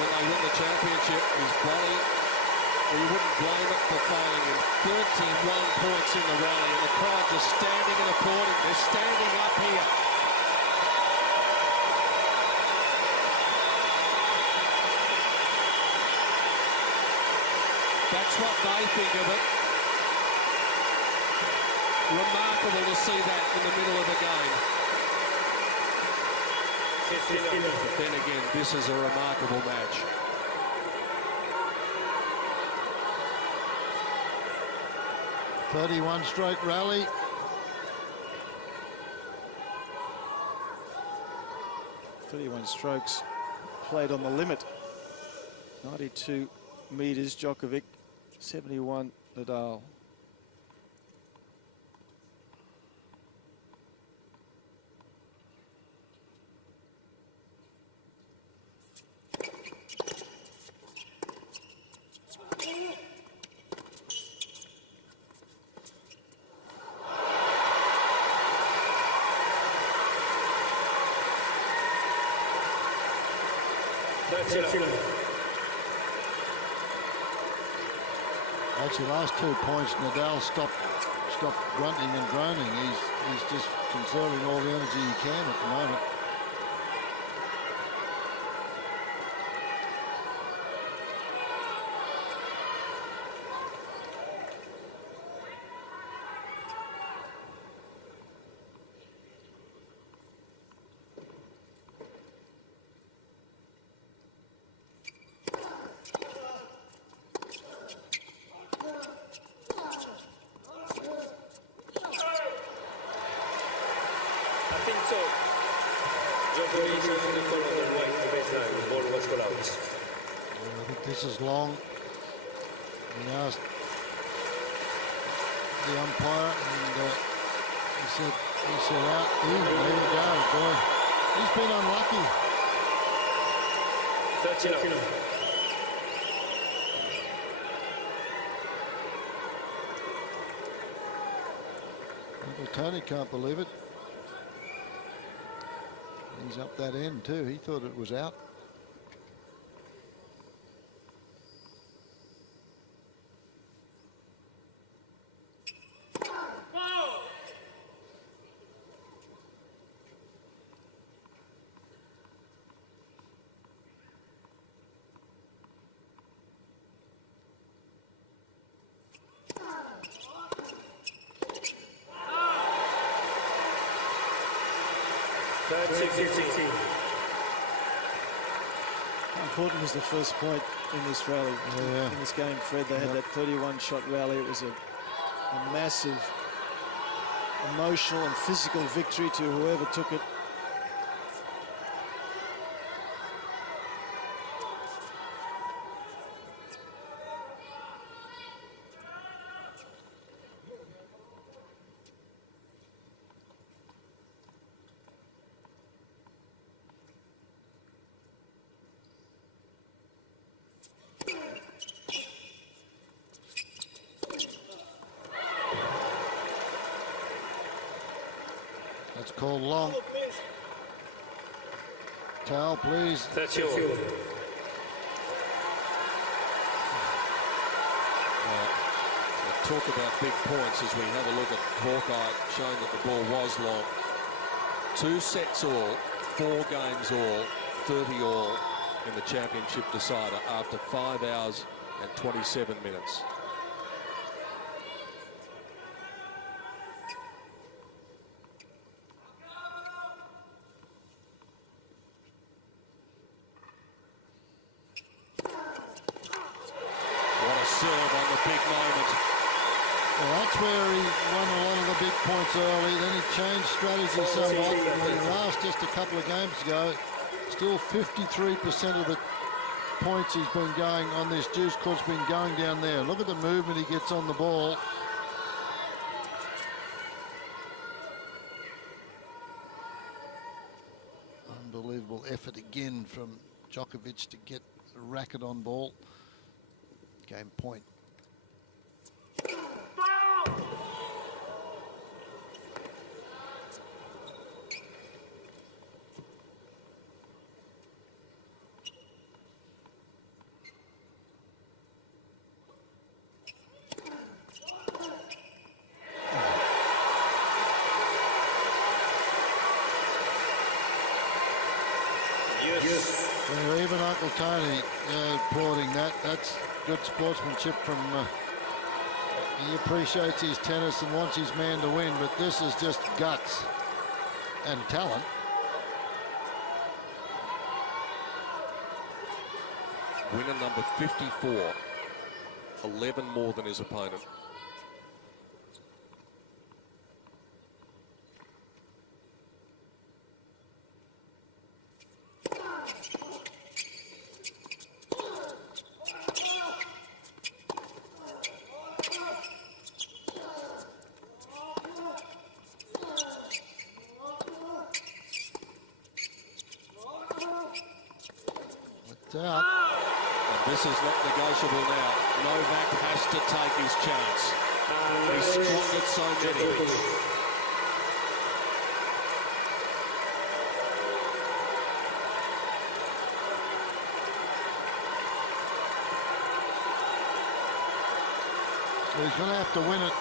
when they win the championship. His body, well, you wouldn't blame it for failing him. 31 points in the rally, and the crowd just standing and applauding. They're standing up here. That's what they think of it. Remarkable to see that in the middle of the game. But then again, this is a remarkable match. "31-stroke rally." "31 strokes played on the limit. 92 meters Djokovic, 71 Nadal. Actually, last 2 points, Nadal stopped grunting and groaning. He's just conserving all the energy he can at the moment. I think this is long. He asked the umpire, and he said out. There you go, boy. He's been unlucky. 13. Uncle Tony can't believe it. He's up that end too. He thought it was out. How important was the first point in this rally, in this game, Fred? They had that 31-shot rally. It was a massive emotional and physical victory to whoever took it. That's called long. Towel, please. 30. Talk about big points as we have a look at Hawkeye, showing that the ball was long. 2 sets all, 4 games all, 30 all in the championship decider after 5 hours and 27 minutes. Serve on the big moment. Well, that's where he won a lot of the big points early. Then he changed strategy somewhat. When he last just a couple of games ago, still 53% of the points he's been going on this juice court's been going down there. Look at the movement he gets on the ball. Unbelievable effort again from Djokovic to get a racket on ball. Game point. even Uncle Tony applauding that. That's good sportsmanship from... he appreciates his tennis and wants his man to win, but this is just guts and talent. Winner number 54, 11 more than his opponent. Out. And this is not negotiable now. Novak has to take his chance. He's squandered so many. So he's going to have to win it.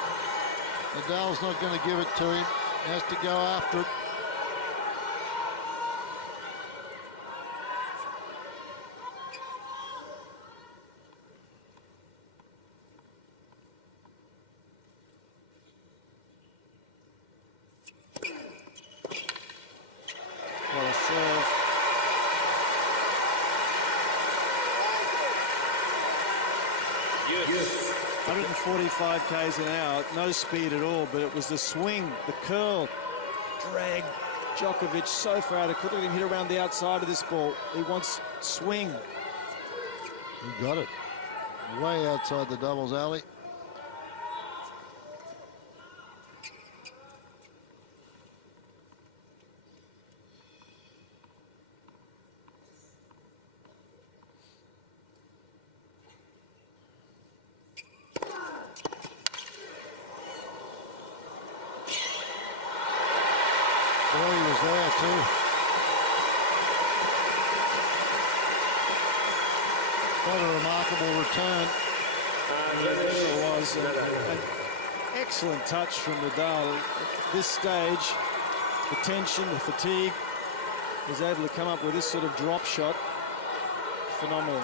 Nadal's not going to give it to him. He has to go after it. Yes. 145 k's an hour, no speed at all, but it was the swing, the curl, dragged Djokovic so far out. He couldn't even hit around the outside of this ball. He wants swing. He got it. Way outside the doubles alley. What a remarkable return. It was an excellent touch from Nadal. At this stage, the tension, the fatigue, was able to come up with this sort of drop shot. Phenomenal.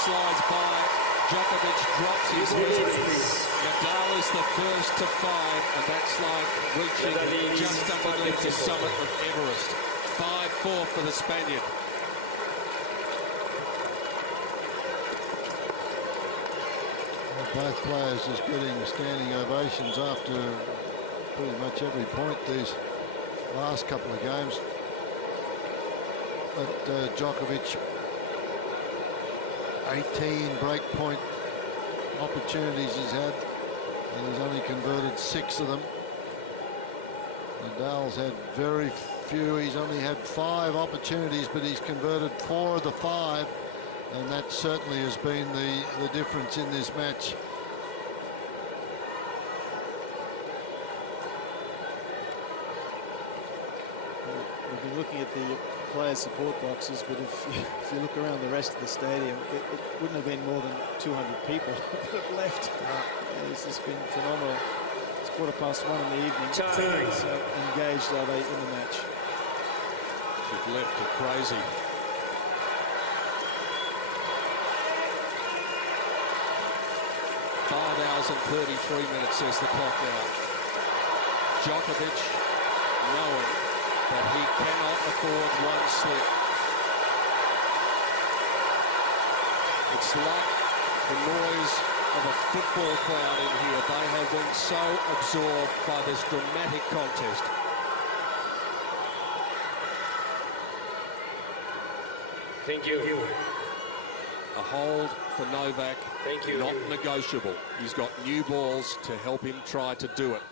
Slides by. Djokovic drops his head. Nadal is the first to find, and that's like reaching just underneath the summit of Everest. 5-4 for the Spaniard. Both players just getting standing ovations after pretty much every point these last couple of games. But Djokovic, 18 break point opportunities he's had, and he's only converted 6 of them. Nadal's had very few. He's only had 5 opportunities, but he's converted 4 of the 5, and that certainly has been the difference in this match. We've been looking at the player support boxes, but if you look around the rest of the stadium, it wouldn't have been more than 200 people that have left. It's just been phenomenal. It's 1:15 in the evening. So engaged are they in the match? She's left it crazy. "5 hours and 33 minutes," says the clock now. Djokovic knowing that he cannot afford one slip. It's like the noise of a football crowd in here. They have been so absorbed by this dramatic contest. Thank you. A hold for Novak. Thank you. Not negotiable. He's got new balls to help him try to do it.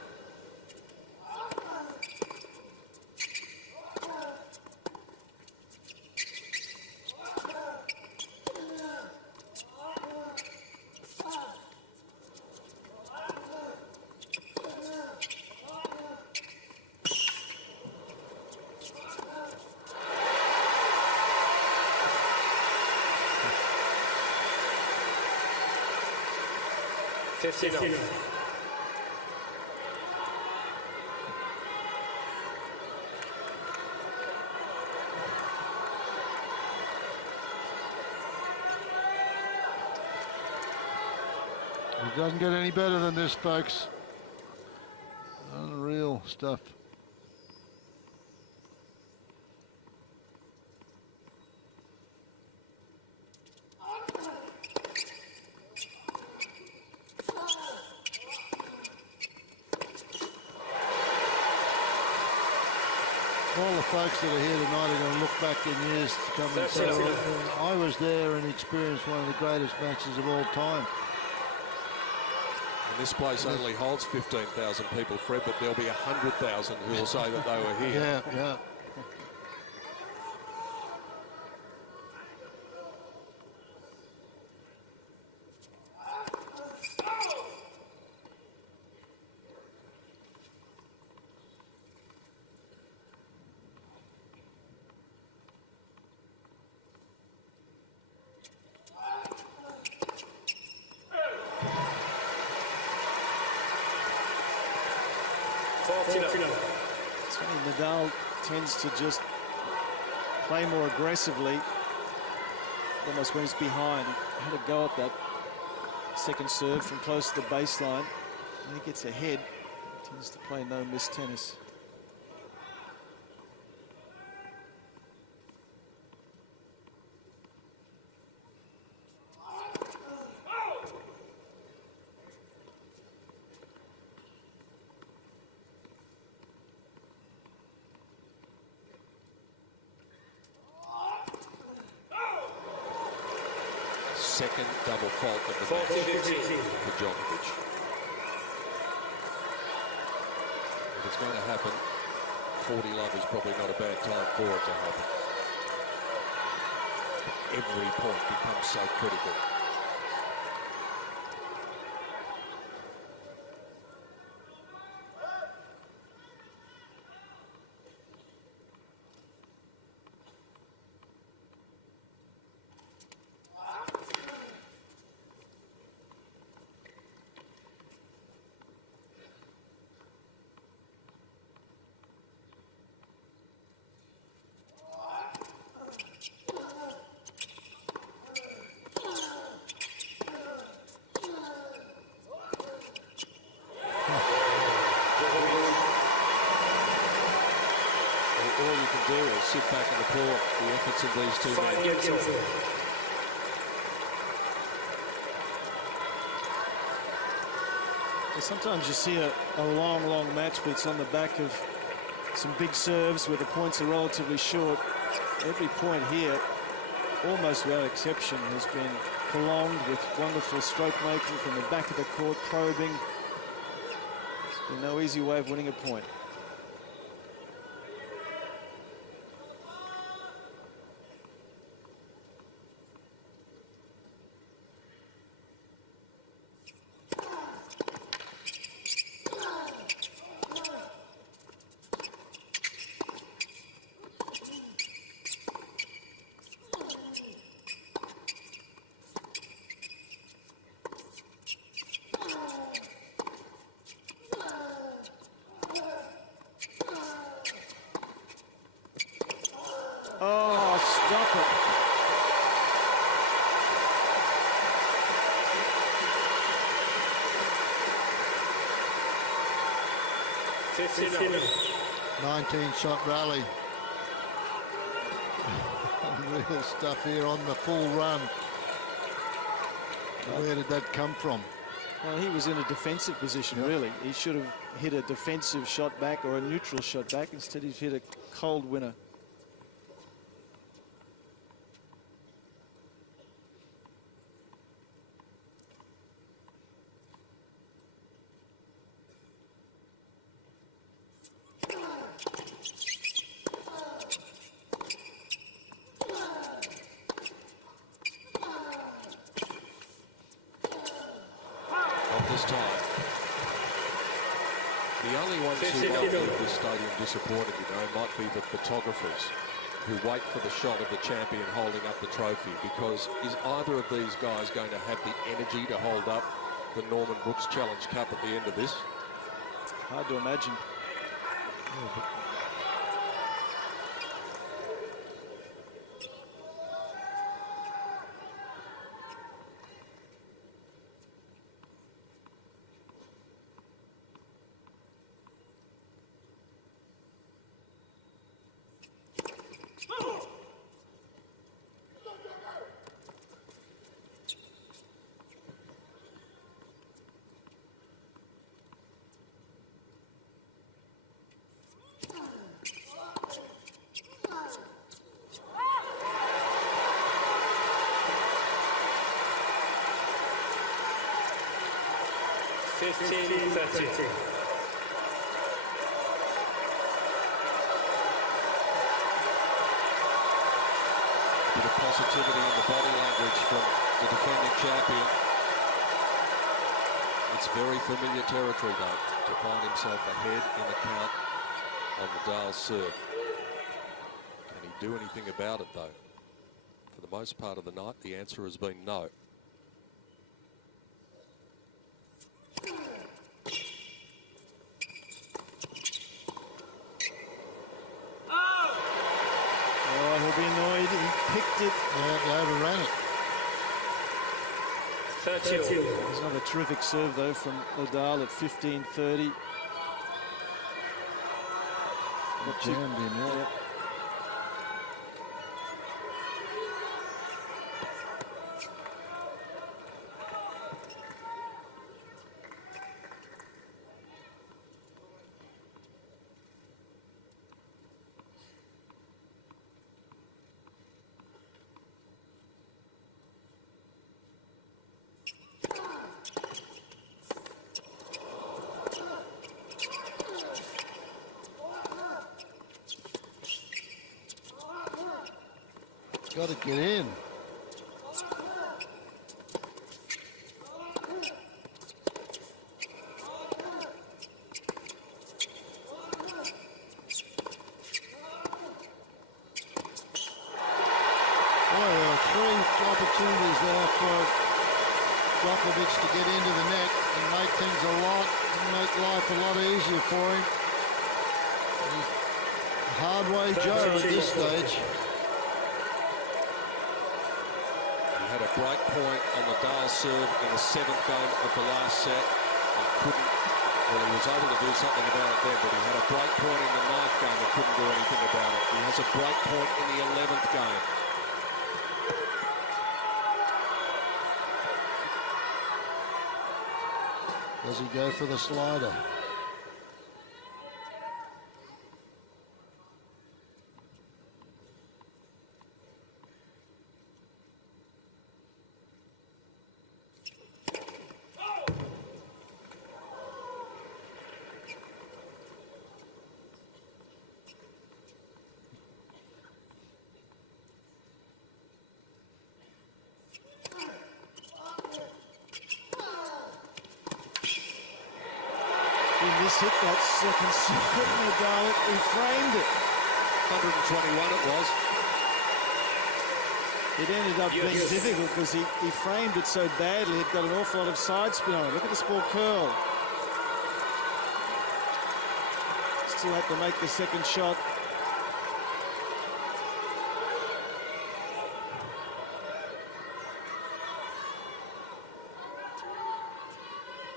15 up. It doesn't get any better than this, folks. Unreal stuff. All the folks that are here tonight are going to look back in years to come and say, well, I was there and experienced one of the greatest matches of all time. And this place only holds 15,000 people, Fred, but there'll be 100,000 who will say that they were here. Yeah, yeah. It's funny, Nadal tends to just play more aggressively, almost when he's behind. He had a go at that second serve from close to the baseline. When he gets ahead, he tends to play no-miss tennis. Second double fault of the match for Djokovic. If it's going to happen, 40 love is probably not a bad time for it to happen. Every point becomes so critical. All you can do is sit back and applaud the efforts of these two men. Sometimes you see a long match, but it's on the back of some big serves where the points are relatively short. Every point here, almost without exception, has been prolonged with wonderful stroke making from the back of the court, probing. There's been no easy way of winning a point. Oh, stop it. $15. 19-shot rally. Unreal stuff here on the full run. Where did that come from? Well, he was in a defensive position, really. He should have hit a defensive shot back or a neutral shot back. Instead, he's hit a cold winner. This time, the only ones who won't leave this stadium disappointed, might be the photographers who wait for the shot of the champion holding up the trophy, because is either of these guys going to have the energy to hold up the Norman Brooks Challenge Cup at the end of this. Hard to imagine. Bit of positivity in the body language from the defending champion. It's very familiar territory, though, to find himself ahead in the count on Nadal's serve. Can he do anything about it, though? For the most part of the night, the answer has been no. He'll be annoyed. He picked it. Yeah, they overran it. There's another terrific serve, though, from Nadal at 15-30. Jammed him, yeah. Got to get in. Boy, there are 3 opportunities there for Djokovic to get into the net and make things make life a lot easier for him. He's hard-way Joe at this stage. Had a break point on Nadal's serve in the 7th game of the last set and couldn't, well, he was able to do something about it then, but he had a break point in the 9th game and couldn't do anything about it. He has a break point in the 11th game. Does he go for the slider? Hit that second serve, Nadal, he framed it. 121 it was. It ended up being difficult because he framed it so badly, it got an awful lot of side spin on it. Look at this ball curl. Still had to make the second shot.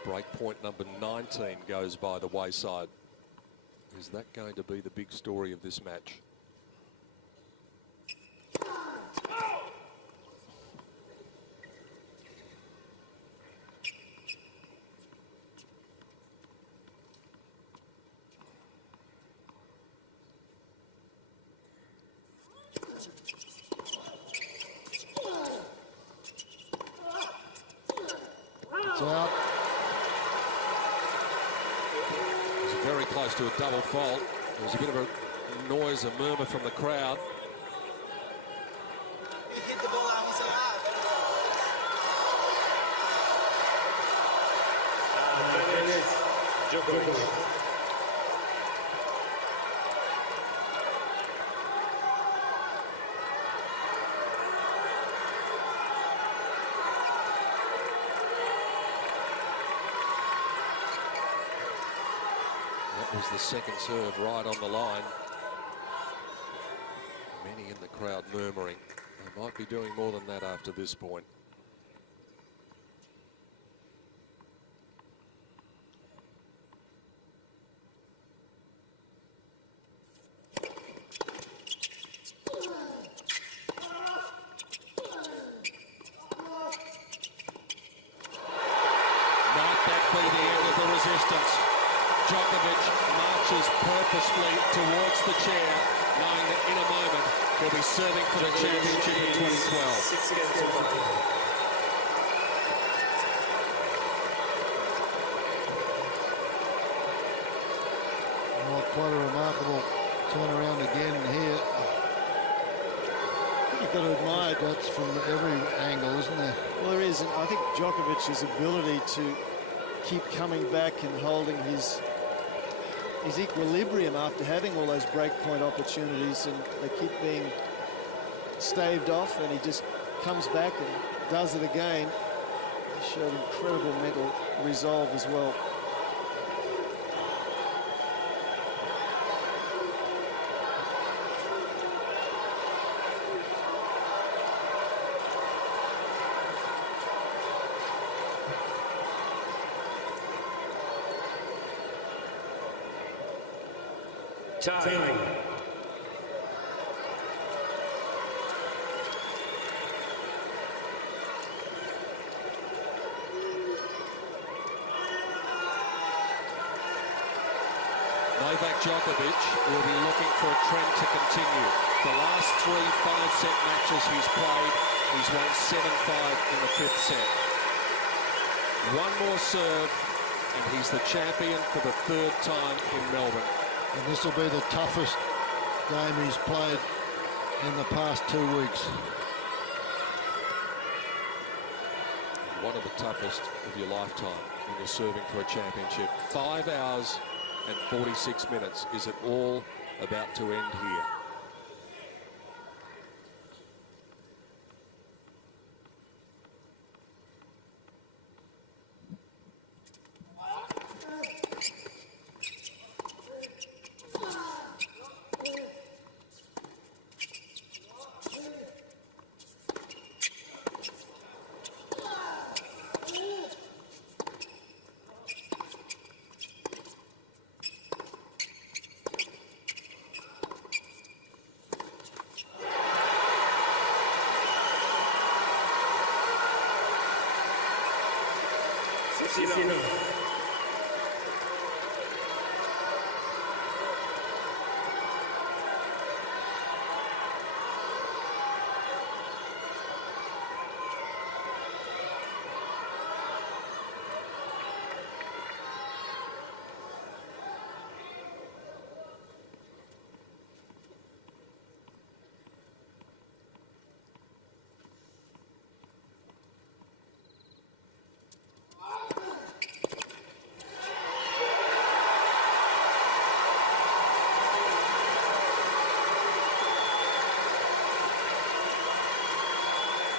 Break point number 19 goes by the wayside. Is that going to be the big story of this match? It's out. Very close to a double fault. There was a bit of a noise, a murmur from the crowd. Djokovic. was the second serve right on the line. Many in the crowd murmuring. They might be doing more than that after this point. Djokovic marches purposefully towards the chair, knowing that in a moment he'll be serving for the championship in 2012. Well, quite a remarkable turnaround again here. You've got to admire that's from every angle, isn't there? Well, there is, and I think Djokovic's ability to keep coming back and holding his equilibrium after having all those breakpoint opportunities, and they keep being staved off, and he just comes back and does it again. He showed incredible mental resolve as well. Time. Novak Djokovic will be looking for a trend to continue. The last 3 5-set matches he's played, he's won 7-5 in the 5th set. One more serve, and he's the champion for the 3rd time in Melbourne. And this will be the toughest game he's played in the past 2 weeks. One of the toughest of your lifetime when you're serving for a championship. 5 hours and 46 minutes. Is it all about to end here?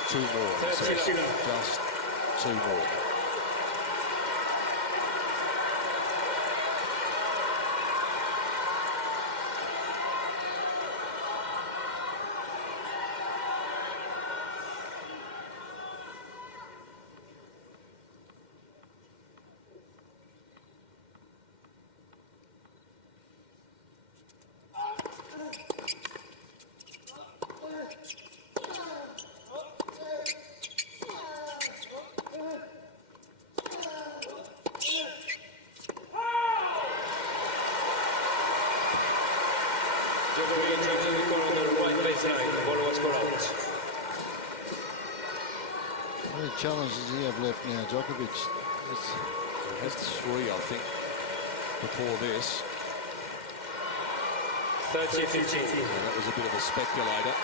Two more, just 2 more. How many challenges does he have left now, Djokovic? He has 3, I think, before this. 30-15. That was a bit of a speculator.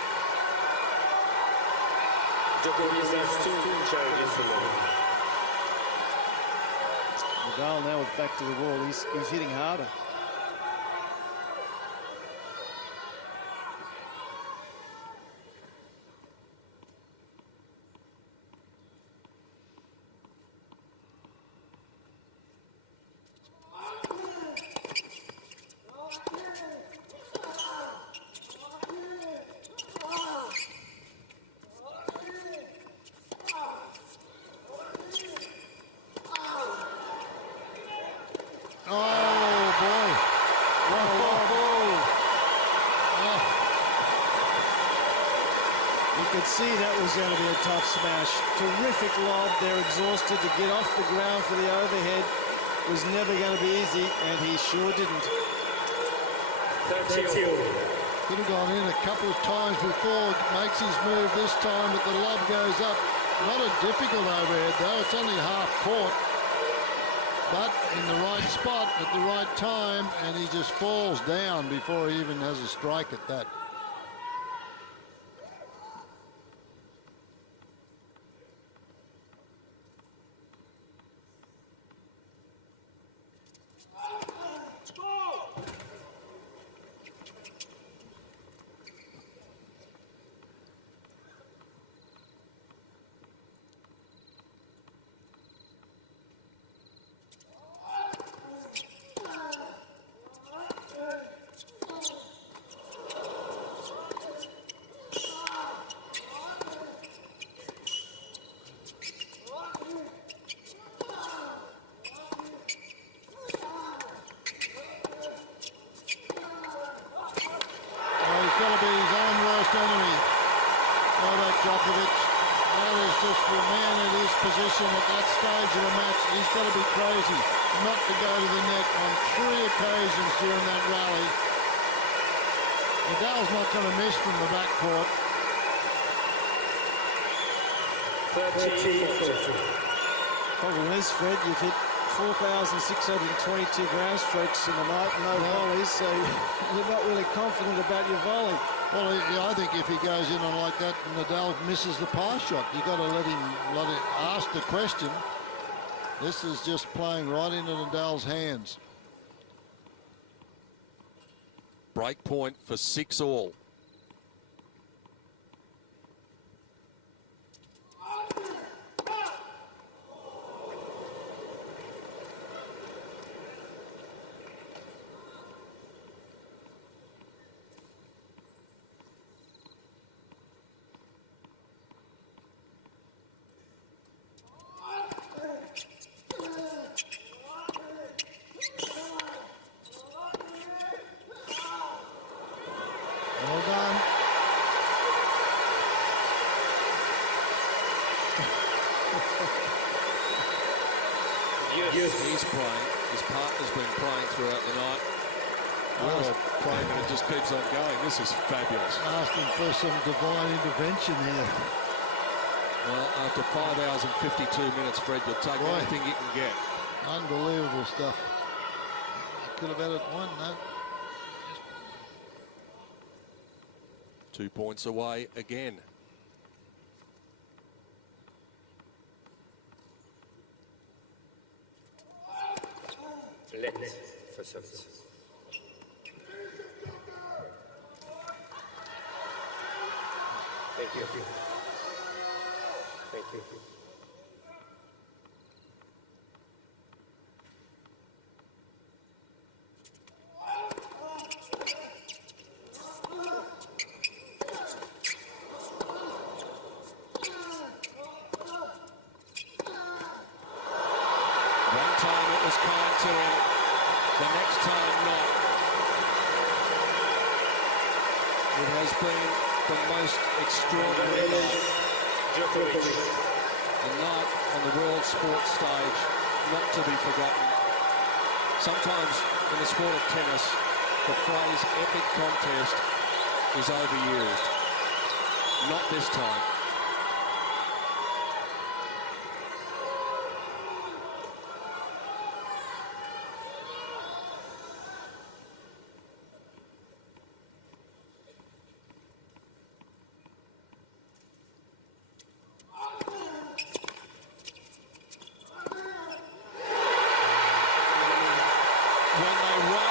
Djokovic has 2 challenges to win. Nadal now is back to the wall. He's hitting harder. could see that was going to be a tough smash. Terrific lob. They're exhausted. To get off the ground for the overhead was never going to be easy, and he sure didn't. Could have gone in a couple of times before, makes his move this time, but the lob goes up. Not a difficult overhead though, it's only half court. But in the right spot at the right time, and he just falls down before he even has a strike at that. Novak Djokovic, that is just for a man in his position at that stage of the match. He's got to be crazy not to go to the net on 3 occasions during that rally. Nadal's not going to miss from the backcourt. Problem is, Fred, you've hit 4,622 ground strokes in the night, no volleys, so you're not really confident about your volley. Well, I think if he goes in on like that, Nadal misses the pass shot. You've got to let him ask the question. This is just playing right into Nadal's hands. Break point for 6-all. Well done. He's playing. His partner's been playing throughout the night. Well, playing, and it just keeps on going. This is fabulous. Asking for some divine intervention here. Well, after 5 hours and 52 minutes, Fred, you'll take anything you can get. Unbelievable stuff. Could have had it won, no. 2 points away again. Let for service. Thank you. Thank you. One time it was kind to him, the next time not. It has been the most extraordinary night. A night on the world sports stage, not to be forgotten. Sometimes in the sport of tennis, the phrase epic contest is overused. Not this time.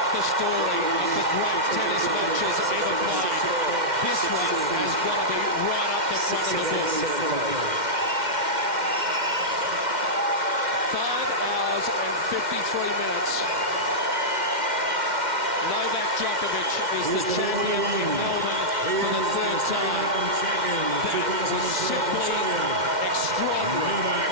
The story of the great tennis matches ever played. This one has got to be right up the front of the book. 5 hours and 53 minutes. Novak Djokovic is the champion in Melbourne for the 3rd time. That was simply extraordinary.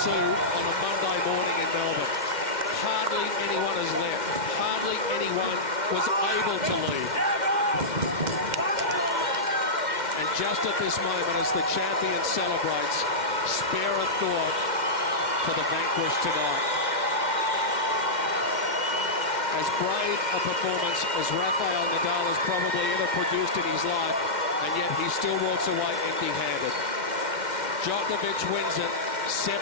2 on a Monday morning in Melbourne. Hardly anyone is left. Hardly anyone was able to leave. And just at this moment, as the champion celebrates, spare a thought for the vanquished tonight. As brave a performance as Rafael Nadal has probably ever produced in his life, and yet he still walks away empty-handed. Djokovic wins it 7-5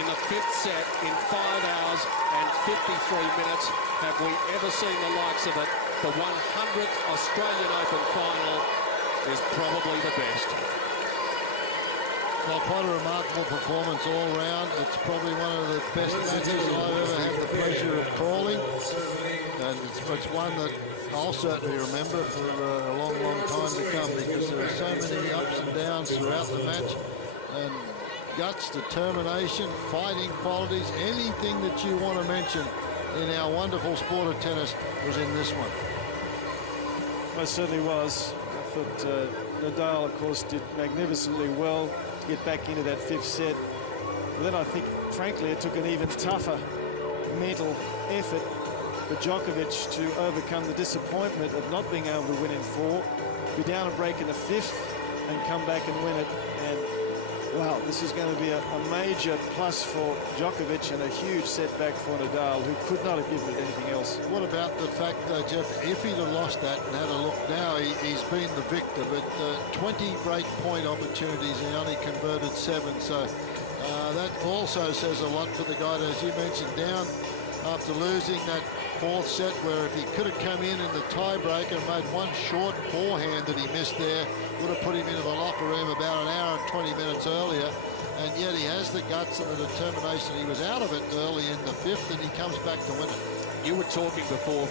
in the 5th set in 5 hours and 53 minutes. Have we ever seen the likes of it? The 100th Australian Open final is probably the best. Well, quite a remarkable performance all round. It's probably one of the best matches I've ever had the pleasure of calling. And it's one that I'll certainly remember for a long, long time to come, because there are so many ups and downs throughout the match. And guts, determination, fighting qualities, anything that you want to mention in our wonderful sport of tennis was in this one. Most certainly was. I thought Nadal, of course, did magnificently well to get back into that 5th set. But then I think, frankly, it took an even tougher mental effort for Djokovic to overcome the disappointment of not being able to win in 4, be down a break in the 5th, and come back and win it. And wow, this is going to be a major plus for Djokovic and a huge setback for Nadal, who could not have given it anything else. What about the fact, Jeff, if he'd have lost that and had a look now, he's been the victor, but 20 break point opportunities, he only converted 7. So that also says a lot for the guy, as you mentioned, down after losing that 4th set, where if he could have come in the tiebreaker and made one short forehand that he missed there, would have put him into the locker room about an hour and 20 minutes earlier. And yet he has the guts and the determination. He was out of it early in the 5th, and he comes back to win it. You were talking before